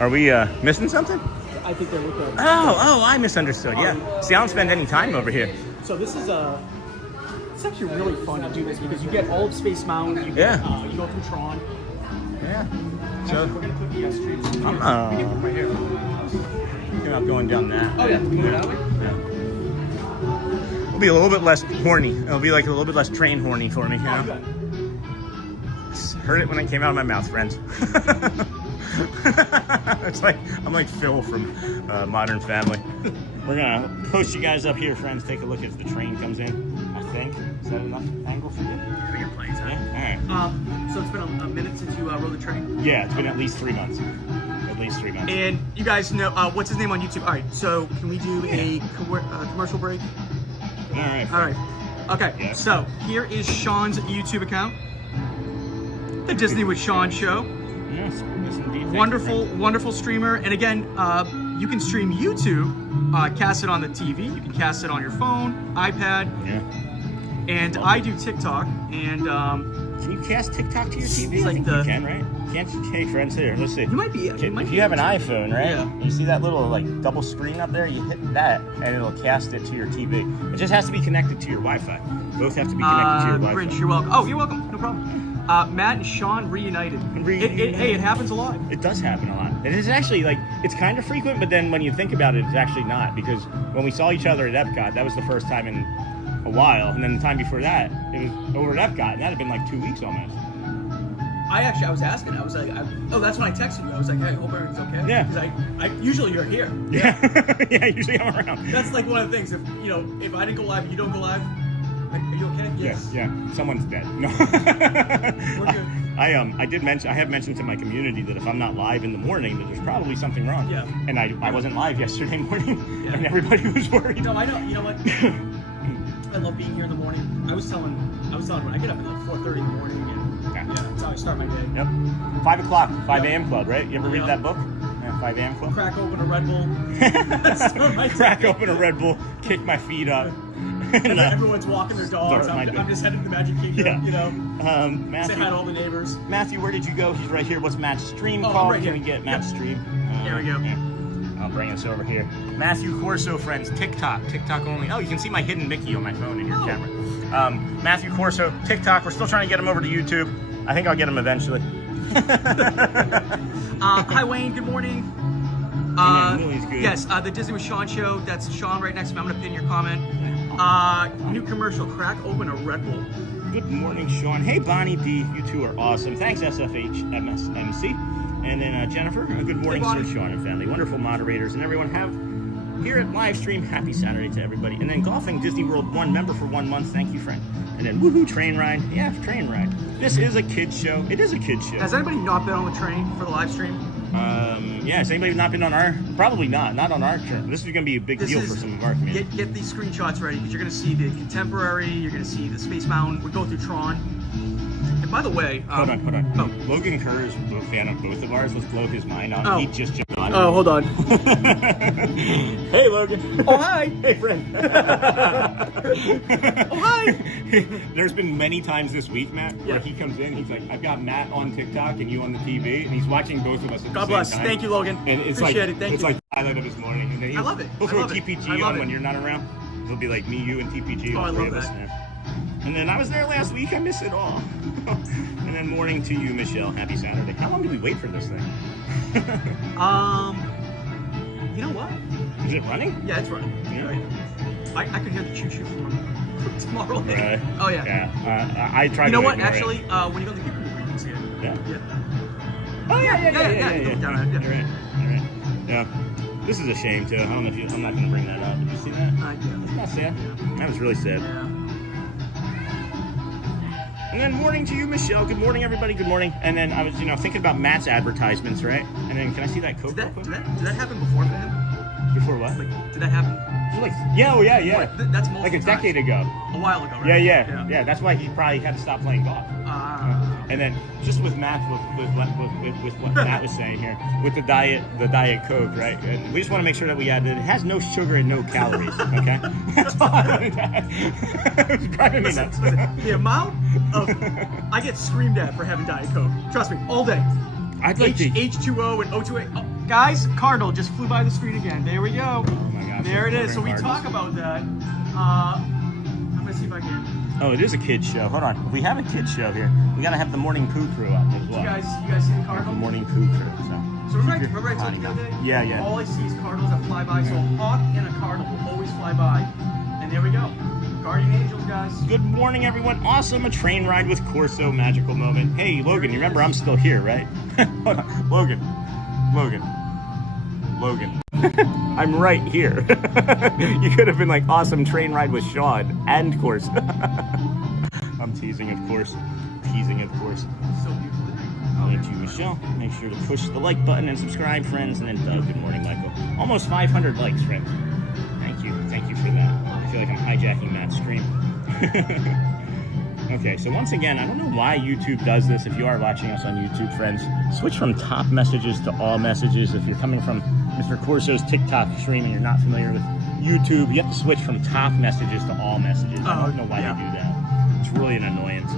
Are we missing something? I think they're with us. Oh, I misunderstood. Yeah. See, I don't spend any time over here. So this is it's actually really fun to do this because you get all of Space Mountain. You get, you go through Tron. Yeah. So we're gonna put the streets. I'm right here. You're not going down that. Oh yeah, we go that way. Yeah. It'll be a little bit less horny. It'll be like a little bit less train horny for me, you know? Heard it when it came out of my mouth, friends. It's like I'm like Phil from Modern Family. We're gonna post you guys up here, friends. Take a look as the train comes in. I think is that enough angle for you? I think it plays. Yeah. All right. So it's been a minute since you rode the train. Yeah, it's been at least 3 months. At least 3 months. And you guys know what's his name on YouTube? All right. So can we do a commercial break? All right. All right. Okay. Yeah. So here is Sean's YouTube account, the Disney with Sean Show. Yes, indeed. Wonderful streamer. And again, you can stream YouTube, cast it on the TV. You can cast it on your phone, iPad. Yeah. And I do TikTok. And can you cast TikTok to your TV? Like you can, right? Can't you? Hey, friends, here. Let's see. You might be. If you have an iPhone, right? Yeah. You see that little like double screen up there? You hit that, and it'll cast it to your TV. It just has to be connected to your Wi-Fi. Both have to be connected to your Wi-Fi. Grinch, you're welcome. Oh, you're welcome. No problem. Matt and Sean reunited. Hey, it happens a lot. It does happen a lot. It is actually like, it's kind of frequent, but then when you think about it, it's actually not. Because when we saw each other at Epcot, that was the first time in a while. And then the time before that, it was over at Epcot, and that had been like 2 weeks almost. I was asking. I was like, that's when I texted you. I was like, hey, hope everything's okay. Yeah. Because I usually you're here. Yeah. Yeah, usually I'm around. That's like one of the things. If I didn't go live, you don't go live. Are you okay? Yes. Yeah. Someone's dead. No. We're good. I have mentioned to my community that if I'm not live in the morning, that there's probably something wrong. Yeah. And I wasn't live yesterday morning, and everybody was worried. No, I know. You know what? I love being here in the morning. I was telling when I get up at like 4:30 in the morning, and yeah, that's how I start my day. Yep. 5 o'clock, 5 a.m. Club, right? You ever read that book? Yeah, 5 a.m. Club. Crack open a Red Bull. Crack open a Red Bull, kick my feet up. And everyone's walking their dogs. I'm just heading to the Magic Kingdom, Matthew, say hi to all the neighbors. Matthew, where did you go? He's right here. What's Matt's stream called? Right Can we get Matt's stream? Here we go. Yeah. I'll bring us over here. Matthew Corso, friends. TikTok only. Oh, you can see my hidden Mickey on my phone in your camera. Matthew Corso, TikTok. We're still trying to get him over to YouTube. I think I'll get him eventually. Hi, Wayne. Good morning. Willie's good. Yes, the Disney with Sean Show. That's Sean right next to me. I'm going to pin your comment. New commercial, crack open a Red Bull. Good morning, Sean. Hey, Bonnie D, you two are awesome. Thanks, SFHMSMC. And then Jennifer, good morning, Sir Sean and family. Wonderful moderators and everyone have here at live stream. Happy Saturday to everybody. And then Golfing Disney World 1 member for 1 month. Thank you, friend. And then woohoo, train ride. Yeah, train ride. This is a kid's show. It is a kid's show. Has anybody not been on the train for the live stream? Yeah, has anybody not been on our? Probably not on our turn. This is going to be a big deal for some of our community. Get these screenshots ready because you're going to see the Contemporary, you're going to see the Space Mountain. We go through Tron. And by by the way, hold on. Oh. Logan Kerr is a fan of both of ours. Let's blow his mind out. Oh. He just jumped on. Oh, hold on. Hey, Logan. Oh, hi. Hey, friend. Oh, hi. There's been many times this week, Matt, where he comes in. He's like, "I've got Matt on TikTok and you on the TV," and he's watching both of us at the God same bless. time. Thank you, Logan. And it's Appreciate it. Thank it's you. like the highlight of his morning. And then I love it. He'll throw I love it. TPG I love on it. when you're not around. It'll be like me, you, and TPG. Oh, all I three love of us, that. man. And then I was there last week. I miss it all. And then morning to you, Michelle. Happy Saturday. How long do we wait for this thing? You know what? Is it running? Yeah, it's running. Yeah. Right. I could hear the choo-choo from Tomorrowland. Right. Oh yeah. Yeah. I tried. You know to what? ignore it. Actually, when you go to the PeopleMover, you can see it. Yeah. Yeah. Oh yeah. Down there, yeah. You're right. You're right. Yeah. This is a shame too. I don't know if you. I'm not gonna bring that up. Did you see that? Yeah. Isn't that sad? That was really sad. Yeah. And then morning to you, Michelle. Good morning, everybody. Good morning. And then I was, thinking about Matt's advertisements, right? And then can I see that Coke? Did that happen before for him? Before what? Like, did that happen? Yeah, Like, that's multiple like a decade ago. A while ago, right? Yeah. That's why he probably had to stop playing golf. And then just with Matt, with what Matt was saying here, with the diet Coke, right? And we just want to make sure that we add that it has no sugar and no calories. Okay, that's all I wanted to add. It was driving me nuts. Listen, the amount of I get screamed at for having Diet Coke. Trust me, all day. I'd like to. H2O and O2A. Oh, guys, Cardinal just flew by the screen again. There we go. Oh my gosh. There it is. So we Cardinals. talk about that. I'm gonna see if I can. Oh, it is a kids show. Hold on. If we have a kids show here, we gotta have the morning poo crew up as well. You guys see the The Cardinal? morning poo crew. So remember I told you the other day? Yeah. All I see is Cardinals that fly by. So a hawk and a Cardinal will always fly by. And there we go. Guardian Angels, guys. Good morning, everyone. Awesome. A train ride with Corso. Magical moment. Hey, Logan, you remember I'm still here, right? Hold on. Logan. I'm right here. You could have been like, awesome train ride with Sean and Corso. I'm teasing, of course. So beautiful. Thank you, Michelle. Make sure to push the like button and subscribe, friends. And then Doug, good morning, Michael. Almost 500 likes, friends. Thank you for that. I feel like I'm hijacking Matt's stream. Okay, so once again, I don't know why YouTube does this. If you are watching us on YouTube, friends, switch from top messages to all messages. If you're coming from Mr. Corso's TikTok stream and you're not familiar with YouTube, you have to switch from top messages to all messages. I don't know why they do that. It's really an annoyance.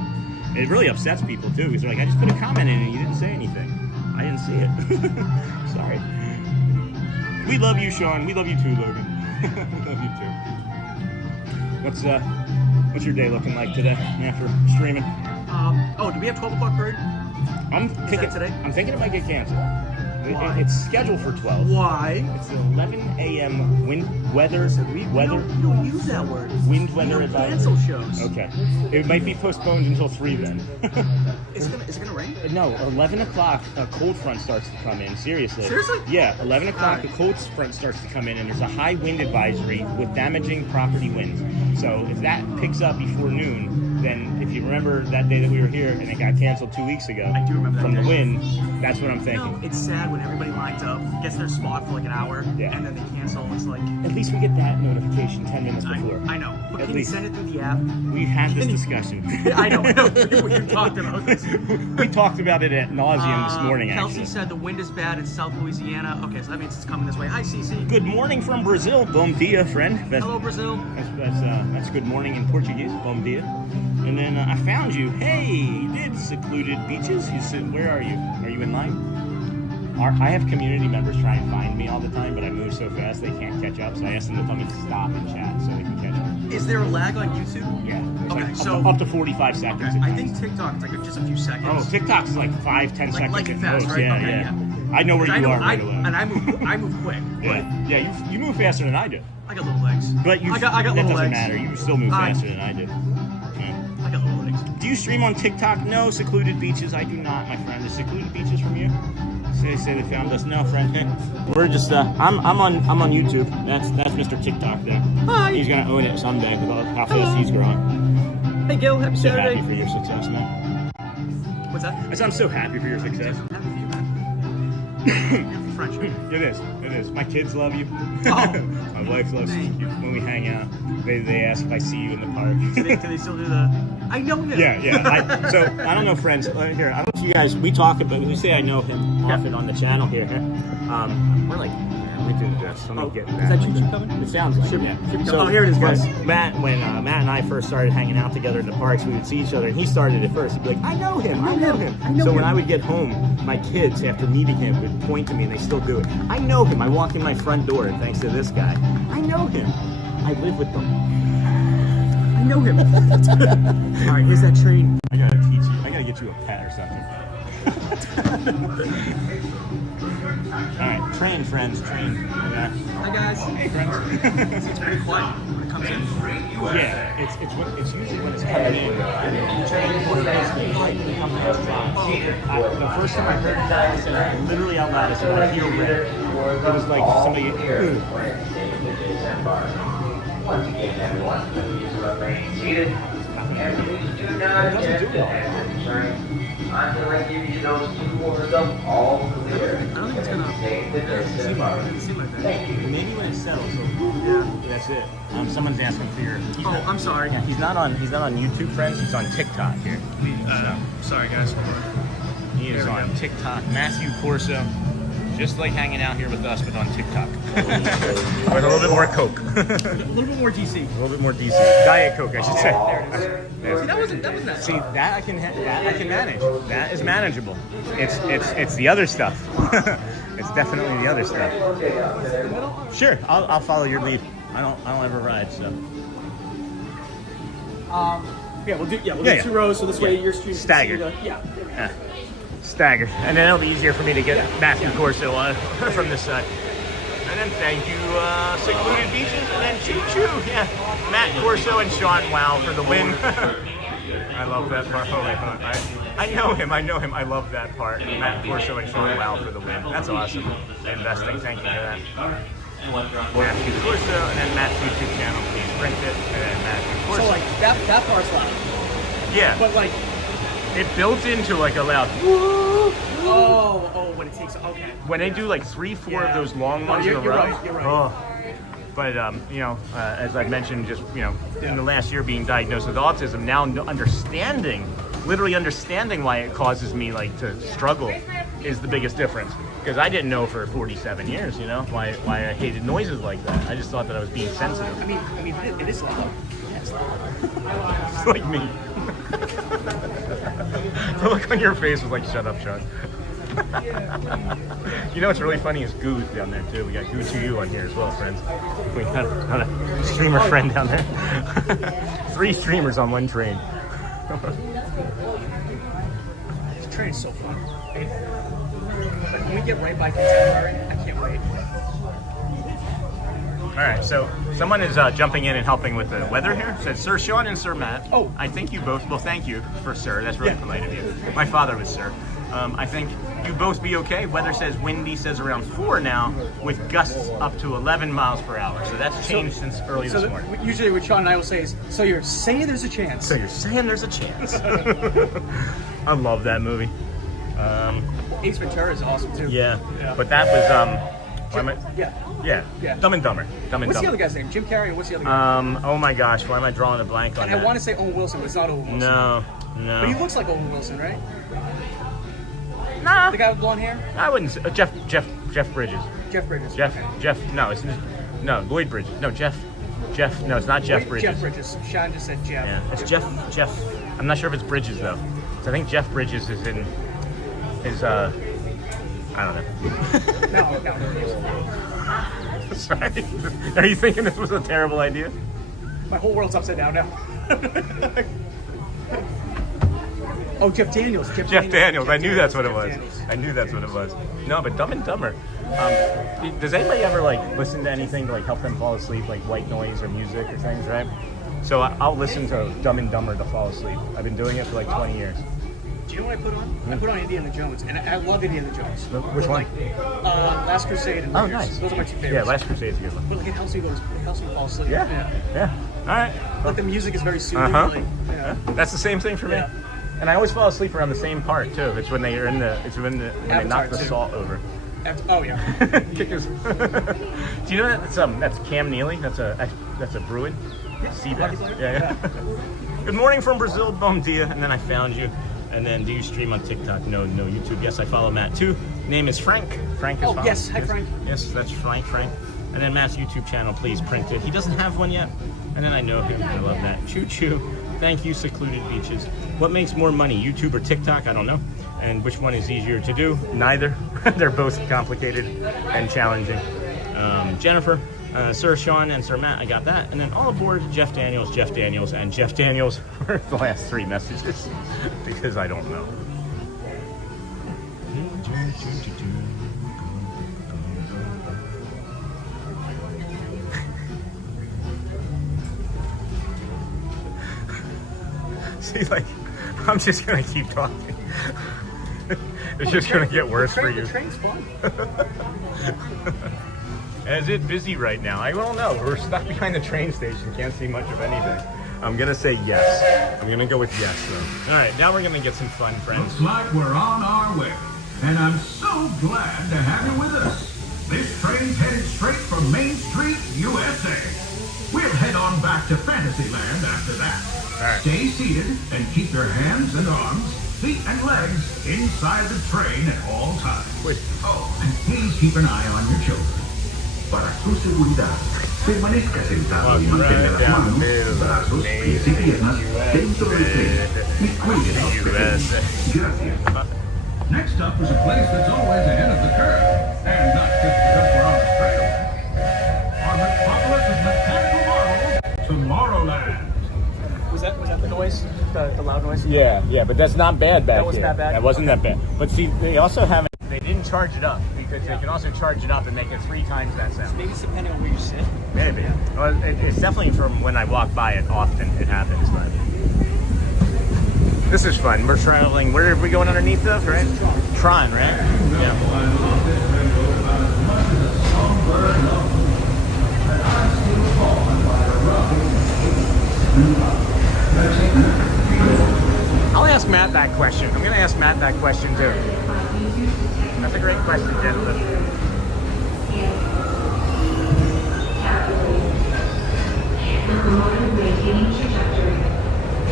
It really upsets people too, because they're like, I just put a comment in and you didn't say anything. I didn't see it. Sorry. We love you, Sean. We love you too, Logan. We love you too. What's your day looking like today after streaming? Do we have 12 o'clock parade? I'm thinking today? I'm thinking it might get canceled. Why? It's scheduled for 12. Why? It's 11 a.m. wind weather. We don't use that word. Wind We weather don't advisory. cancel shows. Okay. It might be postponed until 3 then. Is it gonna rain? No, 11 o'clock, a cold front starts to come in. Seriously. Seriously? Yeah, 11 o'clock, Alright. the cold front starts to come in, and there's a high wind advisory with damaging property winds. So if that picks up before noon, then if you remember that day that we were here and it got canceled 2 weeks ago, I do remember that from day. the wind, that's what I'm thinking. It's sad when everybody lines up, gets their spot for like an hour, Yeah. and then they cancel. It's like At least we get that notification 10 minutes before. I know, but At can least. you send it through the app? We had this discussion. I know. We've talked about this. We talked about it at nauseum this morning, Kelsey actually. said the wind is bad in South Louisiana. Okay, so that means it's coming this way. Hi, Cece. Good morning from Brazil. Bom dia, friend. Hello, Brazil. That's good morning in Portuguese. Bom dia. And then I found you. Hey, did secluded beaches. You said, where are you? Are you in line? I have community members try and find me all the time, but I move so fast they can't catch up. So I asked them to tell me to stop and chat so they can catch up. Is there a lag on YouTube? Yeah. It's Okay, like so up to 45 seconds. Okay, I think TikTok is like just a few seconds. Oh, TikTok's like 5-10 seconds. Like at fast, most. right? Yeah, Okay, yeah. yeah. I know where you are right away. And I move quick. Yeah, you move faster than I do. I got little legs. But I got that little doesn't legs. matter. You still move faster than I do. I got little legs. Do you stream on TikTok? No, secluded beaches. I do not, my friend. Is secluded beaches from you? Say they found us. No, friend. We're just. I'm on YouTube. That's Mr. TikTok there. Hi. He's gonna own it someday with how fast he's growing. Hey, Gil. Happy So Saturday. happy for your success, man. What's that? I said I'm so happy for your success. I'm happy for you, man. Friendship. It is. My kids love you. Oh. My wife loves you. When we hang out, they ask if I see you in the park. Do they still do the? I know him. Yeah. So I don't know, friends. Here, I don't know if you guys. We talk about. We say I know him often on the channel here. We're like. We do this. Let me get that. Is that choo-choo coming? It sounds like it. So, here it is, guys. When Matt and I first started hanging out together in the parks, we would see each other, and he started it first. He'd be like, I know him. So when I would get home, my kids, after meeting him, would point to me, and they still do it. I know him. I walk in my front door, thanks to this guy. I know him. I live with them. I know him. All right, here's that train. I gotta teach you. I gotta get you a pet or something. Alright, train friends, train. Yeah. Hi guys. Hey friends. It's pretty quiet when it comes in. Yeah, it's usually when it's coming in. The first time I heard that, I said literally out loud, I said, I feel red. It was like somebody. Once again, everyone, please remain seated. And please do not get until I give you those 2 words of all clear. I don't think it's gonna Take the distance. seem like that. Maybe when it settles. So yeah, that's it. Someone's asking for your. Oh, I'm sorry. Yeah, he's not on YouTube, friends. He's on TikTok here. Sorry guys. He is on TikTok. Matthew Corso, just like hanging out here with us, but on TikTok. With a little bit more Coke. A little bit more DC. A little bit more DC. Diet Coke, I should say. There. See, that wasn't that. See, that I can manage. That is manageable. It's the other stuff. It's definitely the other stuff. Sure, I'll follow your lead. I don't ever ride, so. Yeah, we'll do 2 rows so this way your stream staggered. Yeah. Staggered, and then it'll be easier for me to get Matthew Corso from this side. And then thank you, Secluded Beaches, and then Choo Choo. Yeah, Matt Corso and Sean Wow for the win. I love that part. Oh, wait, hold on. I know him. I love that part. Matt Corso and Sean Wow for the win. That's awesome. Investing. Thank you for that. Matthew Corso, and then Matt's YouTube channel. Please print it, and then Matthew Corso. So like that part's loud. Yeah. But like. It built into like a loud. Oh, when it takes. Okay. When they do like 3-4 of those long ones in a row. Right, you're right. Oh. But as I mentioned, just in the last year being diagnosed with autism, now literally understanding why it causes me like to struggle is the biggest difference. Because I didn't know for 47 years, why I hated noises like that. I just thought that I was being sensitive. I mean, it is loud. Yeah, it's loud. It's like me. The look on your face was like, shut up, Sean. What's really funny is Goo's down there too. We got Goo to you on here as well, friends. We got a streamer friend down there. 3 streamers on one train. This train is so fun. When we get right by Contemporary, I can't wait. All right, so someone is jumping in and helping with the weather here. It says, Sir Sean and Sir Matt. Oh, I think you both. Well, thank you for Sir. That's really polite of you. My father was Sir. I think you both be okay. Weather says windy, says around 4 now, with gusts up to 11 miles per hour. So that's changed since early this morning. Usually what Sean and I will say is, so you're saying there's a chance. So you're saying there's a chance. I love that movie. Ace Ventura is awesome too. Yeah. But that was Yeah. Dumb and Dumber. What's the other guy's name? Jim Carrey, or what's the other guy? Oh my gosh, why am I drawing a blank on that? I want to say Owen Wilson, but it's not Owen Wilson. No. But he looks like Owen Wilson, right? Nah. The guy with blonde hair? I wouldn't say, Jeff Bridges. Jeff Bridges. No, Lloyd Bridges. No, Jeff, no, it's not Jeff Bridges. Jeff Bridges. Sean just said Jeff. Yeah, it's Jeff. I'm not sure if it's Bridges though. So I think Jeff Bridges is in his, I don't know. No. Sorry. Are you thinking this was a terrible idea? My whole world's upside down now. Oh, Jeff Daniels. Jeff Daniels. I knew that's what it was. No, but Dumb and Dumber. Does anybody ever listen to anything to help them fall asleep, like white noise or music or things, right? So I'll listen to Dumb and Dumber to fall asleep. I've been doing it for 20 years. Do you know what I put on? I put on Indiana Jones, and I love Indiana Jones. Which one? Last Crusade and Raiders. Nice. Those are my 2 favorites. Yeah, Last Crusade's a good one. But it helps me fall asleep. Yeah. All right. The music is very soothing. That's the same thing for me. And I always fall asleep around the same part too. It's when they when they knock the salt over. Oh yeah. Kickers. Do you know that's Cam Neely? That's a Bruin. Sea bass. Yeah. Good morning from Brazil, bom dia. And then I found you. And then do you stream on TikTok? No YouTube. Yes, I follow Matt too. Name is Frank. Frank is following. Yes. Hi Frank. Yes, that's Frank. And then Matt's YouTube channel, please print it. He doesn't have one yet. And then I know him. I love that. Choo choo. Thank you, Secluded Beaches. What makes more money, YouTube or TikTok? I don't know. And which one is easier to do? Neither. They're both complicated and challenging. Jennifer, Sir Sean, and Sir Matt, I got that. And then all aboard, Jeff Daniels, and Jeff Daniels for the last 3 messages because I don't know. See, like, I'm just gonna keep talking. It's just gonna get worse for you. The train's fun. Is it busy right now? I don't know. We're stuck behind the train station. Can't see much of anything. I'm gonna say yes. I'm gonna go with yes, though. All right, now we're gonna get some fun, friends. Looks like we're on our way, and I'm so glad to have you with us. This train's headed straight for Main Street, USA. We'll head on back to Fantasyland after that. All right. Stay seated and keep your hands and arms, feet and legs inside the train at all times. Wait. Oh, and please keep an eye on your children. Para su seguridad, permanezca sentado y mantenga las manos, brazos, pies y piernas dentro del tren y cuide los pequeños. Gracias. Next up is a place that's always ahead of the curve, and not just because we're on the trail. Our metropolis of mechanical marvel, Tomorrowland. Was that the noise? The loud noise? Yeah, but that's not bad back That wasn't here. that bad? That wasn't that bad. But see, they also haven't. They didn't charge it up because they can also charge it up and make it 3 times that sound. Maybe it's depending on where you sit. Maybe. Well, it's definitely from when I walk by it often. It happens, but this is fun. We're traveling. Where are we going underneath of? Right? Tron, right? Yeah. I'll ask Matt that question. I'm going to ask Matt that question too. That's a great question, gentlemen. Maintaining trajectory.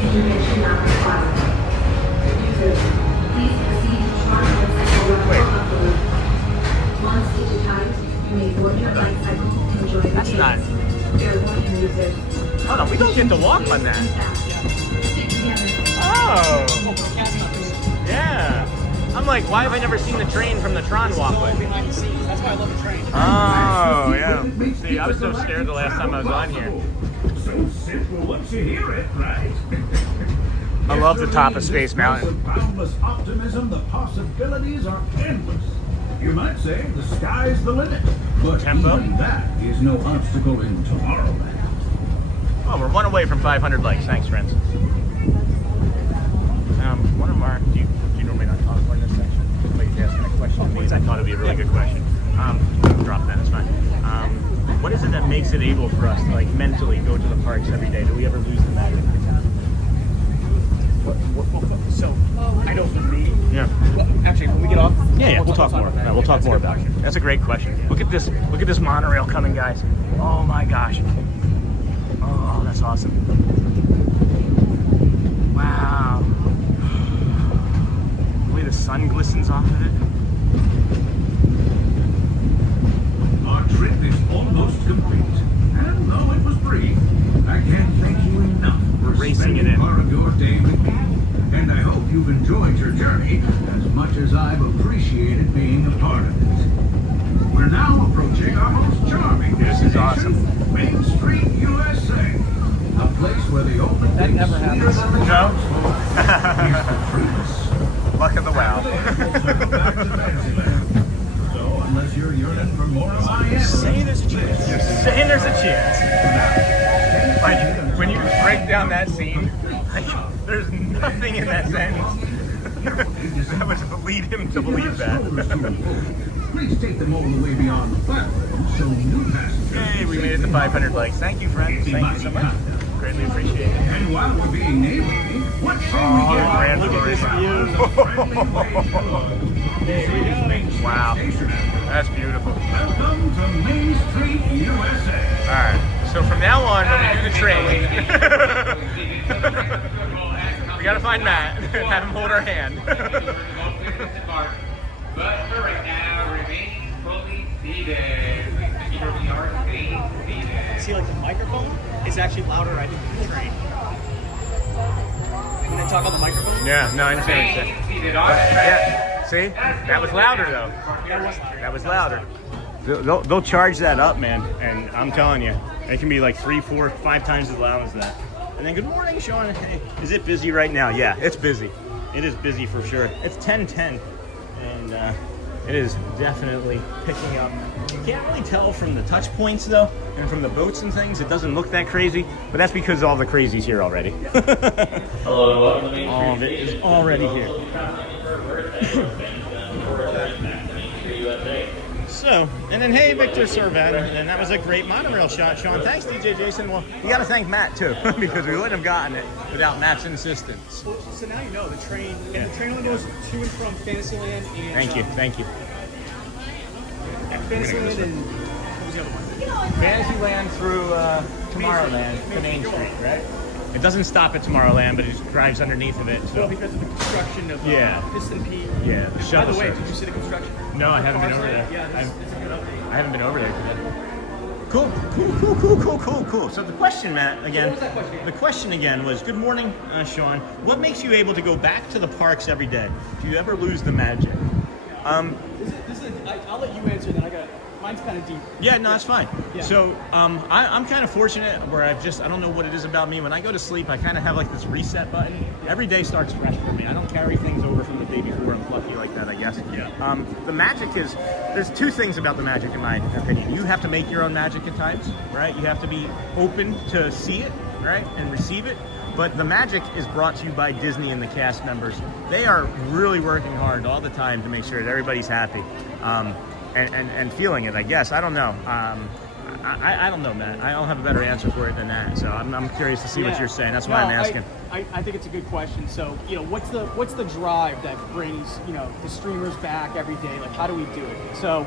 Intervention not required. Please proceed to Tron light cycle. Once digitized, you may board your light cycle and enjoy the That's not. Fair warning users. Hold on, we don't get to walk on that. Oh. Yeah. I'm like, why have I never seen the train from the Tron walkway? Behind the scenes. That's why I love the train. Oh, yeah. See, I was so scared the last time I was on here. So simple once you hear it, right? I love the top of Space Mountain. With boundless optimism, the possibilities are endless. You might say the sky's the limit, but Tempo? even that is no obstacle in Tomorrowland. Oh, we're 1 away from 500 likes. Thanks, friends. One of our. Do you normally not talk about this section? Somebody's asking a question to me. I thought it'd be a really good question. Drop that. It's fine. What is it that makes it able for us to like mentally go to the parks every day? Do we ever lose the magic? So, I know for me. Yeah. Well, actually, when we get off. Yeah, we'll talk more. We'll talk more about it. That's a great question. Look at this monorail coming, guys. Oh my gosh. Oh, that's awesome. Wow. The way the sun glistens off of it. Our trip is almost complete, and though it was brief, I can't thank you enough for Racing it spending in. part of your day with me. And I hope you've enjoyed your journey as much as I've appreciated being a part of it. We're now approaching our most charming This is destination, awesome. Main Street, USA. A place where the only That thing never sweeter happens. than the No. is the treats. Luck of the wow. Circle back to Fantasyland. So unless you're yearning for more of my Say there's a chance. Saying there's a chance. Like, when you break down that scene, like, there's nothing in that sentence that would lead him to believe that. Please take them all the way beyond the platform so new passengers. Hey, we made it to 500 likes. Thank you, friends. Thank you so much. Greatly appreciate it. And while we're being neighborly, what say we get grand look at this view? Wow, that's beautiful. Welcome to Main Street, USA. All right, so from now on, when we do the train, we gotta find Matt and have him hold our hand. But for right now, remain fully seated. Here we are, staying seated. See, like the microphone is actually louder, I think, than the train. When they talk on the microphone? Yeah, no, I understand what you're saying. Seated on But, yeah, see, that was louder though. That was louder. They'll charge that up, man, and I'm telling you, it can be like 3, 4, 5 times as loud as that. And then, good morning, Sean. Hey, is it busy right now? Yeah, it's busy. It is busy for sure. It's 10:10, and It is definitely picking up. You can't really tell from the touch points though, and from the boats and things. It doesn't look that crazy, but that's because all the crazy's here already. Hello, welcome to Main All of it is already here. Street U.S.A. So, and then hey, Victor Servan, and that was a great monorail shot, Sean. Thanks, DJ Jason. Well, you got to thank Matt too, because we wouldn't have gotten it without Matt's insistence. Well, so now you know the train. And the train only goes to and from Fantasyland and. Thank you. Fantasyland and what was the other one? Fantasyland through Tomorrowland to Main Street, right? It doesn't stop at Tomorrowland, but it just drives underneath of it. So. Well, because of the construction of Piston P. Yeah, the By shuttle the way, service. did you see the construction? No, I haven't been over there. Yeah, it's a good update. I haven't been over there today. Cool. So the question, Matt, again. What was that question? The question again was, good morning, Sean. What makes you able to go back to the parks every day? Do you ever lose the magic? I'll let you answer that. Mine's kind of deep. Yeah, no, that's fine. Yeah. So I'm kind of fortunate where I don't know what it is about me. When I go to sleep, I kind of have like this reset button. Every day starts fresh for me. I don't carry things over from the day before. I'm fluffy like that, I guess. Yeah. The magic is, there's two things about the magic in my opinion. You have to make your own magic at times, right? You have to be open to see it, right? And receive it. But the magic is brought to you by Disney and the cast members. They are really working hard all the time to make sure that everybody's happy. And feeling it, I guess. I don't know. I don't know, Matt. I don't have a better answer for it than that. So I'm curious to see what you're saying. That's why I'm asking. I think it's a good question. So, what's the drive that brings, the streamers back every day? Like, how do we do it? So,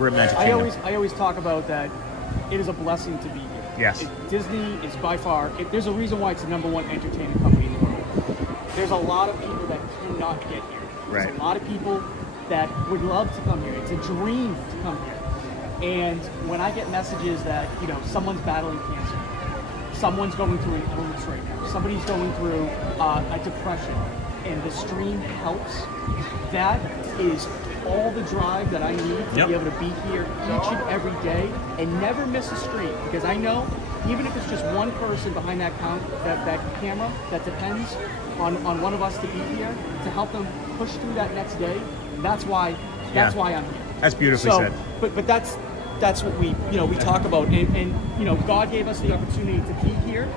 we're at Magic I Kingdom. always talk about that it is a blessing to be here. Yes. Disney is by far, there's a reason why it's the #1 entertainment company in the world. There's a lot of people that cannot get here. There's a lot of people that would love to come here. It's a dream to come here. And when I get messages that, someone's battling cancer, someone's going through an illness right now, somebody's going through a depression, and the stream helps, that is all the drive that I need to be able to be here each and every day and never miss a stream. Because I know, even if it's just one person behind that camera that depends on one of us to be here to help them push through that next day, that's why I'm here. That's beautifully said. But that's what we talk about, and God gave us the opportunity to be here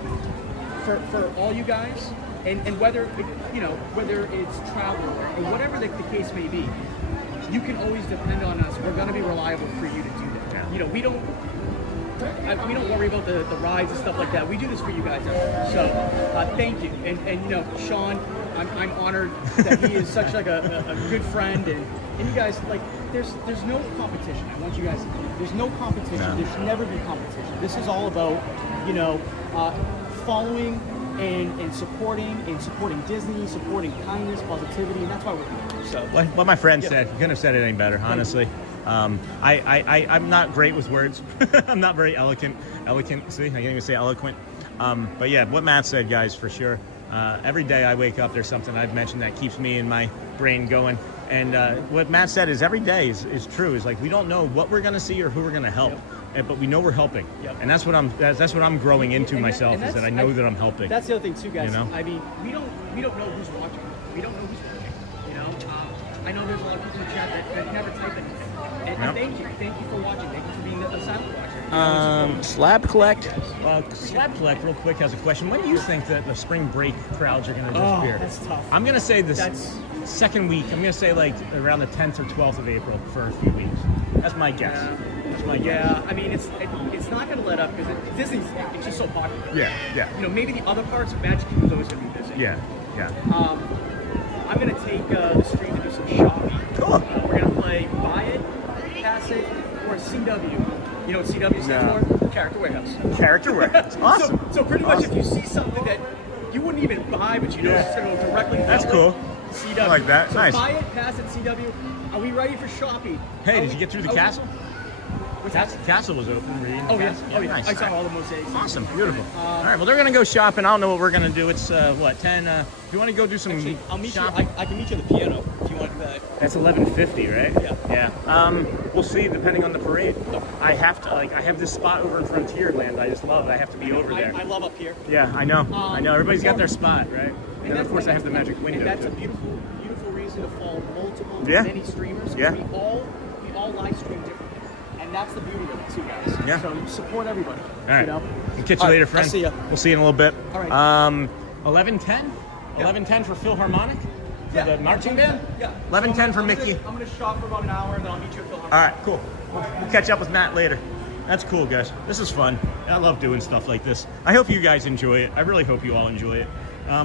for all you guys, and whether it's travel or whatever the case may be, you can always depend on us. We're going to be reliable for you to do that. We don't worry about the rides and stuff like that. We do this for you guys. So thank you, and Sean, I'm honored that he is such like a good friend, and you guys, like, there's no competition. I want you guys to know there's no competition. No. There should never be competition. This is all about following and supporting Disney, supporting kindness, positivity, and that's why we're here. So what my friend said, you couldn't have said it any better, honestly. I'm not great with words. I'm not very eloquent. See, I can't even say eloquent. But yeah, what Matt said, guys, for sure. Every day I wake up, there's something I've mentioned that keeps me and my brain going. And what Matt said is every day is true. Is like we don't know what we're going to see or who we're going to help, but we know we're helping. And that's what I'm growing into myself, is that I know that I'm helping. That's the other thing too, guys. I mean, we don't know who's watching. We don't know who's watching. I know there's a lot of people in chat that never type anything. And thank you for watching. Thank you for being a silent watcher. Slab Collect. Slab Collect, real quick, has a question. When do you think that the spring break crowds are going to disappear? That's tough. I'm going to say this second week. I'm going to say like around the 10th or 12th of April for a few weeks. That's my guess. That's my guess. Yeah, I mean, it's not going to let up because Disney's it's just so popular. Yeah. Maybe the other parts of Magic Kingdom's always going to be busy. Yeah. I'm going to take the stream to do some shopping. Cool. We're going to play Buy It, Pass It, or CW. You know what CW stands for? Character Warehouse. Character Warehouse. Awesome. So pretty much if you see something that you wouldn't even buy, but you know it's going to go directly to That's cool. CW. I like that. So Nice. Buy It, Pass It, CW. Are we ready for shopping? Hey, did you get through the castle? Castle was open. Oh, yeah. Nice. I saw all the mosaics. Awesome. Beautiful. All right. Well, they're going to go shopping. I don't know what we're going to do. It's, 10? If you want to go do some I'll meet shopping. you. I can meet you at the piano if you want that. That's 11:50, right? Yeah. We'll see, depending on the parade. I have this spot over in Frontierland I just love. I have to be over there. I love up here. Yeah, I know. Everybody's got their spot, right? And of course I have the magic window. And that's a beautiful reason to follow multiple Yeah. many streamers. Yeah. We all live stream differently, and that's the beauty of it too, guys. Yeah. So support everybody. All right. You know? We'll catch you All right, later, I'll friend. see ya. We'll see you in a little bit. All right. 11:10. 11:10 for Philharmonic. For the marching band. Yeah. 11:10 for I'm Mickey. I'm gonna shop for about an hour, and then I'll meet you at Philharmonic. All right, cool. We'll catch up with Matt later. That's cool, guys. This is fun. I love doing stuff like this. I hope you guys enjoy it. I really hope you all enjoy it.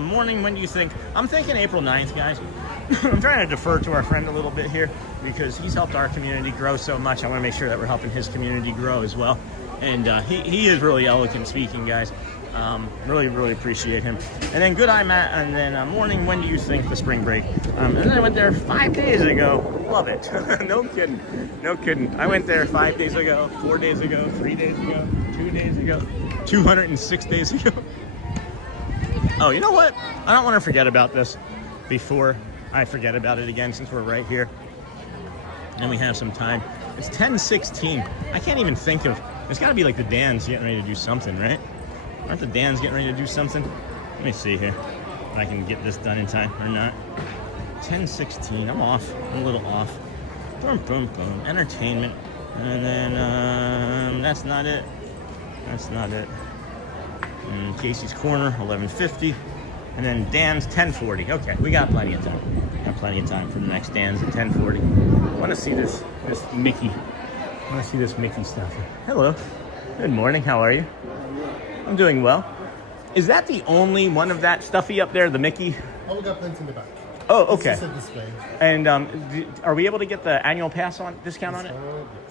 Morning, when do you think? I'm thinking April 9th, guys. I'm trying to defer to our friend a little bit here because he's helped our community grow so much. I want to make sure that we're helping his community grow as well. And he is really eloquent speaking, guys. Really, really appreciate him. And then good eye, Matt. And then morning, when do you think the spring break? And then I went there 5 days ago. Love it. No kidding. No kidding. I went there 5 days ago, 4 days ago, 3 days ago, 2 days ago, 206 days ago. Oh, you know what? I don't want to forget about this before I forget about it again, since we're right here and we have some time. It's 10:16. I can't even think of. It's got to be like the Dans getting ready to do something, right? Aren't the Dans getting ready to do something? Let me see here if I can get this done in time or not. 10:16. I'm off. I'm a little off. Boom, boom, boom. Entertainment. And then that's not it. That's not it. And Casey's Corner, 11:50. And then Dan's 10:40. Okay, we got plenty of time. Got plenty of time for the next Dan's at 10:40. I want to see this Mickey. I want to see this Mickey stuff. Hello. Good morning. How are you? I'm doing well. Is that the only one of that stuffy up there, the Mickey? Oh, we got plenty in the back. Oh, okay. It's just a display. And are we able to get the annual pass on discount on it? Yes.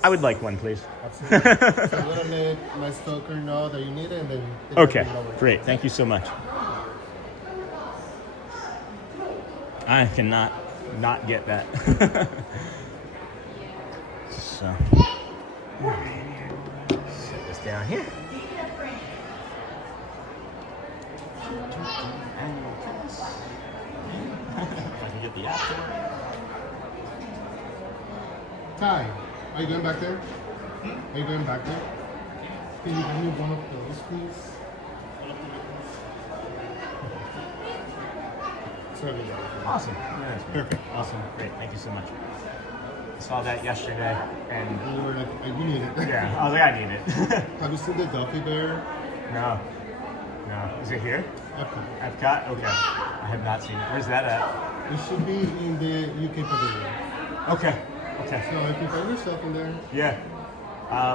I would like one, please. Absolutely. So I'm gonna let my stoker know that you need it, and then. Okay, great. Thank you so much. I cannot not get that. So, set this down here. Annual pass. If I can get the app to work. Ty, are you going back there? Are you going back there? Can you give me one of those, please? Sorry. Awesome. Yeah, perfect. Awesome. Great. Thank you so much. I saw that yesterday, and you were like, you need it. Yeah, I was like, I need it. Have you seen the Duffy Bear? No. No. Is it here? Epcot. Epcot? Okay. I have not seen it. Where's that at? It should be in the UK pavilion. Okay. Okay. So if you find yourself in there. Yeah.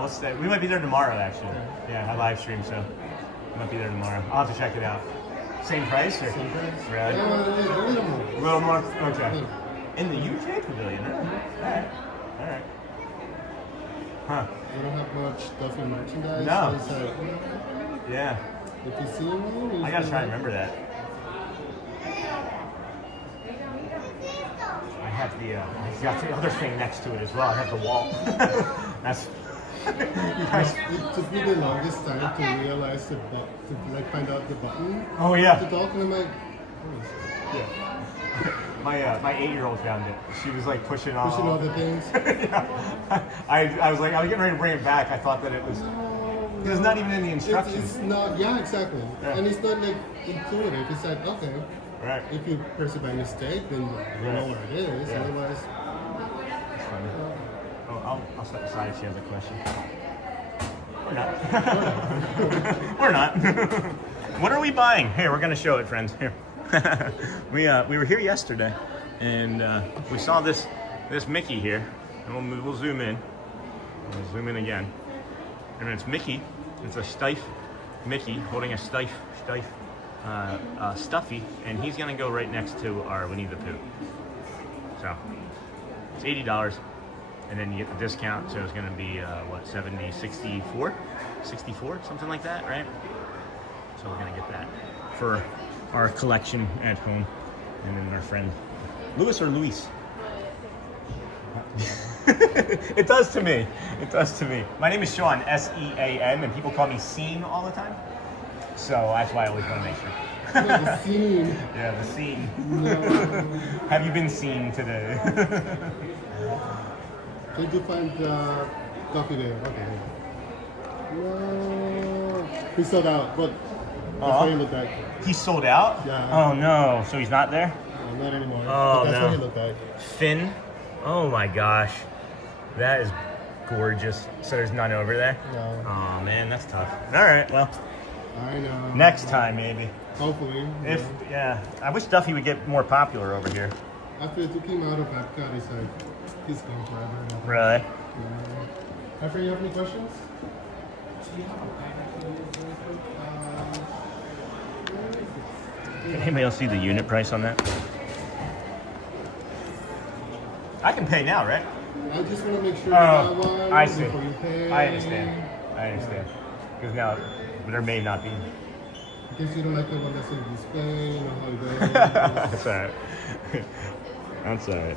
What's that? We might be there tomorrow, actually. Yeah, I live stream, so we might be there tomorrow. I'll have to check it out. Same price? Or? Same price. Really? Yeah, a little more. A little more? Okay. In the UK pavilion, really? Alright. Alright. Huh. We don't have much Duffy merchandise. No. So it's Yeah. if you see one, I gotta try and remember that. I have I got the other thing next to it as well. I have the Walt. That's. You guys. It took me the longest time to realize to find out the button. Oh yeah. To talk, and I'm like, what is it? Yeah. My 8-year-old found it. She was like pushing all the things. Yeah. I was getting ready to bring it back. I thought that it was. It's not even in the instructions. It's not. Yeah, exactly. Yeah. And it's not like intuitive. It's like, okay. Right. If you press it by mistake, then you know what it is. Yeah. Otherwise. That's funny. Oh, I'll step aside if she has a question. Or not. We're not. What are we buying? Here, we're gonna show it, friends. Here. We were here yesterday, and we saw this Mickey here, and we'll zoom in. We'll zoom in again, and it's Mickey. It's a stiff Mickey holding a stiff stuffy, and he's gonna go right next to our Winnie the Pooh. So it's $80, and then you get the discount, so it's gonna be what, 64, something like that, right? So we're gonna get that for our collection at home, and then our friend Louis or Luis. It does to me. It does to me. My name is Sean, S-E-A-N, and people call me Scene all the time. So that's why I always want to make sure. No, the scene. Yeah, the scene. No. Have you been seen today? Did you find Duffy there? Okay. No. He sold out, but that's what he looked like. He sold out? Yeah. Oh no, so he's not there? No, not anymore. Oh but that's no. what he looked like. Finn Oh my gosh. That is gorgeous. So there's none over there? No. Oh man, that's tough. All right, well. I know. Next time, maybe. Hopefully. If yeah, I wish Duffy would get more popular over here. After they took him out of Epcot, he's like, he's gone forever. Really? Yeah. Hi, friend, you have any questions? Can anybody else see the unit price on that? I can pay now, right? I just want to make sure you got one I see. before you pay. I understand. Because now there may not be. In case you don't like the one that's in Spain or holiday. That's alright. That's alright.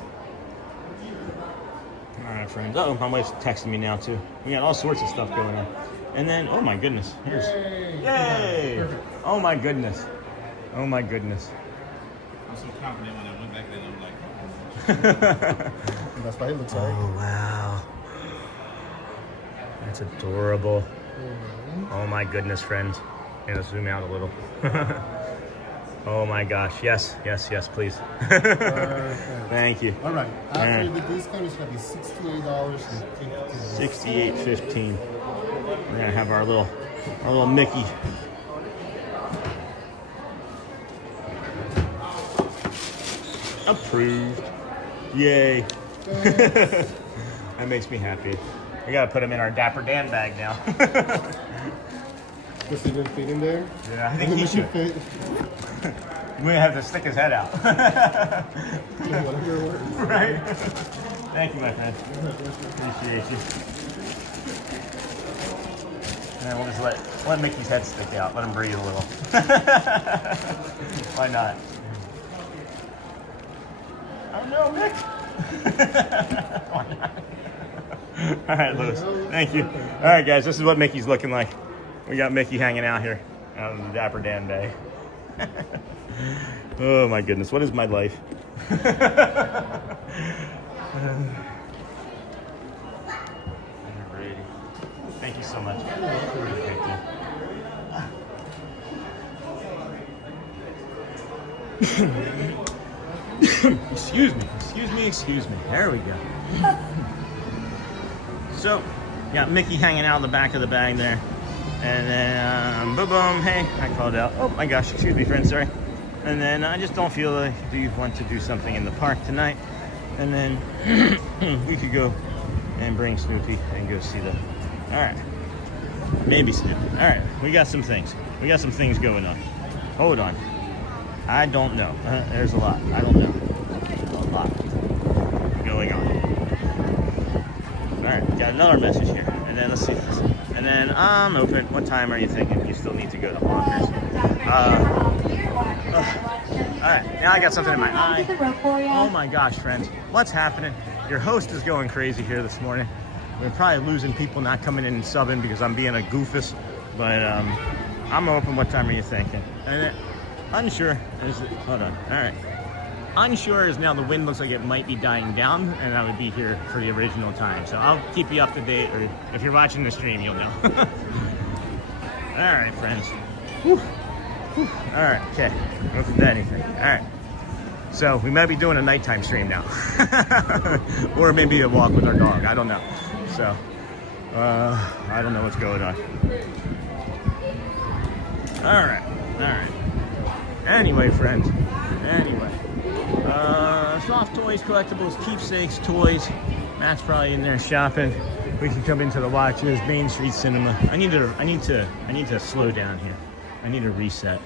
Alright, friends. Oh, my wife's texting me now too. We got all sorts of stuff going on. And then, oh my goodness. Here's. Yay! Perfect. Oh my goodness. Oh my goodness. I'm so confident when I went back then. I'm like, That's what it looks like. Oh wow. That's adorable. Oh my goodness, friends. I'm gonna zoom out a little. Oh my gosh. Yes, yes, yes, please. Thank you. All right. After the discount, it's going to be $68.15. $68.15. We're gonna have our little Mickey. Approved. Yay. That makes me happy. We gotta put him in our Dapper Dan bag now. Does he even fit in there? Yeah, I think he should. fit. We have to stick his head out. Whatever works. Right? Thank you, my friend. Appreciate you. And then we'll just let Mickey's head stick out. Let him breathe a little. Why not? Oh no, Mick! Why not? All right, Lewis. Thank you. All right, guys. This is what Mickey's looking like. We got Mickey hanging out here out in the Dapper Dan Bay. Oh my goodness, what is my life? Thank you so much. Excuse me. There we go. So, got Mickey hanging out in the back of the bag there. And then, boom, boom, hey, I called out. Oh my gosh, excuse me, friend, sorry. And then I just don't feel like, do you want to do something in the park tonight? And then we could go and bring Snoopy and go see them. All right, maybe Snoopy. All right, we got some things. We got some things going on. Hold on. I don't know. There's a lot. I don't know. A lot going on. All right, got another message here. And then let's see this. And then I'm open. What time are you thinking? You still need to go to Honkers. All right, now I got something in my eye. Oh my gosh, friends. What's happening? Your host is going crazy here this morning. We're probably losing people not coming in and subbing because I'm being a goofus. But I'm open. What time are you thinking? And then, unsure. Hold on. All right. Unsure is now the wind looks like it might be dying down, and I would be here for the original time. So I'll keep you up to date, or if you're watching the stream, you'll know. All right, friends. Whew. Whew. All right, okay. Enough of anything. All right. So we might be doing a nighttime stream now, or maybe a walk with our dog. I don't know. So I don't know what's going on. All right. All right. Anyway, friends. Anyway. Soft toys, collectibles, keepsakes, toys. Matt's probably in there shopping. We can come into the watches, Main Street Cinema. I need to slow down here. I need a reset.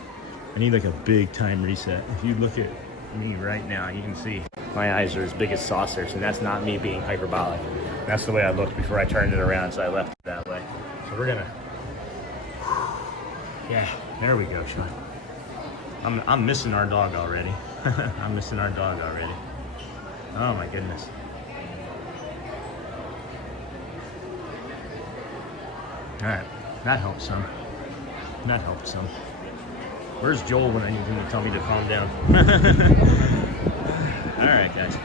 I need like a big time reset. If you look at me right now, you can see my eyes are as big as saucers, and that's not me being hyperbolic. That's the way I looked before I turned it around, so I left it that way. So we're gonna, yeah, there we go, Sean. I'm missing our dog already. I'm missing our dog already. Oh my goodness. All right, that helps some. That helps some. Where's Joel when I need him to tell me to calm down? All right, guys.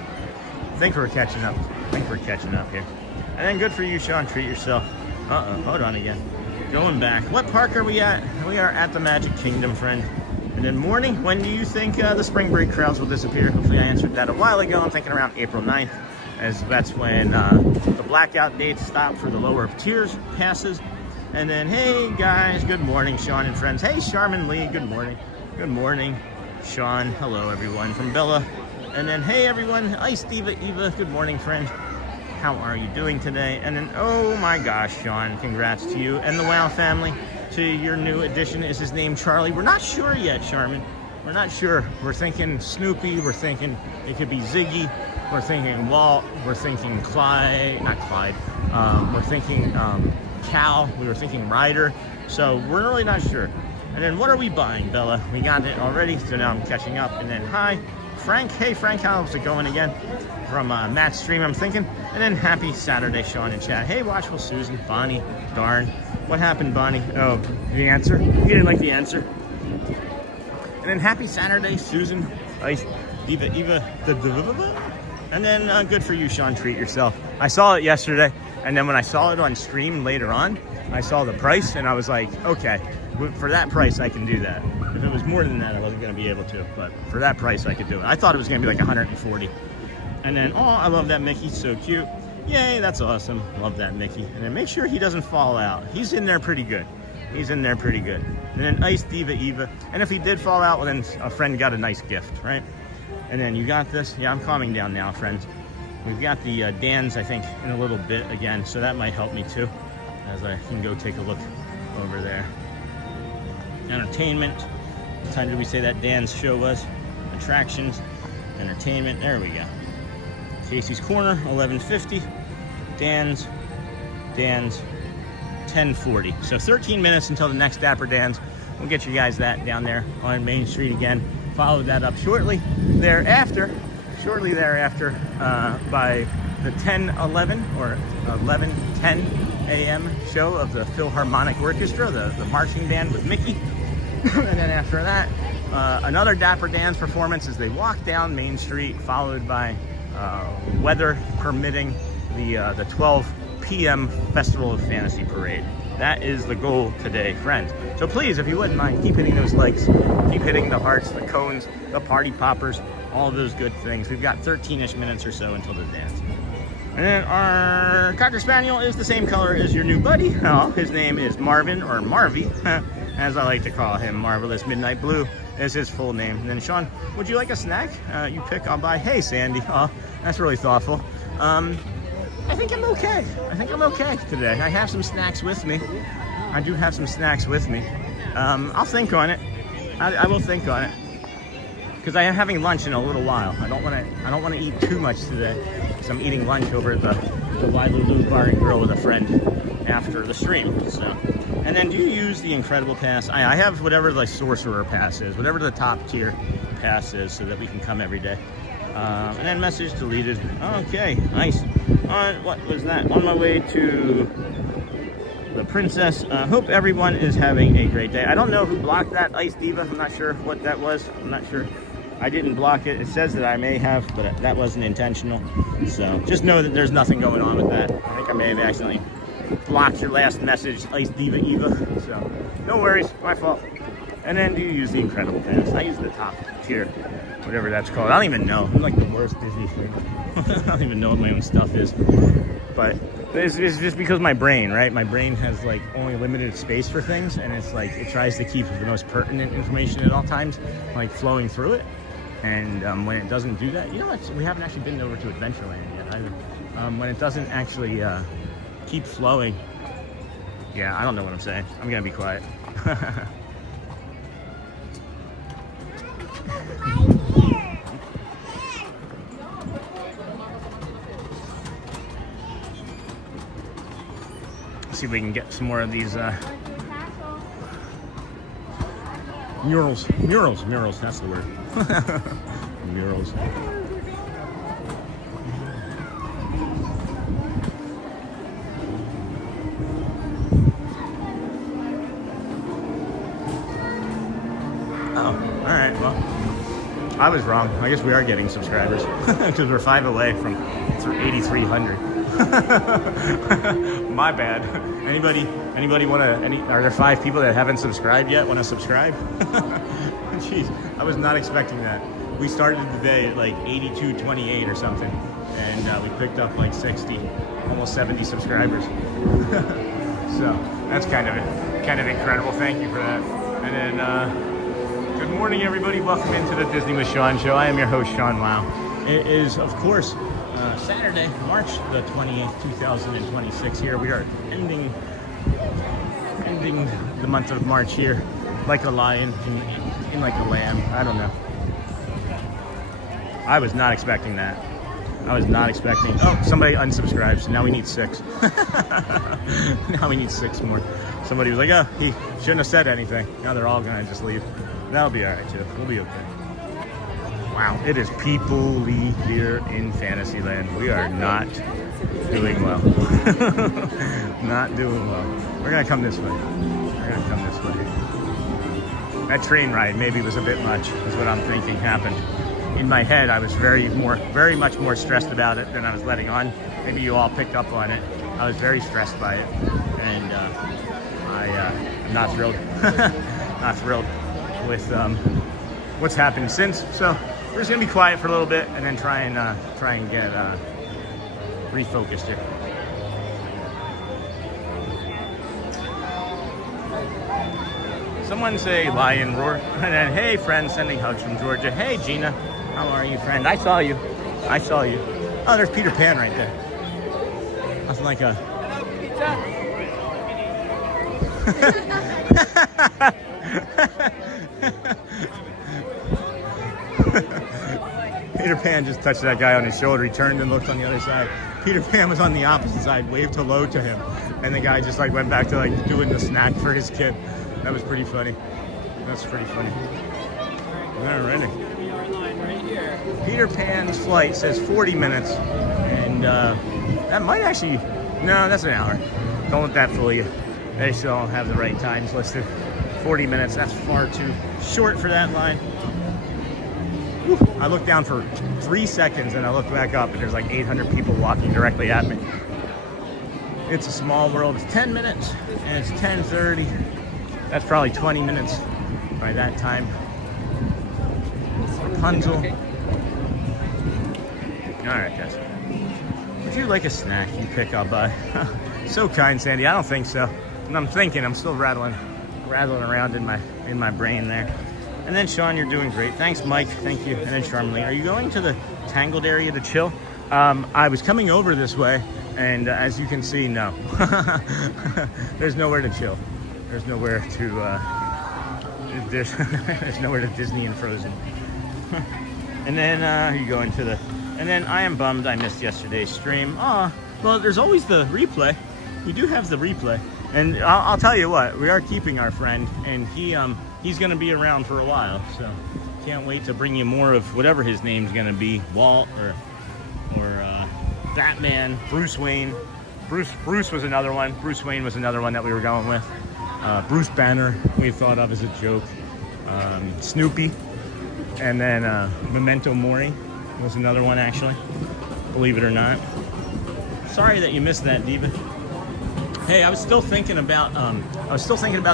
Think we're catching up. Here. And then good for you, Sean. Treat yourself. Hold on again. Going back. What park are we at? We are at the Magic Kingdom, friend. And then morning, when do you think the spring break crowds will disappear? Hopefully I answered that a while ago. I'm thinking around April 9th. as that's when the blackout dates stop for the lower tiers passes. And then, hey guys, good morning, Sean and friends. Hey, Charmin Lee, good morning. Good morning, Sean. Hello, everyone from Bella. And then, hey, everyone, Ice Diva Eva, good morning, friend. How are you doing today? And then, oh my gosh, Sean, congrats to you and the WoW family to your new addition. Is his name Charlie? We're not sure yet, Charmin. We're not sure. We're thinking Snoopy. We're thinking it could be Ziggy. We're thinking Walt. We're thinking Clyde. Not Clyde. We're thinking Cal. We were thinking Ryder. So we're really not sure. And then what are we buying, Bella? We got it already, so now I'm catching up. And then hi, Frank. Hey, Frank, how's it going again? From Matt's stream, I'm thinking. And then happy Saturday, Sean and chat. Hey, Watchful Susan, Bonnie, darn. What happened, Bonnie? Oh, the answer? You didn't like the answer? And then happy Saturday, Susan, Ice, Diva, Eva, and then good for you, Sean, treat yourself. I saw it yesterday, and then when I saw it on stream later on, I saw the price, and I was like, okay, for that price, I can do that. If it was more than that, I wasn't gonna be able to, but for that price, I could do it. I thought it was gonna be like 140. And then, oh, I love that Mickey, so cute. Yay, that's awesome, love that Mickey. And then make sure he doesn't fall out. He's in there pretty good. He's in there pretty good. And then Ice Diva Eva. And if he did fall out, well then a friend got a nice gift, right? And then you got this. Yeah, I'm calming down now, friends. We've got the Dans, I think, in a little bit again, so that might help me too, as I can go take a look over there. Entertainment. What time did we say that Dans show was? Attractions, entertainment. There we go. Casey's Corner, 11:50. Dans. 10:40. So 13 minutes until the next Dapper Dans. We'll get you guys that down there on Main Street again. Follow that up shortly thereafter by the 10:11 or 11:10 a.m. show of the Philharmonic Orchestra, the marching band with Mickey. And then after that, another Dapper Dans performance as they walk down Main Street, followed by weather permitting the 12 p.m. Festival of Fantasy Parade. That is the goal today, friends. So please, if you wouldn't mind, keep hitting those likes, keep hitting the hearts, the cones, the party poppers, all of those good things. We've got 13-ish minutes or so until the dance. And then our Cocker Spaniel is the same color as your new buddy. Oh, his name is Marvin, or Marvy, as I like to call him. Marvelous Midnight Blue is his full name. And then Sean, would you like a snack? You pick, I'll buy. Hey, Sandy. Oh, that's really thoughtful. I think I'm okay. I think I'm okay today. I have some snacks with me. I do have some snacks with me. I'll think on it. I will think on it, because I am having lunch in a little while. I don't want to eat too much today, because I'm eating lunch over at the Wailulu Bar and Grill with a friend after the stream. So, and then do you use the Incredible Pass? I have whatever the Sorcerer Pass is, whatever the top tier pass is, so that we can come every day. And then message deleted. Okay, nice. What was that? On my way to the Princess. Hope everyone is having a great day. I don't know who blocked that Ice Diva. I'm not sure what that was. I'm not sure. I didn't block it. It says that I may have, but that wasn't intentional. So just know that there's nothing going on with that. I think I may have accidentally blocked your last message, Ice Diva Eva. So no worries, my fault. And then do you use the Incredible Pass? I use the top tier, whatever that's called. I don't even know. I'm like the worst Disney thing. I don't even know what my own stuff is. But it's just because my brain, right? My brain has like only limited space for things, and it's like it tries to keep the most pertinent information at all times, like flowing through it. And when it doesn't do that, you know what? We haven't actually been over to Adventureland yet either. When it doesn't actually keep flowing, yeah, I don't know what I'm saying. I'm gonna be quiet. See if we can get some more of these murals, that's the word. Murals. Oh, all right, well, I was wrong. I guess we are getting subscribers because we're 5 away from 8,300. My bad. Anybody want to? Are there 5 people that haven't subscribed yet? Want to subscribe? Jeez, I was not expecting that. We started the day at like 82.28 or something. and we picked up like 60, almost 70 subscribers. So that's kind of incredible. Thank you for that. And then good morning, everybody. Welcome into the Disney with Sean show. I am your host, Sean Wow. It is, of course, Saturday, March the 28th, 2026. Here we are ending the month of March here, like a lion in like a lamb. I don't know. I was not expecting that. I was not expecting. Oh, somebody unsubscribed. So now we need 6. Now we need 6 more. Somebody was like, oh, he shouldn't have said anything. Now they're all gonna just leave. That'll be all right too. We'll be okay. Wow, it is people here in Fantasyland. We are not doing well. Not doing well. We're gonna come this way. We're gonna come this way. That train ride maybe was a bit much, is what I'm thinking happened. In my head, I was very much more stressed about it than I was letting on. Maybe you all picked up on it. I was very stressed by it, and I'm not thrilled. Not thrilled with what's happened since. So we're just gonna be quiet for a little bit, and then try and get refocused here. Someone say lion roar, and then hey friend, sending hugs from Georgia. Hey Gina, how are you, friend? I saw you. I saw you. Oh, there's Peter Pan right there. That's like a. Peter Pan just touched that guy on his shoulder. He turned and looked on the other side. Peter Pan was on the opposite side, waved hello to him, and the guy just like went back to like doing the snack for his kid. That was pretty funny. That's pretty funny. Alrighty. Peter Pan's flight says 40 minutes, and that might actually, no, that's an hour. Don't let that fool you. They still don't have the right times listed. 40 minutes, that's far too short for that line. Whew. I looked down for 3 seconds and I looked back up and there's like 800 people walking directly at me. It's a small world. It's 10 minutes and it's 10:30. That's probably 20 minutes by that time. Rapunzel. All right, guys. Would you like a snack you pick up by? So kind, Sandy. I don't think so. And I'm thinking. I'm still rattling around in my brain there. And then Sean, you're doing great. Thanks, Mike. Thank you. And then Charmaine, are you going to the Tangled area to chill? I was coming over this way, and as you can see, no. There's nowhere to chill. There's nowhere to there's nowhere to Disney and Frozen. And then you go into the, and then I am bummed I missed yesterday's stream. Well, there's always the replay. We do have the replay, and I'll tell you what, we are keeping our friend, and he's going to be around for a while. So can't wait to bring you more of whatever his name's going to be, Walt or Batman, Bruce Wayne. Bruce was another one. Bruce Wayne was another one that we were going with. Bruce Banner we thought of as a joke. Snoopy, and then Memento Mori was another one, actually, believe it or not. Sorry that you missed that, Diva. Hey, I was still thinking about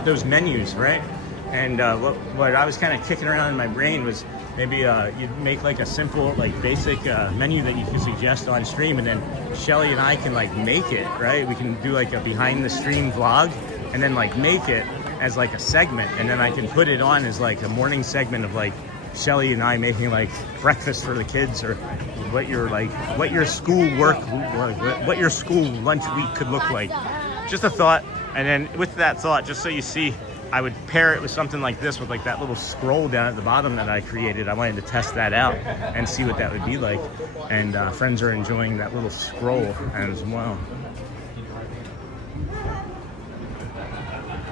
those menus, right? And what I was kind of kicking around in my brain was maybe you'd make like a simple, like basic menu that you could suggest on stream, and then Shelly and I can like make it, right? We can do like a behind the stream vlog, and then like make it as like a segment, and then I can put it on as like a morning segment of like Shelly and I making like breakfast for the kids, or what your school lunch week could look like. Just a thought. And then with that thought, just so you see, I would pair it with something like this, with like that little scroll down at the bottom that I created. I wanted to test that out and see what that would be like. And friends are enjoying that little scroll as well.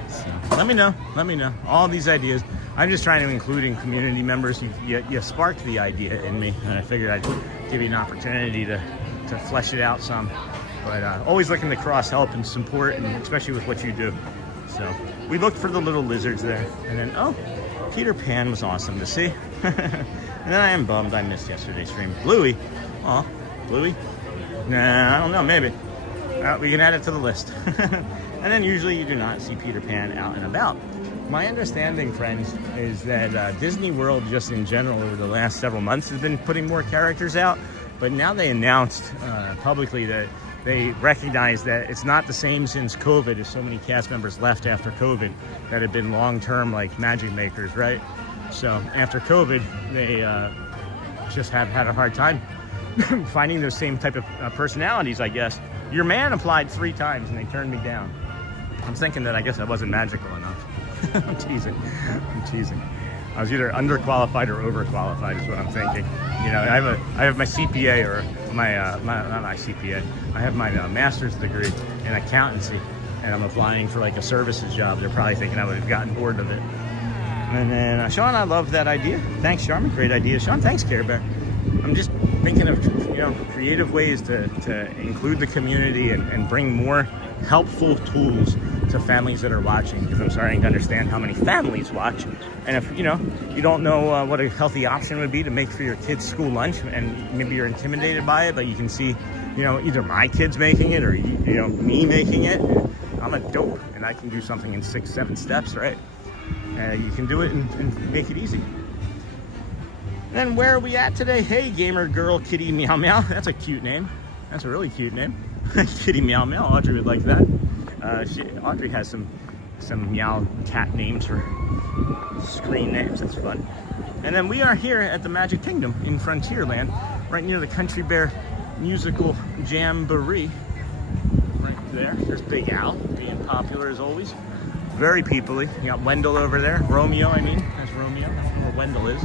So, let me know. All these ideas. I'm just trying to include in community members. You sparked the idea in me, and I figured I'd give you an opportunity to flesh it out some. But always looking to cross help and support, and especially with what you do. So we looked for the little lizards there, and then Peter Pan was awesome to see. And then I am bummed I missed yesterday's stream. Bluey, Bluey. Nah, I don't know, maybe. We can add it to the list. And then usually you do not see Peter Pan out and about. My understanding, friends, is that Disney World, just in general, over the last several months, has been putting more characters out. But now they announced publicly that they recognize that it's not the same since COVID, as so many cast members left after COVID that had been long-term like magic makers, right? So after COVID, they just have had a hard time finding those same type of personalities, I guess. Your man applied 3 times and they turned me down. I'm thinking that I guess I wasn't magical enough. I'm teasing. I was either underqualified or overqualified is what I'm thinking. You know, I have my CPA or my not my CPA. I have my master's degree in accountancy, and I'm applying for like a services job. They're probably thinking I would have gotten bored of it. And then Sean, I love that idea. Thanks, Charmin. Great idea, Sean. Thanks, Care Bear. I'm just thinking of, you know, creative ways to include the community and bring more helpful tools to families that are watching, because I'm starting to understand how many families watch. And if you don't know what a healthy option would be to make for your kids' school lunch, and maybe you're intimidated by it, but you can see, you know, either my kids making it or you know, me making it. I'm a dope, and I can do something in 6-7 steps, right? You can do it and make it easy. Then where are we at today? Hey, gamer girl, kitty meow meow. That's a cute name. That's a really cute name. Kitty meow meow. Audrey would like that. Audrey has some meow cat names for screen names. That's fun. And then we are here at the Magic Kingdom in Frontierland, right near the Country Bear Musical Jamboree. Right there. There's Big Al, being popular as always. Very peoply. You got Wendell over there. Romeo, I mean. That's Romeo. I don't know where Wendell is.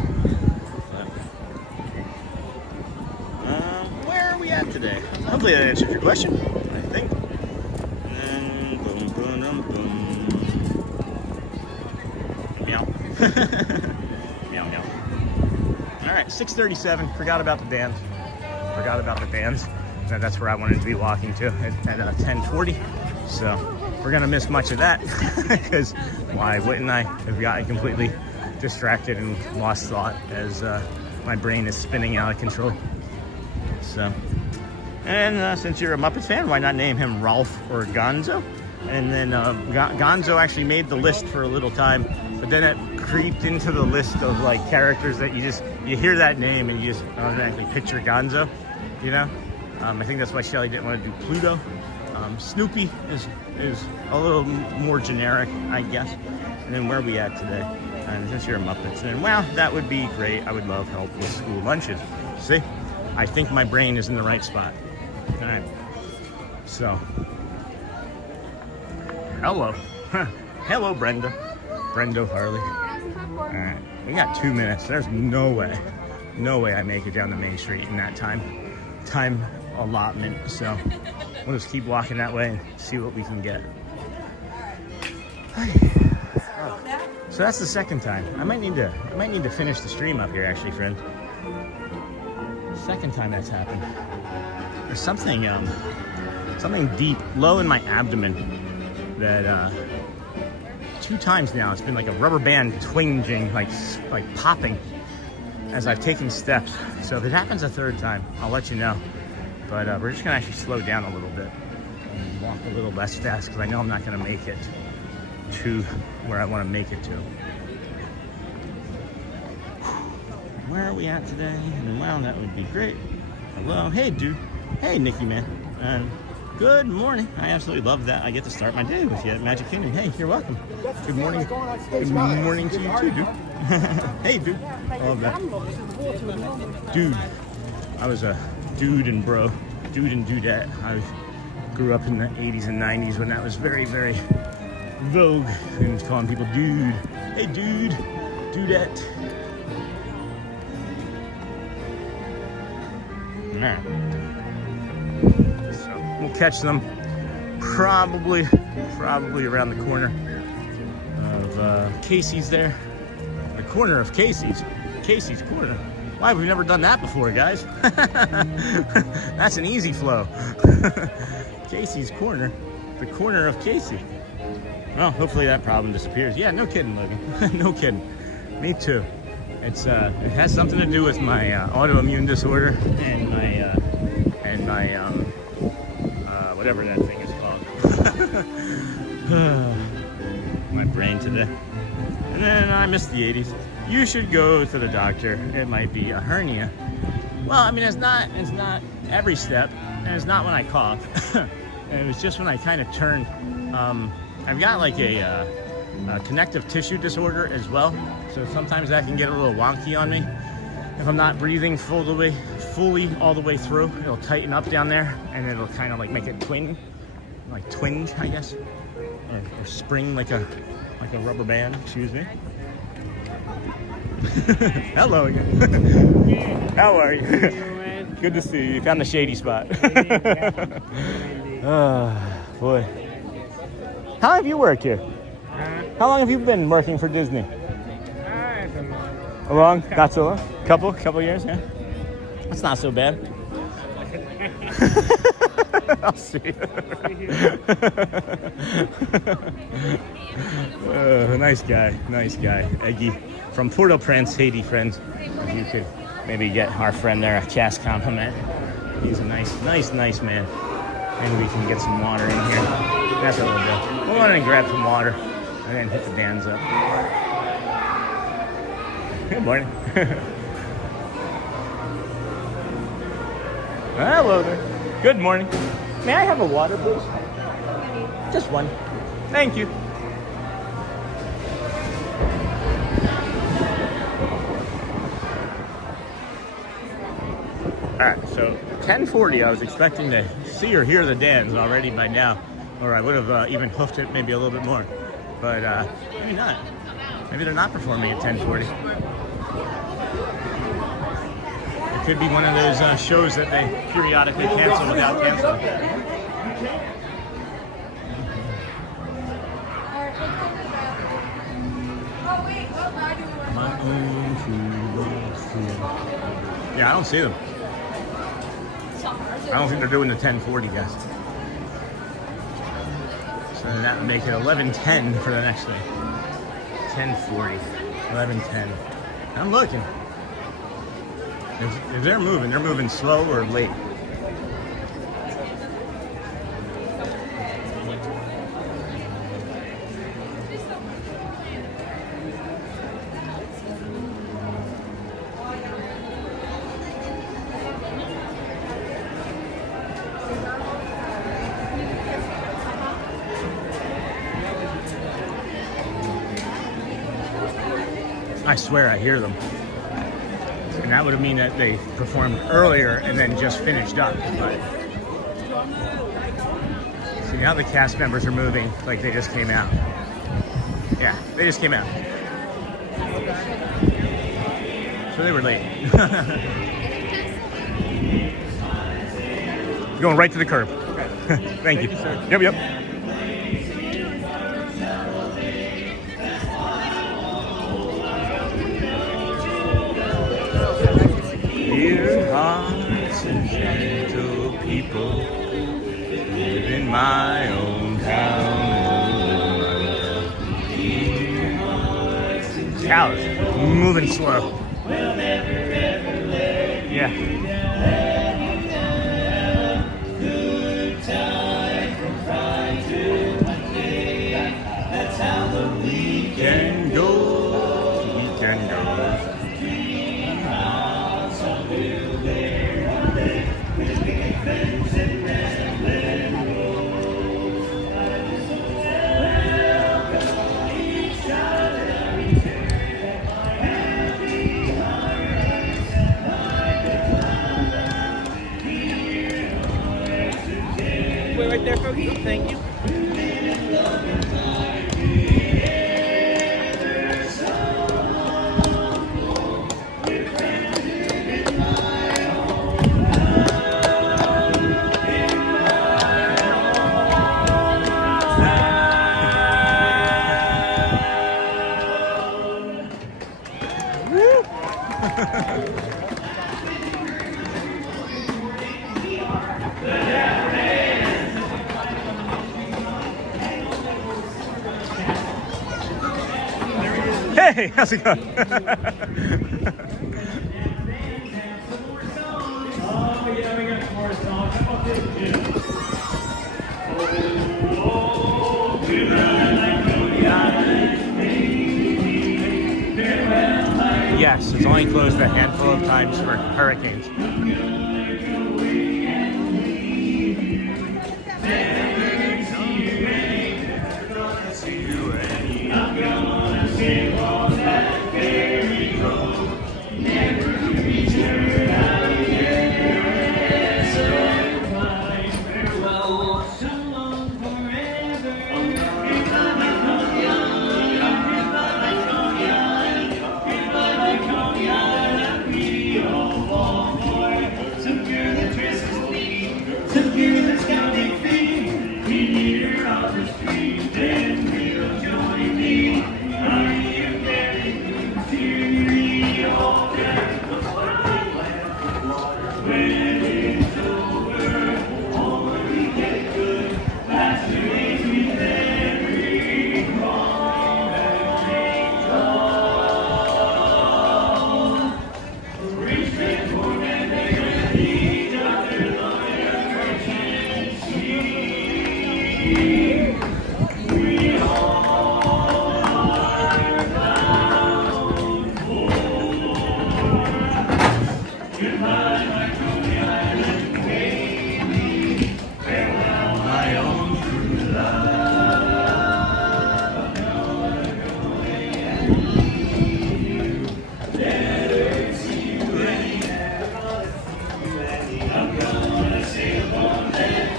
Where are we at today? Hopefully that answered your question, I think. Meow. Meow, meow. All right, 6:37. Forgot about the dance. That's where I wanted to be walking to at 10:40. So we're gonna miss much of that because why wouldn't I have gotten completely distracted and lost thought as my brain is spinning out of control. So, and since you're a Muppets fan, why not name him Ralph or Gonzo? And then Gonzo actually made the list for a little time, but then it creeped into the list of like characters that you hear that name and you just automatically picture Gonzo, you know? I think that's why Shelley didn't want to do Pluto. Snoopy is a little more generic, I guess. And then where are we at today? And since you're a Muppets, and well, that would be great. I would love help with school lunches. See, I think my brain is in the right spot. All right. So, hello. Hello, Brenda. Brenda Harley. All right. We got 2 minutes. There's no way I make it down the main street in that time allotment. So we'll just keep walking that way and see what we can get. Oh. So that's the second time. I might need to finish the stream up here, actually, friend. Second time that's happened. There's something deep, low in my abdomen that 2 times now it's been like a rubber band twinging, like popping as I've taken steps. So if it happens a 3rd time, I'll let you know. But we're just gonna actually slow down a little bit and walk a little less fast because I know I'm not gonna make it to where I want to make it to. Where are we at today? Well, that would be great. Hello, hey dude, hey Nikki man, good morning. I absolutely love that. I get to start my day with you at Magic Kingdom. Hey, you're welcome. Good morning. Good morning to you too, dude. Hey dude, I love that. Dude, I was a dude and bro, dude and dudette. I grew up in the 80s and 90s when that was very, very vogue, and calling people dude. Hey dude, dudette. Nah. So we'll catch them probably around the corner of Casey's there. The corner of Casey's Corner. Why, we've never done that before, guys. That's an easy flow. Casey's Corner, the corner of Casey. Well, hopefully that problem disappears. Yeah, no kidding, Logan. No kidding. Me too. It has something to do with my autoimmune disorder and my whatever that thing is called. My brain today. And then I missed the 80s. You should go to the doctor. It might be a hernia. Well, I mean, it's not every step, and it's not when I cough. And it was just when I kind of turned. I've got like a connective tissue disorder as well, so sometimes that can get a little wonky on me. If I'm not breathing fully all the way through, it'll tighten up down there, and it'll kind of like make it twinge, I guess, or spring like a rubber band. Excuse me. Hello again. How are you? Good to see you. You found the shady spot. Oh, boy. How long have you worked here? How long have you been working for Disney? A long? Not so long? Couple years, yeah? That's not so bad. I'll see you. Nice guy. Eggy from Port-au-Prince, Haiti, friends. If you could maybe get our friend there a chast compliment. He's a nice man. And we can get some water in here. That's what we'll do. We'll go in and grab some water and then hit the Dans up. Good morning. Hello there. Good morning. May I have a water, please? Just one. Thank you. Alright, so 10:40, I was expecting to see or hear the Dans already by now, or I would have even hoofed it maybe a little bit more, but maybe not. Maybe they're not performing at 10:40. It could be one of those shows that they periodically cancel without canceling. Yeah, I don't see them. I don't think they're doing the 10:40, guys. So that would make it 11:10 for the next thing. 10:40, 11:10. I'm looking. If they're moving slow or late. I swear I hear them. And that would mean that they performed earlier and then just finished up. But see, now the cast members are moving like they just came out. Yeah, they just came out. So they were late. Going right to the curb. Thank you. Yep. Dear hearts and gentle people, live in my own town. Cows moving slow. Yeah. We can go. Wait right there, Foggy. Thank you. Hey, how's it going? Yes, it's only only closed a handful of times for hurricanes.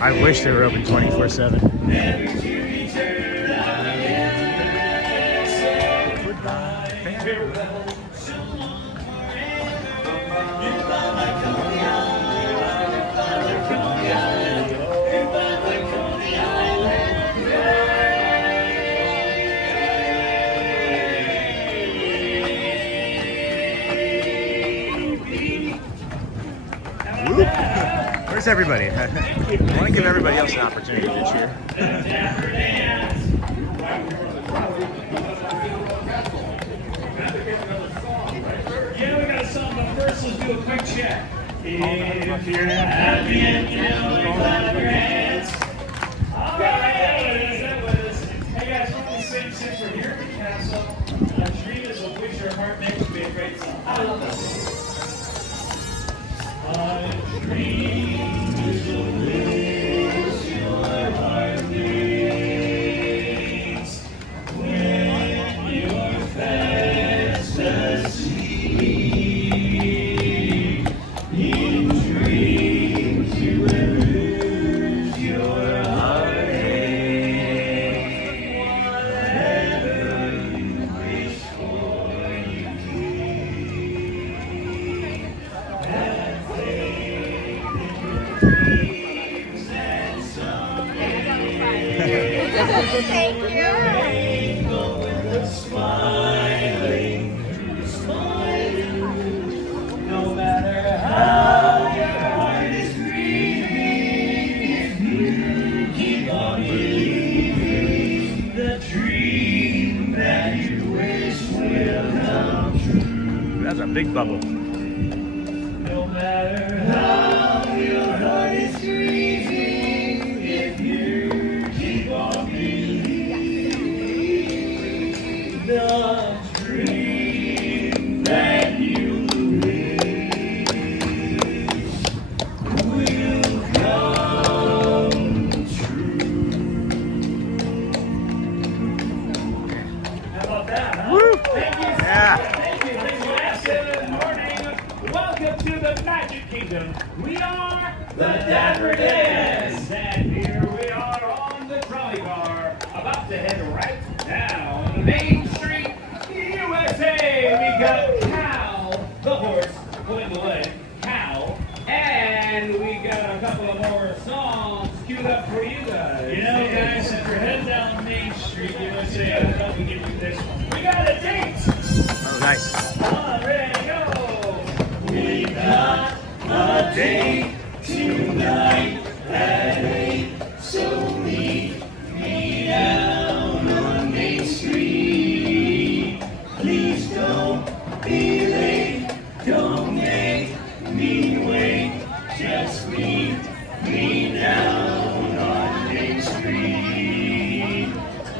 I wish they were open 24/7. Where's everybody? I want to give everybody else an opportunity to cheer. Yeah, we got a song, but first let's do a quick check. If you're happy and you know it, clap your hands. All right, that was. Hey guys, we're only saying since we're here at the castle, a dream is a wish your heart makes would be a great song. I love that song. A dream is a wish your heart makes when you're fast asleep. In dreams you will lose your heartache. Whatever you wish for, you keep. Have faith in your dreams and someday. Thank you. Rainbow with a smiling, no matter how your heart is grieving, if you keep on believing, the dream that you wish will come true. That's a big bubble. No matter how your heart is grieving, if you keep on believing, the dream that you wish will come true. How about that, huh? Woo! Thank you. Yeah. Thank you. Yes, good morning. Welcome to the Magic Kingdom. We are the Dapper Dans. And here we are on the trolley car, about to head right down Main Street, USA. We got Cal, the horse, pulling the leg, Cal, and we got a couple of more songs queued up for you guys. You know, guys, if you're heading down Main Street, USA, I thought we'd give you this one. We got a date. Oh, nice. Ready, go. We got a date tonight at 8, so meet me down on Main Street. Please don't be late, don't make me wait, just meet me down on Main Street.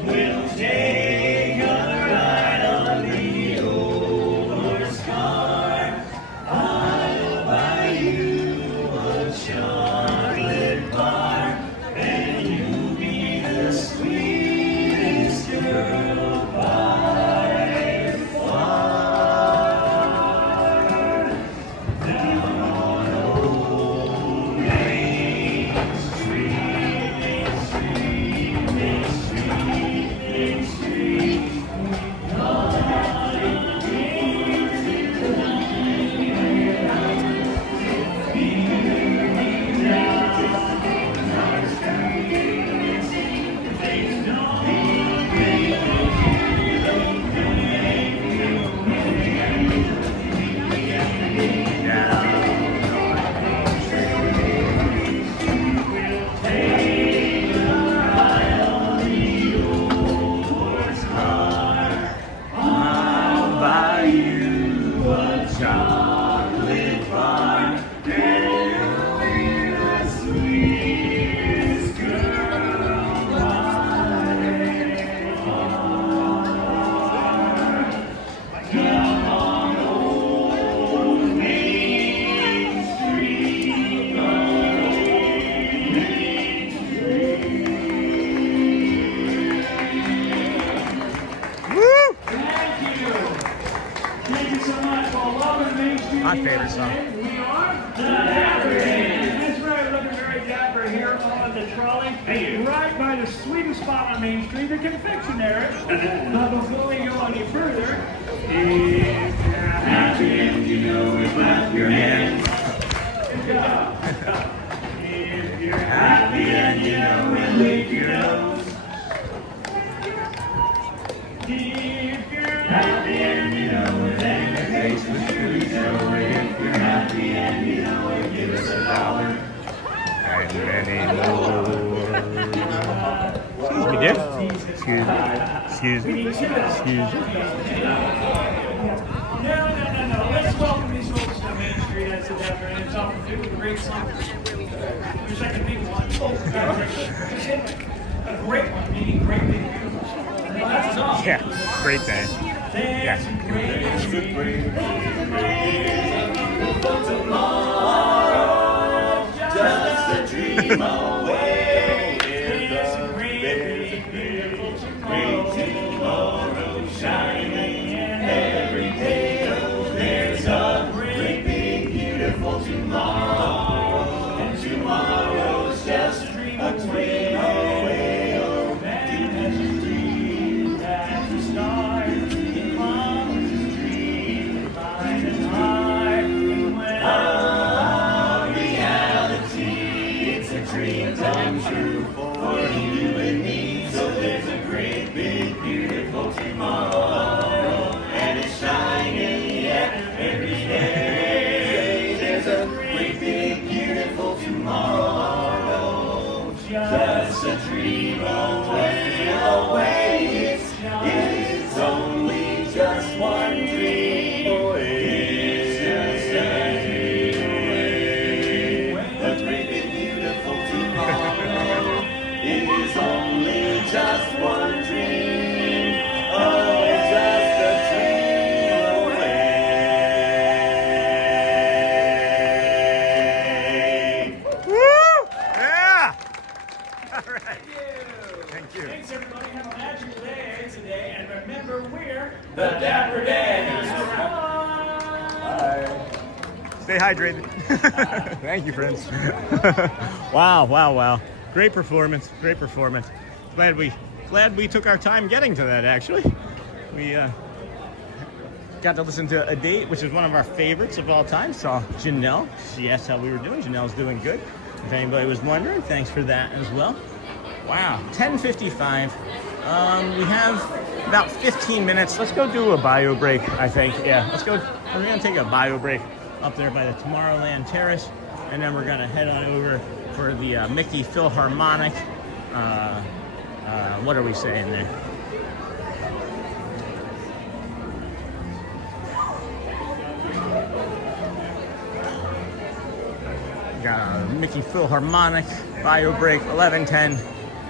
We'll take a ride on the old horse car my favorite song. That's right, looking very dapper here on the trolley. Right by the sweetest spot on Main Street, the confectionery. But before we go any further, if you're happy and you know it, clap your hands. If you're happy and you know it, lick your nose. If you're happy and you know it, then your face will surely show it. If you're happy and you know it, give us $1. And many more. Excuse me, dear. Excuse me. Excuse me. No. Let's welcome these folks to Main Street as the Dapper, and it's often filled with a great song. Your second big one. A great one, meaning great big beautiful. That's a song. Yeah, great day. Yeah. Tomorrow, just a dream away. There's a great beautiful tomorrow shining every day. There's a great big beautiful tomorrow, and tomorrow's just a dream away. Oh, that's a dream, that's a start. Tomorrow's a dream, fine and high. And when reality, it's a dream come true for you and me. So there's a great big beautiful tomorrow, and it's shining yet every day. There's a great big beautiful tomorrow, just a dream away. It's only just one dream away. It's just a dream away. A great big beautiful tomorrow is only just one dream. Oh, it's just a dream away. Woo! Yeah! All right. Thank you. Thanks, everybody. Have a magical day today. And remember, we're the Dapper Dans. Stay hydrated. Thank you, friends. Wow. Great performance. Glad we took our time getting to that, actually. We got to listen to A Date, which is one of our favorites of all time. Saw Janelle. She asked how we were doing. Janelle's doing good. If anybody was wondering, thanks for that as well. Wow, 10:55. We have about 15 minutes. Let's go do a bio break, I think. Yeah, let's go. We're going to take a bio break up there by the Tomorrowland Terrace, and then we're going to head on over for the Mickey Philharmonic. What are we saying there? Got a Mickey Philharmonic bio break, 11:10.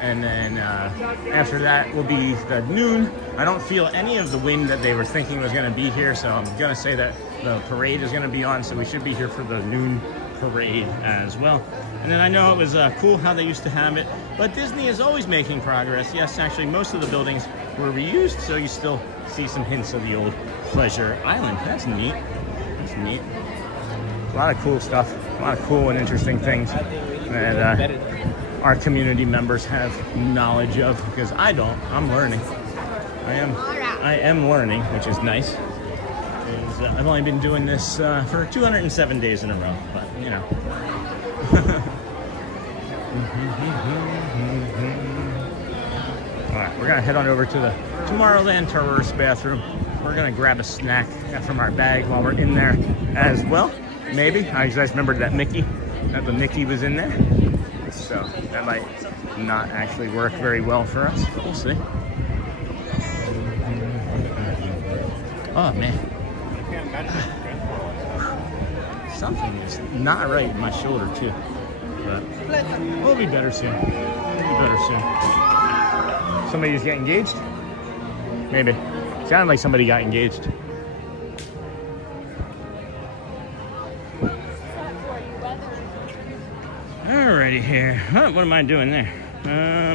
And then after that will be the noon. I don't feel any of the wind that they were thinking was going to be here, so I'm going to say that the parade is going to be on, so we should be here for the noon parade as well. And then I know it was cool how they used to have it, but Disney is always making progress. Yes, actually, most of the buildings were reused, so you still see some hints of the old Pleasure Island. That's neat. That's neat. A lot of cool stuff, a lot of cool and interesting things that our community members have knowledge of, because I don't. I'm learning. I am learning, which is nice. I've only been doing this for 207 days in a row, but you know. All right, we're gonna head on over to the Tomorrowland tourist bathroom. We're gonna grab a snack from our bag while we're in there as well. Maybe. I just remembered that the Mickey was in there. So that might not actually work very well for us, but we'll see. Oh man. Something is not right in my shoulder too. But we'll be better soon. Somebody just got engaged? Maybe. Sounded like somebody got engaged. Alrighty here. What am I doing there?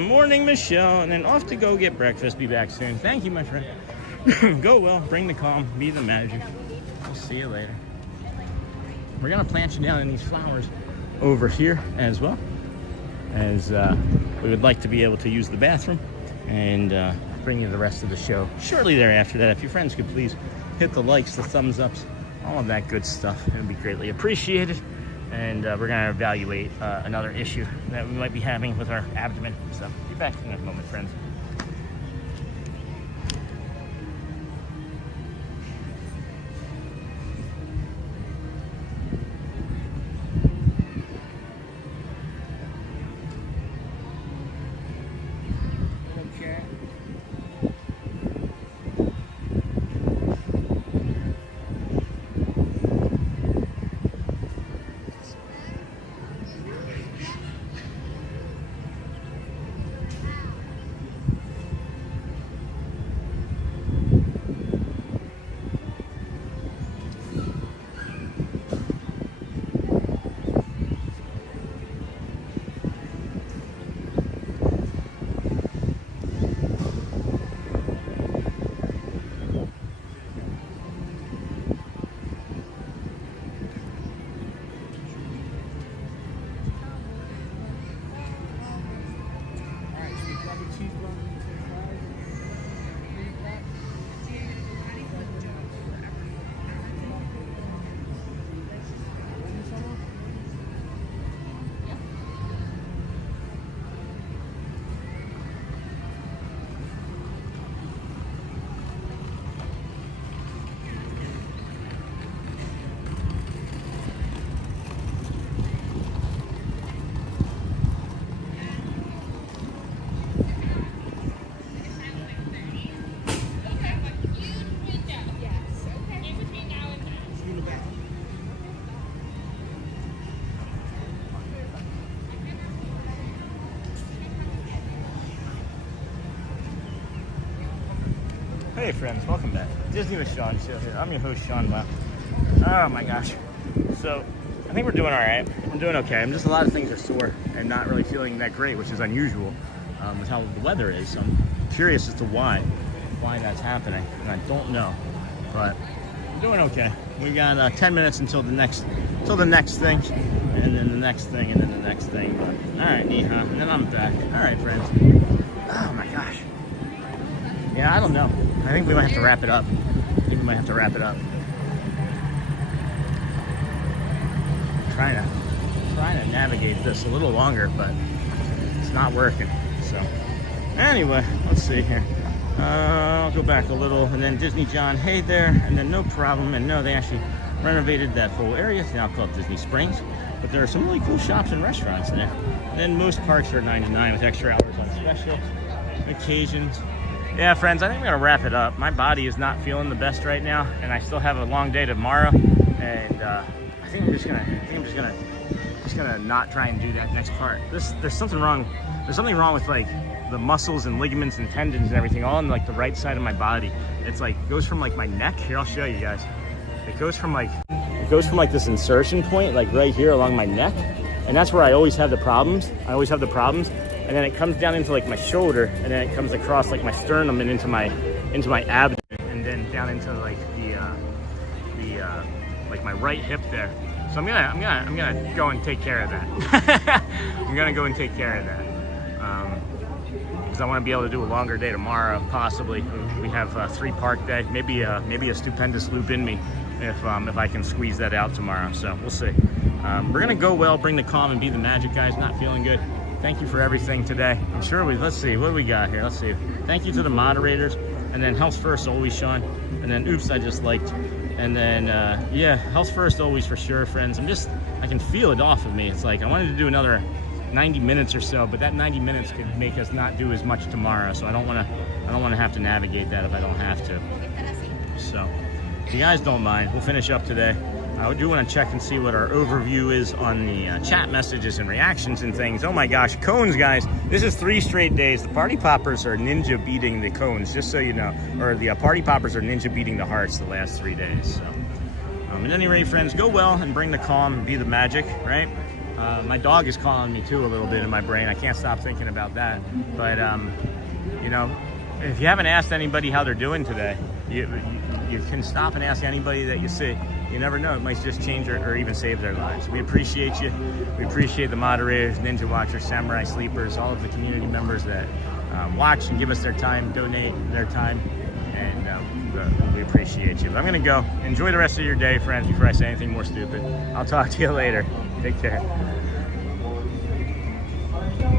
Morning, Michelle, and then off to go get breakfast. Be back soon. Thank you, my friend. Go well, bring the calm, be the magic. We'll see you later. we're gonna plant you down in these flowers over here as well, as we would like to be able to use the bathroom and bring you the rest of the show shortly thereafter. That if your friends could please hit the likes, the thumbs ups, all of that good stuff, it would be greatly appreciated. And we're going to evaluate another issue that we might be having with our abdomen. So be back in a moment, friends. Hey friends, welcome back. Disney with Sean show here. I'm your host, Sean Wow. Oh my gosh. So, I think we're doing alright. I'm doing okay. I'm just, a lot of things are sore and not really feeling that great, which is unusual with how the weather is. So I'm curious as to why that's happening. And I don't know, but I'm doing okay. We got 10 minutes until the next thing, and then the next thing, and then the next thing. But, alright, Neha, and then I'm back. Alright, friends. Oh my gosh. Yeah, I don't know. I think we might have to wrap it up. Trying to navigate this a little longer, but it's not working. So anyway, let's see here. I'll go back a little, and then Disney John, hey there, and then no problem. And no, they actually renovated that whole area. It's now called Disney Springs, but there are some really cool shops and restaurants there. And then most parks are $99 with extra hours on special occasions. Yeah, friends, I think we're gonna wrap it up. My body is not feeling the best right now, and I still have a long day tomorrow. And I think I'm just gonna not try and do that next part. There's something wrong. There's something wrong with like the muscles and ligaments and tendons and everything all on like the right side of my body. It's like goes from like my neck. Here, I'll show you guys. It goes from like this insertion point, like right here along my neck, and that's where I always have the problems. And then it comes down into like my shoulder, and then it comes across like my sternum and into my abdomen, and then down into like the like my right hip there. So I'm gonna go and take care of that. I'm gonna go and take care of that because I want to be able to do a longer day tomorrow. Possibly we have a 3-park day, maybe a stupendous loop in me if I can squeeze that out tomorrow. So we'll see. We're gonna go well, bring the calm, and be the magic, guys. Not feeling good. Thank you for everything today. I'm sure let's see, what do we got here? Let's see. Thank you to the moderators. And then health first, always, Sean. And then, oops, I just liked. And then, yeah, health first, always, for sure, friends. I can feel it off of me. It's like, I wanted to do another 90 minutes or so, but that 90 minutes could make us not do as much tomorrow. So I don't want to have to navigate that if I don't have to. So, if you guys don't mind, we'll finish up today. I do want to check and see what our overview is on the chat messages and reactions and things. Oh my gosh, cones, guys. This is 3 straight days. The party poppers are ninja beating the cones, just so you know. Or the party poppers are ninja beating the hearts the last 3 days. So, at any rate, friends, go well and bring the calm and be the magic, right? My dog is calling me too a little bit in my brain. I can't stop thinking about that. But, you know, if you haven't asked anybody how they're doing today, you can stop and ask anybody that you see. You never know, it might just change or even save their lives. We appreciate you. We appreciate the moderators, Ninja Watchers, Samurai Sleepers, all of the community members that watch and give us their time, donate their time, and we appreciate you. But I'm gonna go. Enjoy the rest of your day, friends, before I say anything more stupid. I'll talk to you later. Take care.